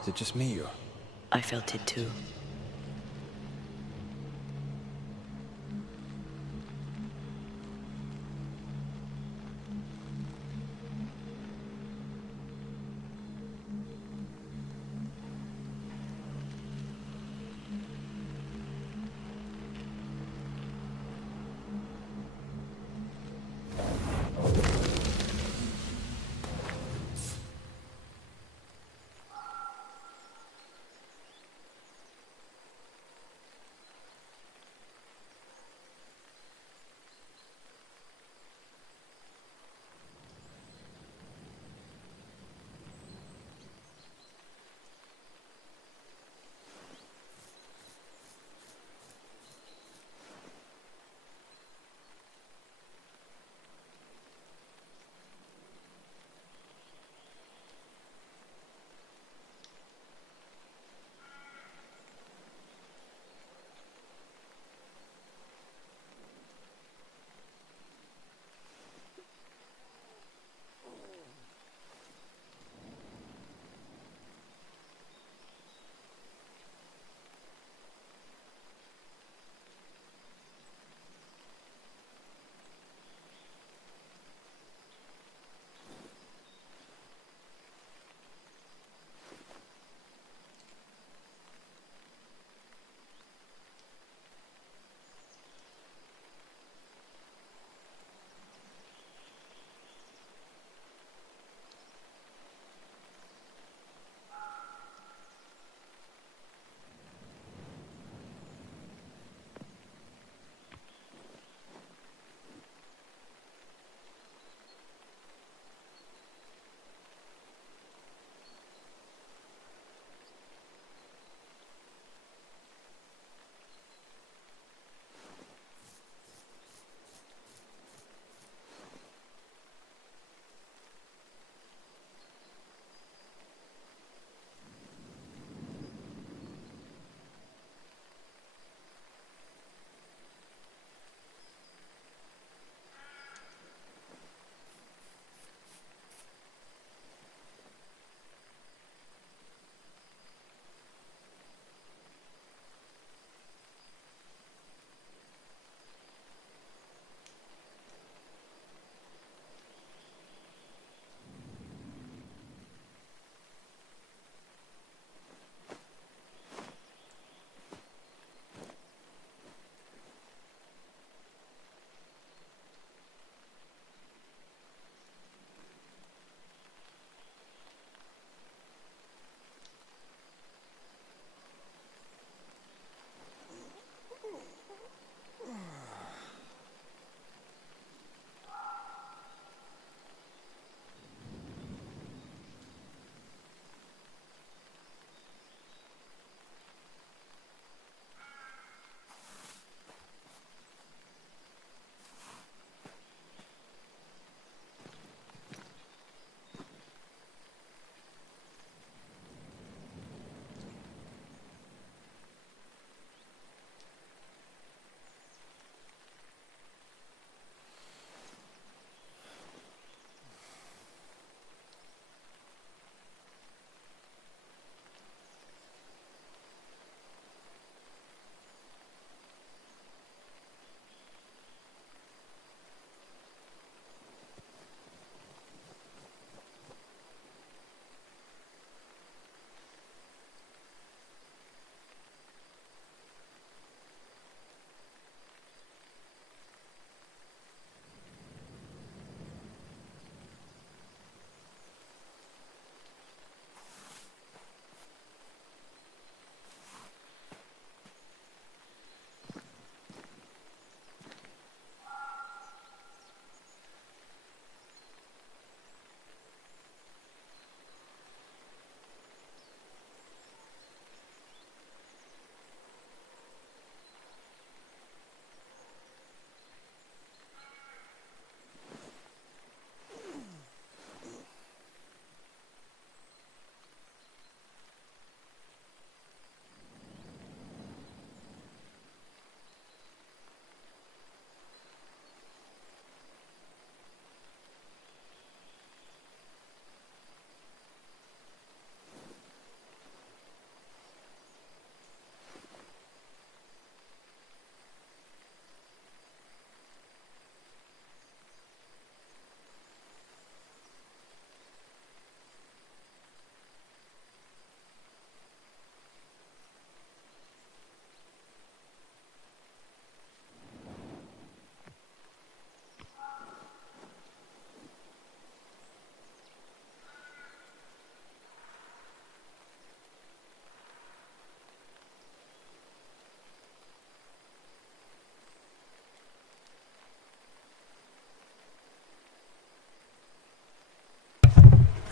it just me, or? I felt it too.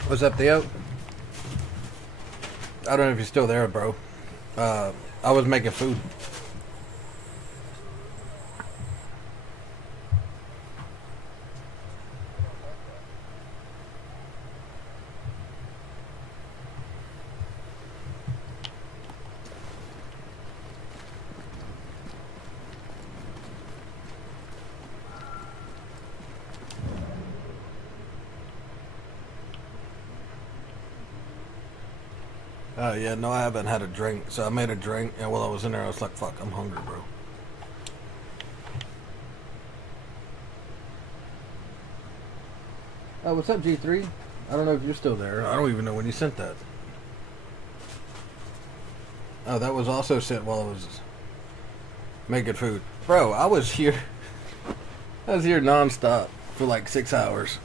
What's up, Theo? I don't know if you're still there, bro. I was making food. Yeah, no, I haven't had a drink. So I made a drink, and while I was in there, I was like, fuck, I'm hungry, bro. Oh, what's up, G3? I don't know if you're still there. I don't even know when you sent that. Oh, that was also sent while I was making food. Bro, I was here. I was here nonstop for like 6 hours.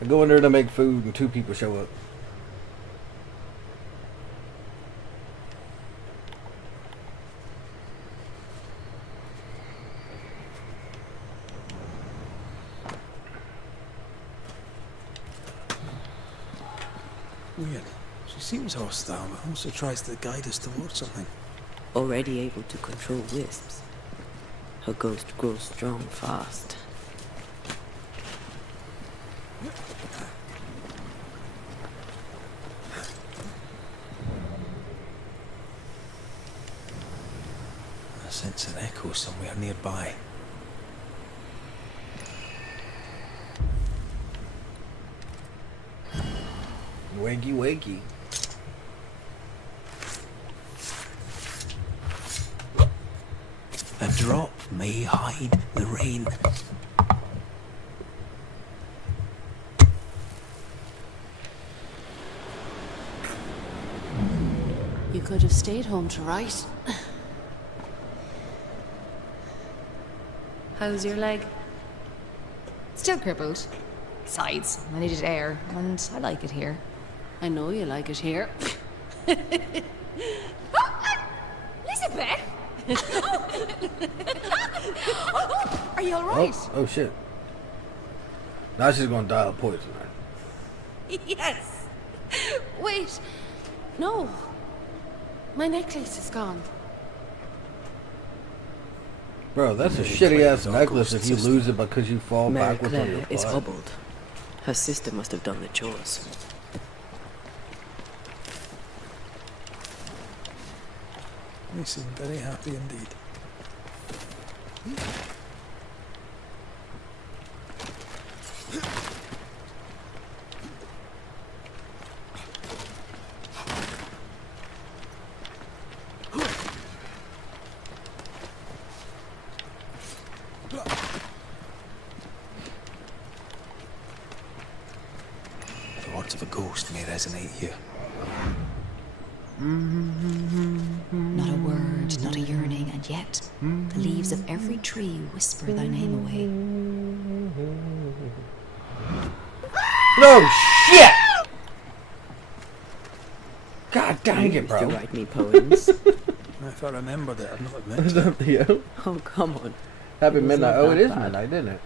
I go in there to make food, and 2 people show up. Weird. She seems hostile, but also tries to guide us towards something. Already able to control wisps. Her ghost grows strong fast. I sense an echo somewhere nearby. Wakey, wakey. A drop may hide the rain. You could have stayed home to write. How's your leg? Still crippled. Besides, I needed air, and I like it here. I know you like it here. Elizabeth! Are you alright? Oh shit. Now she's gonna die of poison. Yes. Wait. No. My necklace is gone. Bro, that's a shitty ass necklace if you lose it because you fall Mary backwards on your Claire is butt. hobbled. Her sister must have done the chores. They seem very happy indeed. The words of a ghost may resonate here. Not a word, not a yearning, and yet the leaves of every tree whisper thy name away. No shit! God dang You it, used bro. to write me poems. If I remembered it, I'd not admit it. Theo? Oh, come on. Happy It was midnight. not Oh, that it is bad. midnight, didn't it?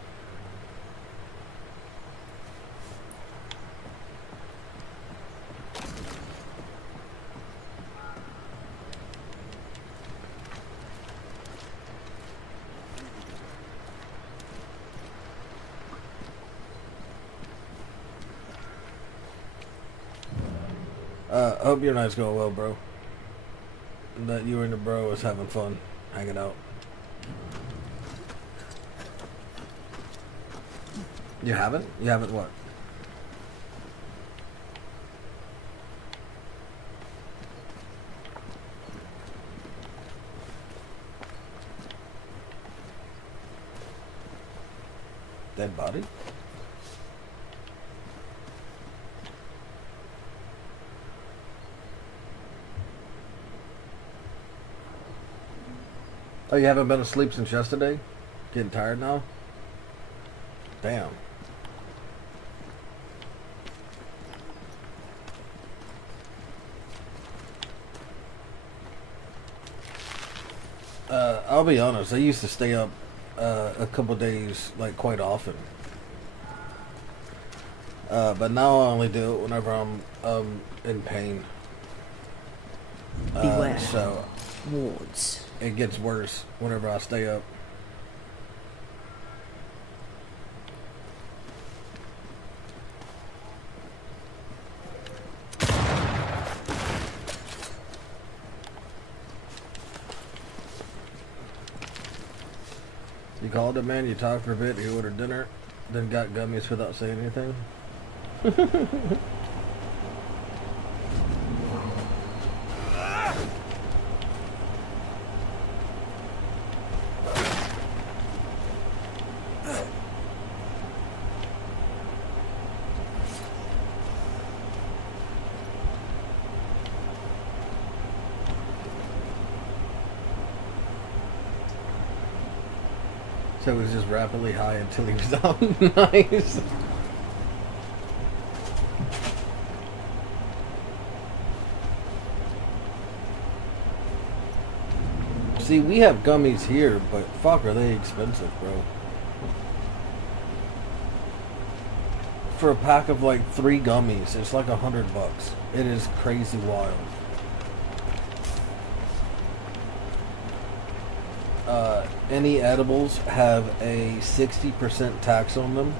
I hope your night's going well, bro. That you and the bro is having fun, hanging out. You haven't? You haven't what? Dead body? Oh, you haven't been asleep since yesterday? Getting tired now? Damn. I'll be honest, I used to stay up a couple days, like, quite often. But now I only do it whenever I'm in pain. Beware. So Wards. it gets worse whenever I stay up. You called him, man, you talked for a bit, you ordered dinner, then got gummies without saying anything. So he was just rapidly high until he was down. Nice. See, we have gummies here, but fuck, are they expensive, bro? For a pack of like 3 gummies, it's like $100. It is crazy wild. Any edibles have a 60% tax on them,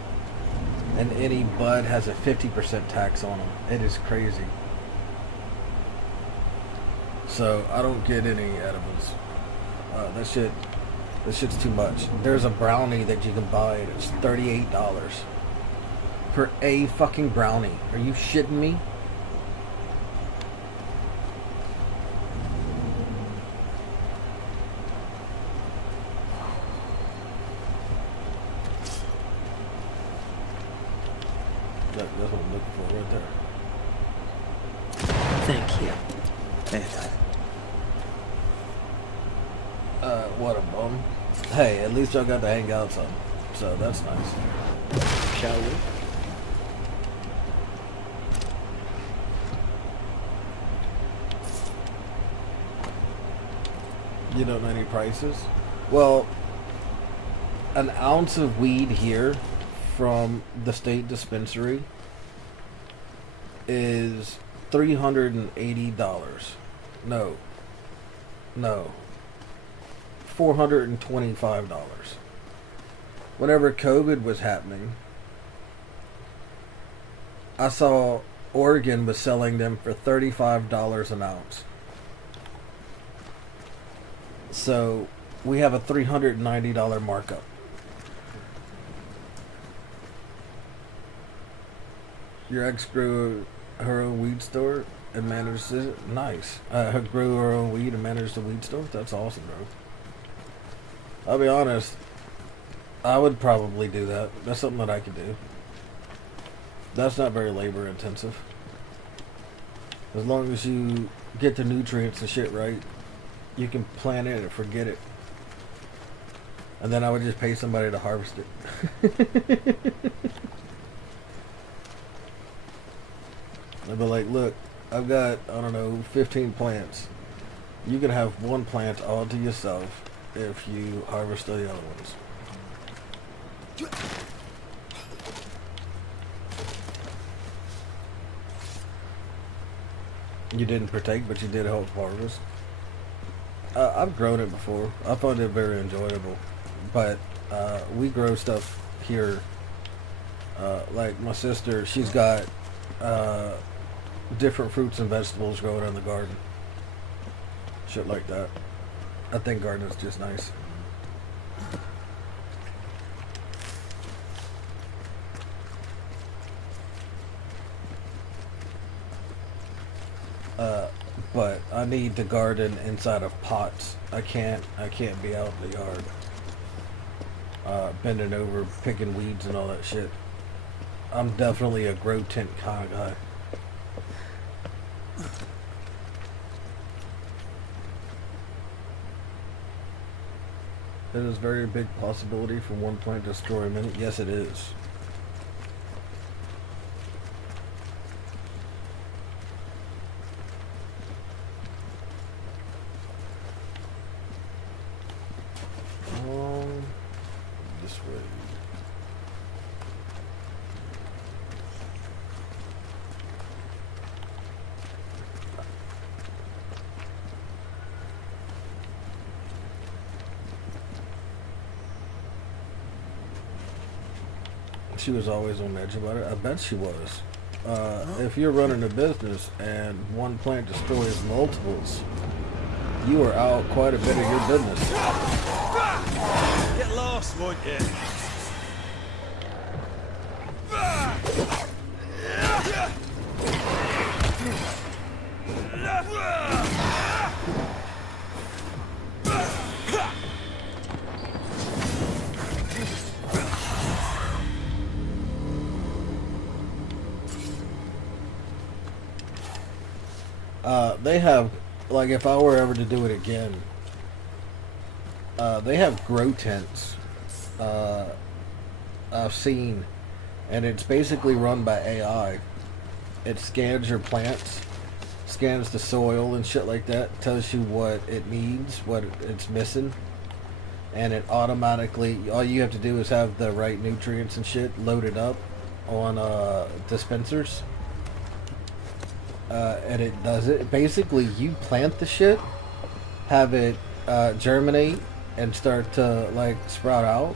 and any bud has a 50% tax on them. It is crazy. So I don't get any edibles. That shit's too much. There's a brownie that you can buy, and it's $38 for a fucking brownie. Are you shitting me? That's what I'm looking for right there. Thank you. Anytime. What a bum. Hey, at least y'all got to hang out some. So that's nice. Shall we? You don't know any prices? Well, an ounce of weed here from the state dispensary is $380. No. $425. Whenever COVID was happening, I saw Oregon was selling them for $35 an ounce. So we have a $390 markup. Your ex grew her own weed store and managed it. Nice. Grew her own weed and managed a weed store. That's awesome, bro. I'll be honest. I would probably do that. That's something that I could do. That's not very labor intensive. As long as you get the nutrients and shit right, you can plant it and forget it. And then I would just pay somebody to harvest it. I'd be like, look, I've got, 15 plants. You can have one plant all to yourself if you harvest the other ones. You didn't partake, but you did help harvest. I've grown it before. I found it very enjoyable. But we grow stuff here. Like my sister, she's got different fruits and vegetables growing in the garden. Shit like that. I think gardening's just nice. But I need to garden inside of pots. I can't be out in the yard. Bending over, picking weeds and all that shit. I'm definitely a grow tent kind of guy. It is a very big possibility for one plant to destroy a minute. Yes, it is. This way. she was always on edge about it. I bet she was. If you're running a business and one plant destroys multiples, you are out quite a bit of your business. Get lost, won't you? They have, like, if I were ever to do it again, they have grow tents. I've seen, and it's basically run by AI. It scans your plants, scans the soil and shit like that, tells you what it needs, what it's missing, and it automatically, all you have to do is have the right nutrients and shit loaded up on dispensers. And it does it. Basically, you plant the shit, have it germinate and start to like sprout out,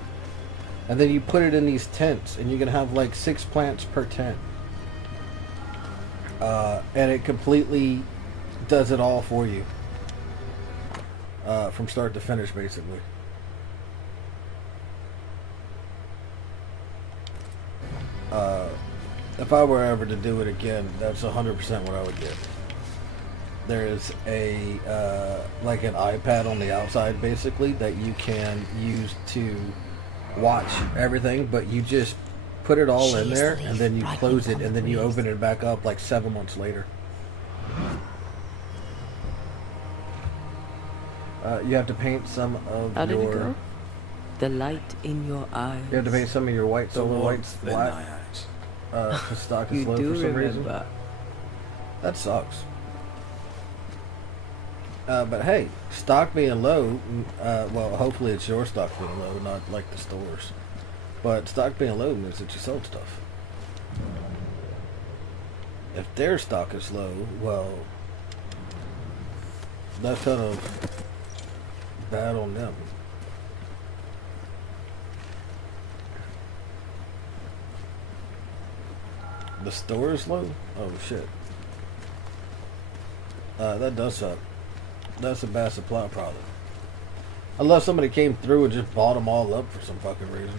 and then you put it in these tents, and you can have like 6 plants per tent. And it completely does it all for you, from start to finish, basically. If I were ever to do it again, that's 100% what I would get. There's a like an iPad on the outside, basically, that you can use to watch everything, but you just put it all in there, and then you close it, and then you open it back up like 7 months later. You have to paint some of How did it your... go? The light in your eyes. You have to paint some of your white The solar whites warmth in black. my eyes. The stock is You low do for some reason. remember. That sucks. But hey, stock being low, well, hopefully it's your stock being low, not like the stores. But stock being low means that you sold stuff. If their stock is low, well, that's kind of bad on them. The store is low? Oh shit. That does suck. That's a bad supply problem. Unless somebody came through and just bought them all up for some fucking reason.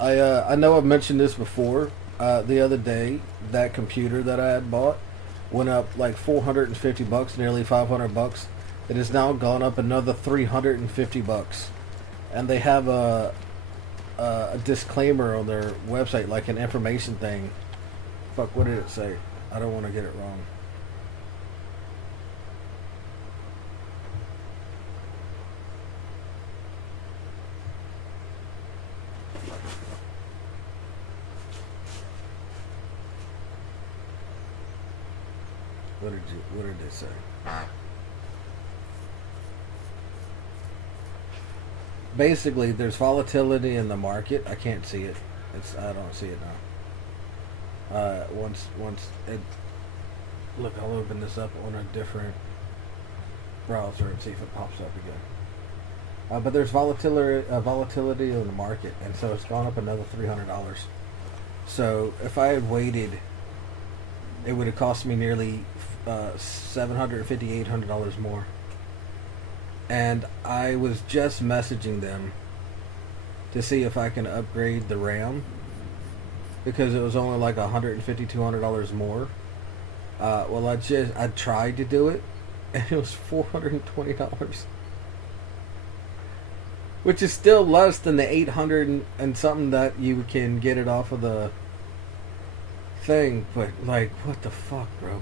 I know I've mentioned this before. The other day, that computer that I had bought went up like $450, nearly $500. It has now gone up another $350, and they have a disclaimer on their website, like an information thing. Fuck, what did it say? I don't want to get it wrong. What did they say? Basically, there's volatility in the market. I can't see it. I don't see it now. Once it, look, I'll open this up on a different browser and see if it pops up again. But there's volatility in the market, and so it's gone up another $300. So if I had waited, it would have cost me nearly $750, $800 more. And I was just messaging them to see if I can upgrade the RAM, because it was only like $150, $200 more. Well, I tried to do it, and it was $420, which is still less than the 800 and something that you can get it off of the thing. But like, what the fuck, bro?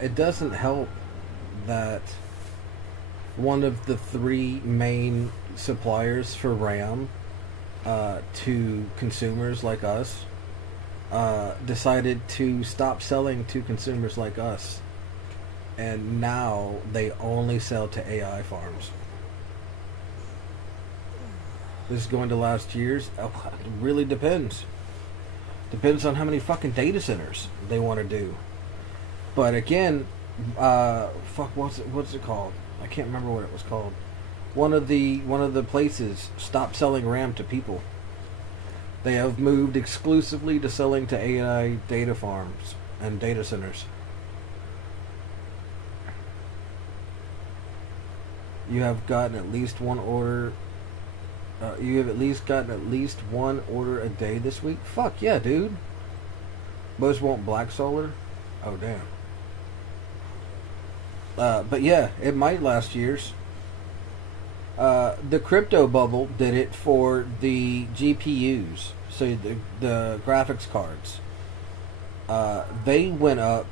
It doesn't help that one of the 3 main suppliers for RAM to consumers like us decided to stop selling to consumers like us and now they only sell to AI farms. This is going to last years. It really depends. Depends on how many fucking data centers they want to do. But again, what's it called? I can't remember what it was called. One of the places stopped selling RAM to people. They have moved exclusively to selling to AI data farms and data centers. You have gotten at least one order. You have at least gotten at least one order a day this week? Fuck yeah, dude. Most want black solar? Oh, damn. But yeah, it might last years. The crypto bubble did it for the GPUs, so the graphics cards. They went up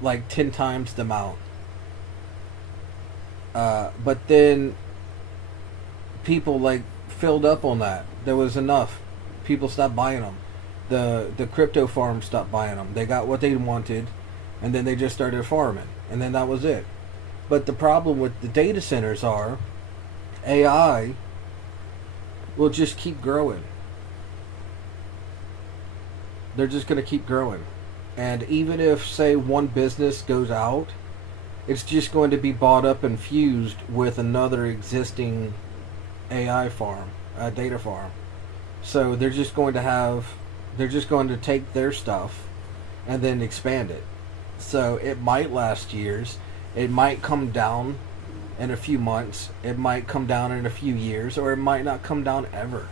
like 10 times the amount. But then people like filled up on that. There was enough. People stopped buying them. The crypto farms stopped buying them. They got what they wanted, and then they just started farming, and then that was it. But the problem with the data centers are AI will just keep growing. They're just going to keep growing. And even if, say, one business goes out, it's just going to be bought up and fused with another existing AI farm, data farm. So they're just going to take their stuff and then expand it. So it might last years. It might come down in a few months. It might come down in a few years, or it might not come down ever.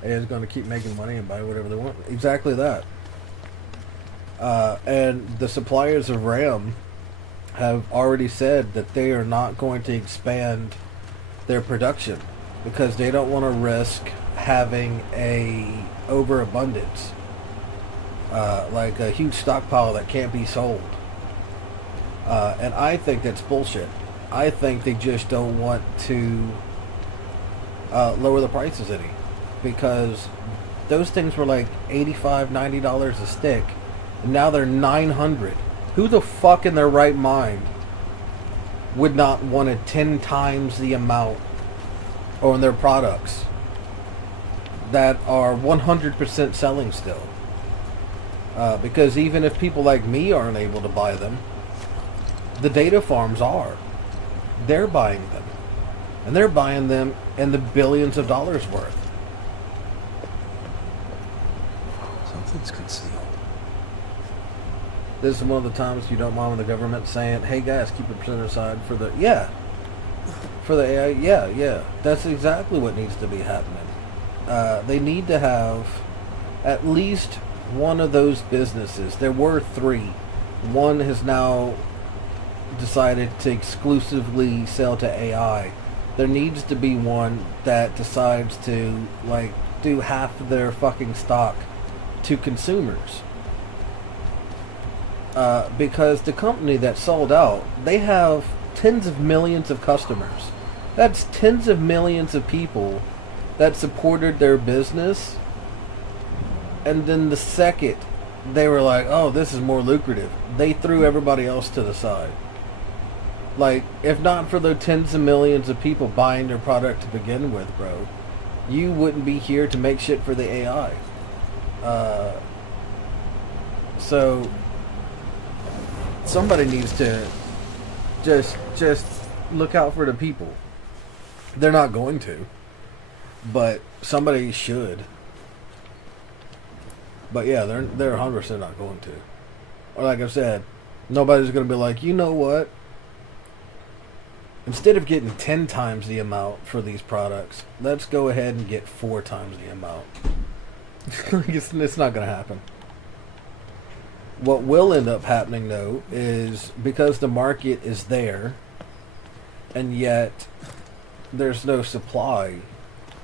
It's going to keep making money and buy whatever they want. Exactly that. And the suppliers of RAM have already said that they are not going to expand their production because they don't want to risk having a overabundance, like a huge stockpile that can't be sold. And I think that's bullshit. I think they just don't want to lower the prices any, because those things were like $85, $90 a stick, and now they're $900. Who the fuck in their right mind would not want it 10 times the amount on their products that are 100% selling still? Because even if people like me aren't able to buy them, the data farms are. They're buying them. And they're buying them in the billions of dollars worth. Something's concealed. This is one of the times you don't mind the government saying, hey guys, keep a percent aside for the... For the AI, yeah. That's exactly what needs to be happening. They need to have at least one of those businesses. There were 3. One has now decided to exclusively sell to AI. There needs to be one that decides to, like, do half of their fucking stock to consumers. Because the company that sold out, they have tens of millions of customers. That's tens of millions of people that supported their business. And then the second they were like, oh, this is more lucrative, they threw everybody else to the side. Like, if not for the tens of millions of people buying their product to begin with, bro, you wouldn't be here to make shit for the AI. So somebody needs to just look out for the people. They're not going to, but somebody should. But yeah, they're 100% not going to. Or like I said, nobody's going to be like, you know what? Instead of getting 10 times the amount for these products, let's go ahead and get 4 times the amount. It's not going to happen. What will end up happening, though, is because the market is there, and yet there's no supply,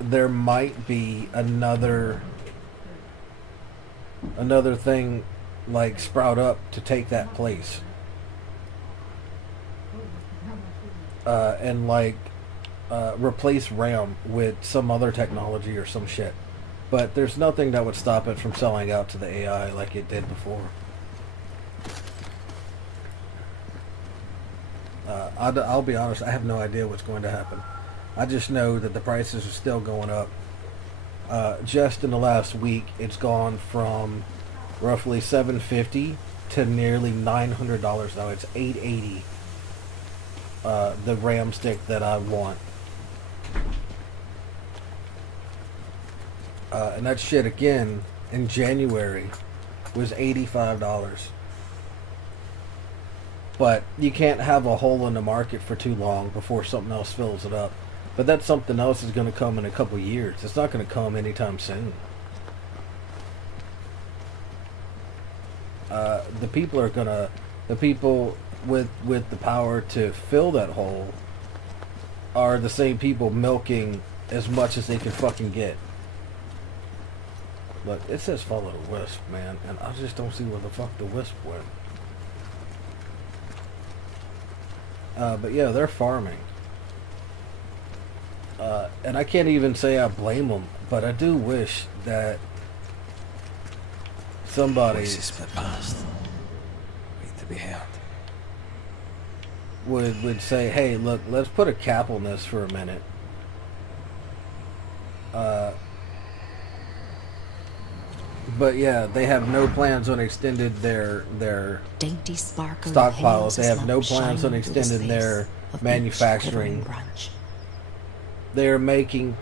there might be another thing like sprout up to take that place. And like replace RAM with some other technology or some shit. But there's nothing that would stop it from selling out to the AI like it did before. I'll be honest, I have no idea what's going to happen. I just know that the prices are still going up. Just in the last week, it's gone from roughly $750 to nearly $900 now. It's $880. The RAM stick that I want. And that shit again in January was $85. But you can't have a hole in the market for too long before something else fills it up. But that something else is going to come in a couple years. It's not going to come anytime soon. The people with the power to fill that hole are the same people milking as much as they can fucking get. Look, it says follow the wisp, man, and I just don't see where the fuck the wisp went. But yeah, they're farming. And I can't even say I blame them, but I do wish that somebody Voices split past. Wait to be heard. would say, hey, look, let's put a cap on this for a minute. But yeah, they have no plans on extended their Dainty sparkle stockpiles. They have no plans on extending their manufacturing. They're making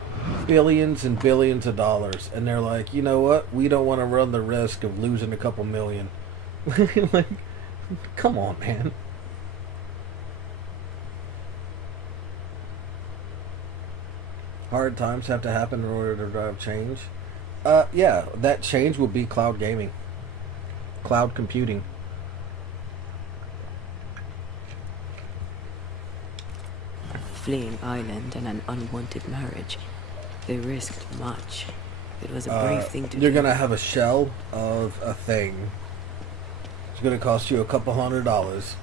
billions and billions of dollars, and they're like, you know what? We don't want to run the risk of losing a couple million. Like, come on, man. Hard times have to happen in order to drive change. Yeah, that change will be cloud gaming, cloud computing. Fleeing island and an unwanted marriage. They risked much. It was a brave thing to do. You're gonna have a shell of a thing. It's gonna cost you a couple $100.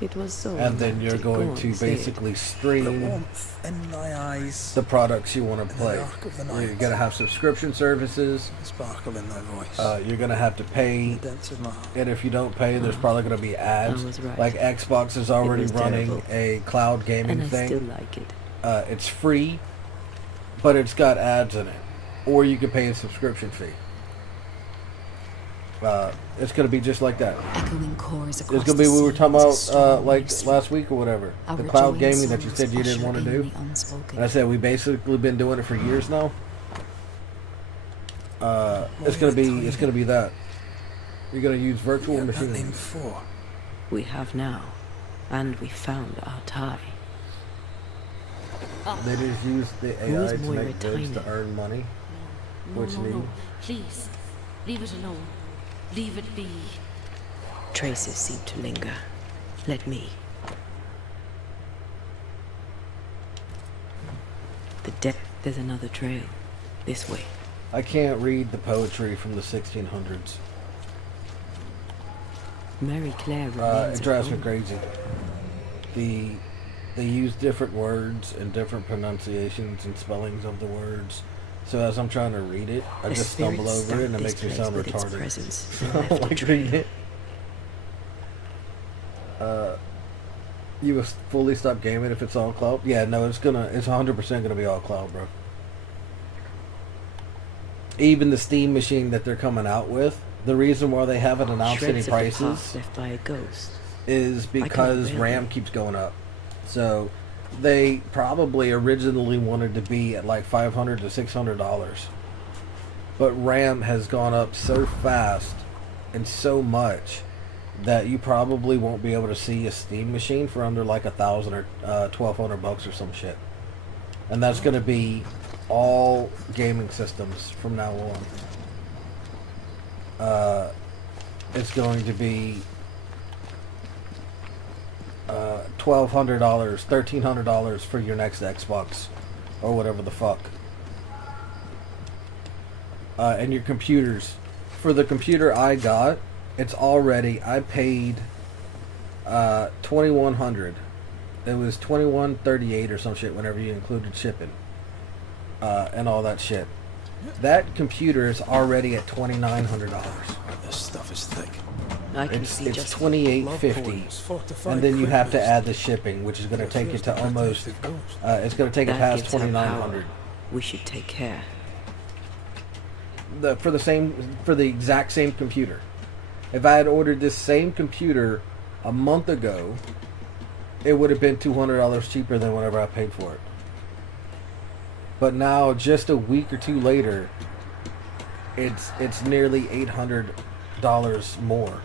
It was so And then you're romantic. going Go to on, say it. basically The stream warmth in my eyes. the products you want to In the play. dark of the You're night. gonna have subscription services. The sparkle in thy voice. You're gonna have to In pay, the depths of my heart. and if you don't pay, there's probably gonna be ads. I was right. Like Xbox is already was running terrible. a cloud gaming And I thing. still like it. It's free, but it's got ads in it, or you can pay a subscription fee. It's gonna be just like that. Echoing chorus across It's gonna be the we were sea talking as a about storm like moves last through. week or whatever. Our The cloud joy gaming and that you songs said you didn't usher want to in do. the unspoken. And I said we basically been doing it for years now. It's gonna be that. You're gonna use virtual Yeah, that name machines. before. We have now. And we found our tie. They just use the Who is AI to Moira make goods to Tiny? earn money. Which no, need? Please, leave it alone. Leave it be. Traces seem to linger. Let me. There's another trail. This way. I can't read the poetry from the 1600s. Mary Claire remains It drives me alone. crazy. They use different words and different pronunciations and spellings of the words. So as I'm trying to read it, I The just stumble spirits over it and stamp it this makes me place sound with its retarded. presence I and don't left a like trail. reading it. You will fully stop gaming if it's all cloud? Yeah, no, it's 100% gonna be all cloud, bro. Even the Steam machine that they're coming out with, the reason why they haven't announced any Shreds of the prices past left by a ghost. is because bear RAM them. keeps going up. So they probably originally wanted to be at like $500 to $600, but RAM has gone up so fast and so much that you probably won't be able to see a Steam machine for under like $1,000 or $1,200 or some shit. And that's going to be all gaming systems from now on. It's going to be $1,200, $1,300 for your next Xbox or whatever the fuck. And your computers. For the computer I got, I paid $2,100 It was $21.38 or some shit whenever you included shipping and all that shit. That computer is already at $2,900. This stuff is thick. I can It's see it's just $28.50, and then you have to add the shipping, which is going to take it to almost. It's going to take it that past gives her $2,900. power. We should take care. For the exact same computer. If I had ordered this same computer a month ago, it would have been $200 cheaper than whatever I paid for it. But now, just a week or two later, it's nearly $800 more.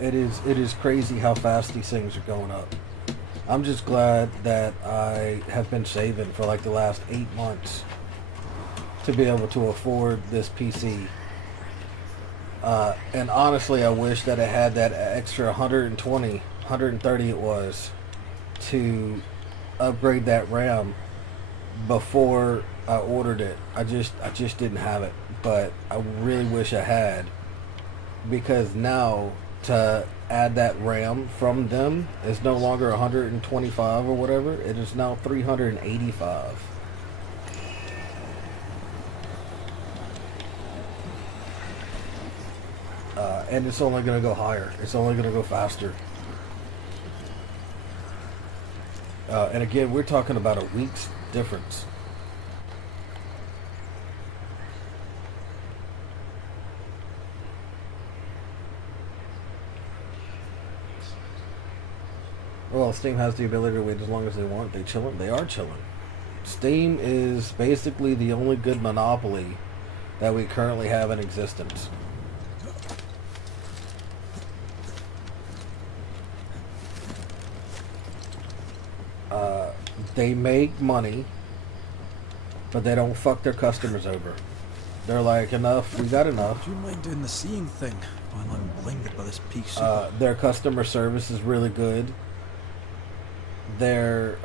It is crazy how fast these things are going up. I'm just glad that I have been saving for like the last 8 months to be able to afford this PC. And honestly, I wish that it had that extra 130 it was, to upgrade that RAM before I ordered it. I just didn't have it, but I really wish I had, because now to add that RAM from them is no longer 125 or whatever. It is now 385. And it's only going to go higher. It's only going to go faster. And again, we're talking about a week's difference. Well, Steam has the ability to wait as long as they want. They chilling. They are chilling. Steam is basically the only good monopoly that we currently have in existence. They make money, but they don't fuck their customers over. They're like, enough, we got enough. Do you mind doing the seeing thing while I'm blinded by this PC? Their customer service is really good. Their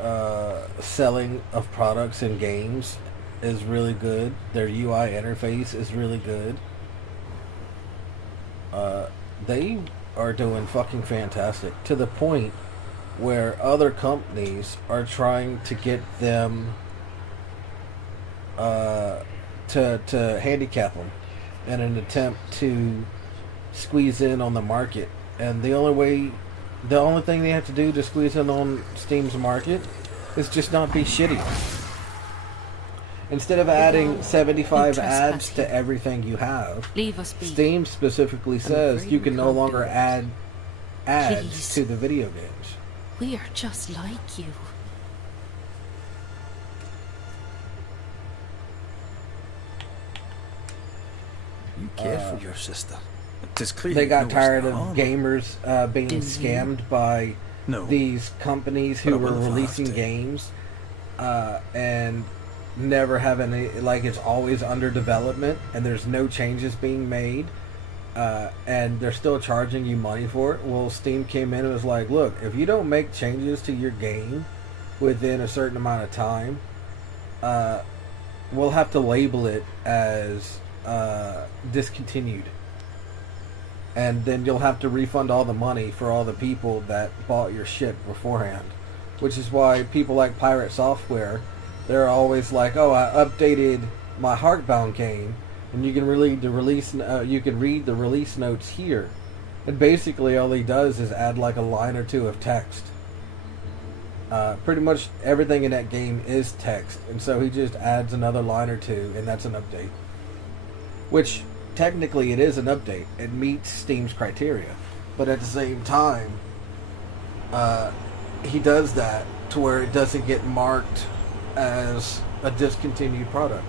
selling of products and games is really good. Their UI interface is really good. They are doing fucking fantastic, to the point where other companies are trying to get them to handicap them in an attempt to squeeze in on the market. And the only thing they have to do to squeeze in on Steam's market is just not be shitty. Instead of adding 75 ads to everything you have, Leave us be. Steam specifically says you can no longer add ads Please. to the video games. We are just like you. You care for your sister. It is clear They you got know what's tired the of harm. gamers being Do you? scammed by No. these companies But I who were will if I have releasing to. games and never having like, it's always under development and there's no changes being made, and they're still charging you money for it. Well, Steam came in and was like, look, if you don't make changes to your game within a certain amount of time, we'll have to label it as discontinued, and then you'll have to refund all the money for all the people that bought your shit beforehand. Which is why people like Pirate Software, they're always like, oh, I updated my Heartbound game, and you can read the release notes here. And basically all he does is add like a line or two of text. Pretty much everything in that game is text, and so he just adds another line or two, and that's an update. Which, technically, it is an update. It meets Steam's criteria. But at the same time, he does that to where it doesn't get marked as a discontinued product.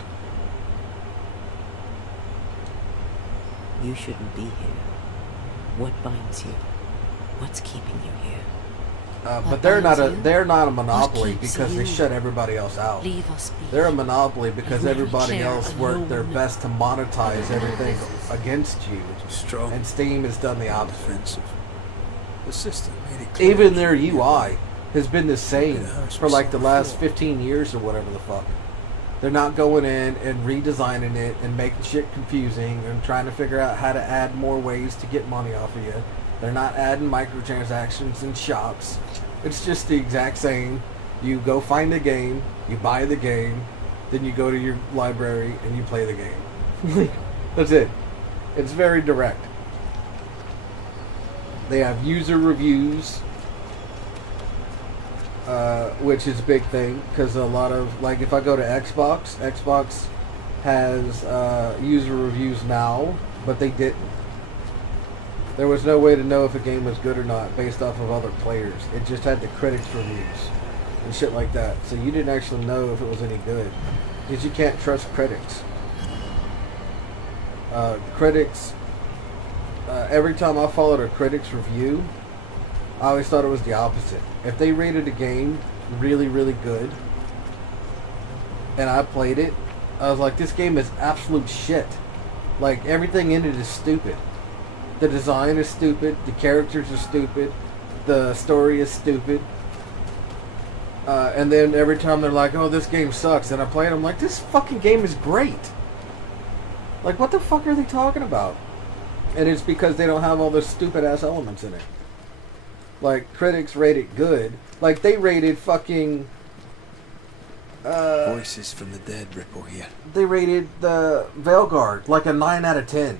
You shouldn't be here. What binds you? What's keeping you here? But they're not binds you? they're not a monopoly keeps because they you? shut everybody else out. Leave us be. They're a monopoly because You everybody care else worked their alone. best to monetize everything against you, Strong and Steam has done the opposite. defensive. The system made it clear. Even their UI has been the same Yeah, for like the last 15 years or whatever the fuck. They're not going in and redesigning it and making shit confusing and trying to figure out how to add more ways to get money off of you. They're not adding microtransactions and shops. It's just the exact same. You go find a game, you buy the game, then you go to your library and you play the game. That's it. It's very direct. They have user reviews, which is a big thing because a lot of, like, if I go to Xbox has user reviews now, but they didn't. There was no way to know if a game was good or not based off of other players. It just had the critics reviews and shit like that. So you didn't actually know if it was any good because you can't trust critics. Every time I followed a critic's review, I always thought it was the opposite. If they rated a game really, really good, and I played it, I was like, this game is absolute shit. Like, everything in it is stupid. The design is stupid, the characters are stupid, the story is stupid. And then every time they're like, oh, this game sucks, and I play it, I'm like, this fucking game is great. Like, what the fuck are they talking about? And it's because they don't have all those stupid ass elements in it. Like, critics rate it good. Like, they rated fucking... Voices from the dead ripple here. They rated the Veilguard like a 9 out of 10.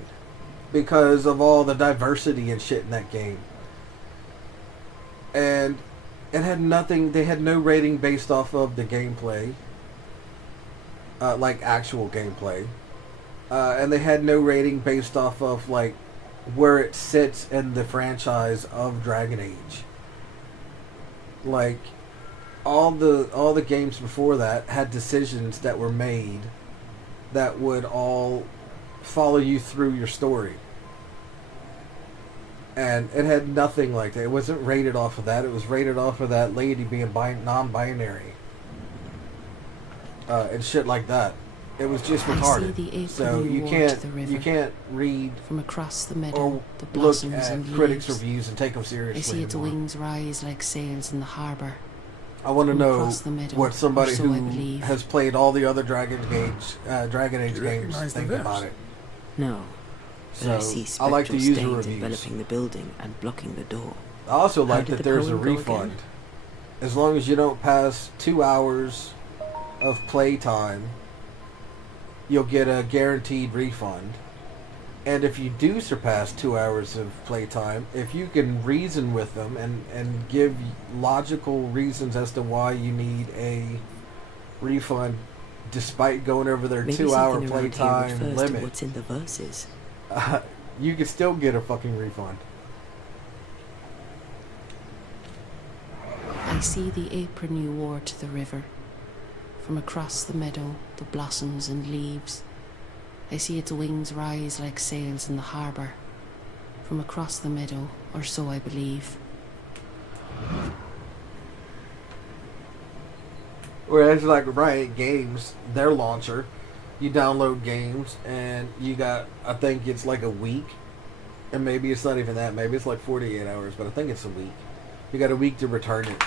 Because of all the diversity and shit in that game. And it had nothing... They had no rating based off of the gameplay. Like, actual gameplay. And they had no rating based off of, like, where it sits in the franchise of Dragon Age. Like, all the games before that had decisions that were made that would all follow you through your story. And it had nothing like that. It wasn't rated off of that. It was rated off of that lady being non-binary. And shit like that. It was just retarded. So you can't read from across the meadow, or the look blossoms at and critics' leaves. reviews and take them seriously. I see its anymore. wings rise like sails in the harbour. I want to from know across the meadow, what somebody or so who I believe. has played all the other Dragon Age games recognize the think verse? about it. No, but I So see I spectral like the user stains reviews. enveloping the building and blocking the door. I also How like did that the there's a poem go refund. again? As long as you don't pass 2 hours of play time, you'll get a guaranteed refund. And if you do surpass 2 hours of playtime, if you can reason with them and give logical reasons as to why you need a refund, despite going over their Maybe 2 hour something around here playtime refers to limit, what's in the verses. you can still get a fucking refund. I see the apron you wore to the river. From across the meadow, the blossoms and leaves. I see its wings rise like sails in the harbour. From across the meadow, or so I believe. Whereas like Riot Games, their launcher, you download games and you got, I think it's like a week, and maybe it's not even that, maybe it's like 48 hours, but I think it's a week. You got a week to return it.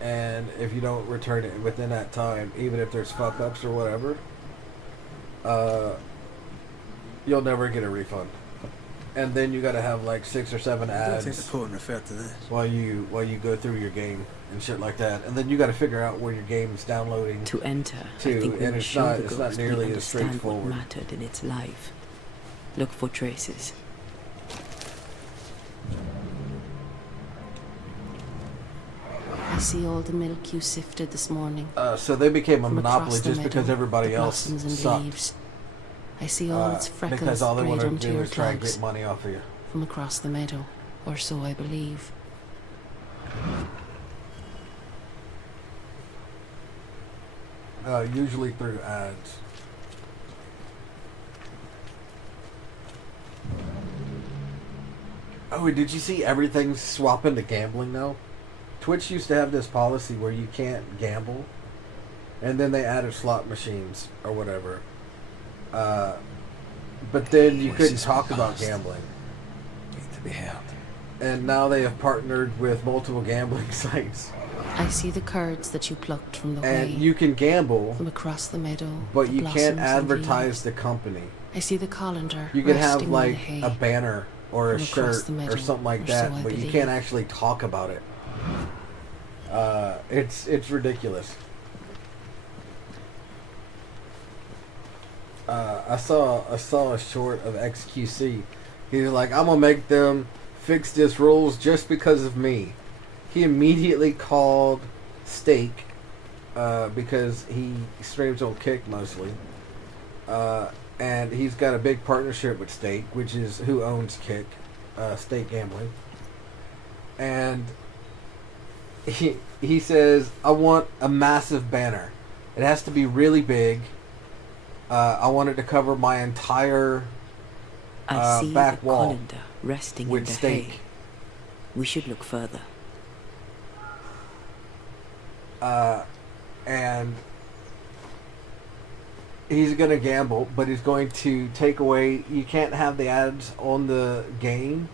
And if you don't return it within that time, even if there's fuck ups or whatever, you'll never get a refund. And then you gotta have like 6 or 7 I don't think ads the poem referred to this. while you go through your game and shit like that. And then you gotta figure out where your game's downloading. To enter, To, I think we and will it's show not- the it's not ghost we nearly as understand what straightforward. mattered in its life. Look for traces. I see all the milk you sifted this morning. So they became a From monopoly across the just because meadow, everybody the else blossoms and sucked. leaves. I see all its freckles Because all they braid wanted to onto do your was try and clogs. get money off of you. From across the meadow, or so I believe. Usually through ads. Oh, and did you see everything's swapping to gambling now? Twitch used to have this policy where you can't gamble, and then they added slot machines or whatever. But then you couldn't Voices talk from about past. gambling. Need to be heard. And now they have partnered with multiple gambling sites. I see the curds that you plucked from the And way. you can gamble, From across the meadow, but the you blossoms can't and advertise leaves. the company. I see the colander You can have resting on the like hay. a banner or a From across shirt the meadow, or something like or that, so I but you believe. can't actually talk about it. It's ridiculous. I saw a short of XQC. He was like, I'm gonna make them fix this rules just because of me. He immediately called Steak, because he streams on Kick mostly. And he's got a big partnership with Steak, which is who owns Kick, Steak Gambling. And he says, I want a massive banner. It has to be really big. I want it to cover my entire I see back the wall colander resting in with the Steak. hay. We should look further. And he's going to gamble, but he's going to take away... You can't have the ads on the game.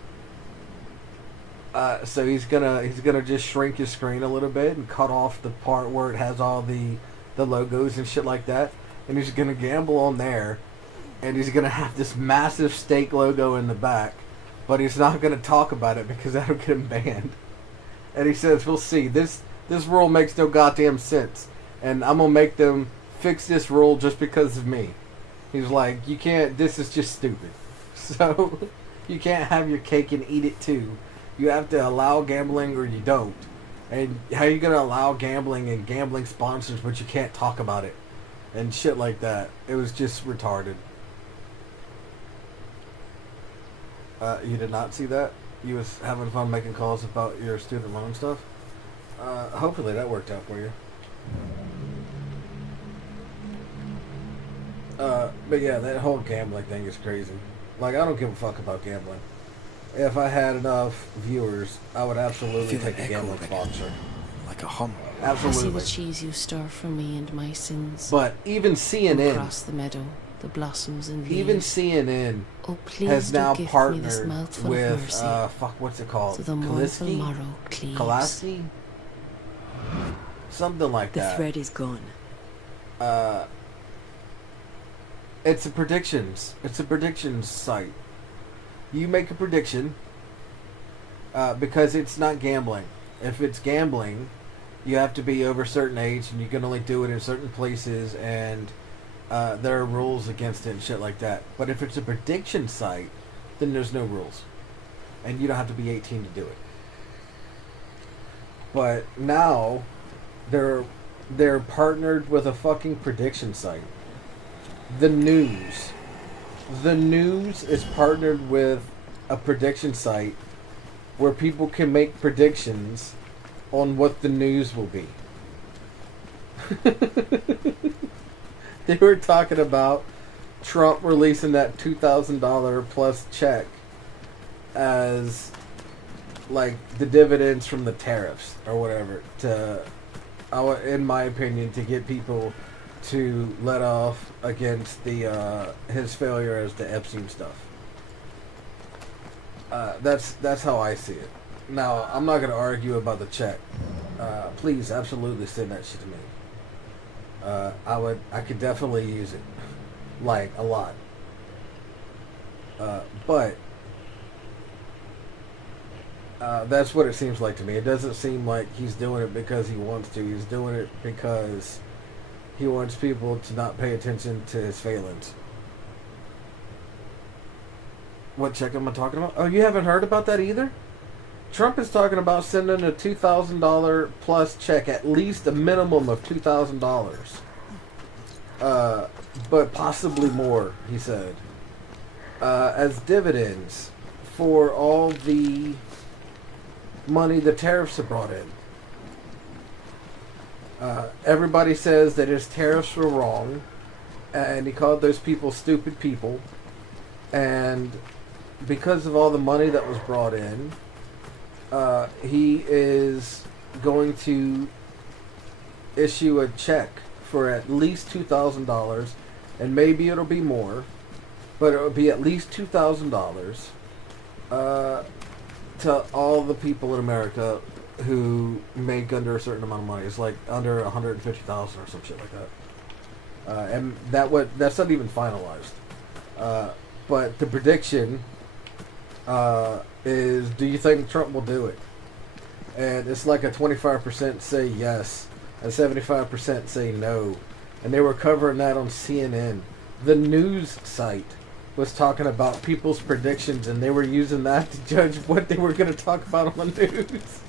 So he's gonna just shrink his screen a little bit and cut off the part where it has all the logos and shit like that. And he's gonna gamble on there, and he's gonna have this massive Steak logo in the back, but he's not gonna talk about it because that'll get him banned. And he says, "We'll see. This rule makes no goddamn sense, and I'm gonna make them fix this rule just because of me." He's like, "You can't. This is just stupid. So you can't have your cake and eat it too. You have to allow gambling or you don't. And how are you gonna allow gambling and gambling sponsors, but you can't talk about it?" And shit like that. It was just retarded. You did not see that? You was having fun making calls about your student loan stuff? Hopefully that worked out for you. But yeah, that whole gambling thing is crazy. Like, I don't give a fuck about gambling. If I had enough viewers, I would absolutely Feel take an a gambling echo again. sponsor. Like a hum. I see Absolutely. the cheese you stir for me and my sins. But even CNN, Across the meadow, the blossoms and leaves. even CNN Oh, please has do now give me this partnered mouthful of with mercy. what's it called? So the mournful Kaliski? morrow cleaves. Kalaski? Something like The that. thread is gone. It's a predictions site. You make a prediction because it's not gambling. If it's gambling, you have to be over a certain age and you can only do it in certain places, and there are rules against it and shit like that. But if it's a prediction site, then there's no rules. And you don't have to be 18 to do it. But now they're partnered with a fucking prediction site. The News. The News is partnered with a prediction site where people can make predictions on what the news will be. They were talking about Trump releasing that $2,000 plus check as like the dividends from the tariffs or whatever, to, in my opinion, to get people to let off against the his failure as the Epstein stuff. That's how I see it. Now, I'm not going to argue about the check. Please, absolutely send that shit to me. I could definitely use it, like a lot. But that's what it seems like to me. It doesn't seem like he's doing it because he wants to. He's doing it because he wants people to not pay attention to his failings. What check am I talking about? Oh, you haven't heard about that either? Trump is talking about sending a $2,000 plus check, at least a minimum of $2,000. But possibly more, he said. As dividends for all the money the tariffs have brought in. Everybody says that his tariffs were wrong, and he called those people stupid people. And because of all the money that was brought in, he is going to issue a check for at least $2,000, and maybe it'll be more, but it'll be at least $2,000 to all the people in America who make under a certain amount of money. It's like under $150,000 or some shit like that. And that's not even finalized. But the prediction is, do you think Trump will do it? And it's like a 25% say yes and 75% say no. And they were covering that on CNN. The news site was talking about people's predictions, and they were using that to judge what they were going to talk about on the news.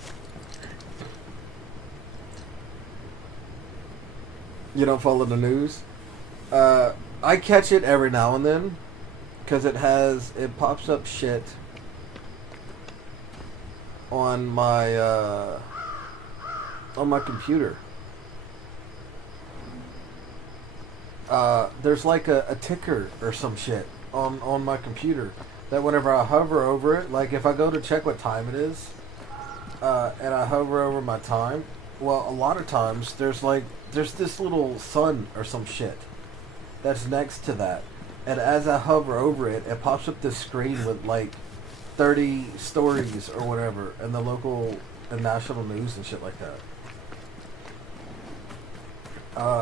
You don't follow the news? I catch it every now and then because it pops up shit on my computer. There's like a ticker or some shit on my computer that whenever I hover over it, like if I go to check what time it is, and I hover over my time, well, a lot of times there's this little sun or some shit that's next to that, and as I hover over it, it pops up this screen with like 30 stories or whatever in the local and national news and shit like that.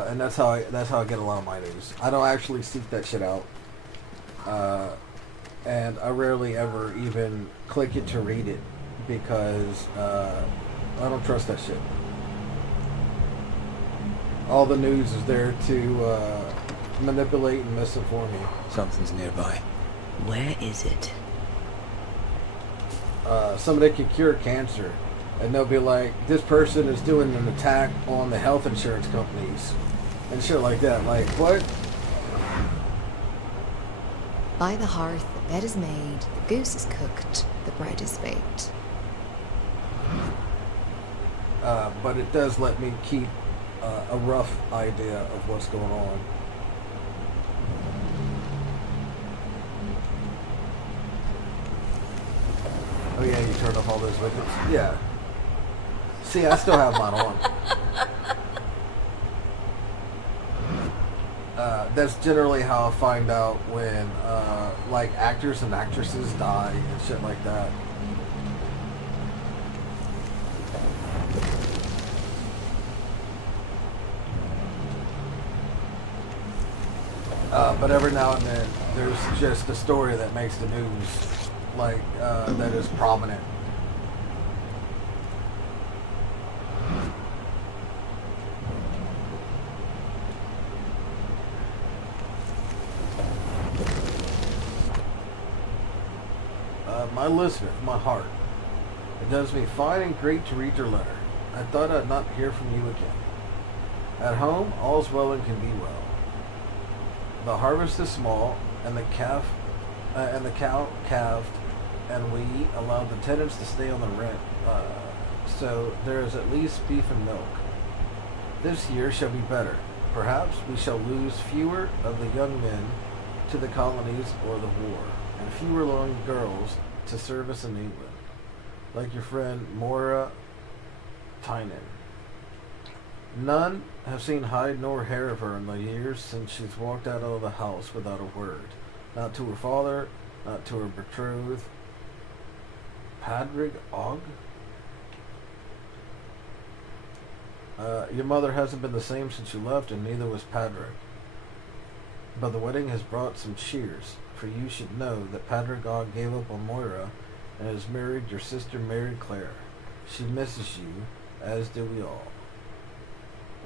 And that's how I get a lot of my news. I don't actually seek that shit out, and I rarely ever even click it to read it because I don't trust that shit. All the news is there to manipulate and misinform you. Something's nearby. Where is it? Somebody could cure cancer, and they'll be like, this person is doing an attack on the health insurance companies and shit like that. Like, what? By the hearth, the bed is made, the goose is cooked, the bread is baked. But it does let me keep a rough idea of what's going on. Oh yeah, you turned off all those wickets. Yeah. See, I still have mine on. That's generally how I find out when, like, actors and actresses die and shit like that. But every now and then, there's just a story that makes the news, like, that is prominent. My Elizabeth, my heart. It does me fine and great to read your letter. I thought I'd not hear from you again. At home, all's well and can be well. The harvest is small, and the cow calved, and we allowed the tenants to stay on the rent. So there is at least beef and milk. This year shall be better. Perhaps we shall lose fewer of the young men to the colonies or the war, and fewer young girls to service in England, like your friend Moira Tynan. None have seen hide nor hair of her in the years since she's walked out of the house without a word. Not to her father, not to her betrothed, Padrig Og. Your mother hasn't been the same since you left, and neither was Padrig. But the wedding has brought some cheers, for you should know that Padrig Og gave up on Moira and has married your sister Mary Claire. She misses you, as do we all.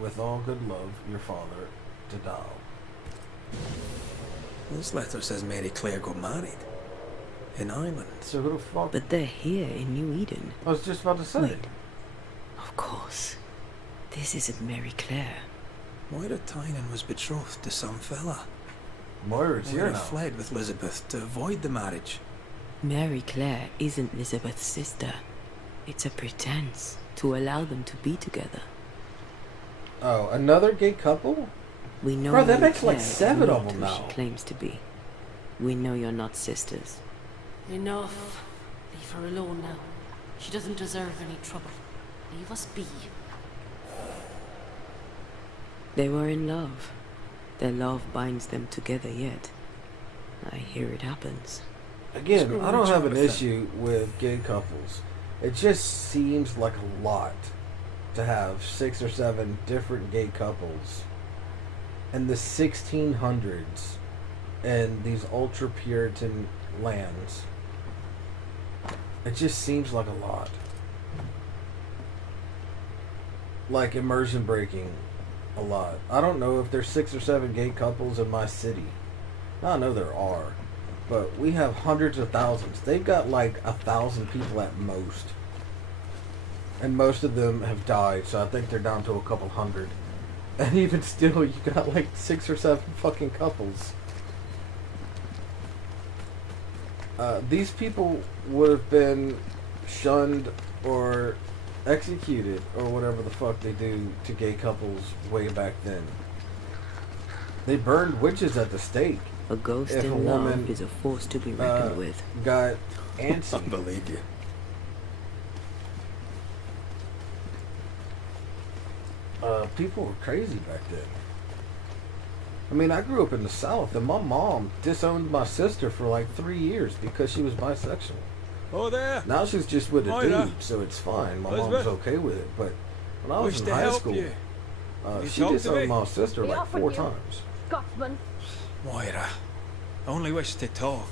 With all good love, your father, Tadal. This letter says Mary Claire got married. In Ireland. So who the fuck? But they're here in New Eden. I was just about to say. Wait. Of course. This isn't Mary Claire. Moira Tynan was betrothed to some fella. Moira's here Moira now. fled with Elizabeth to avoid the marriage. Mary Claire isn't Elizabeth's sister. It's a pretense to allow them to be together. Oh, another gay couple? We know Bro, that Mary makes like Claire is 7 not of them who now. she claims to be. We know you're not sisters. Enough. Leave her alone now. She doesn't deserve any trouble. Leave us be. They were in love. Their love binds them together yet. I hear it happens. Again, I don't have an with issue with gay couples. It just seems like a lot to have 6 or 7 different gay couples in the 1600s in these ultra Puritan lands. It just seems like a lot. Like immersion breaking a lot. I don't know if there's 6 or 7 gay couples in my city. I know there are. But we have hundreds of thousands. They've got like 1,000 people at most. And most of them have died, so I think they're down to a couple hundred. And even still, you got like 6 or 7 fucking couples. These people would have been shunned or executed or whatever the fuck they do to gay couples way back then. They burned witches at the stake. A ghost If a in woman, love is a force to be reckoned with. Got I antsy. believe you. People were crazy back then. I mean, I grew up in the South, and my mom disowned my sister for like 3 years because she was bisexual. Oh, there. Now she's just with a Hiya. dude, so it's fine. My Elizabeth. mom's okay with it. But when I was Wish in to high help school, you. You she talk to me? disowned my sister We like offered 4 you. times. Scotsman. Moira, I only wish to talk.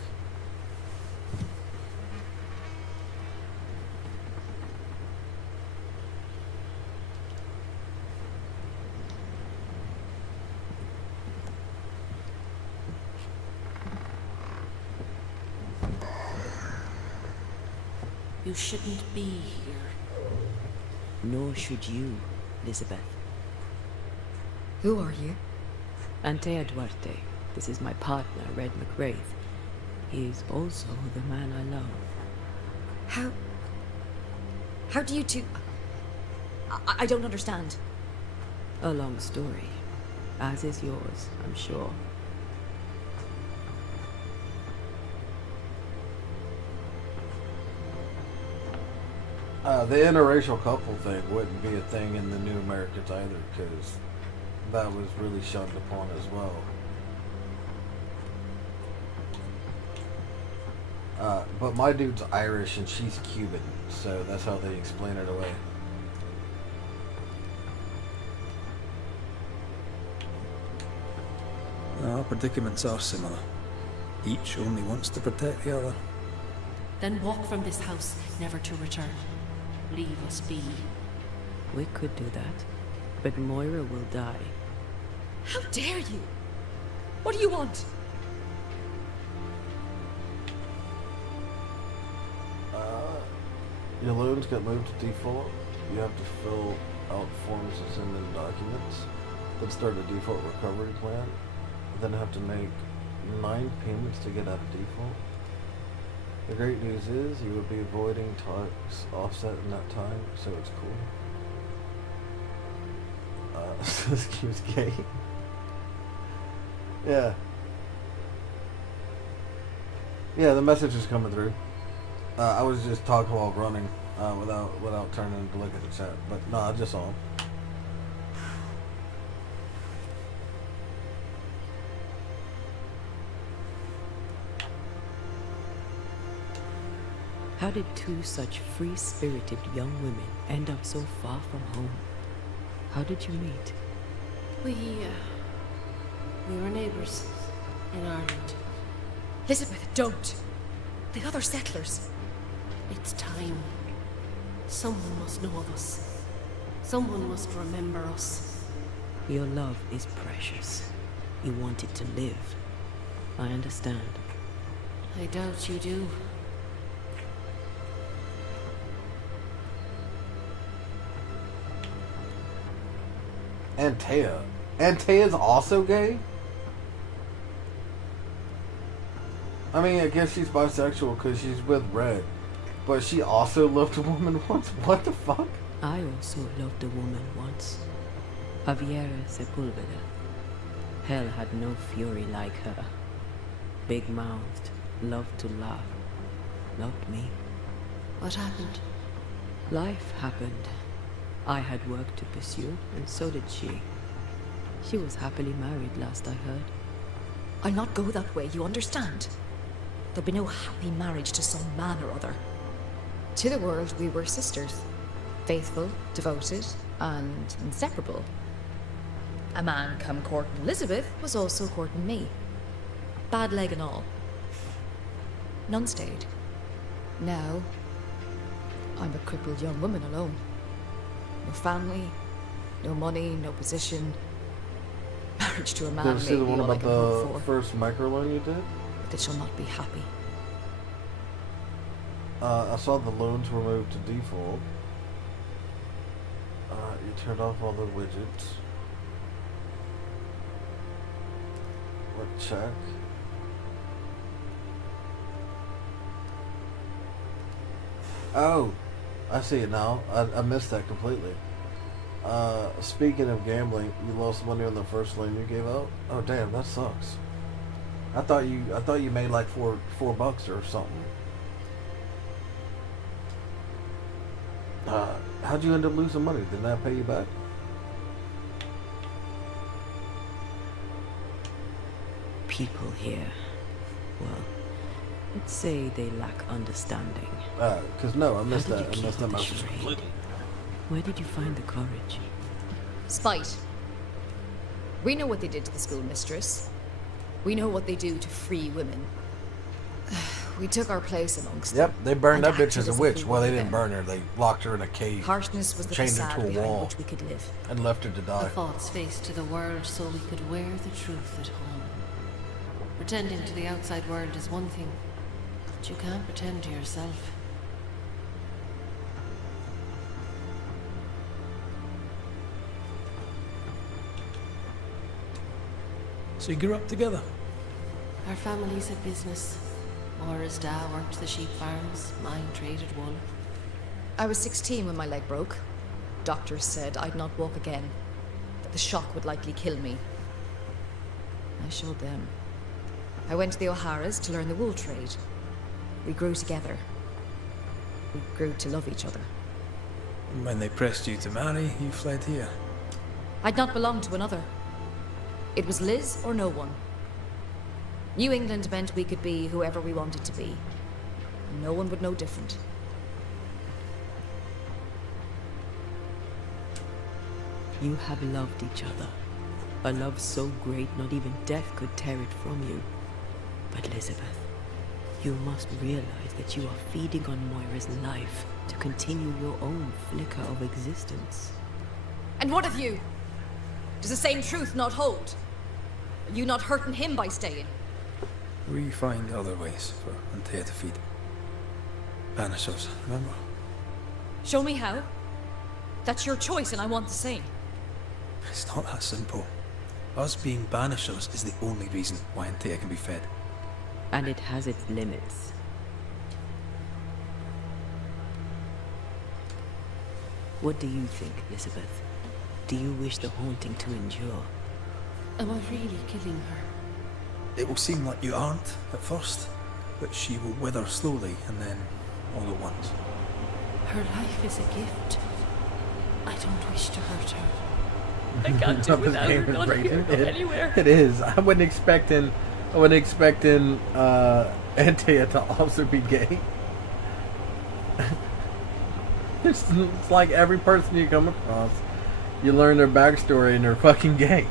You shouldn't be here. Nor should you, Elizabeth. Who are you? Antea Duarte. This is my partner, Red McWraith. He is also the man I love. How do you two... I don't understand. A long story. As is yours, I'm sure. The interracial couple thing wouldn't be a thing in the New Americans either, because that was really shunned upon as well. But my dude's Irish and she's Cuban, so that's how they explain it away. Our predicaments are similar. Each only wants to protect the other. Then walk from this house, never to return. Leave us be. We could do that, but Moira will die. How dare you? What do you want? Your loans get moved to default. You have to fill out forms and send in documents. Then start a default recovery plan. Then have to make 9 payments to get out of default. The great news is you will be avoiding tax offset in that time, so it's cool. So this game's gay. Yeah. Yeah, the message is coming through. I was just talking while running, without turning to look at the chat. But no, I just saw him. How did 2 such free-spirited young women end up so far from home? How did you meet? We were neighbours in Ireland. Elizabeth, don't. The other settlers. It's time. Someone must know of us. Someone must remember us. Your love is precious. You want it to live. I understand. I doubt you do. Antea. Antea's also gay? I mean, I guess she's bisexual because she's with Red. But she also loved a woman once? What the fuck? I also loved a woman once. Javiera Sepulveda. Hell had no fury like her. Big-mouthed, loved to laugh. Loved me. What happened? Life happened. I had work to pursue, and so did she. She was happily married, last I heard. I'll not go that way, you understand? There'll be no happy marriage to some man or other. To the world, we were sisters. Faithful, devoted, and inseparable. A man come courting Elizabeth was also courting me. Bad leg and all. None stayed. Now, I'm a crippled young woman alone. No family, no money, no position. Marriage to a man Did you may see the be one all I about can hope the for, first microloan you did? but it shall not be happy. I saw the loans were moved to default. You turned off all the widgets. Let's check. Oh, I see it now. I missed that completely. Speaking of gambling, you lost money on the first loan you gave out. Oh damn, that sucks. I thought you made like $4 or something. How'd you end up losing money? Didn't that pay you back? People here, well, let's say they lack understanding. Cause no, I missed How did that. you I missed keep that up the message charade? completely. Where did you find the courage? Spite. We know what they did to the schoolmistress. We know what they do to free women. We took our place amongst them. Yep, they burned and that bitch acted as a if witch. we Well, they were didn't them. burn her. They locked her in a cave Harshness was the Chained her facade to a behind wall. which we could live. and left her to The die. false face to the world so we could wear the truth at home. Pretending to the outside world is one thing, but you can't pretend to yourself. So you grew up together? Our families had business. Maura's dad worked the sheep farms, mine traded wool. I was 16 when my leg broke. Doctors said I'd not walk again, that the shock would likely kill me. I showed them. I went to the O'Haras to learn the wool trade. We grew together. We grew to love each other. And when they pressed you to marry, you fled here. I'd not belonged to another. It was Liz or no one. New England meant we could be whoever we wanted to be. No one would know different. You have loved each other. A love so great not even death could tear it from you. But Elizabeth, you must realize that you are feeding on Moira's life to continue your own flicker of existence. And what of you? Does the same truth not hold? Are you not hurting him by staying? We find other ways for Antea to feed. Banishers, remember? Show me how. That's your choice and I want the same. It's not that simple. Us being Banishers is the only reason why Antea can be fed. And it has its limits. What do you think, Elizabeth? Do you wish the haunting to endure? Am I really killing her? It will seem like you aren't at first, but she will wither slowly and then all at once. Her life is a gift. I don't wish to hurt her. I can't do without her, not here, not anywhere. It is. I wasn't expecting Antea to also be gay. It's like every person you come across, you learn their backstory and they're fucking gay.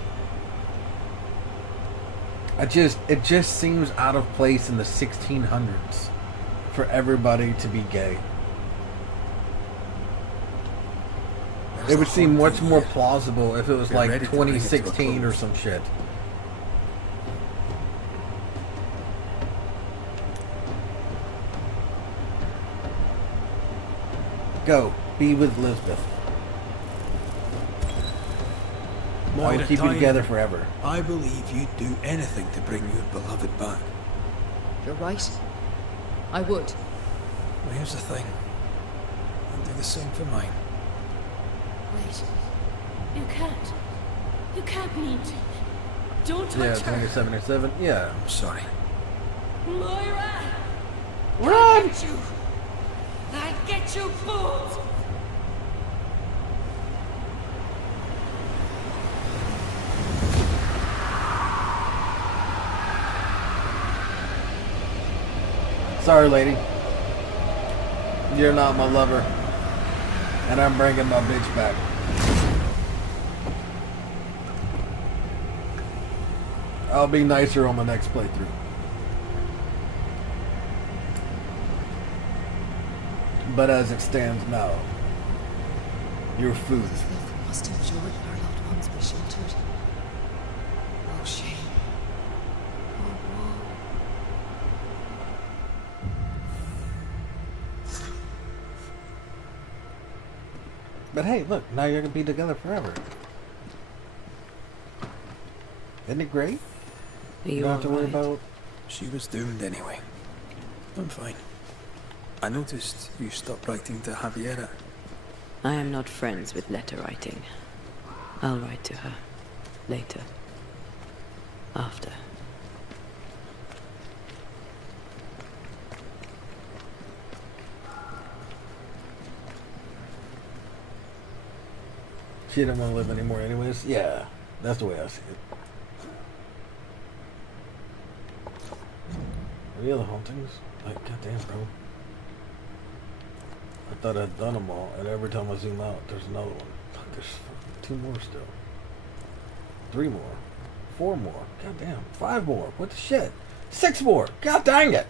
It just seems out of place in the 1600s for everybody to be gay. It would seem much more plausible if it was Get like ready to bring it to a 2016 or close. some shit. Go. Be with Elizabeth. I will Moira keep you Tynan, together forever. I believe you'd do anything to bring your beloved back. You're right. I would. Well, here's the thing. I'll do the same for mine. Wait. You can't. You can't mean to. Don't Yeah, touch her. 2077. Yeah. I'm sorry. Moira! Run! I'll get you! I'll get you both! Sorry, lady. You're not my lover. And I'm bringing my bitch back. I'll be nicer on my next playthrough. But as it stands now, your food. The filth must enjoy that our loved ones be sheltered. Oh, shame. Oh, woe. But hey, look, now you're gonna be together forever. Isn't it great? Are You you don't have to worry alright? about. She was doomed anyway. I'm fine. I noticed you stopped writing to Javiera. I am not friends with letter writing. I'll write to her. Later. After. She didn't want to live anymore, anyways. Yeah, that's the way I see it. Any other hauntings? Like, goddamn, bro. I thought I'd done them all, and every time I zoom out, there's another one. Fuck, there's fucking 2 more still. 3 more. 4 more. Goddamn. 5 more. What the shit? 6 more. God dang it.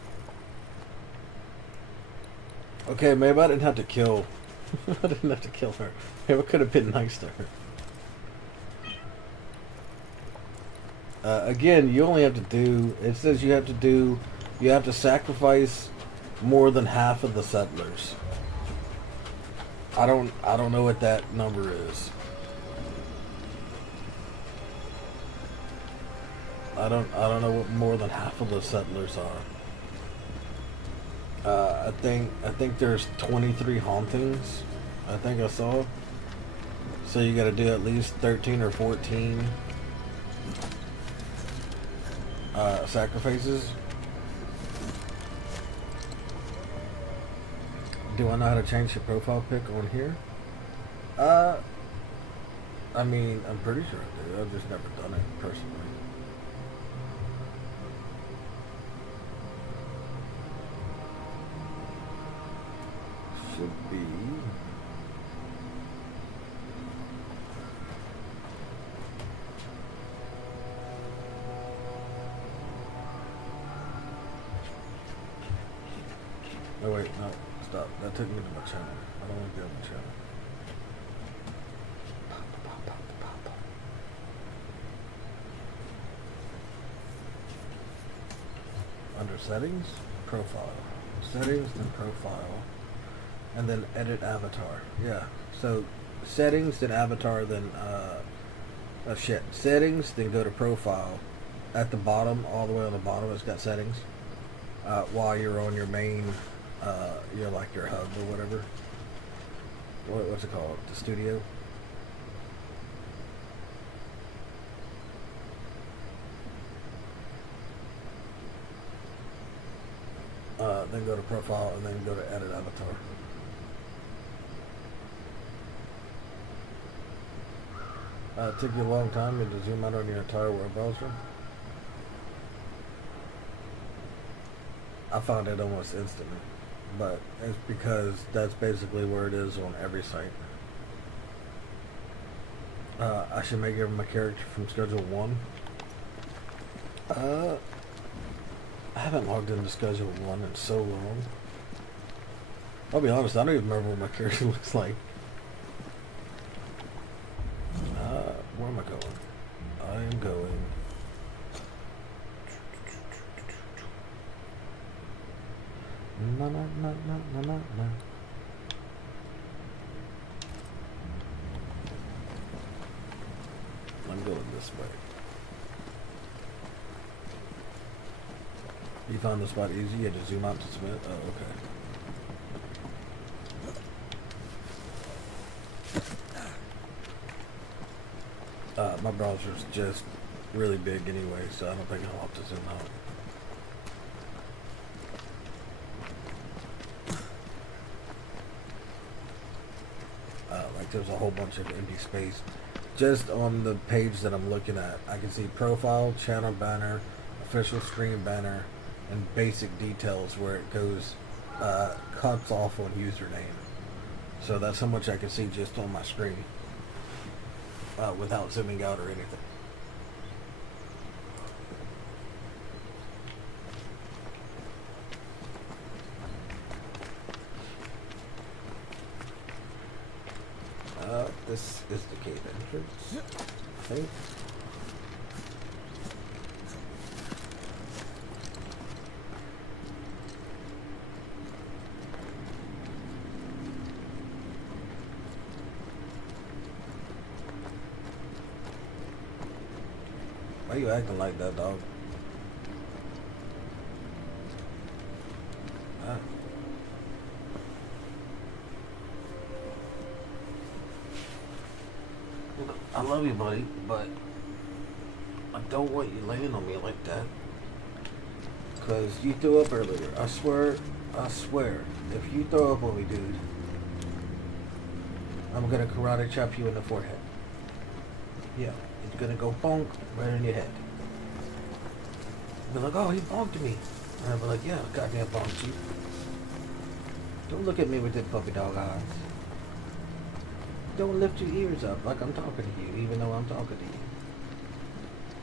Okay, maybe I didn't have to kill. I didn't have to kill her. Maybe I could have been nice to her. Again, you only have to do. It says you have to do. You have to sacrifice more than half of the settlers. I don't know what that number is. I don't know what more than half of the settlers are. I think there's 23 hauntings. I think I saw. So you got to do at least 13 or 14 sacrifices. Do I know how to change the profile pic on here? I mean, I'm pretty sure I do. I've just never done it personally. Should be. Oh wait, no, stop. That took me to my channel. I don't want to be on the channel. Under settings, profile. Settings, then profile. And then edit avatar. Yeah. So settings, then avatar, then settings, then go to profile. At the bottom, all the way on the bottom, it's got settings. While you're on your main, you're like your hub or whatever. What's it called? The studio. Then go to profile and then go to edit avatar. It took you a long time to zoom out on your entire web browser. I found it almost instantly, but it's because that's basically where it is on every site. I should make my character from Schedule 1. I haven't logged into Schedule 1 in so long. I'll be honest, I don't even remember what my character looks like. Where am I going? I am going... Na na na na na na na. I'm going this way. You found the spot easy? You had to zoom out to submit? Oh, okay. My browser's just really big anyway, so I don't think I'll have to zoom out. Like there's a whole bunch of empty space. Just on the page that I'm looking at, I can see profile, channel banner, official screen banner, and basic details where it goes, cuts off on username. So that's how much I can see just on my screen, without zooming out or anything. This is the cave entrance, I think. Why you acting like that, dog? Ah. Look, I love you, buddy, but I don't want you laying on me like that. Because you threw up earlier. I swear, if you throw up on me, dude, I'm gonna karate chop you in the forehead. Yeah, it's gonna go bonk right in your head. You'll be like, oh, he bonked me. And I'll be like, yeah, goddamn bonked you. Don't look at me with them puppy dog eyes. Don't lift your ears up like I'm talking to you, even though I'm talking to you.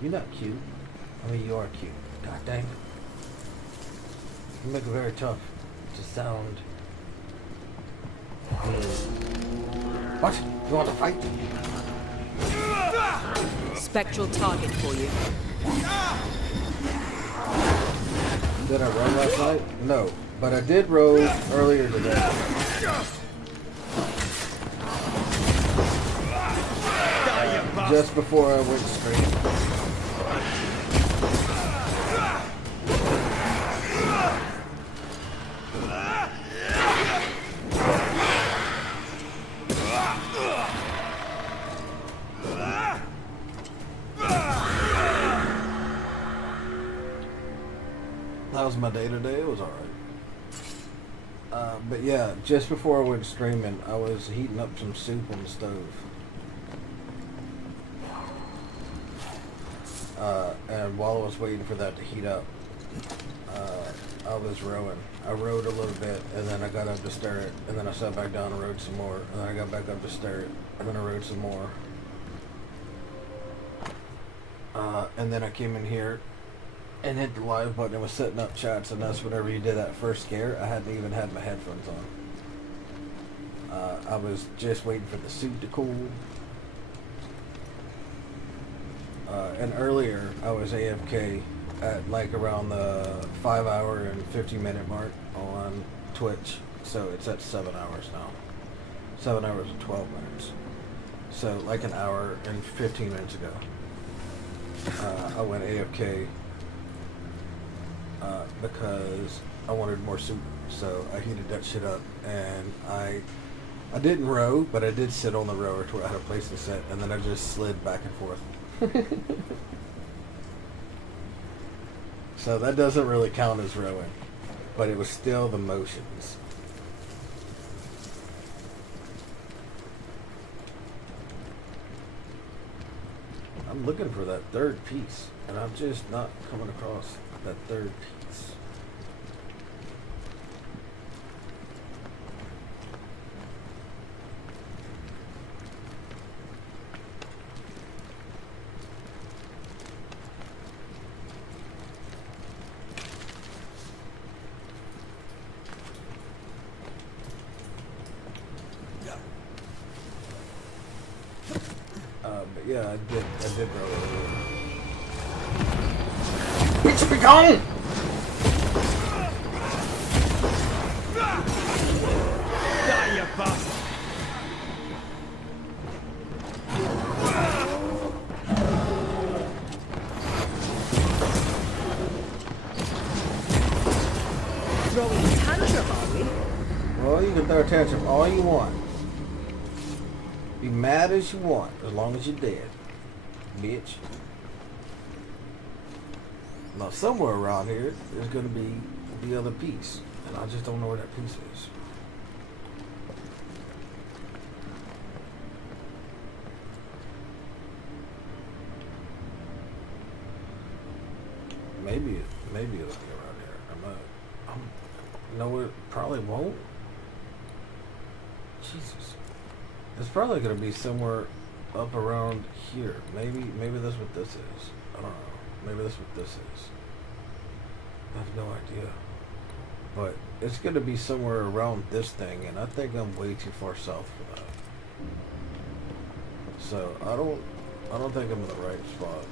You're not cute. I mean, you are cute. God dang it. You make it very tough to sound. What? You want to fight? Spectral target for you. Did I row last night? No. But I did row earlier today. Just before I went straight. That was my day today. It was alright. But yeah, just before I went streaming, I was heating up some soup on the stove. And while I was waiting for that to heat up, I was rowing. I rowed a little bit, and then I got up to stir it, and then I sat back down and rowed some more, and then I got back up to stir it, and then I rowed some more. And then I came in here and hit the live button and was setting up chats, and that's whenever you did that first scare. I hadn't even had my headphones on. I was just waiting for the soup to cool. And earlier I was AFK at like around the 5 hour and 50-minute mark on Twitch. So it's at 7 hours now. 7 hours and 12 minutes. So like an hour and 15 minutes ago, I went AFK because I wanted more soup. So I heated that shit up, and I didn't row, but I did sit on the rower to where I had a place to sit, and then I just slid back and forth. So that doesn't really count as rowing, but it was still the motions. I'm looking for that third piece, and I'm just not coming across that third piece. But yeah, I did roll it. Bitch, be gone! Die, you bastard! Throwing a tantrum, are we? Well, you can throw a tantrum all you want. Be mad as you want, as long as you're dead, bitch. Now, somewhere around here, there's going to be the other piece, and I just don't know where that piece is. Maybe it'll be around here. No, it probably won't. Jesus. It's probably going to be somewhere up around here. Maybe that's what this is. I don't know. Maybe that's what this is. I have no idea. But it's going to be somewhere around this thing, and I think I'm way too far south for that. So I don't think I'm in the right spot.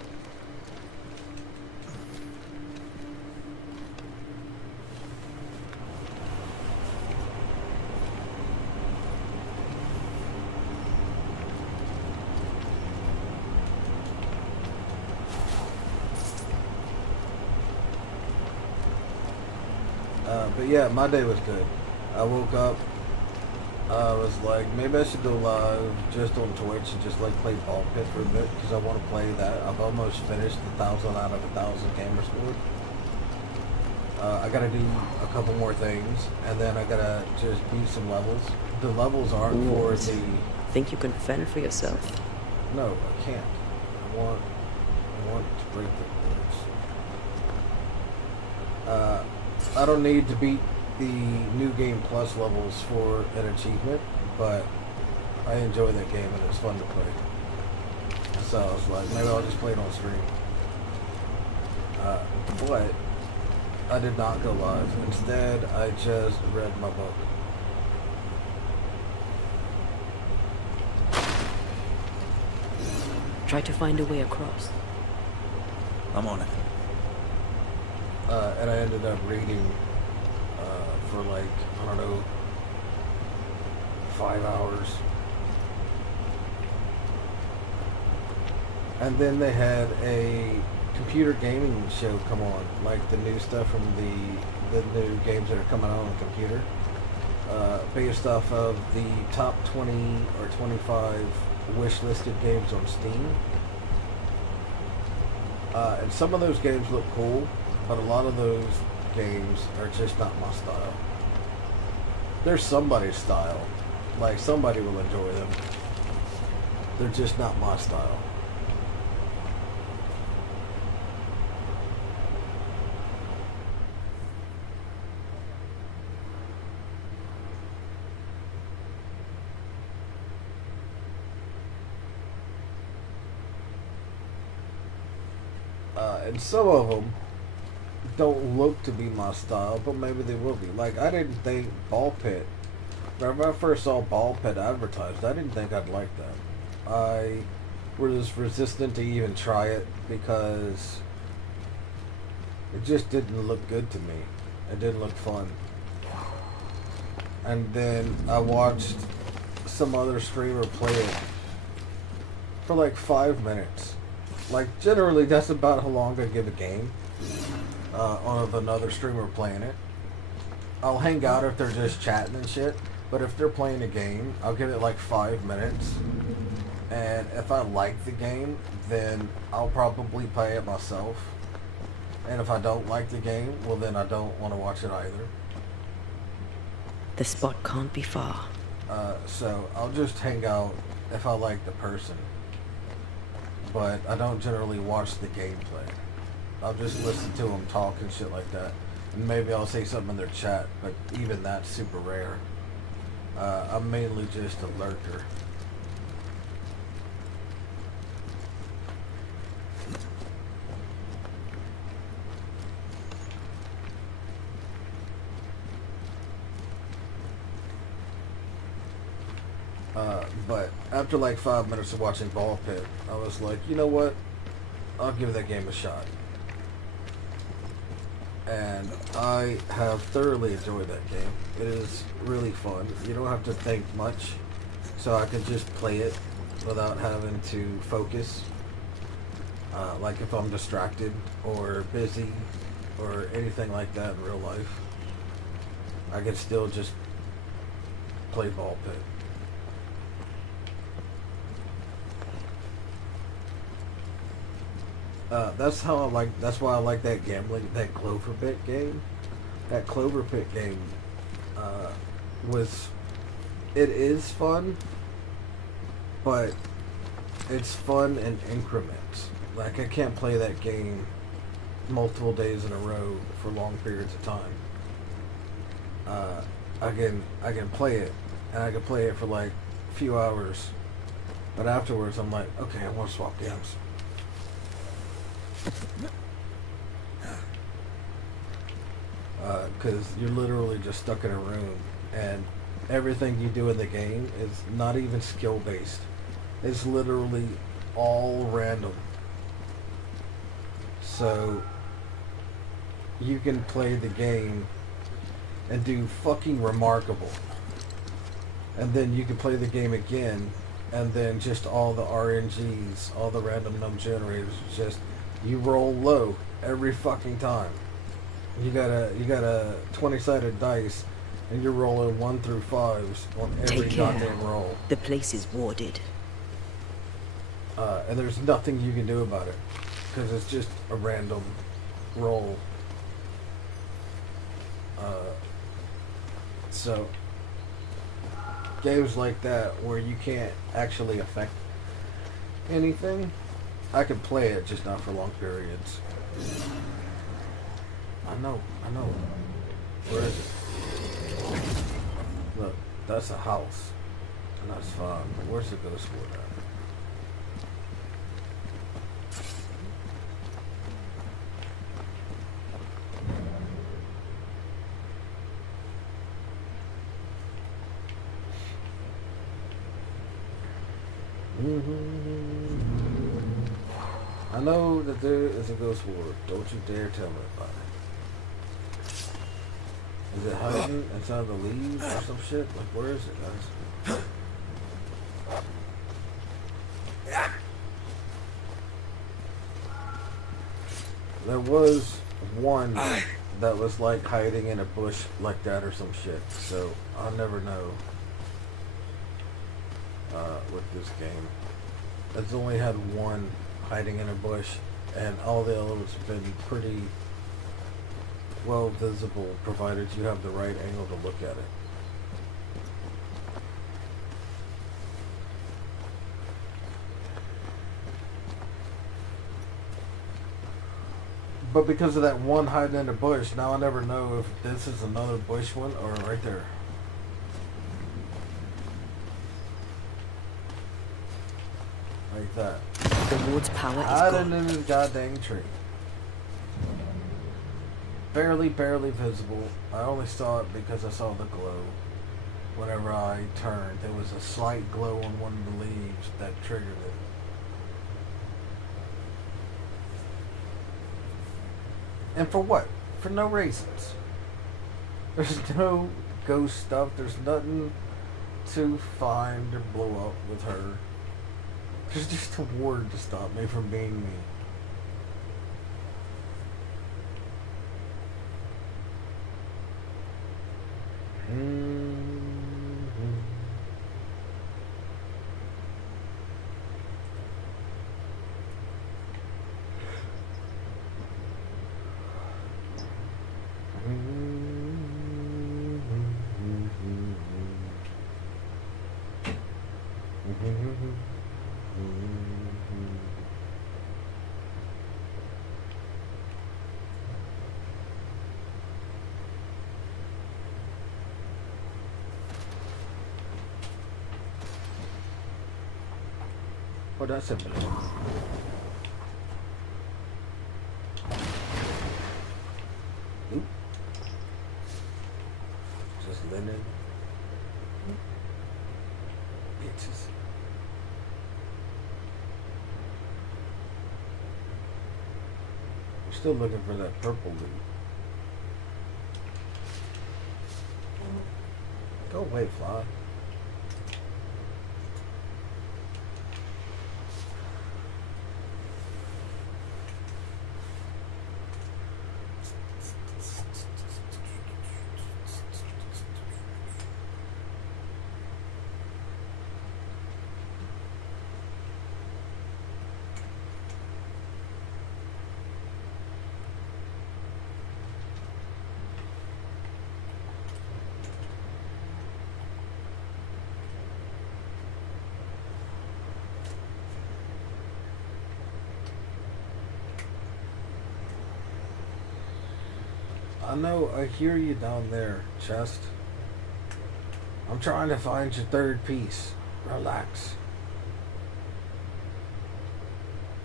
But yeah, my day was good. I woke up. I was like, maybe I should go live just on Twitch and just like play ball pit for a bit because I want to play that. I've almost finished the 1,000 out of 1,000 gamer score. I gotta do a couple more things and then I gotta just beat some levels. The levels aren't for the. Think you can fend for yourself? No, I can't. I want to break the rules. I don't need to beat the New Game Plus levels for an achievement, but I enjoy that game and it's fun to play. So I was like, maybe I'll just play it on stream. But I did not go live. Instead, I just read my book. Try to find a way across. I'm on it. And I ended up reading for like, I don't know, 5 hours. And then they had a computer gaming show come on, like the new stuff from the new games that are coming out on the computer, based off of the top 20 or 25 wish-listed games on Steam. And some of those games look cool, but a lot of those games are just not my style. They're somebody's style. Like, somebody will enjoy them. They're just not my style. And some of them don't look to be my style, but maybe they will be. Like, I didn't think Ball Pit, whenever I first saw Ball Pit advertised, I didn't think I'd like that. I was resistant to even try it because it just didn't look good to me. It didn't look fun. And then I watched some other streamer play it for like 5 minutes. Like, generally, that's about how long I give a game of another streamer playing it. I'll hang out if they're just chatting and shit, but if they're playing a game, I'll give it like 5 minutes. And if I like the game, then I'll probably play it myself. And if I don't like the game, well then I don't want to watch it either. The spot can't be far. So I'll just hang out if I like the person. But I don't generally watch the gameplay. I'll just listen to them talk and shit like that. And maybe I'll say something in their chat, but even that's super rare. I'm mainly just a lurker. But after like 5 minutes of watching Ball Pit, I was like, you know what? I'll give that game a shot. And I have thoroughly enjoyed that game. It is really fun. You don't have to think much, so I can just play it without having to focus. Like if I'm distracted or busy or anything like that in real life, I can still just play Ball Pit. That's why I like that gambling, that Clover Pit game. That Clover Pit game it is fun, but it's fun in increments. Like, I can't play that game multiple days in a row for long periods of time. I can play it, and I can play it for like a few hours, but afterwards I'm like, okay, I want to swap games. Because you're literally just stuck in a room, and everything you do in the game is not even skill based. is literally all random. So you can play the game and do fucking remarkable. And then you can play the game again, and then just all the RNGs, all the random num generators, just you roll low every fucking time. You got a 20-sided dice, and you're rolling 1 through 5s on every Take care. goddamn roll. The place is warded. And there's nothing you can do about it, because it's just a random roll. So games like that where you can't actually affect anything, I could play it, just not for long periods. I know. Where is it? Look, that's a house. And that's fine. But where's the ghost ward at? I know that there is a ghost ward. Don't you dare tell me about it. Is it hiding inside the leaves or some shit? Like, where is it, guys? There was one that was like hiding in a bush like that or some shit. So I'll never know with this game. It's only had one hiding in a bush, and all the others have been pretty well visible, provided you have the right angle to look at it. But because of that one hiding in a bush, now I never know if this is another bush one or right there. Like that. The ward's power is Hiding gone. in his goddamn tree. Barely visible. I only saw it because I saw the glow. Whenever I turned, there was a slight glow on one of the leaves that triggered it. And for what? For no reasons. There's no ghost stuff. There's nothing to find or blow up with her. There's just a ward to stop me from being me. What does it mean? Oop. Just linen. Bitches. I'm still looking for that purple loot. Go away, fly. I know, I hear you down there, chest. I'm trying to find your third piece. Relax.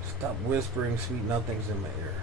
Stop whispering sweet nothings in my ear.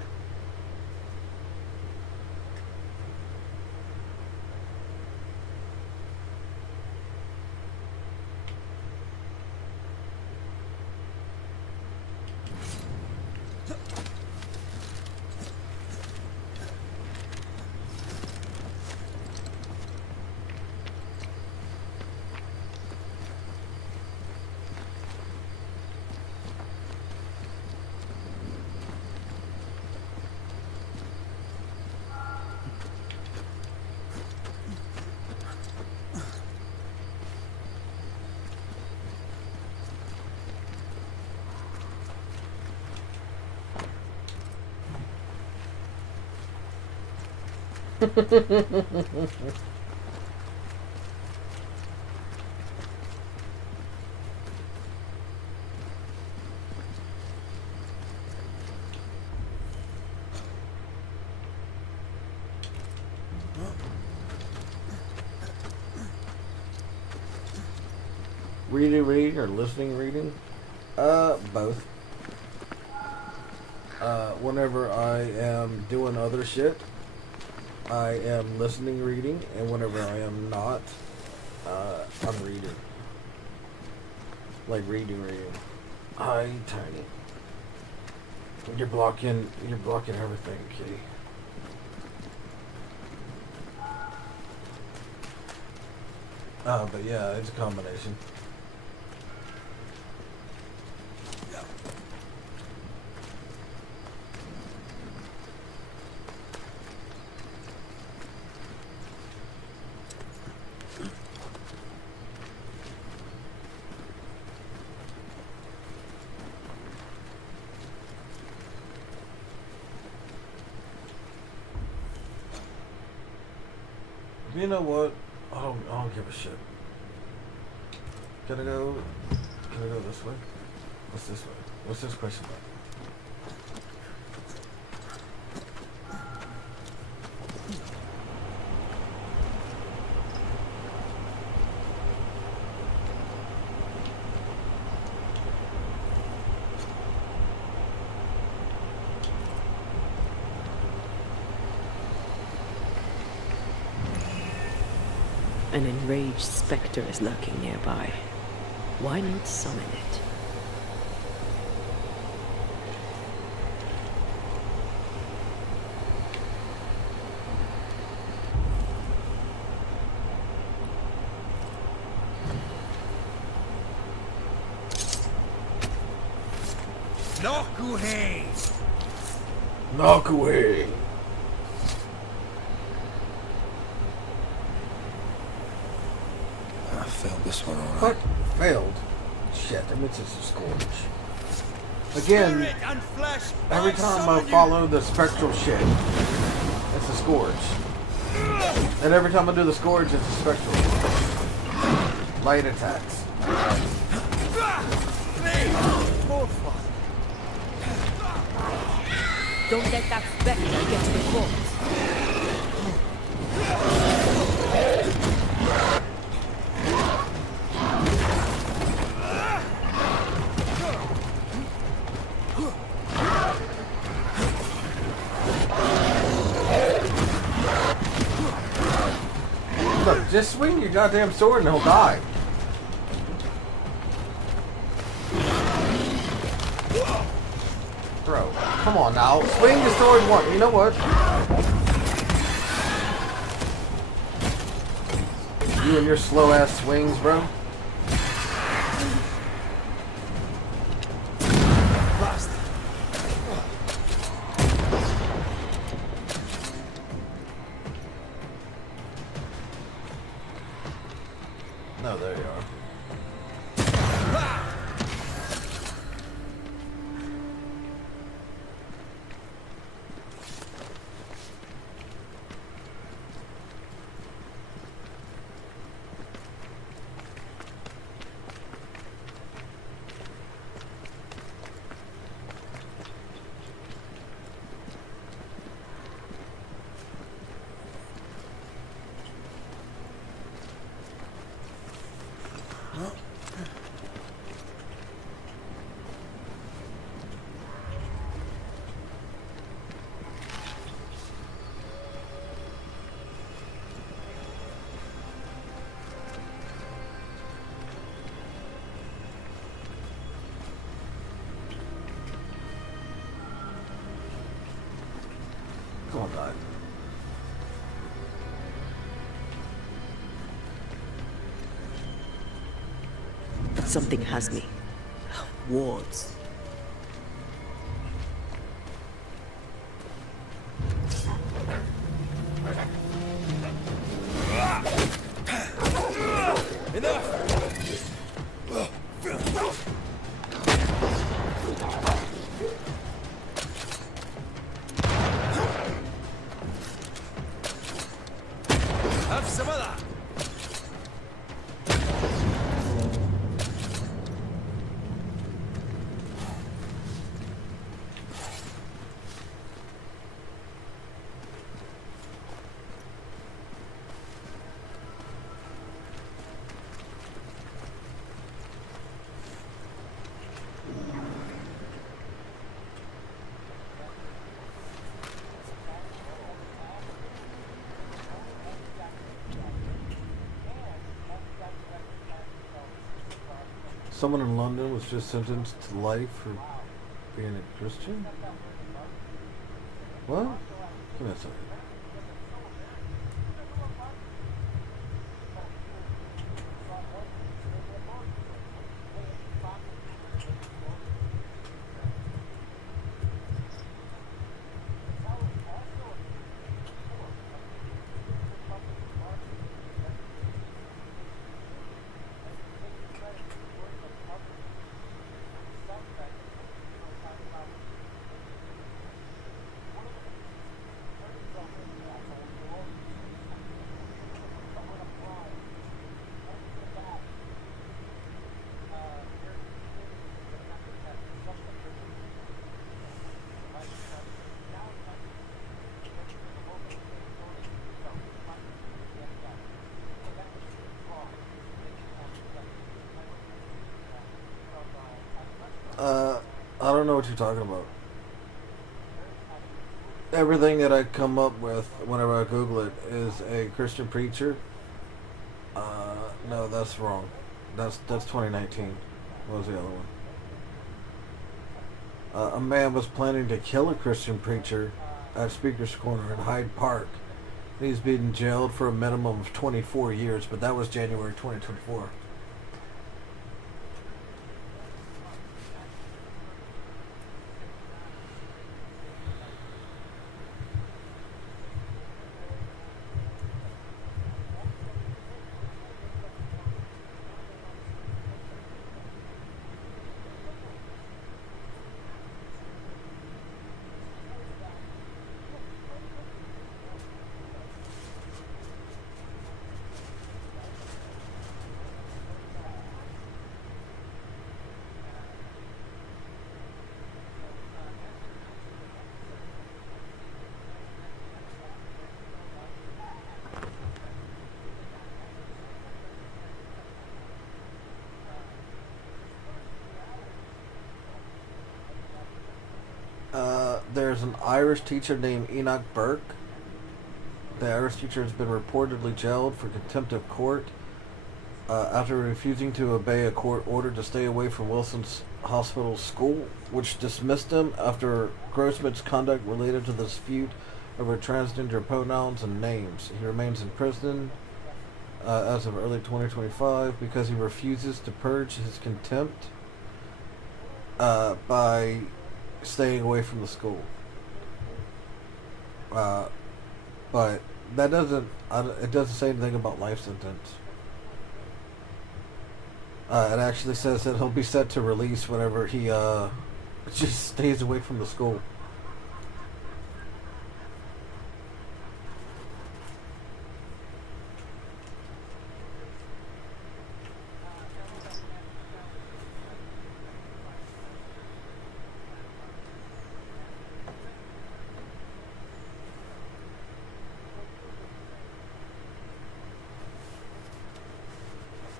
Reading or listening reading? Both. Whenever I am doing other shit, I am listening reading, and whenever I am not, I'm reading. Like reading. Hi, Tiny. You're blocking everything, kitty. But yeah, it's a combination. You know what? I don't give a shit. Can I go this way? What's this way? What's this question about? An enraged spectre is lurking nearby. Why not summon it? Knock away! Knock away! I failed this one alright. What? Failed? Shit, that means it's a scourge. Again, Spirit and flesh, every I time I summon you. follow the spectral shit, it's a scourge. And every time I do the scourge, it's a spectral. Light attacks. More fun. Don't let that spectre get to the corpse. Look, just swing your goddamn sword and he'll die. Bro, come on now. Swing the sword once. You know what? You and your slow ass swings, bro. No, there you are. Come on, God. Something has me. Wards. Someone in London was just sentenced to life for being a Christian? What? Give me a second. I don't know what you're talking about. Everything that I come up with whenever I Google it is a Christian preacher. No, that's wrong. That's 2019. What was the other one? A man was planning to kill a Christian preacher at Speaker's Corner in Hyde Park. He's been jailed for a minimum of 24 years, but that was January 2024. There's an Irish teacher named Enoch Burke. The Irish teacher has been reportedly jailed for contempt of court after refusing to obey a court order to stay away from Wilson's hospital school, which dismissed him after Grossman's conduct related to the dispute over transgender pronouns and names. He remains in prison as of early 2025 because he refuses to purge his contempt by staying away from the school. But that doesn't, it doesn't say anything about life sentence. It actually says that he'll be set to release whenever he just stays away from the school.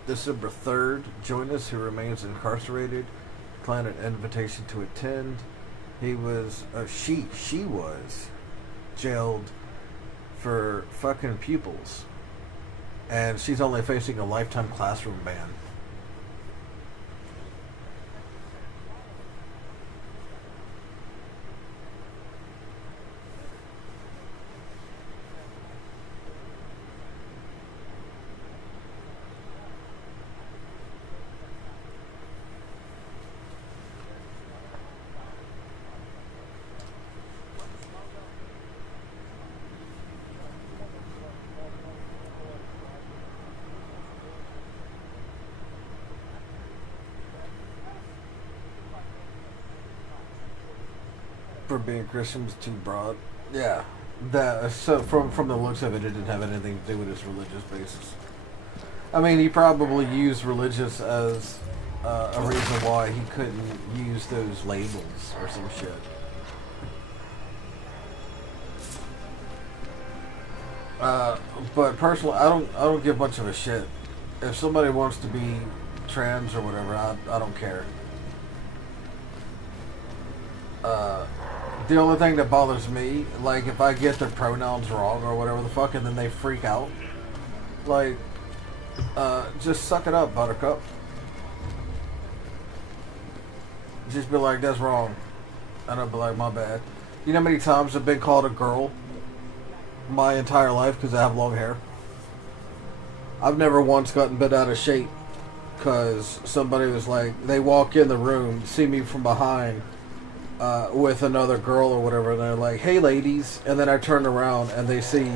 December 3rd, Jonas, who remains incarcerated, declined an invitation to attend. He was, she was jailed for fucking pupils. And she's only facing a lifetime classroom ban. For being Christian was too broad. Yeah, that so from the looks of it, it didn't have anything to do with his religious basis. I mean, he probably used religious as a reason why he couldn't use those labels or some shit. But personally, I don't give much of a shit. If somebody wants to be trans or whatever, I don't care. The only thing that bothers me, like, if I get their pronouns wrong or whatever the fuck, and then they freak out, like, just suck it up, buttercup. Just be like, that's wrong. And I'll be like, my bad. You know how many times I've been called a girl my entire life because I have long hair? I've never once gotten bent out of shape because somebody was like, they walk in the room, see me from behind with another girl or whatever, and they're like, hey ladies, and then I turn around and they see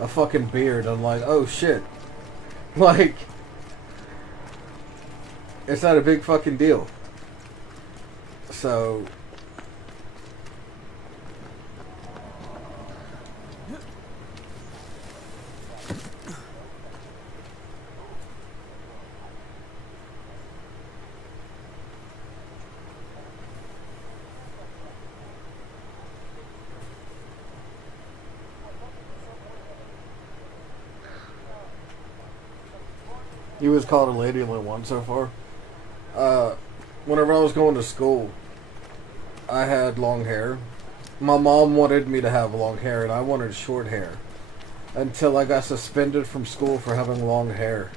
a fucking beard. I'm like, oh shit. Like, it's not a big fucking deal. So he was called a lady only once so far. Whenever I was going to school, I had long hair. My mom wanted me to have long hair, and I wanted short hair. Until I got suspended from school for having long hair.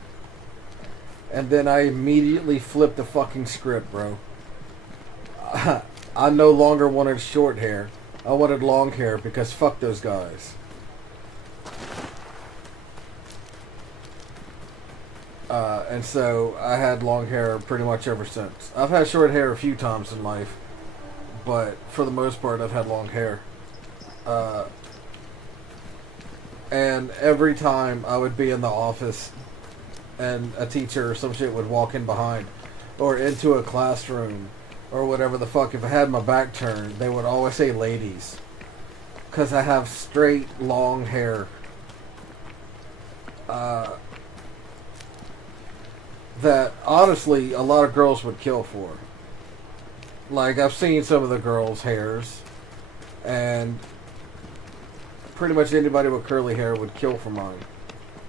And then I immediately flipped the fucking script, bro. I no longer wanted short hair. I wanted long hair because fuck those guys. And so I had long hair pretty much ever since. I've had short hair a few times in life, but for the most part I've had long hair. And every time I would be in the office and a teacher or some shit would walk in behind or into a classroom or whatever the fuck, if I had my back turned, they would always say ladies. Because I have straight long hair. That honestly a lot of girls would kill for. Like, I've seen some of the girls' hairs, and pretty much anybody with curly hair would kill for mine.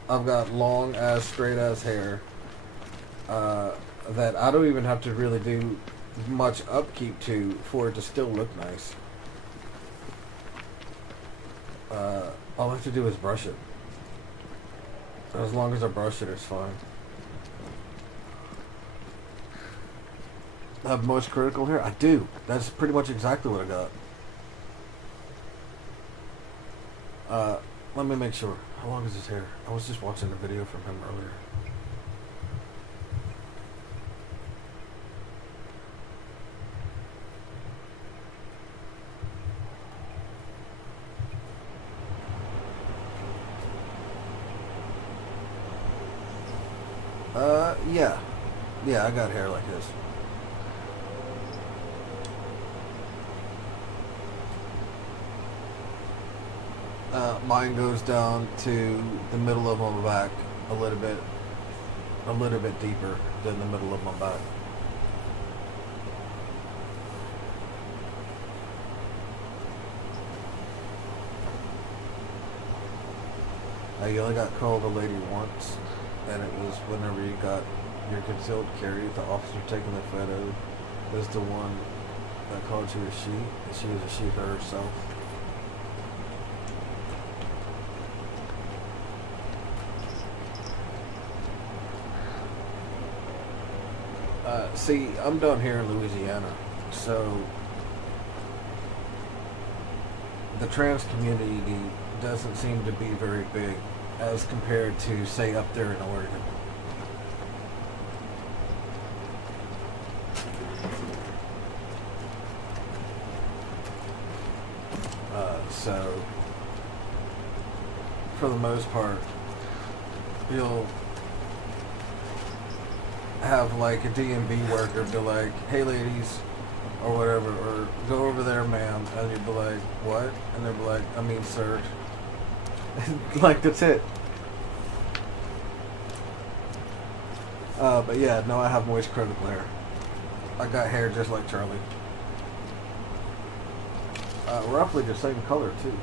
I've got long ass, straight ass hair that I don't even have to really do much upkeep to for it to still look nice. All I have to do is brush it. As long as I brush it, it's fine. I have most critical hair? I do. That's pretty much exactly what I got. Let me make sure. How long is his hair? I was just watching a video from him earlier. Yeah. Yeah, I got hair like this. Mine goes down to the middle of my back a little bit deeper than the middle of my back. You only got called a lady once, and it was whenever you got your concealed carry. The officer taking the photo was the one that called you a she, and she was a she herself. See, I'm down here in Louisiana, so the trans community doesn't seem to be very big as compared to, say, up there in Oregon. So, for the most part, you'll have like a DMV worker be like, hey ladies, or whatever, or go over there ma'am, and you'd be like, what? And they'd be like, I mean sir. Like, that's it. But yeah, no, I have moist critical hair. I got hair just like Charlie. Roughly the same color too.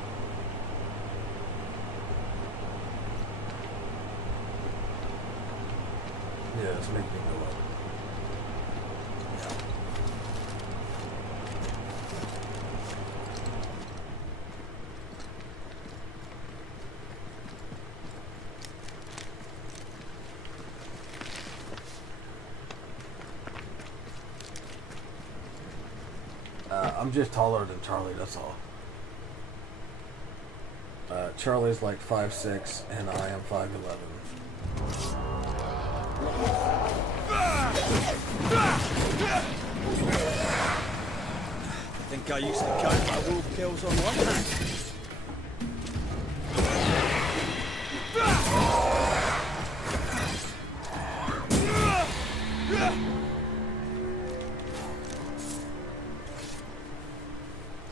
Yeah, it's making me go up. I'm just taller than Charlie, that's all. Charlie's like 5'6", and I am 5'11". I think I used to count my wolf kills on one hand.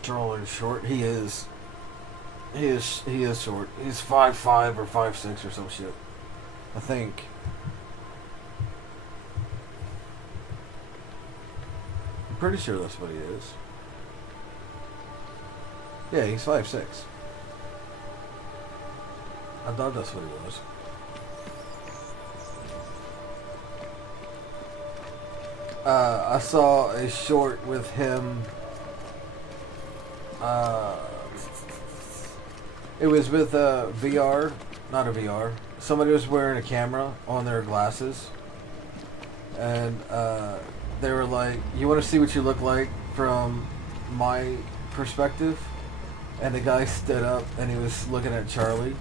Charlie's short. He is short. He's 5'5" or 5'6" or some shit. I think. I'm pretty sure that's what he is. Yeah, he's 5'6". I thought that's what he was. I saw a short with him. It was with a VR, not a VR. Somebody was wearing a camera on their glasses, and they were like, "You want to see what you look like from my perspective?" And the guy stood up and he was looking at Charlie,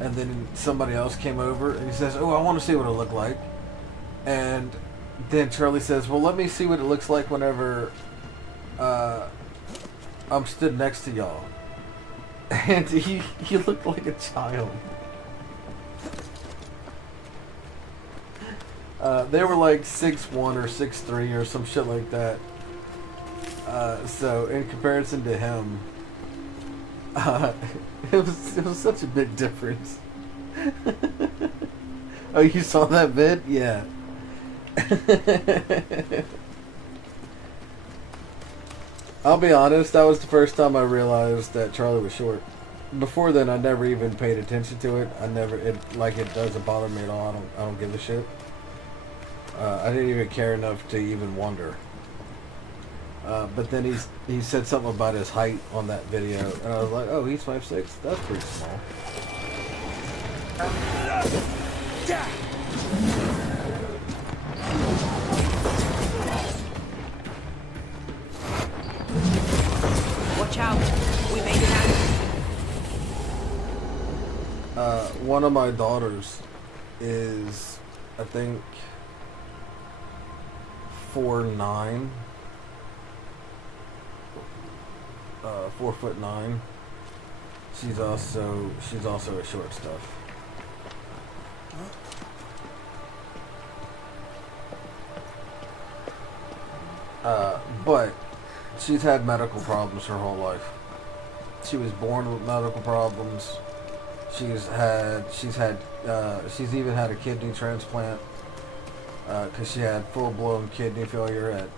and then somebody else came over and he says, "Oh, I want to see what it looked like," and then Charlie says, "Well, let me see what it looks like whenever I'm stood next to y'all." And he looked like a child. They were like 6'1" or 6'3" or some shit like that. So in comparison to him, it was such a big difference. Oh, you saw that vid? Yeah. I'll be honest, that was the first time I realized that Charlie was short. Before then, I never even paid attention to it. It doesn't bother me at all. I don't give a shit. I didn't even care enough to even wonder. But then he said something about his height on that video, and I was like, oh, he's 5'6". That's pretty small. Watch out! We made it out. One of my daughters is, I think, 4'9". 4'9". She's also a short stuff. But she's had medical problems her whole life. She was born with medical problems. She's even had a kidney transplant because she had full-blown kidney failure at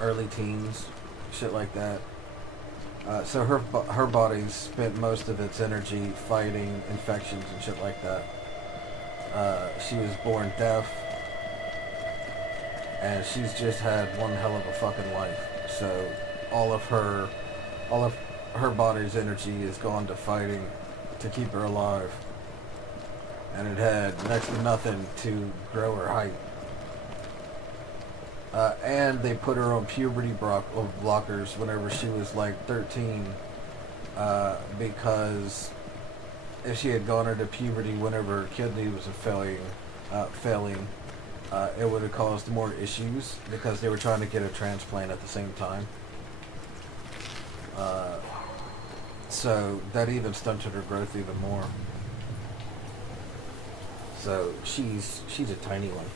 early teens, shit like that. So her body's spent most of its energy fighting infections and shit like that. She was born deaf, and she's just had one hell of a fucking life. So all of her body's energy is gone to fighting to keep her alive, and it had next to nothing to grow her height. And they put her on puberty blockers whenever she was like 13, because if she had gone into puberty whenever her kidney was failing, it would have caused more issues because they were trying to get a transplant at the same time. So that even stunted her growth even more. So she's a tiny one.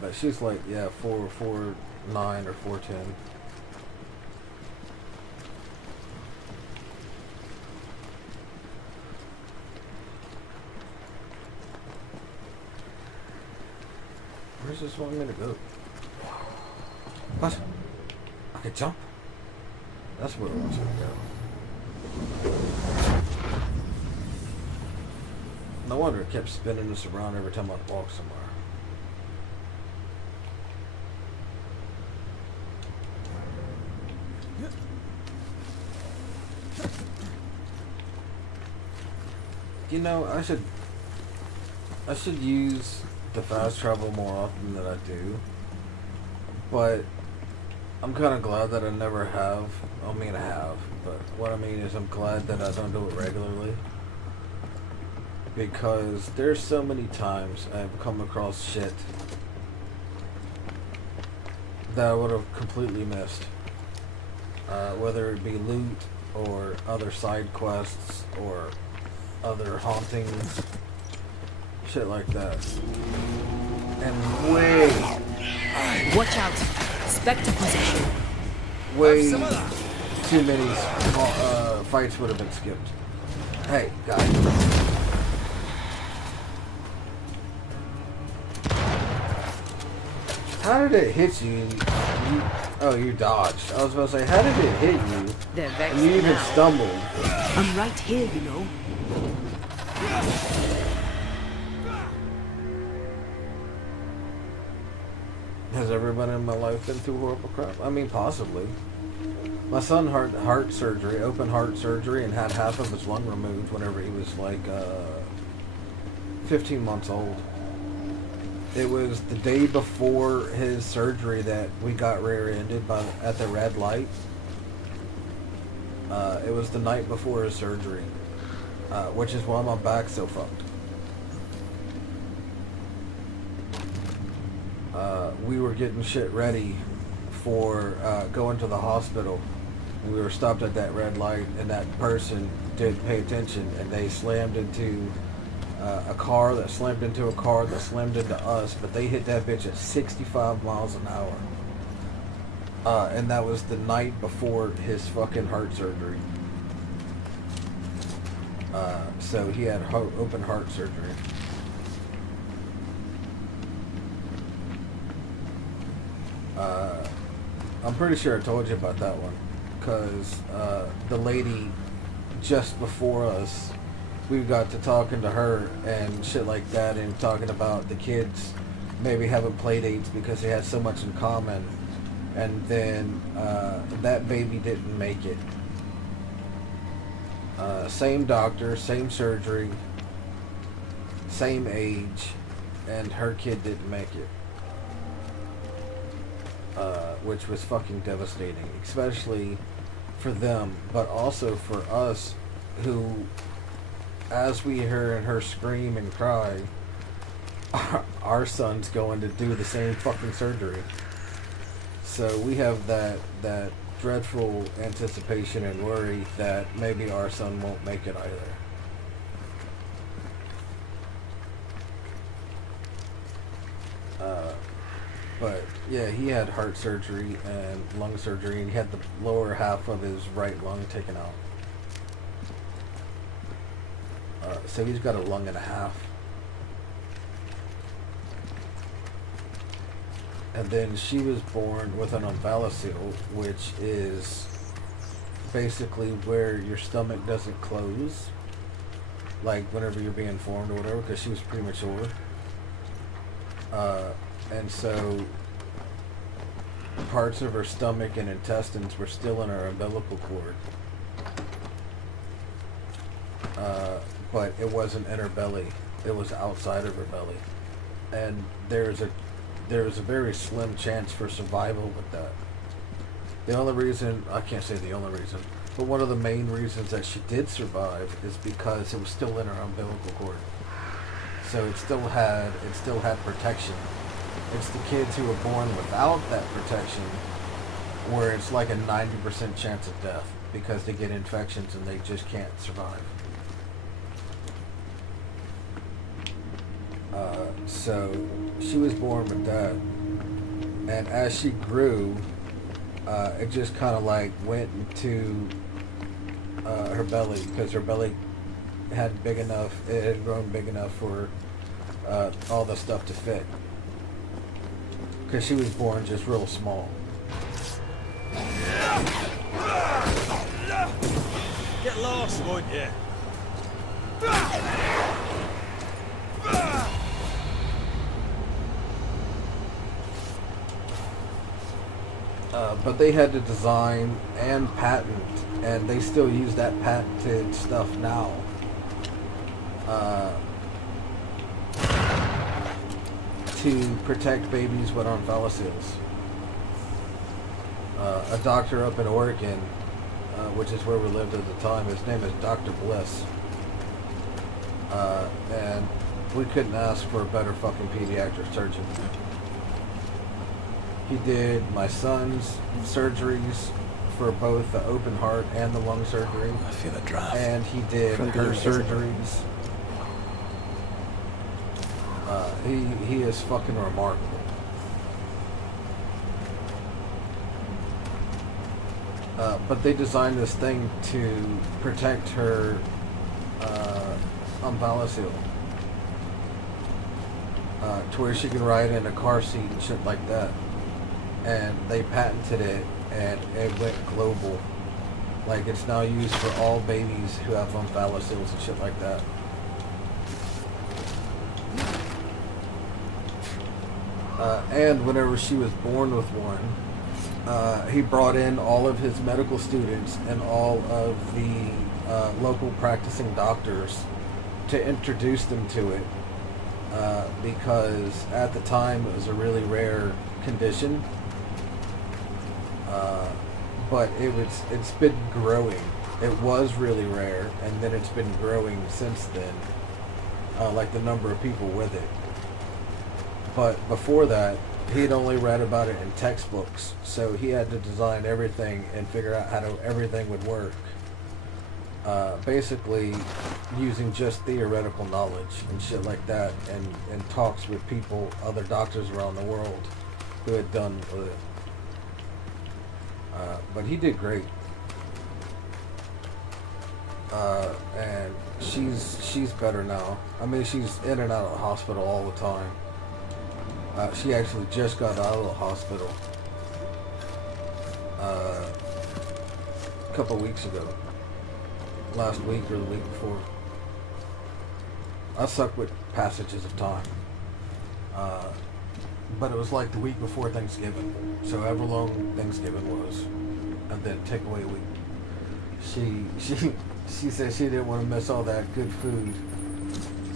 But she's like, yeah, 4'9" or 4'10". Where's this one gonna go? What? I can jump? That's where it wants me to go. No wonder it kept spinning us around every time I'd walk somewhere. You know, I should use the fast travel more often than I do. But I'm kind of glad that I never have. I mean, I have, but what I mean is I'm glad that I don't do it regularly. Because there's so many times I've come across shit that I would have completely missed. Whether it be loot or other side quests or other hauntings, shit like that. And Watch out. Spectre position. way too many fights would have been skipped. Hey, guys. How did it hit you? Oh, you dodged. I was about to say, how did it hit you? They're vexed And you even now. stumbled. I'm right here, you know. Has everybody in my life been through horrible crap? I mean, possibly. My son had heart surgery, open heart surgery, and had half of his lung removed whenever he was like 15 months old. It was the day before his surgery that we got rear-ended at the red light. It was the night before his surgery, which is why my back's so fucked. We were getting shit ready for going to the hospital. We were stopped at that red light, and that person didn't pay attention, and they slammed into a car that slammed into a car that slammed into us, but they hit that bitch at 65 miles an hour. And that was the night before his fucking heart surgery. So he had open heart surgery. I'm pretty sure I told you about that one, because the lady just before us, we got to talking to her and shit like that, and talking about the kids maybe having play dates because they had so much in common, and then that baby didn't make it. Same doctor, same surgery, same age, and her kid didn't make it. Which was fucking devastating, especially for them, but also for us, who, as we heard her scream and cry, our son's going to do the same fucking surgery. So we have that dreadful anticipation and worry that maybe our son won't make it either. But yeah, he had heart surgery and lung surgery, and he had the lower half of his right lung taken out. So he's got a lung and a half. And then she was born with an umbilical, which is basically where your stomach doesn't close, like whenever you're being formed or whatever, because she was premature. And so parts of her stomach and intestines were still in her umbilical cord. But it wasn't in her belly. It was outside of her belly. And there was a very slim chance for survival with that. The only reason, I can't say the only reason, but one of the main reasons that she did survive is because it was still in her umbilical cord. So it still had protection. It's the kids who were born without that protection where it's like a 90% chance of death because they get infections and they just can't survive. So she was born with that. And as she grew, it just kind of like went into her belly, because her belly it had grown big enough for all the stuff to fit. Because she was born just real small. Get lost, won't you? But they had to design and patent, and they still use that patented stuff now. uh, to protect babies with on seals. A doctor up in Oregon, which is where we lived at the time, his name is Dr. Bliss. And we couldn't ask for a better fucking pediatric surgeon. He did my son's surgeries for both the open heart and the lung surgery. I feel a draft. And he did From her being visible. surgeries. He is fucking remarkable. But they designed this thing to protect her umbilical, to where she can ride in a car seat and shit like that. And they patented it, and it went global. Like, it's now used for all babies who have umbilicals and shit like that. And whenever she was born with one, he brought in all of his medical students and all of the local practicing doctors to introduce them to it, because at the time it was a really rare condition, but it's been growing. It was really rare, and then it's been growing since then, like the number of people with it. But before that, he'd only read about it in textbooks, so he had to design everything and figure out how everything would work. Basically, using just theoretical knowledge and shit like that, and talks with people, other doctors around the world who had done with it. But he did great. And she's better now. I mean, she's in and out of the hospital all the time. She actually just got out of the hospital a couple weeks ago. Last week or the week before. I suck with passages of time. But it was like the week before Thanksgiving. So however long Thanksgiving was. And then take away a week. She said she didn't want to miss all that good food.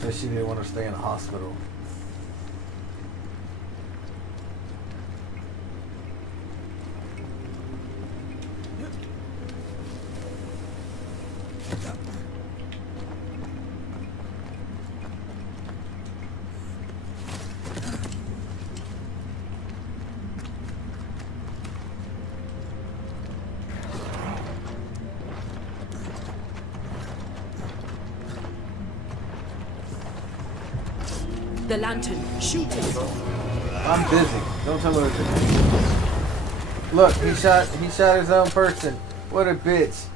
So she didn't want to stay in the hospital. The lantern, shoot it. I'm busy. Don't tell me what to do. Look, he shot his own person. What a bitch.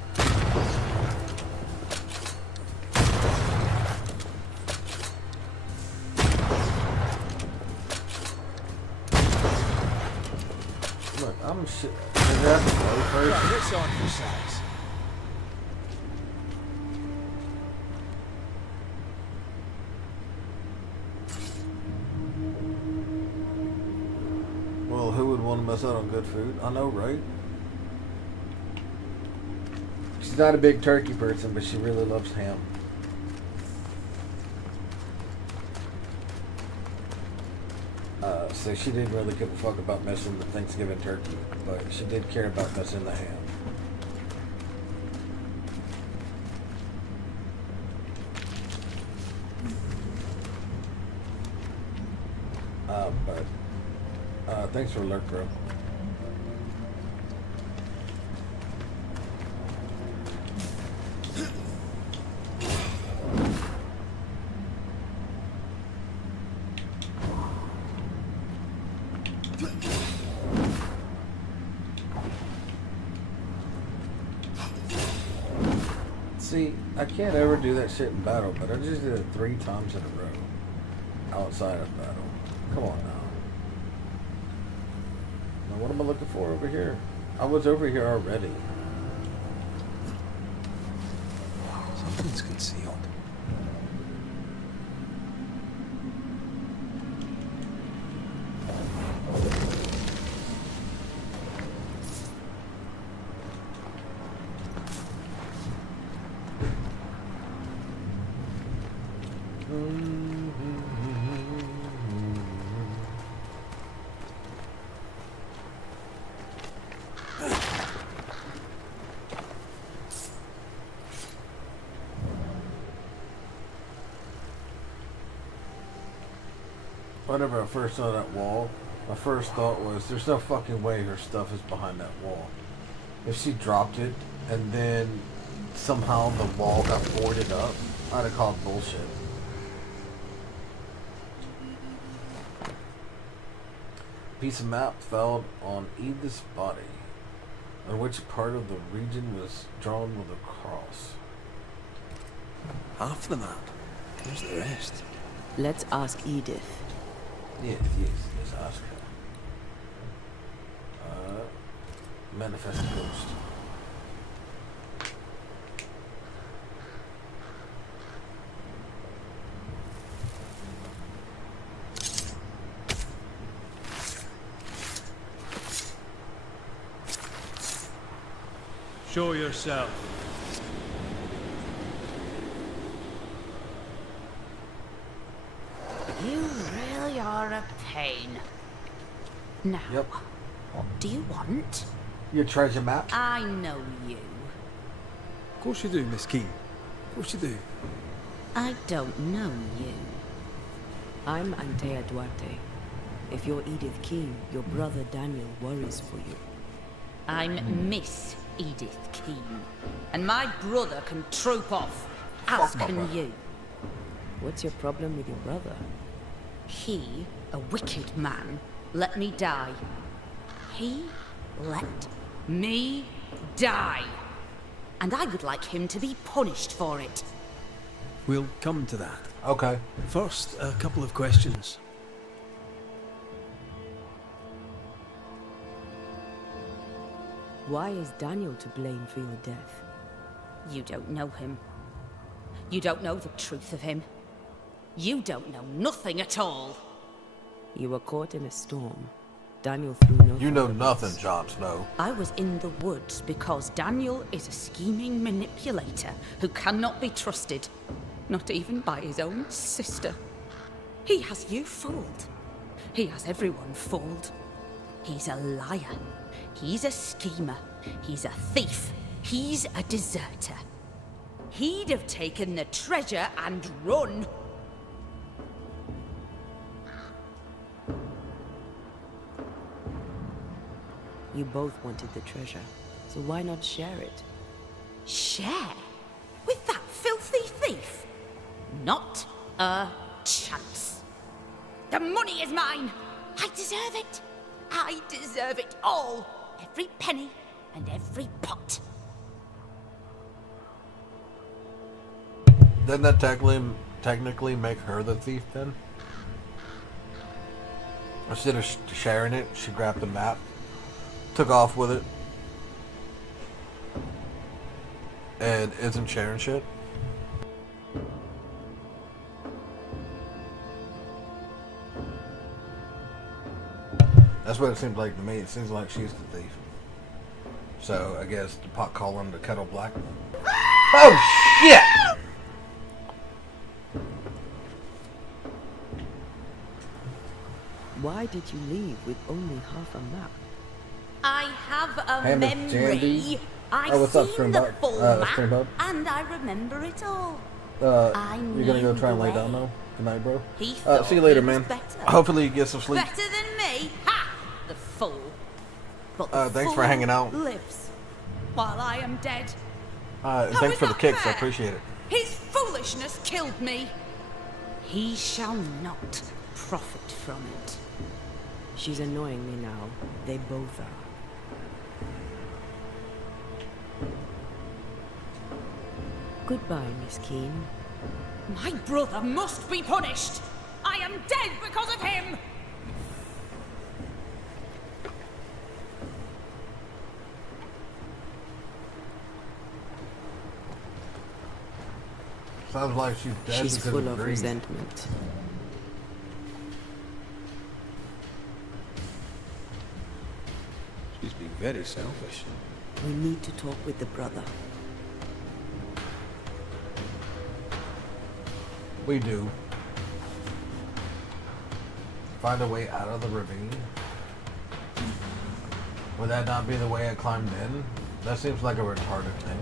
Look, I'm shit. Does that have to go first? Right, this on for size. Well, who would want to miss out on good food? I know, right? She's not a big turkey person, but she really loves ham. So she didn't really give a fuck about missing the Thanksgiving turkey, but she did care about missing the ham. Thanks for alert, bro. See, I can't ever do that shit in battle, but I just did it 3 times in a row outside of battle. Come on now. Now what am I looking for over here? I was over here already. Something's concealed. whenever I first saw that wall, my first thought was, there's no fucking way her stuff is behind that wall. If she dropped it, and then somehow the wall got boarded up, I'd have called bullshit. Piece of map found on Edith's body, on which part of the region was drawn with a cross. Half the map. Where's the rest? Let's ask Edith. Yes, ask her. Manifest ghost. Show yourself. You really are a pain. Now, Yep. what do you want? Your treasure map? I know you. Of course you do, Miss Keene. Of course you do. I don't know you. I'm Antea Duarte. If you're Edith Keene, your brother Daniel worries for you. I'm Miss Edith Keene. And my brother can troop off, as Fuck my can brother. you. What's your problem with your brother? He, a wicked man, let me die. He let me die. And I would like him to be punished for it. We'll come to that. Okay. First, a couple of questions. Why is Daniel to blame for your death? You don't know him. You don't know the truth of him. You don't know nothing at all. You were caught in a storm. Daniel threw no You know thought of nothing, this. Jon Snow. I was in the woods because Daniel is a scheming manipulator who cannot be trusted, not even by his own sister. He has you fooled. He has everyone fooled. He's a liar. He's a schemer. He's a thief. He's a deserter. He'd have taken the treasure and run. You both wanted the treasure, so why not share it? Share? With that filthy thief? Not a chance. The money is mine. I deserve it. I deserve it all. Every penny and every pot. Doesn't that technically make her the thief then? Instead of sharing it, she grabbed the map, took off with it, and isn't sharing shit. That's what it seems like to me. It seems like she's the thief. So I guess the pot calling the kettle black. Oh shit! Why did you leave with only half a map? I have a Hey, Miss memory. Jandy. I've Oh, what's up, seen the Streambot? full map, Streambot? and I remember it all. I You're gonna go knew try and the lay down way. now? Good night, bro. He See thought you later, he was man. better. Hopefully you get some sleep. Better than me? Ha! The fool. But the Thanks for fool hanging out. lives while I am dead. Thanks is for the that kicks. I fair? appreciate it. His foolishness killed me. He shall not profit from it. She's annoying me now. They both are. Goodbye, Miss Keene. My brother must be punished. I am dead because of him. Sounds like she's dead She's because full of of greed. resentment. She's being very selfish. We need to talk with the brother. We do. Find a way out of the ravine. Would that not be the way I climbed in? That seems like a retarded thing.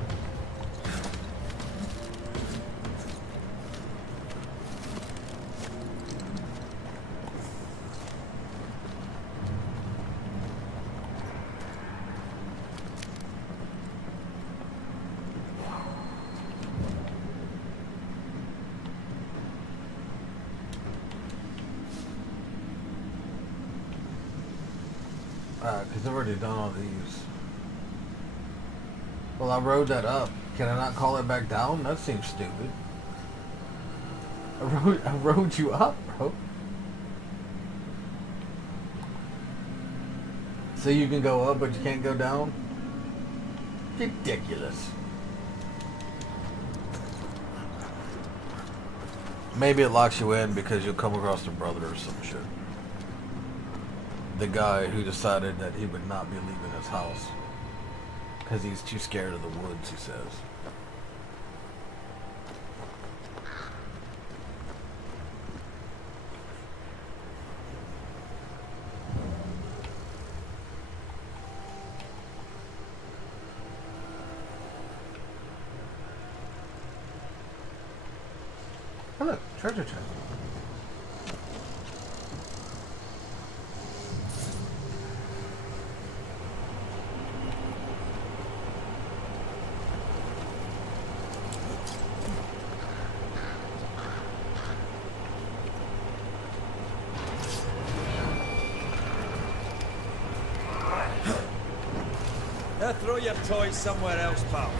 Because I've already done all these. Well, I rode that up. Can I not call it back down? That seems stupid. I rode you up, bro. So you can go up, but you can't go down? Ridiculous. Maybe it locks you in because you'll come across the brother or some shit. The guy who decided that he would not be leaving his house because he's too scared of the woods, he says. Oh look, treasure chest. Now throw your toys somewhere else, pal.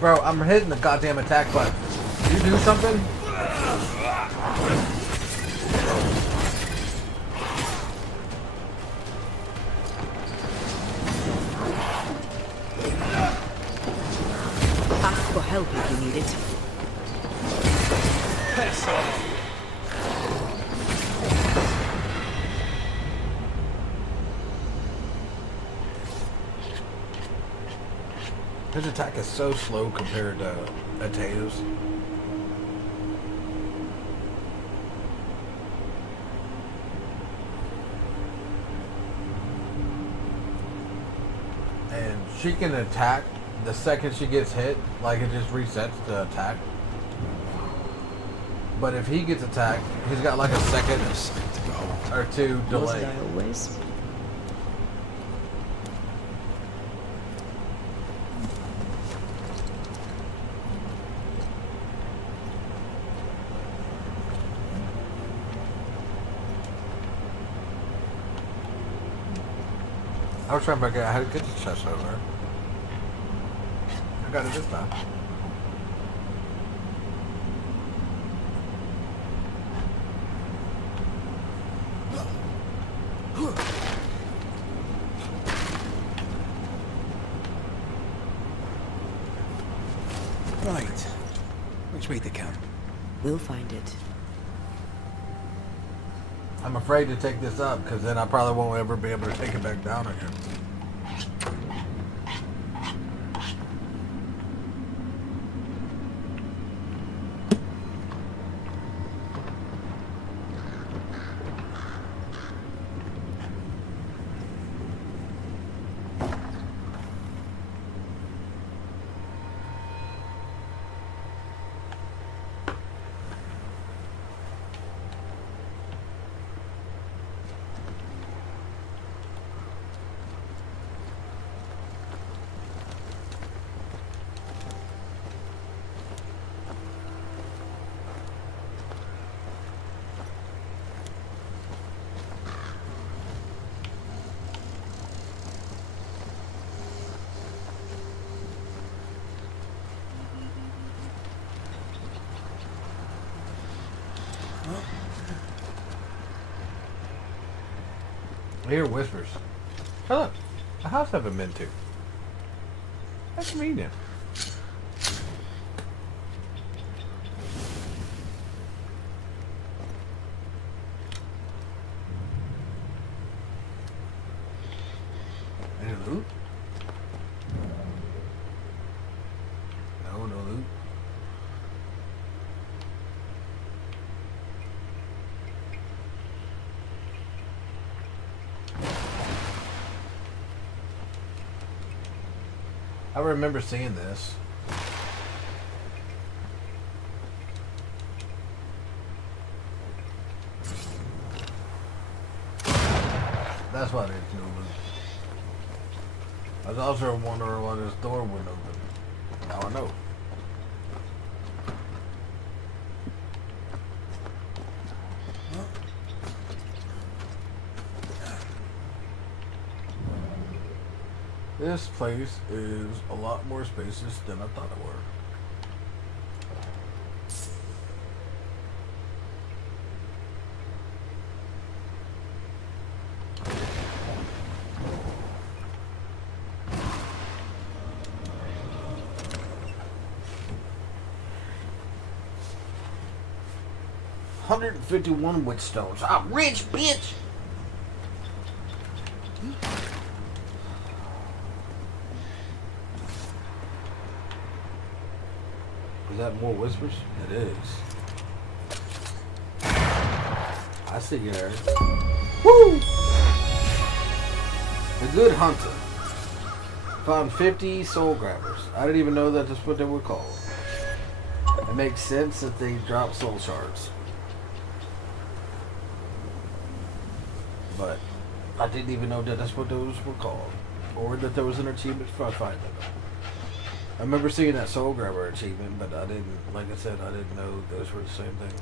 Bro, I'm hitting the goddamn attack button. You do something? Ask for help if you need it. Piss off. His attack is so slow compared to Ataeus. And she can attack the second she gets hit, like it just resets the attack. But if he gets attacked, he's got like a second or two Wasn't delay. I always? I was trying to figure out how to get the chest over there. I got it this time. Right. Which way to camp? We'll find it. I'm afraid to take this up because then I probably won't ever be able to take it back down again. I hear whispers. Oh look, a house I've been to. That's convenient. Any loot? No, no loot. I remember seeing this. That's why it's moving. I was also wondering why this door wouldn't open. Now I know. This place is a lot more spacious than I thought it were. $151 witchstones. I'm rich, bitch! Is that more whispers? It is. I see you there. Woo! The Good Hunter. Found 50 soul grabbers. I didn't even know that that's what they were called. It makes sense that they drop soul shards. But I didn't even know that that's what those were called. Or that there was an achievement for finding them. I remember seeing that soul grabber achievement, but I didn't, like I said, I didn't know those were the same thing.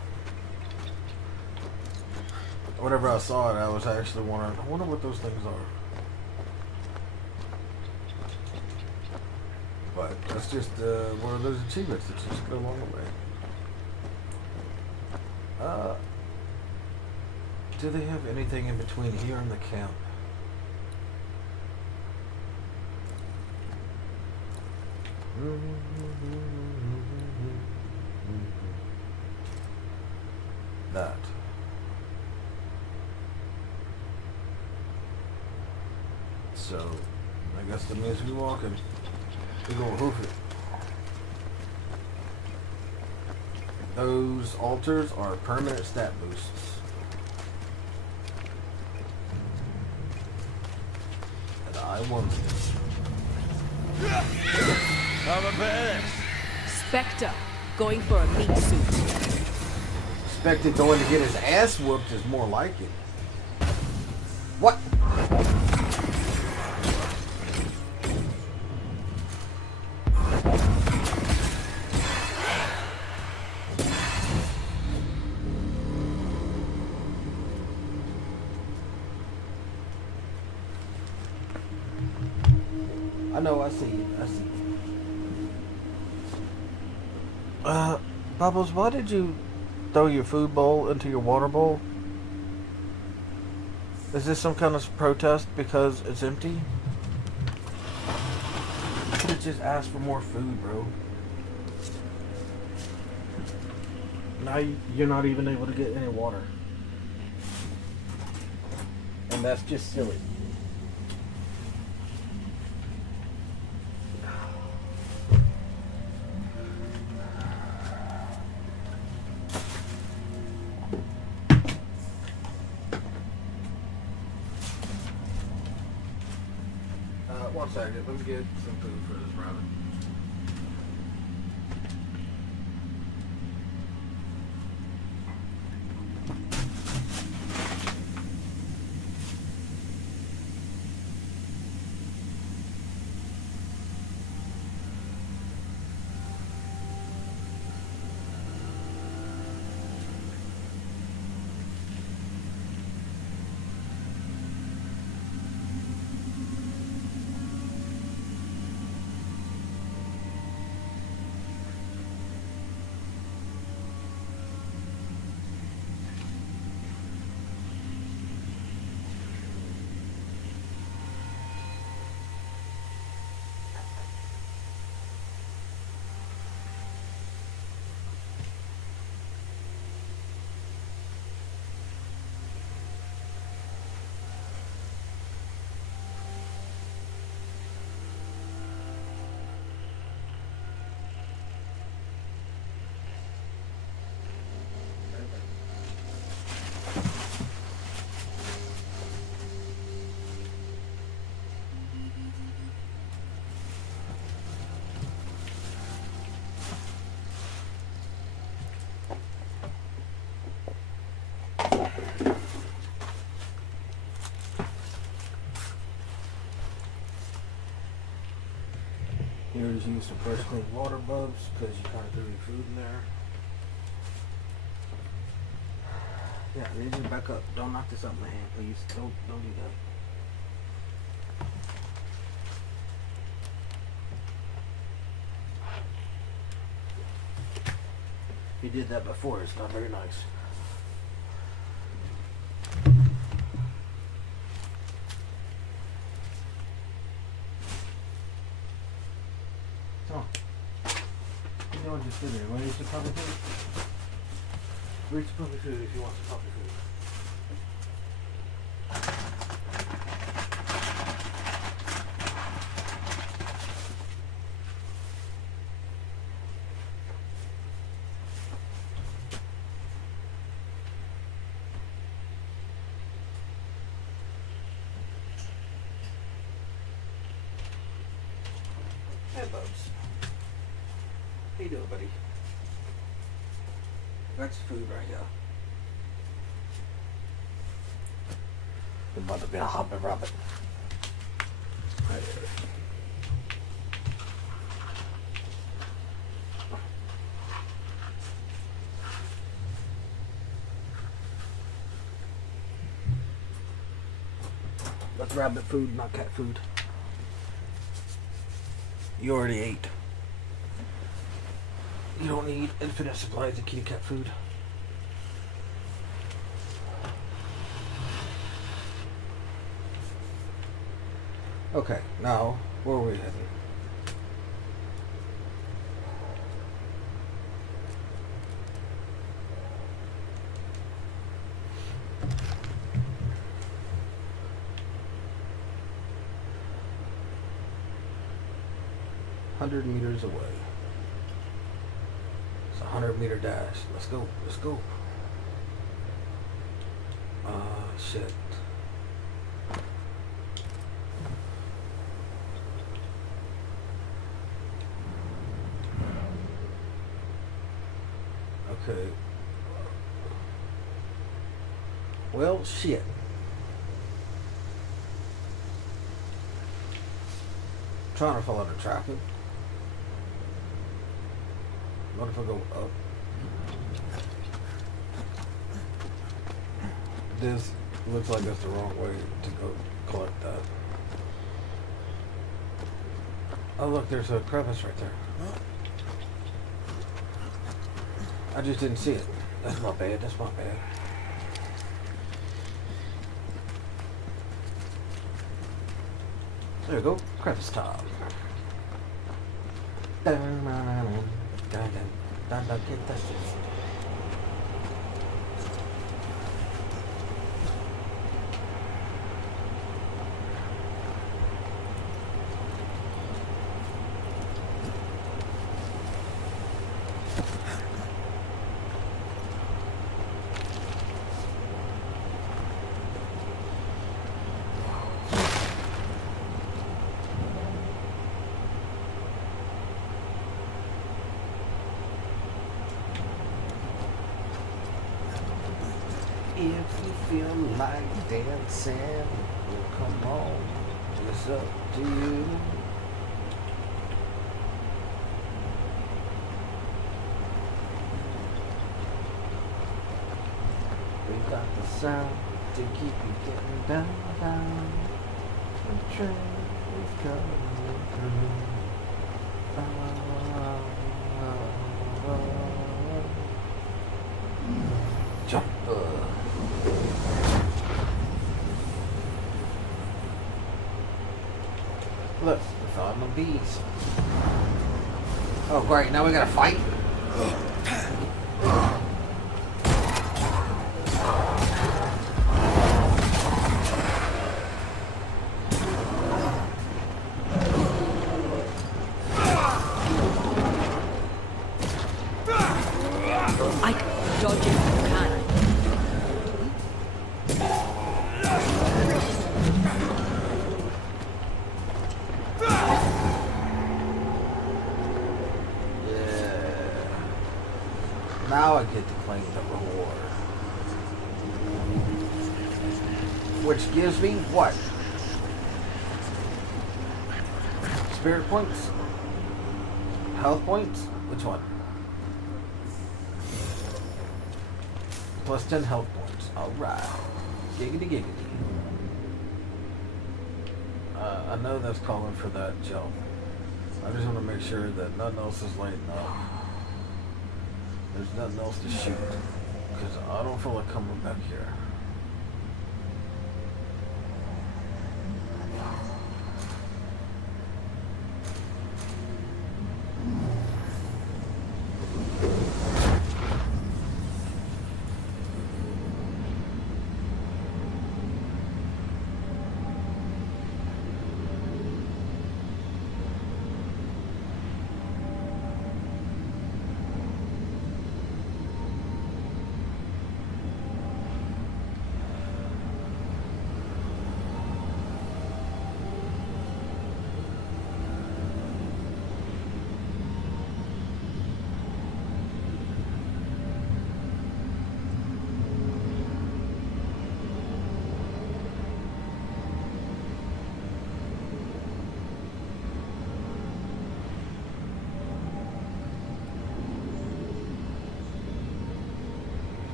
Whenever I saw it, I was actually wondering, I wonder what those things are. But that's just one of those achievements that just go along the way. Do they have anything in between here and the camp? That. So, I guess that means we're walking. We're gonna hoof it. Those altars are permanent stat boosts. And I want this. Have a best. Spectre, going for a meat suit. Spectre going to get his ass whooped is more like it. What? I know, I see it. I see it. Bubbles, why did you throw your food bowl into your water bowl? Is this some kind of protest because it's empty? You could have just asked for more food, bro. Now you're not even able to get any water. And that's just silly. One second, let me get some food for this rabbit. Here's use some fresh clean water bulbs because you kind of threw your food in there. Yeah, raise it back up. Don't knock this out in my hand, please. Don't do that. He did that before. It's not very nice. Oh. You don't just sit there. Want to eat some puppy food? Reach some puppy food if you want some puppy food. Hey, Bubs. How you doing, buddy? That's food right here. It's about to be a hoppin' robin. Right here. That's rabbit food, not cat food. You already ate. You don't need infinite supplies of kitty cat food. Okay, now, where are we heading? $100 meters away. It's a 100-meter dash. Let's go. Let's go. Shit. Okay. Well, shit. Trying to follow the traffic. What if I go up? This looks like that's the wrong way to go collect that. Oh look, there's a crevice right there. I just didn't see it. That's my bad, that's my bad. There you go, crevice top. Get that shit. If you feel like dancing, well, come on, it's up to you. We got the sound to keep you getting down, down. The train is coming through. Jump. Look, we found the bees. Oh, great. Now we gotta fight? I dodge it if you can. Now I get to claim the reward. Which gives me what? Spirit points? Health points? Which one? Plus 10 health points. Alright. Giggity giggity. I know that's calling for that jump. I just want to make sure that nothing else is lighting up. There's nothing else to shoot. Because I don't feel like coming back here.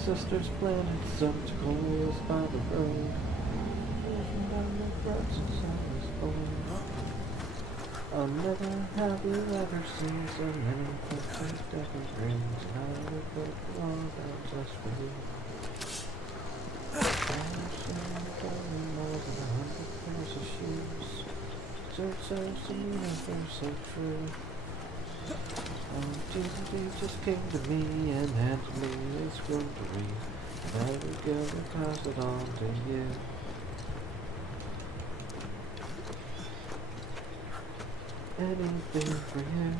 Sisters planted some to close by the road. Pushing down the grass inside his bone. I'll never have you ever seen so many pictures, different rings, and I would put them all down just for you. I'm sure more than 100 pairs of shoes. So it serves to me that they're so true. Oh, Jesus, just came to me and handed me this rosary, and I would give and pass it on to you. Anything for you.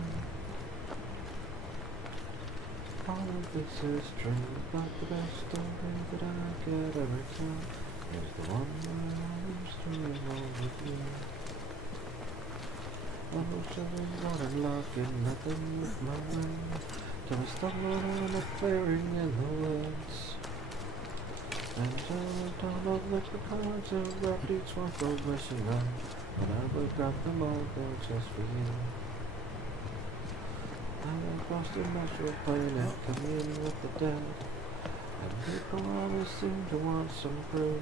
All of this is true, but the best story that I could ever tell is the one where I'm staying along with you. I'm not in luck and nothing with my way, till I stumble on a clearing in the woods. And I don't know liquor cards and rubbed each one for wishing run, but I would grab them all there just for you. I went across the metro plane and come in with the dead, and people always seem to want some proof.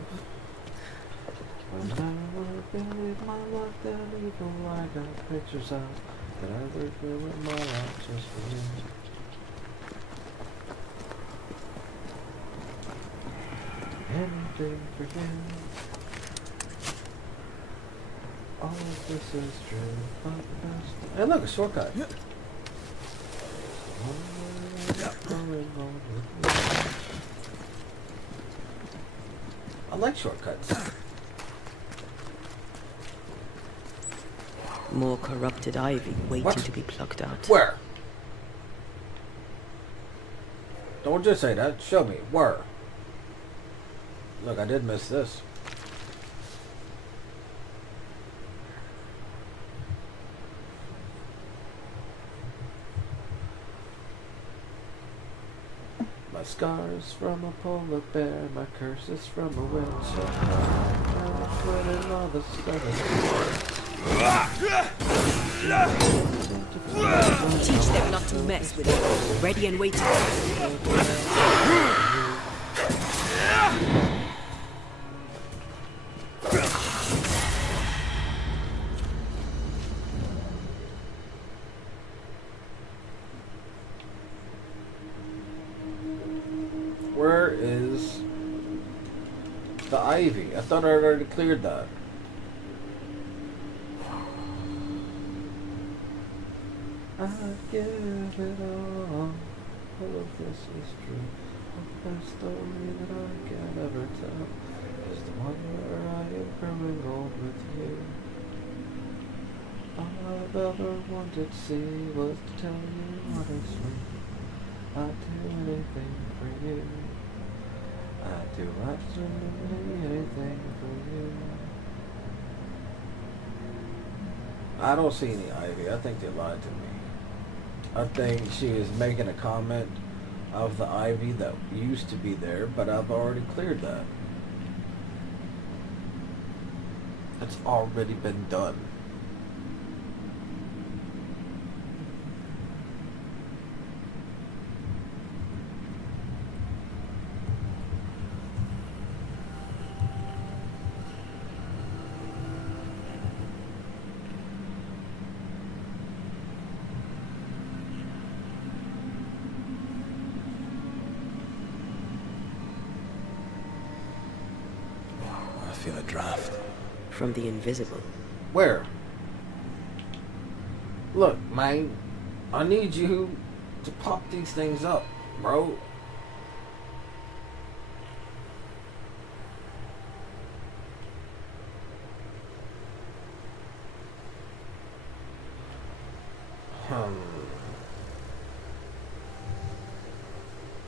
I never believed my luck that evil I got pictures of, that I would ruin my life just for you. Anything for you. All of this is true, but the best. Hey, look, a shortcut. Yeah. I like shortcuts. More corrupted ivy waiting What? to be plucked out. Where? Don't just say that. Show me. Where? Look, I did miss this. My scars from a polar bear, my curses from a windshield. I'm sweating all the stuff. Teach them not to mess with it. Ready and waiting. Where is the ivy? I thought I already cleared that. I'd give it all. All of this is true. The best story that I can ever tell is the one where I am growing old with you. All I've ever wanted to see was to tell you honestly, I'd do anything for you. I'd do absolutely anything for you. I don't see any ivy. I think they lied to me. I think she is making a comment of the ivy that used to be there, but I've already cleared that. It's already been done. draft. From the invisible. Where? Look, man, I need you to pop these things up, bro.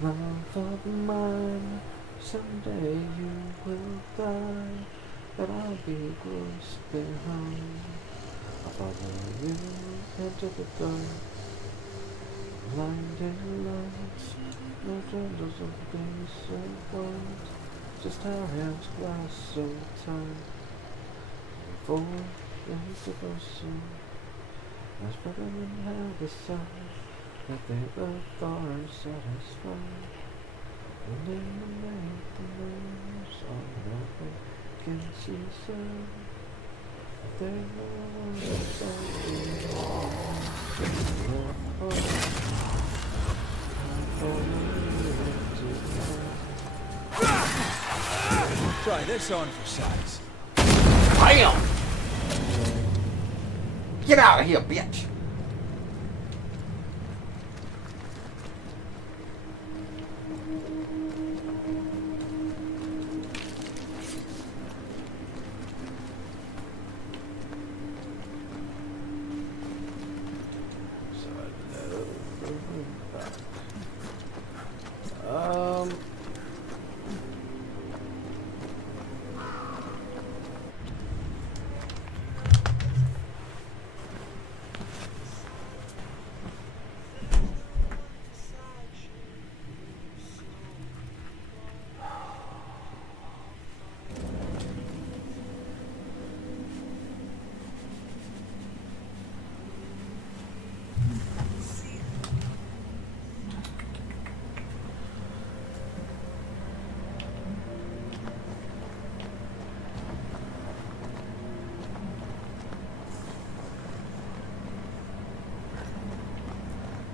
Love of mine, someday you will die, but I'll be close behind. I'll follow you into the dark, blinding lights, no candles of base of white, just our hands glass so tight. Before the person, as for them and have the sign that they both are satisfied. And then the night the moons on the can see sun. There's no one beside you. Try this on for size. Bam! Get out of here, bitch!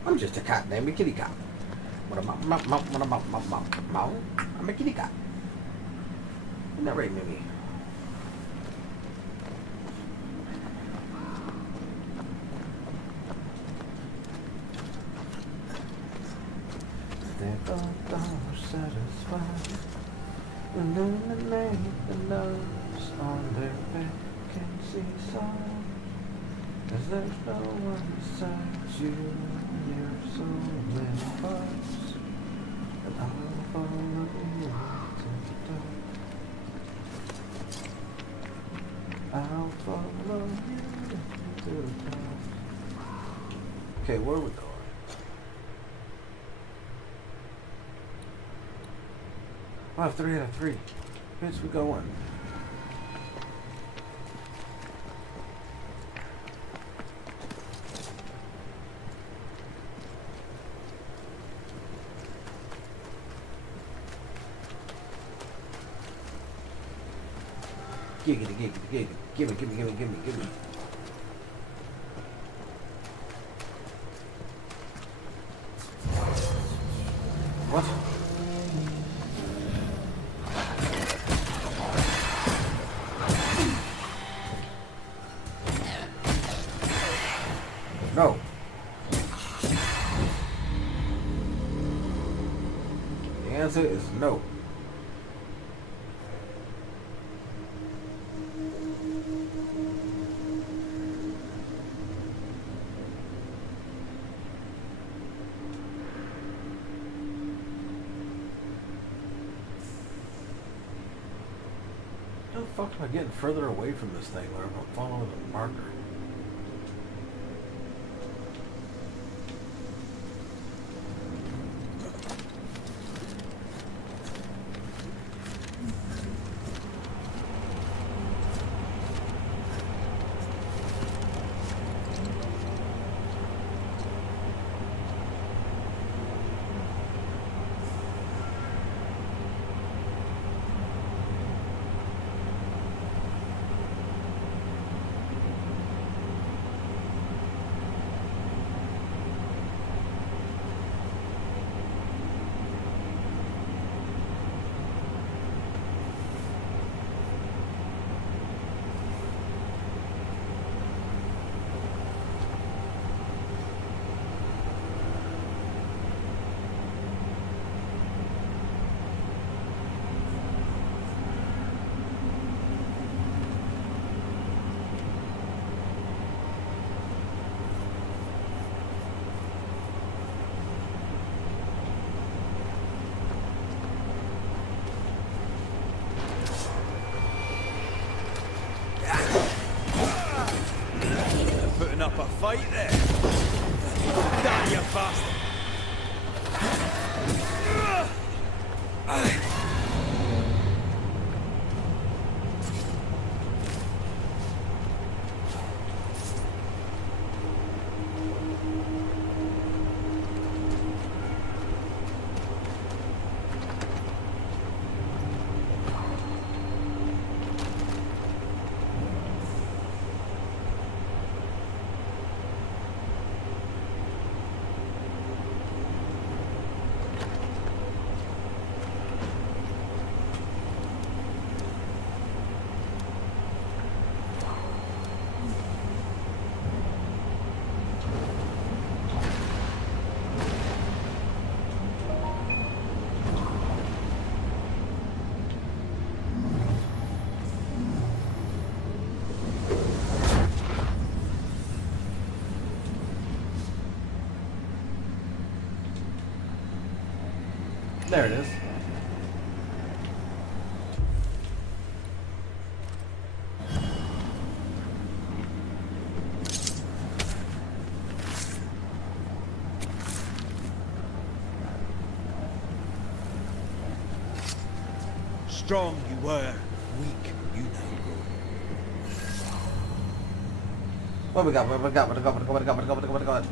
I'm just a cat named a kitty cat. What am I? I'm a kitty cat. Isn't that right, Mimi? They both are satisfied. Illuminate the nose on their vacancy side. 'Cause there's no one beside you. You're so many parts, and I'll follow you to the dark. I'll follow you to the dark. Okay, where are we going? I have 3 out of 3. Bitch, we going. Giggity. Gimme. What? No. The answer is no. How the fuck am I getting further away from this thing where I'm following the marker? fight there. Die, you bastard. There it is. Strong you were, weak you now grow. What we got? What we got? What we got? What we got? What we got? What we got? What we got?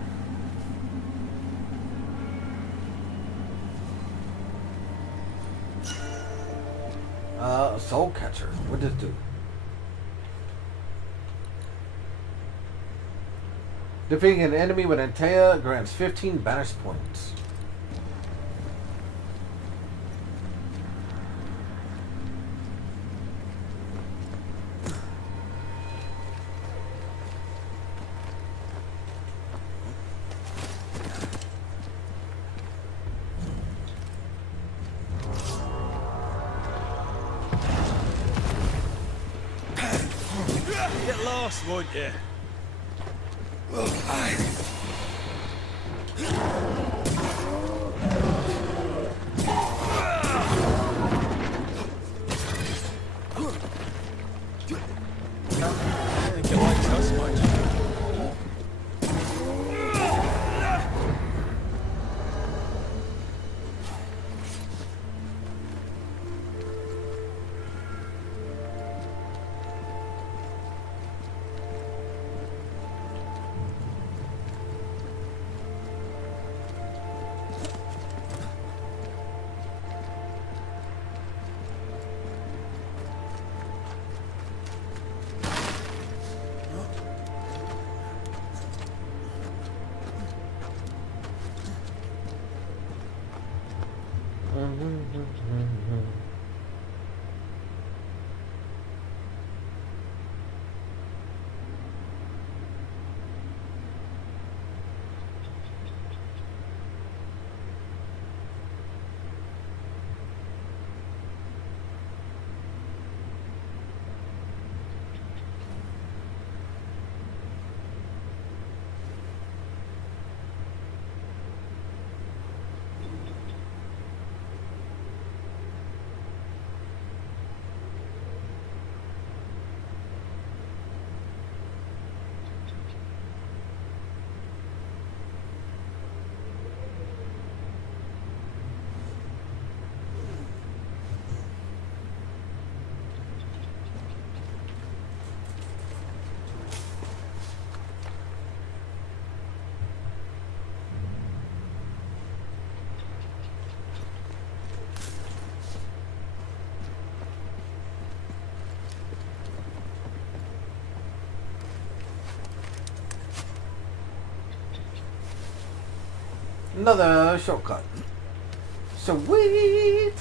Soul Catcher. What does this do? Defeating an enemy with Antea grants 15 banish points. Get lost, won't you? I think he likes us much. Another shortcut. Sweet!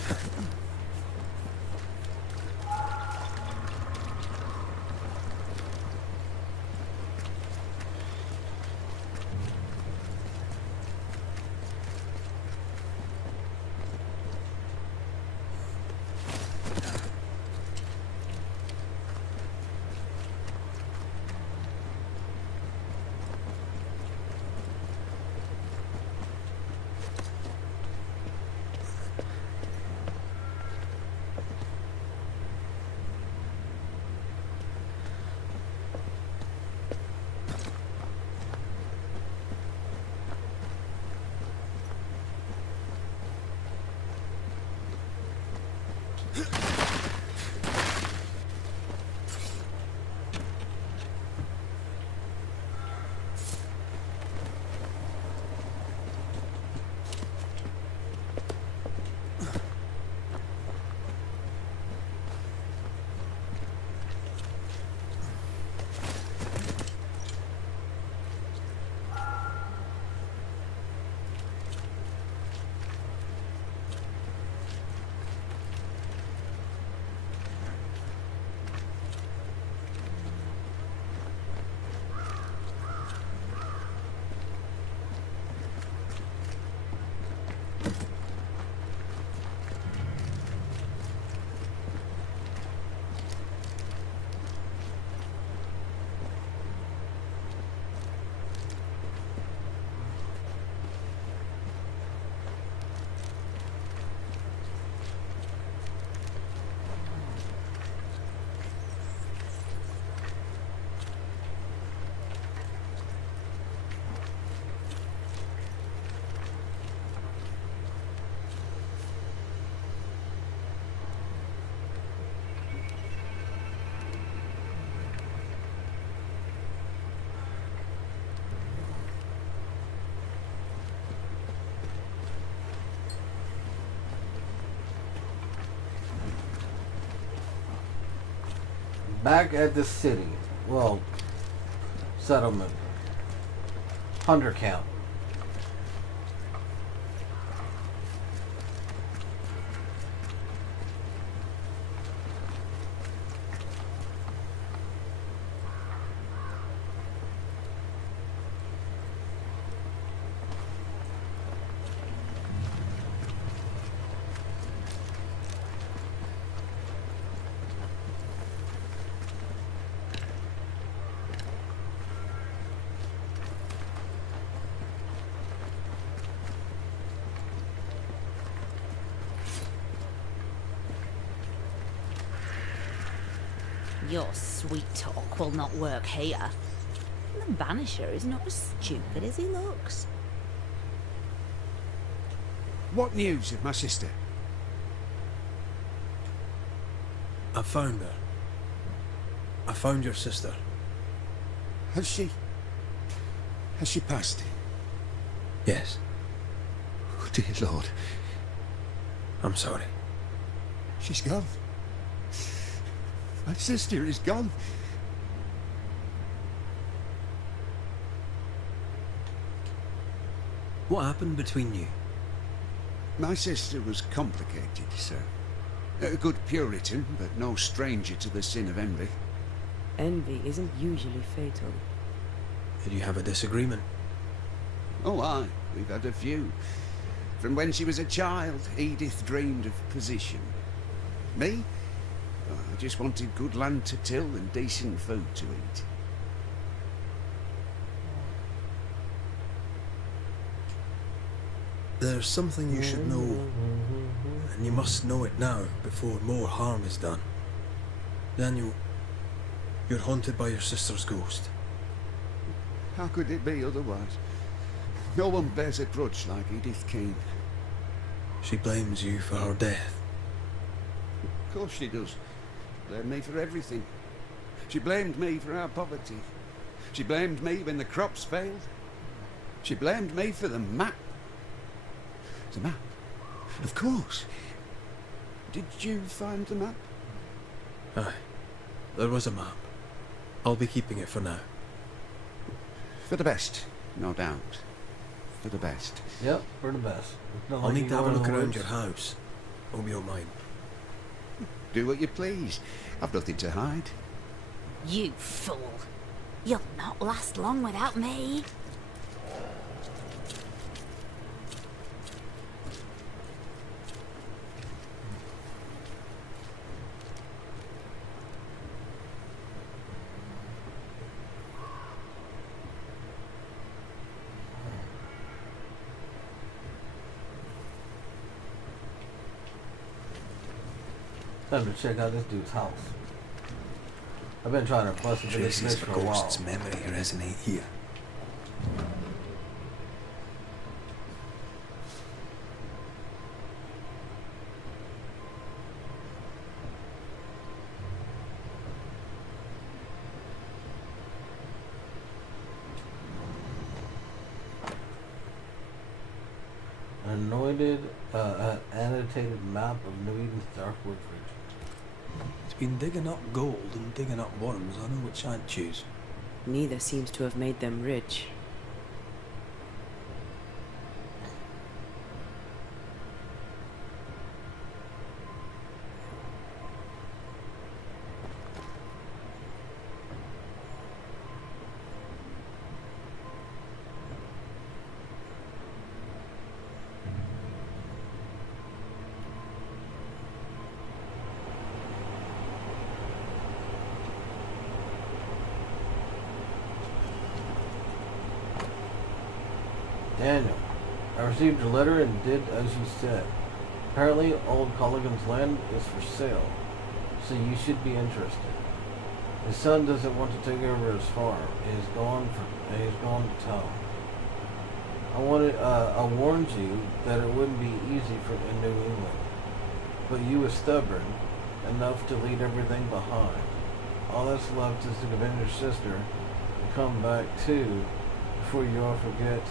Back at the city. Well, settlement. Hunter camp. Your sweet talk will not work here. The Banisher is not as stupid as he looks. What news of my sister? I found her. I found your sister. Has she passed? Yes. Oh, dear Lord. I'm sorry. She's gone. My sister is gone. What happened between you? My sister was complicated, sir. A good Puritan, but no stranger to the sin of envy. Envy isn't usually fatal. Did you have a disagreement? Oh, aye. We've had a few. From when she was a child, Edith dreamed of position. Me? Oh, I just wanted good land to till and decent food to eat. There's something you should know, and you must know it now before more harm is done. Daniel, you're haunted by your sister's ghost. How could it be otherwise? No one bears a grudge like Edith Keane. She blames you for her death. Of course she does. She blamed me for everything. She blamed me for our poverty. She blamed me when the crops failed. She blamed me for the map. The map? Of course. Did you find the map? Aye, there was a map. I'll be keeping it for now. For the best, no doubt. For the best. Yep, for the best. It's not I'll like need you to have go a in look the around woods. your house. Hope you don't mind. Do what you please. I've nothing to hide. You fool. You'll not last long without me. Time to check out this dude's house. I've been trying to bust into this Traces bitch of for a a while. ghost's memory resonate here. Anointed, annotated map of New Eden's Darkwood region. It's been digging up gold and digging up worms. I know which I'd choose. Neither seems to have made them rich. Daniel, I received your letter and did as you said. Apparently, old Colligan's land is for sale, so you should be interested. His son doesn't want to take over his farm. He's gone to town. I warned you that it wouldn't be easy in New England, but you were stubborn enough to leave everything behind. All that's left is to convince your sister to come back too, before you all forget.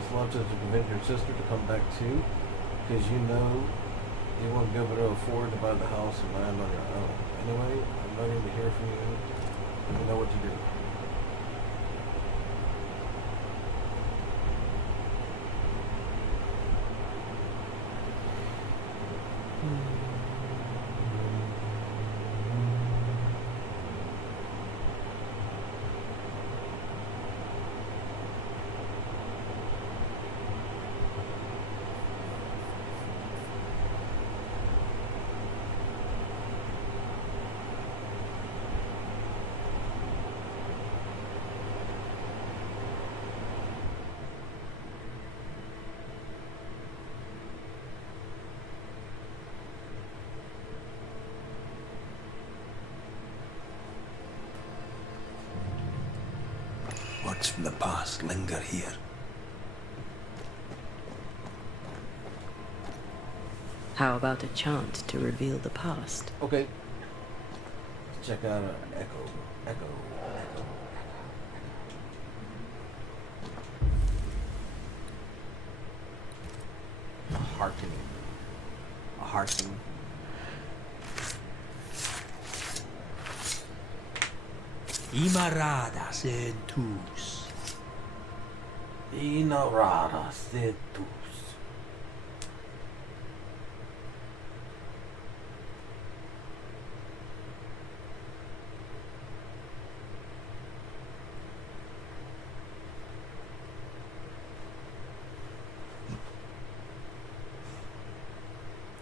Lancelot to convince your sister to come back too, because you know you won't be able to afford to buy the house and land on your own. Anyway, I'm waiting to hear from you. Let me know what to do. Words from the past linger here. How about a chant to reveal the past? Okay. Let's check out Echo. Echo. A hearkening. A hearkening. Imarada sentus. Inarada setus.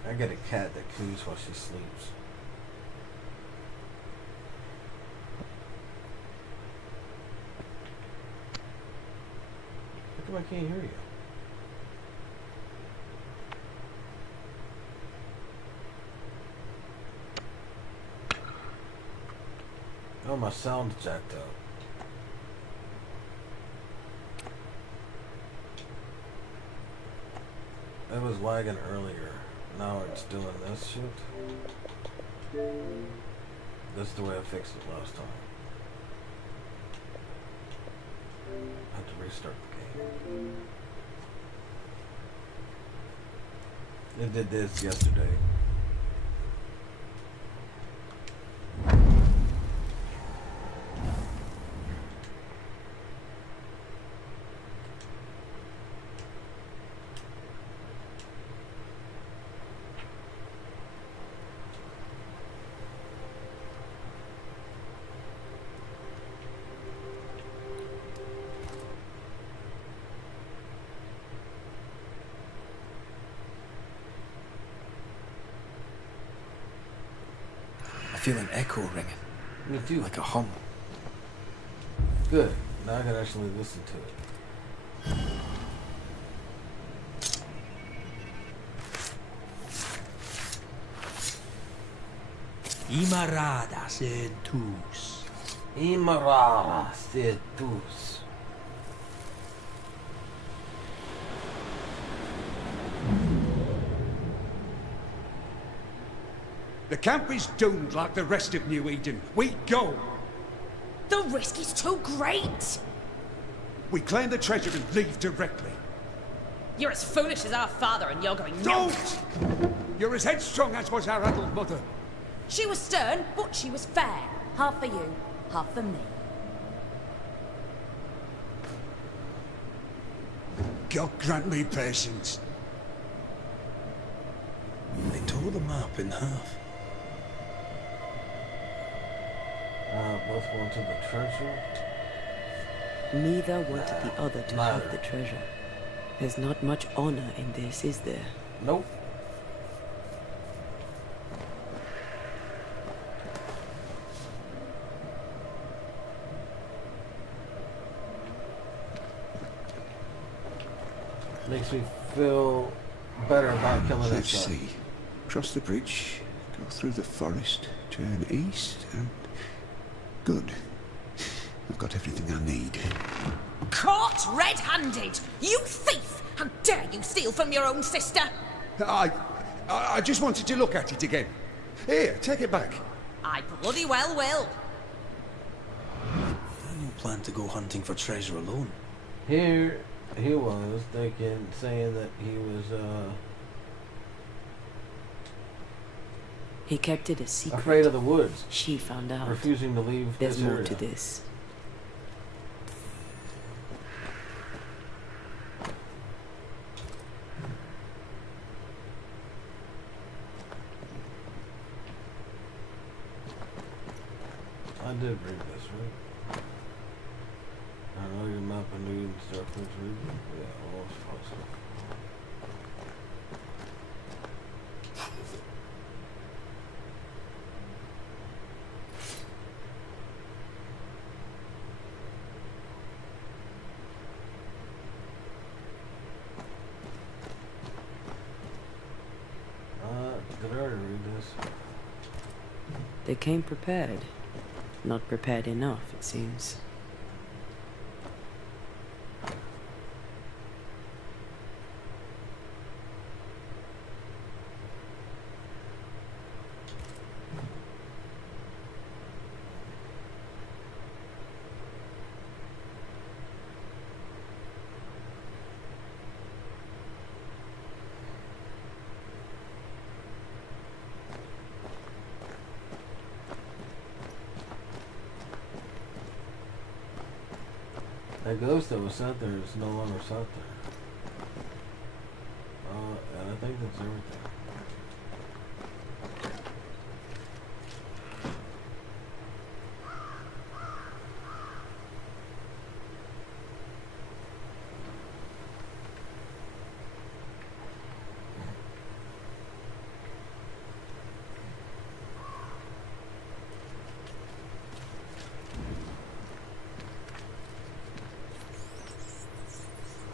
I get a cat that coos while she sleeps. How come I can't hear you? Oh, my sound's jacked up. It was lagging earlier. Now it's doing this shit. That's the way I fixed it last time. I had to restart the game. It did this yesterday. I feel an echo ringing. Me too. Like a hum. Good. Now I can actually listen to it. Imarada sentus. Imarara setus. The camp is doomed like the rest of New Eden. We go. The risk is too great. We claim the treasure and leave directly. You're as foolish as our father, and you're going Don't! You're as headstrong as was our adult mother. She was stern, but she was fair. Half for you, half for me. God grant me patience. They tore the map in half. Both wanted the treasure. Neither wanted the other to Neither. have the treasure. There's not much honor in this, is there? Nope. Makes me feel better about killing that Let's guy. see. Cross the bridge, go through the forest, turn east, and... Good. I've got everything I need. Caught red-handed! You thief! How dare you steal from your own sister? I just wanted to look at it again. Here, take it back. I bloody well will. Daniel planned to go hunting for treasure alone. Here He was thinking, saying that he was He kept it a secret. afraid of the woods, She found out. refusing to leave There's this more area. to this. I did read this, right? I know your map and you start first reading. Yeah, all this fun stuff. Did I already read this? They came prepared. Not prepared enough, it seems. That ghost that was sat there is no longer sat there. And I think that's everything.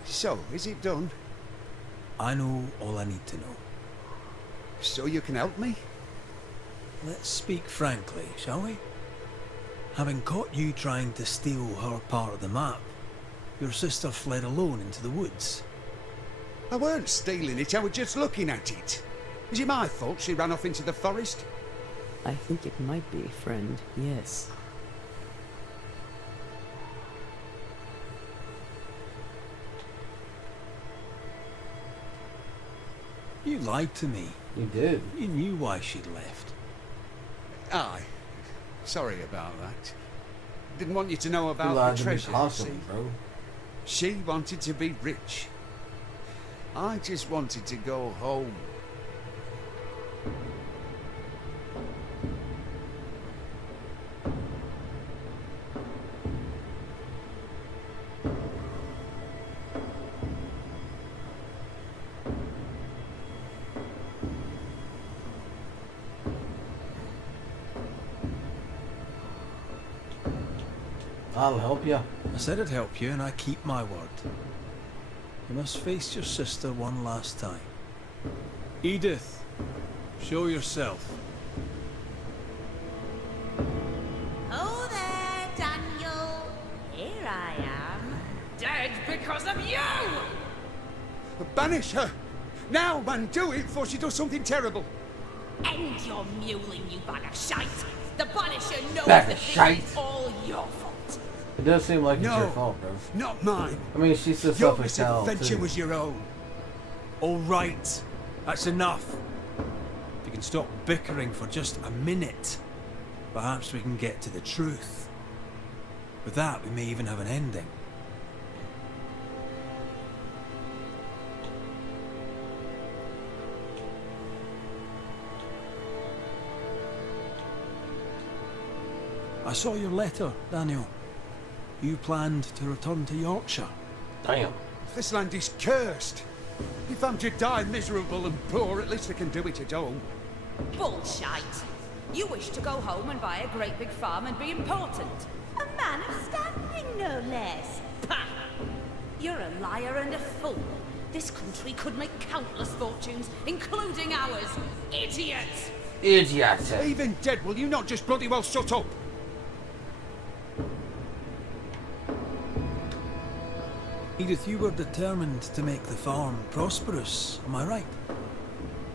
So, is it done? I know all I need to know. So you can help me? Let's speak frankly, shall we? Having caught you trying to steal her part of the map, your sister fled alone into the woods. I weren't stealing it, I was just looking at it. Is it my fault she ran off into the forest? I think it might be, friend, yes. You lied to me. You did. You knew why she'd left. Aye. Sorry about that. Didn't want you to know You about lied the to me treasure. constantly, see? bro. She wanted to be rich. I just wanted to go home. I'll help you. I said I'd help you, and I keep my word. You must face your sister one last time. Edith, show yourself. Oh there, Daniel. Here I am. Dead because of you! Banish her! Now, man, do it before she does something terrible. End your mewling, you bag of shite! The Banisher knows Bag of that this shite. is all your fault. It does seem like it's No. your fault, bro. Not mine. I mean, she's a Your selfish cow, misadventure too. was your own. All right, that's enough. If you can stop bickering for just a minute, perhaps we can get to the truth. With that, we may even have an ending. I saw your letter, Daniel. You planned to return to Yorkshire. Damn. This land is cursed. If I'm to die miserable and poor, at least I can do it at home. Bullshite! You wish to go home and buy a great big farm and be important. A man of standing, no less. Pah! You're a liar and a fool. This country could make countless fortunes, including ours. Idiot! Idiot. Even dead, will you not just bloody well shut up? Edith, you were determined to make the farm prosperous, am I right?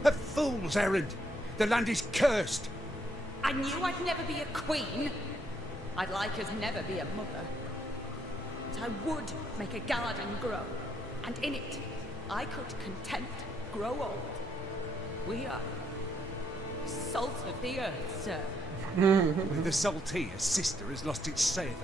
A fool's errand. The land is cursed. I knew I'd never be a queen. I'd like as never be a mother. But I would make a garden grow. and in it I could content grow old. We are salt of the earth, sir. With the salt here, sister has lost its savour.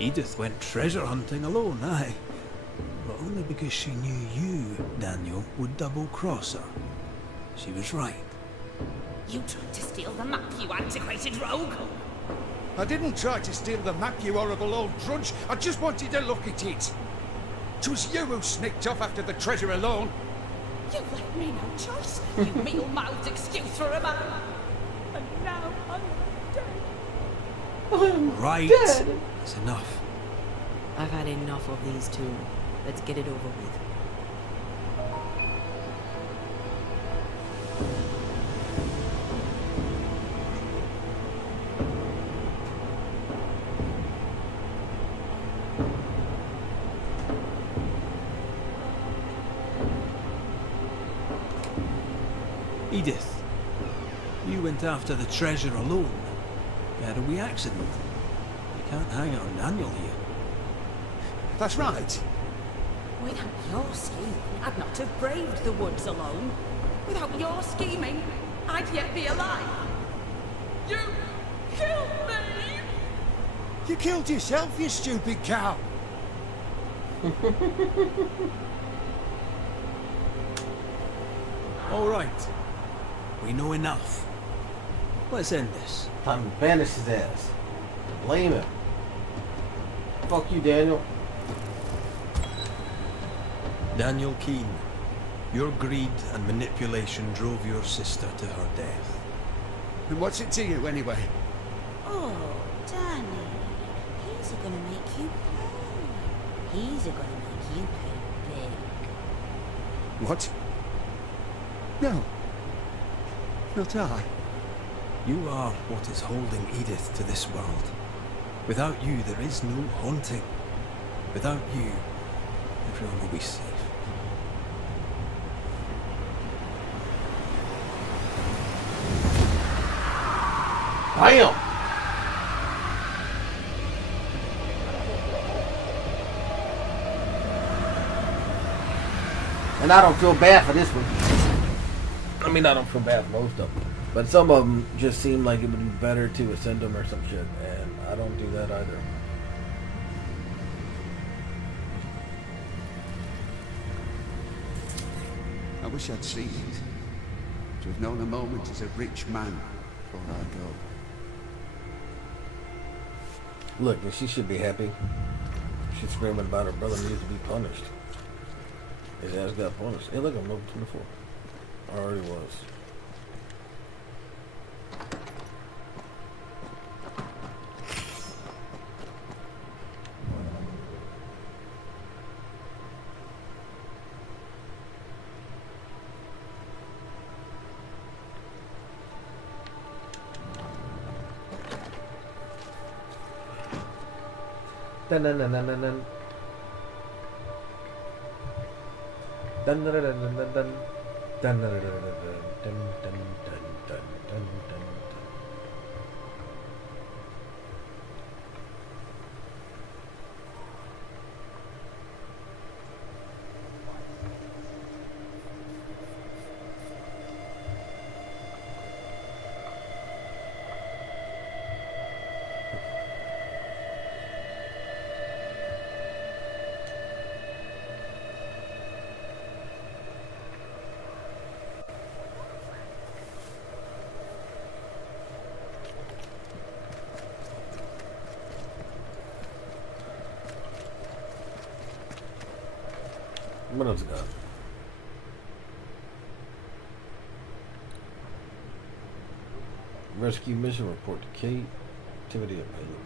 Edith went treasure hunting alone, aye. But only because she knew you, Daniel, would double-cross her. She was right. You tried to steal the map, you antiquated rogue! I didn't try to steal the map, you horrible old drudge. I just wanted to look at it. 'Twas you who sneaked off after the treasure alone. You left me no choice, you meal-mouthed excuse for a man. And now I'm dead. Right. It's enough. I've had enough of these two. Let's get it over with. Edith, you went after the treasure alone. You had a wee accident. You can't hang it on Daniel here. That's right. Without your scheming, I'd not have braved the woods alone. Without your scheming, I'd yet be alive. You killed me! You killed yourself, you stupid cow. All right. We know enough. Let's end this. Time to banish his ass. Blame him. Fuck you, Daniel. Daniel Keane, your greed and manipulation drove your sister to her death. And what's it to you, anyway? Oh, Danny. He's a gonna make you pay. He's a gonna make you pay big. What? No. Not I. You are what is holding Edith to this world. Without you, there is no haunting. Without you, everyone will be safe. Bam! And I don't feel bad for this one. I mean, I don't feel bad for most of them. But some of them just seem like it would be better to ascend them or some shit. And I don't do that either. I wish I'd seen it. To have known a moment as a rich man before I go. Look, she should be happy. She's screaming about her brother needs to be punished. His ass got punished. Hey, look, I'm level 24. I already was. Dun dun dun dun dun dun. Dun dun dun dun dun dun. Dun dun dun dun dun dun dun dun dun dun. What else got? Rescue mission report to Kate. Activity available.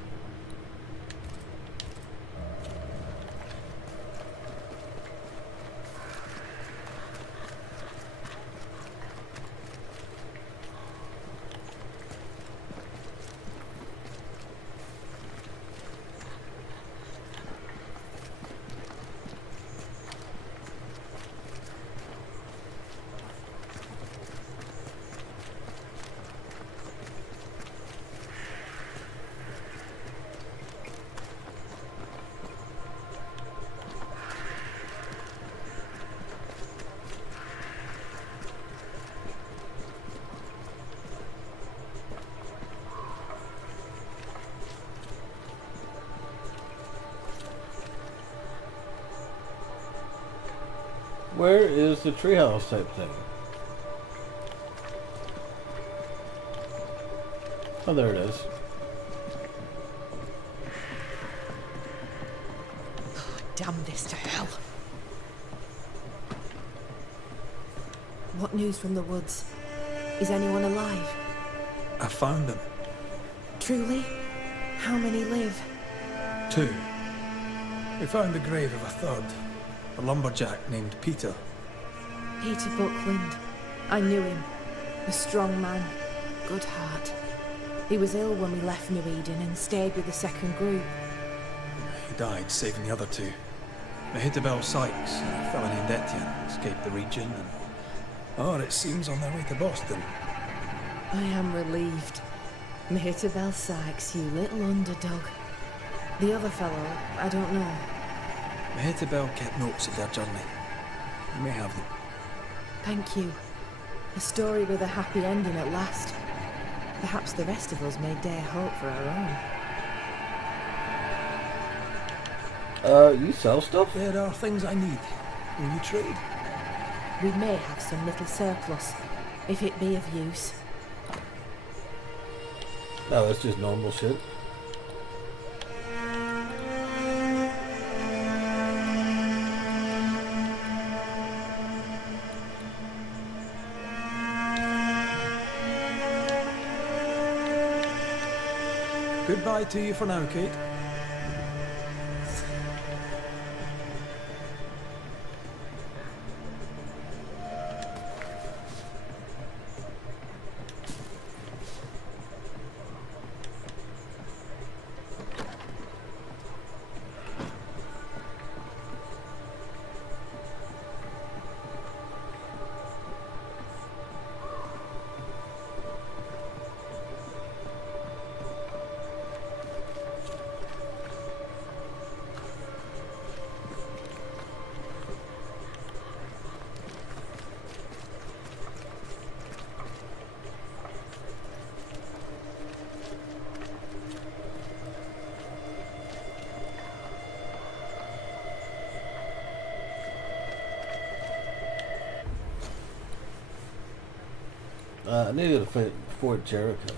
Where is the treehouse type thing? Oh, there it is. Damn this to hell. What news from the woods? Is anyone alive? I found them. Truly? How many live? 2. We found the grave of a third. A lumberjack named Peter. Peter Buckland. I knew him. A strong man. Good heart. He was ill when we left New Eden and stayed with the second group. He died saving the other 2. Mehitabel Sykes and a fella named Etienne escaped the region and... Oh, it seems on their way to Boston. I am relieved. Mehitabel Sykes, you little underdog. The other fellow, I don't know. Mehitabel kept notes of their journey. You may have them. Thank you. A story with a happy ending at last. Perhaps the rest of us may dare hope for our own. You sell stuff? There are things I need. Will you trade? We may have some little surplus, if it be of use. No, that's just normal shit. Goodbye to you for now, Kate. I needed to find Fort Jericho.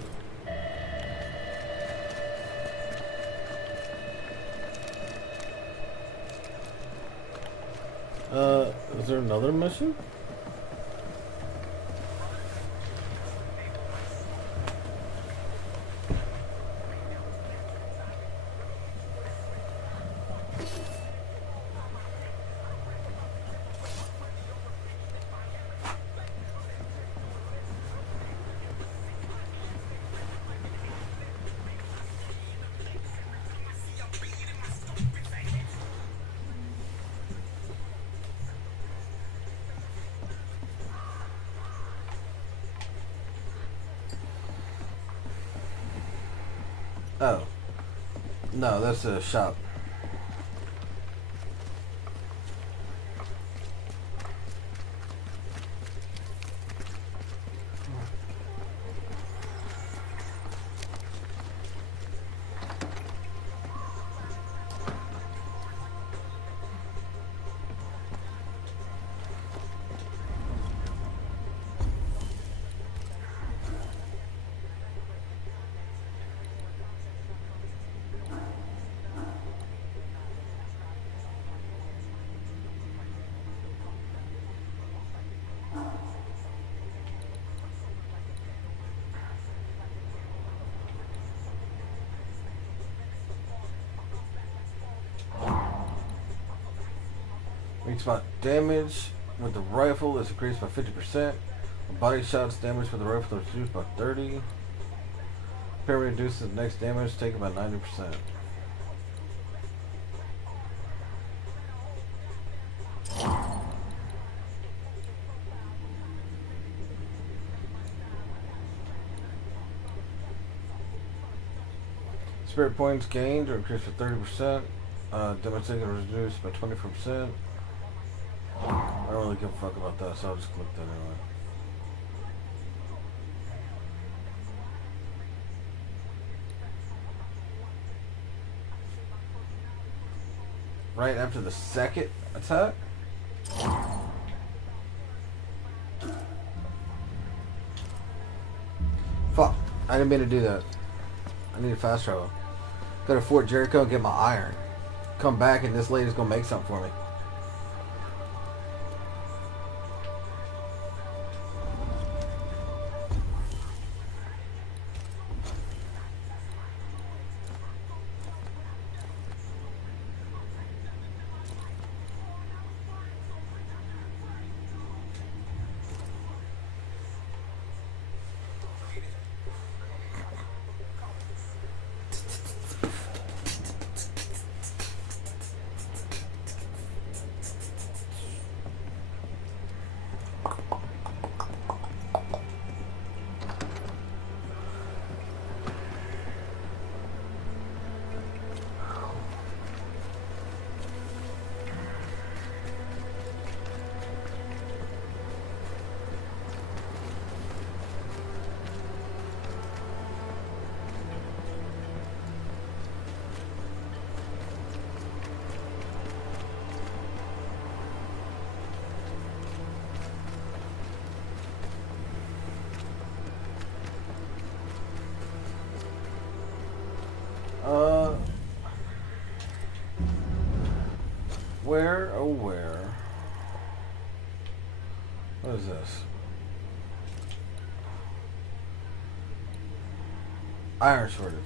Is there another mission? Oh. No, that's a shop. Weak spot damage with the rifle is increased by 50%. Body shots damage with the rifle is reduced by 30. Parry reduces the next damage taken by 90%. Spirit points gained are increased by 30%. Damage taken is reduced by 24%. I don't really give a fuck about that, so I'll just click that anyway. Right after the second attack? I didn't mean to do that. I need to fast travel. Go to Fort Jericho and get my iron. Come back and this lady's gonna make something for me. Where, oh where? What is this? Iron shortage.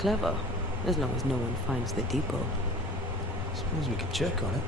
Clever, as long as no one finds the depot. Suppose we could check on it.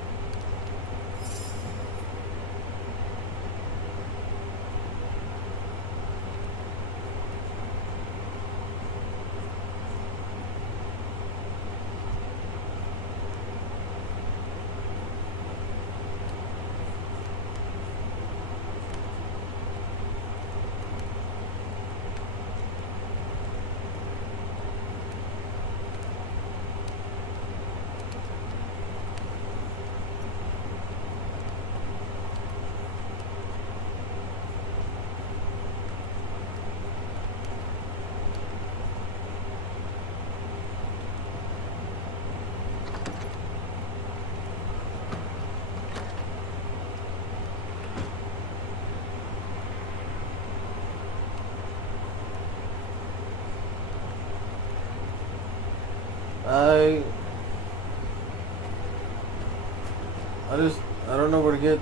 I don't know where to get.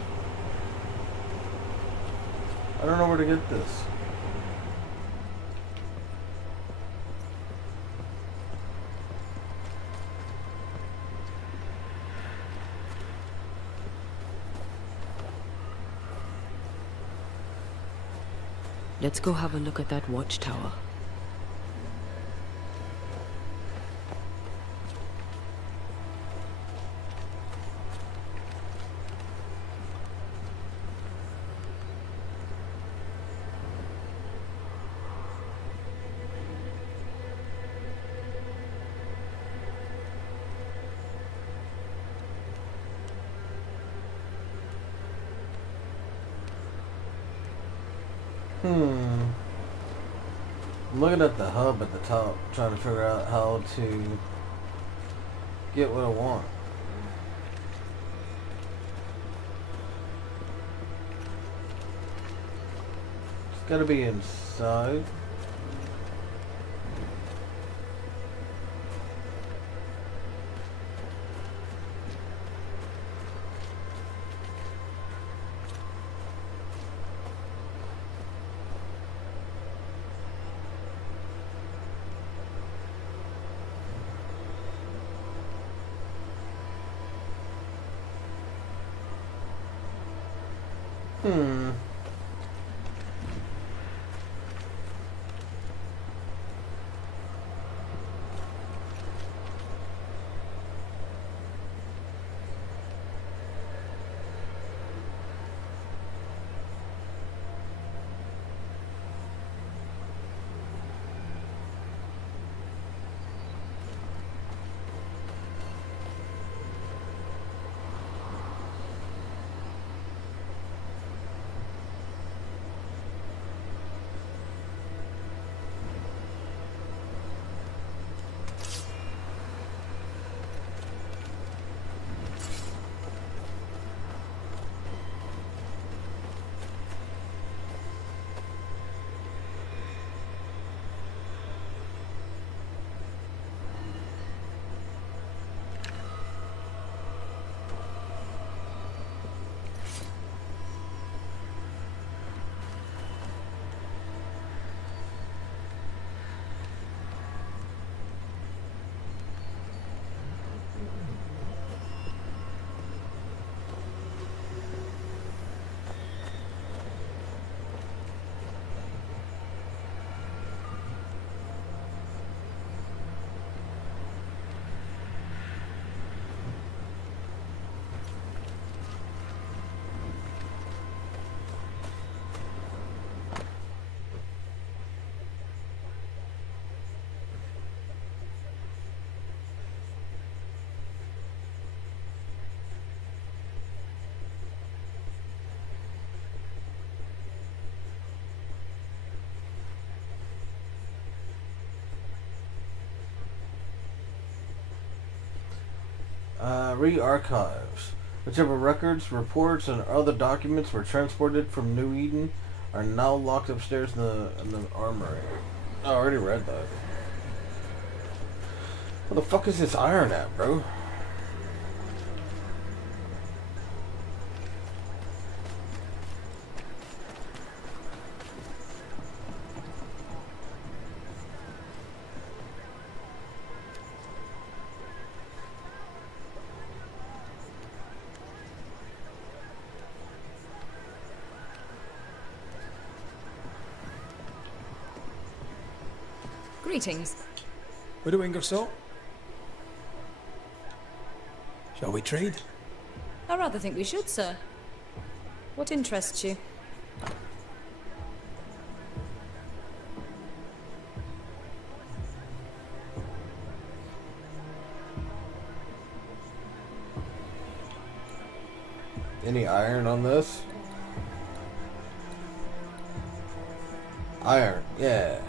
I don't know where to get this. Let's go have a look at that watchtower. I'm looking at the hub at the top, trying to figure out how to get what I want. It's gotta be inside. Hmm. Re-archives. Whichever records, reports, and other documents were transported from New Eden are now locked upstairs in the armory. I already read that. Where the fuck is this iron at, bro? Greetings. Widow Ingersoll? Shall we trade? I rather think we should, sir. What interests you? Any iron on this? Iron, yeah.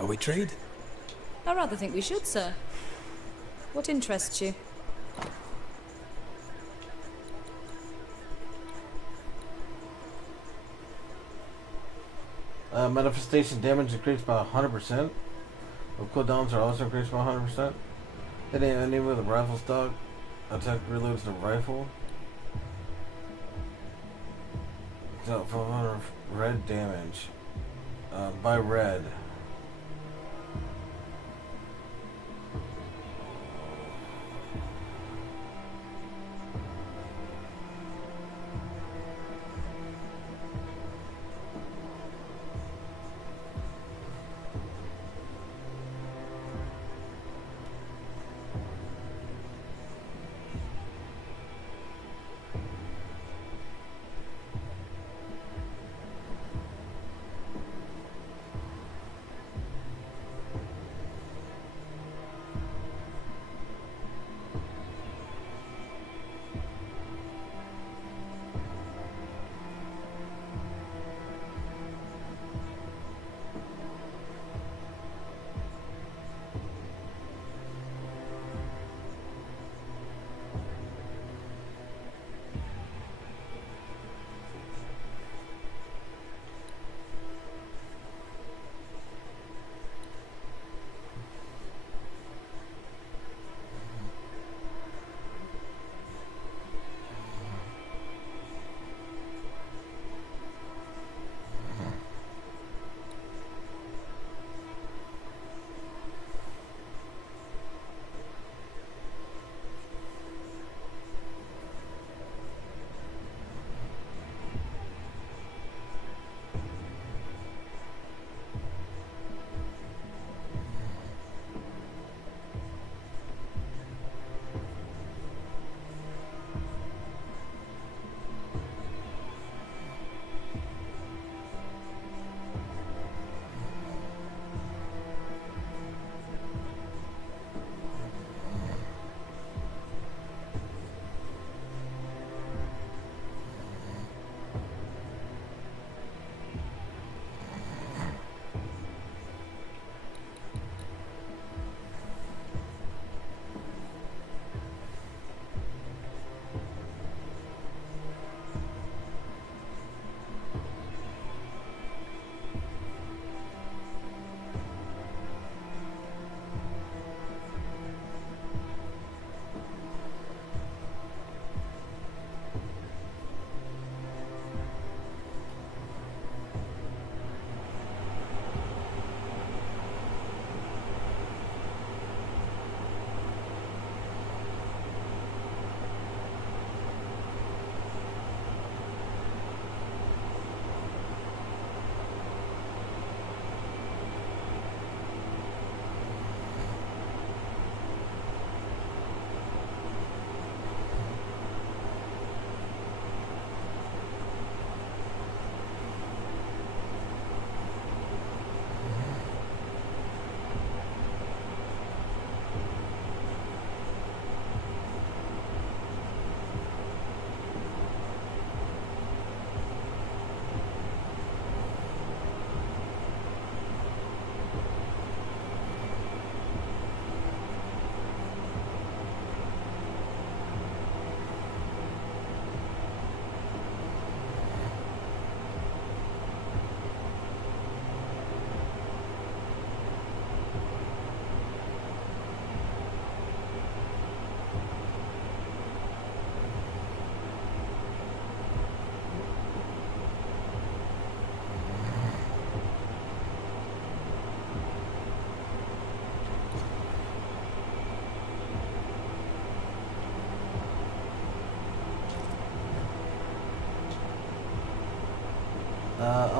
Shall we trade? I rather think we should, sir. What interests you? Manifestation damage increased by 100%. Cooldowns are also increased by 100%. Hitting an enemy with a rifle stock. Attack reloads the rifle. So 500 red damage. By red.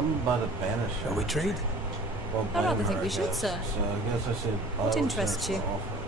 I'm by the Banishers. Shall we trade? Well, I rather blame think her, we I should, guess. sir. So I guess I should buy What she interests has you? to offer.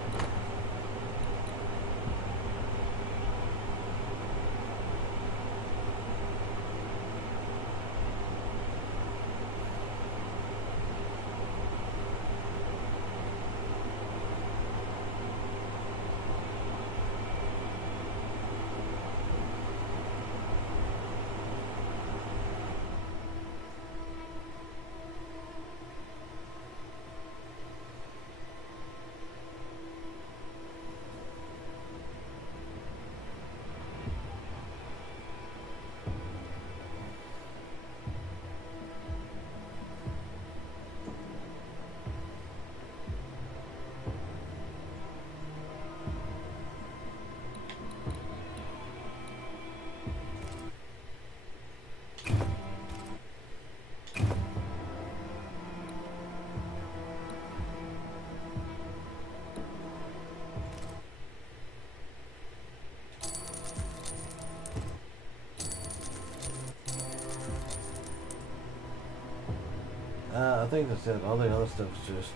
I think that's it. All the other stuff is just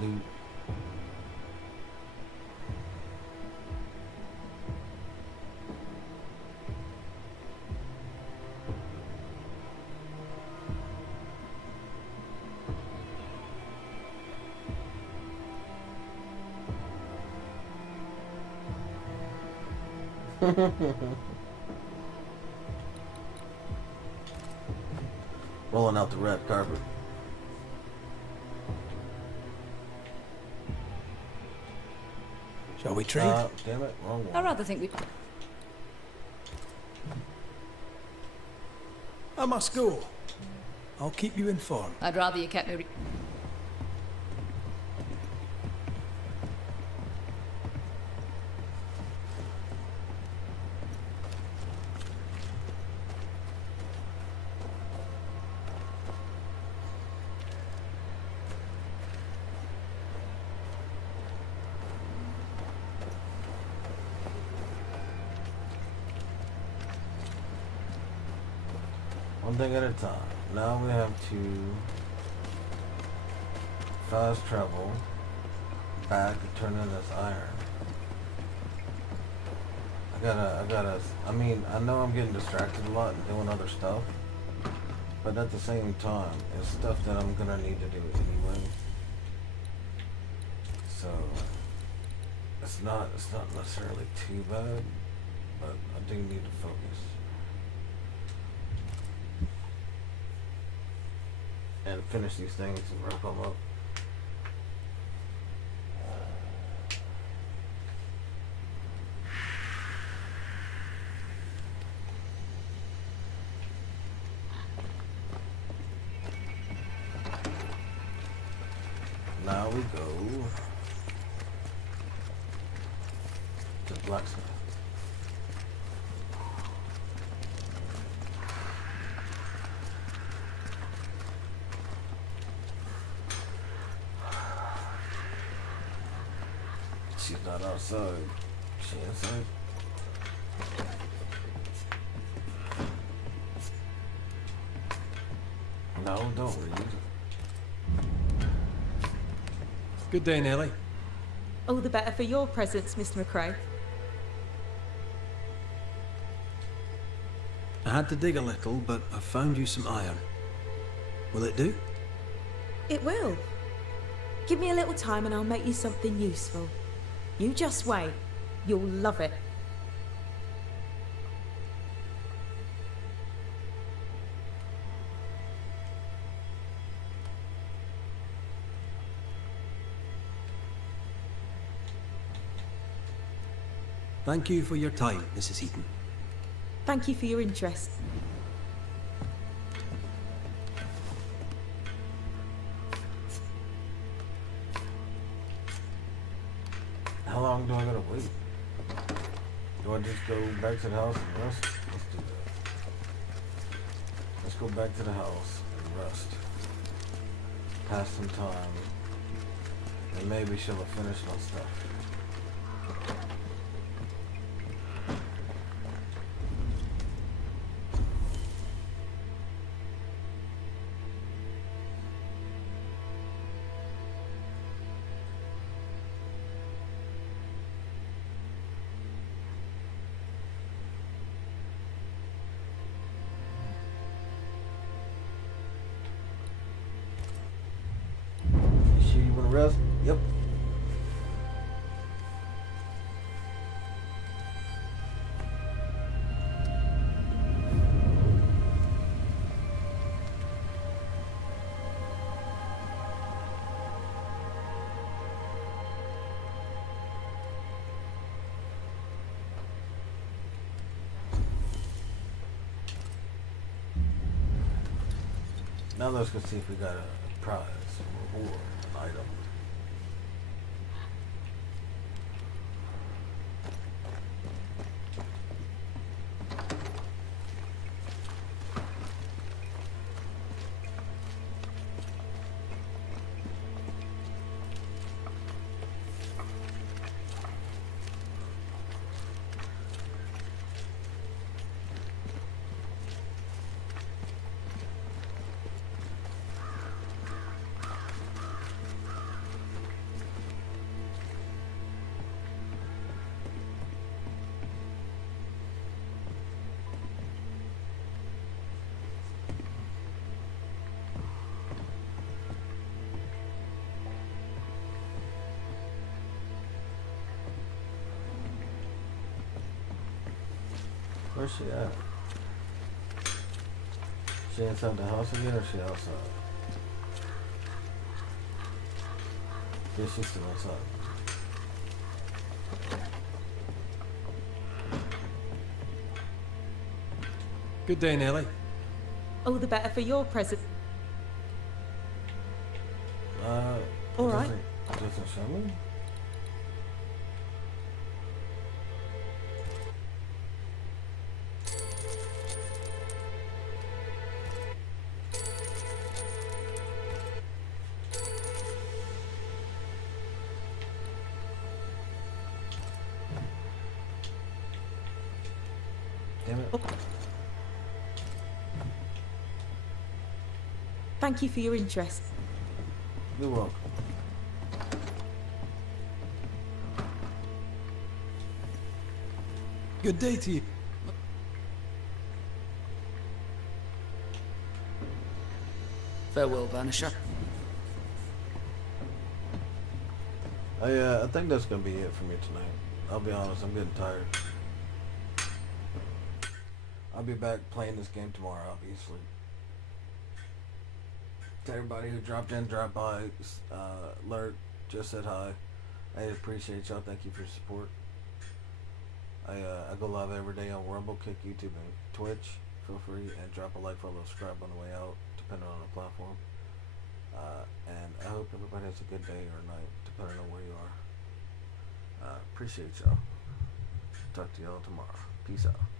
loot. Rolling out the red carpet. Shall we trade? Damn it, wrong I one. rather think we. I must go. I'll keep you informed. I'd rather you kept me. One thing at a time. Now we have to fast travel back and turn in this iron. I mean, I know I'm getting distracted a lot and doing other stuff, but at the same time, it's stuff that I'm gonna need to do anyway. So, it's not necessarily too bad, but I do need to focus. And finish these things and wrap them up. Now we go to the blacksmith. She's not outside. She inside. No, don't read. Good day, Nellie. All the better for your presence, Mr. McRae. I had to dig a little, but I found you some iron. Will it do? It will. Give me a little time and I'll make you something useful. You just wait. You'll love it. Thank you for your time, Mrs. Eaton. Thank you for your interest. How long do I gotta wait? Do I just go back to the house and rest? Let's do that. Let's go back to the house and rest. Pass some time. And maybe she'll have finished my stuff. You wanna rest? Yep. Now let's go see if we got a prize, a reward, an item. Where's she at? She inside the house again or she outside? Yeah, she's still outside. Good day, Nelly. All the better for your present. All right. Doesn't show me? Damn it. Thank you for your interest. You're welcome. Good day to you. Farewell, Banisher. I think that's gonna be it for me tonight. I'll be honest, I'm getting tired. I'll be back playing this game tomorrow, obviously. To everybody who dropped in, dropped by, lurked, just said hi. I appreciate y'all. Thank you for your support. I go live every day on Rumble, Kick, YouTube, and Twitch. Feel free and drop a like, follow, subscribe on the way out, depending on the platform. And I hope everybody has a good day or night, depending on where you are. Appreciate y'all. Talk to y'all tomorrow. Peace out.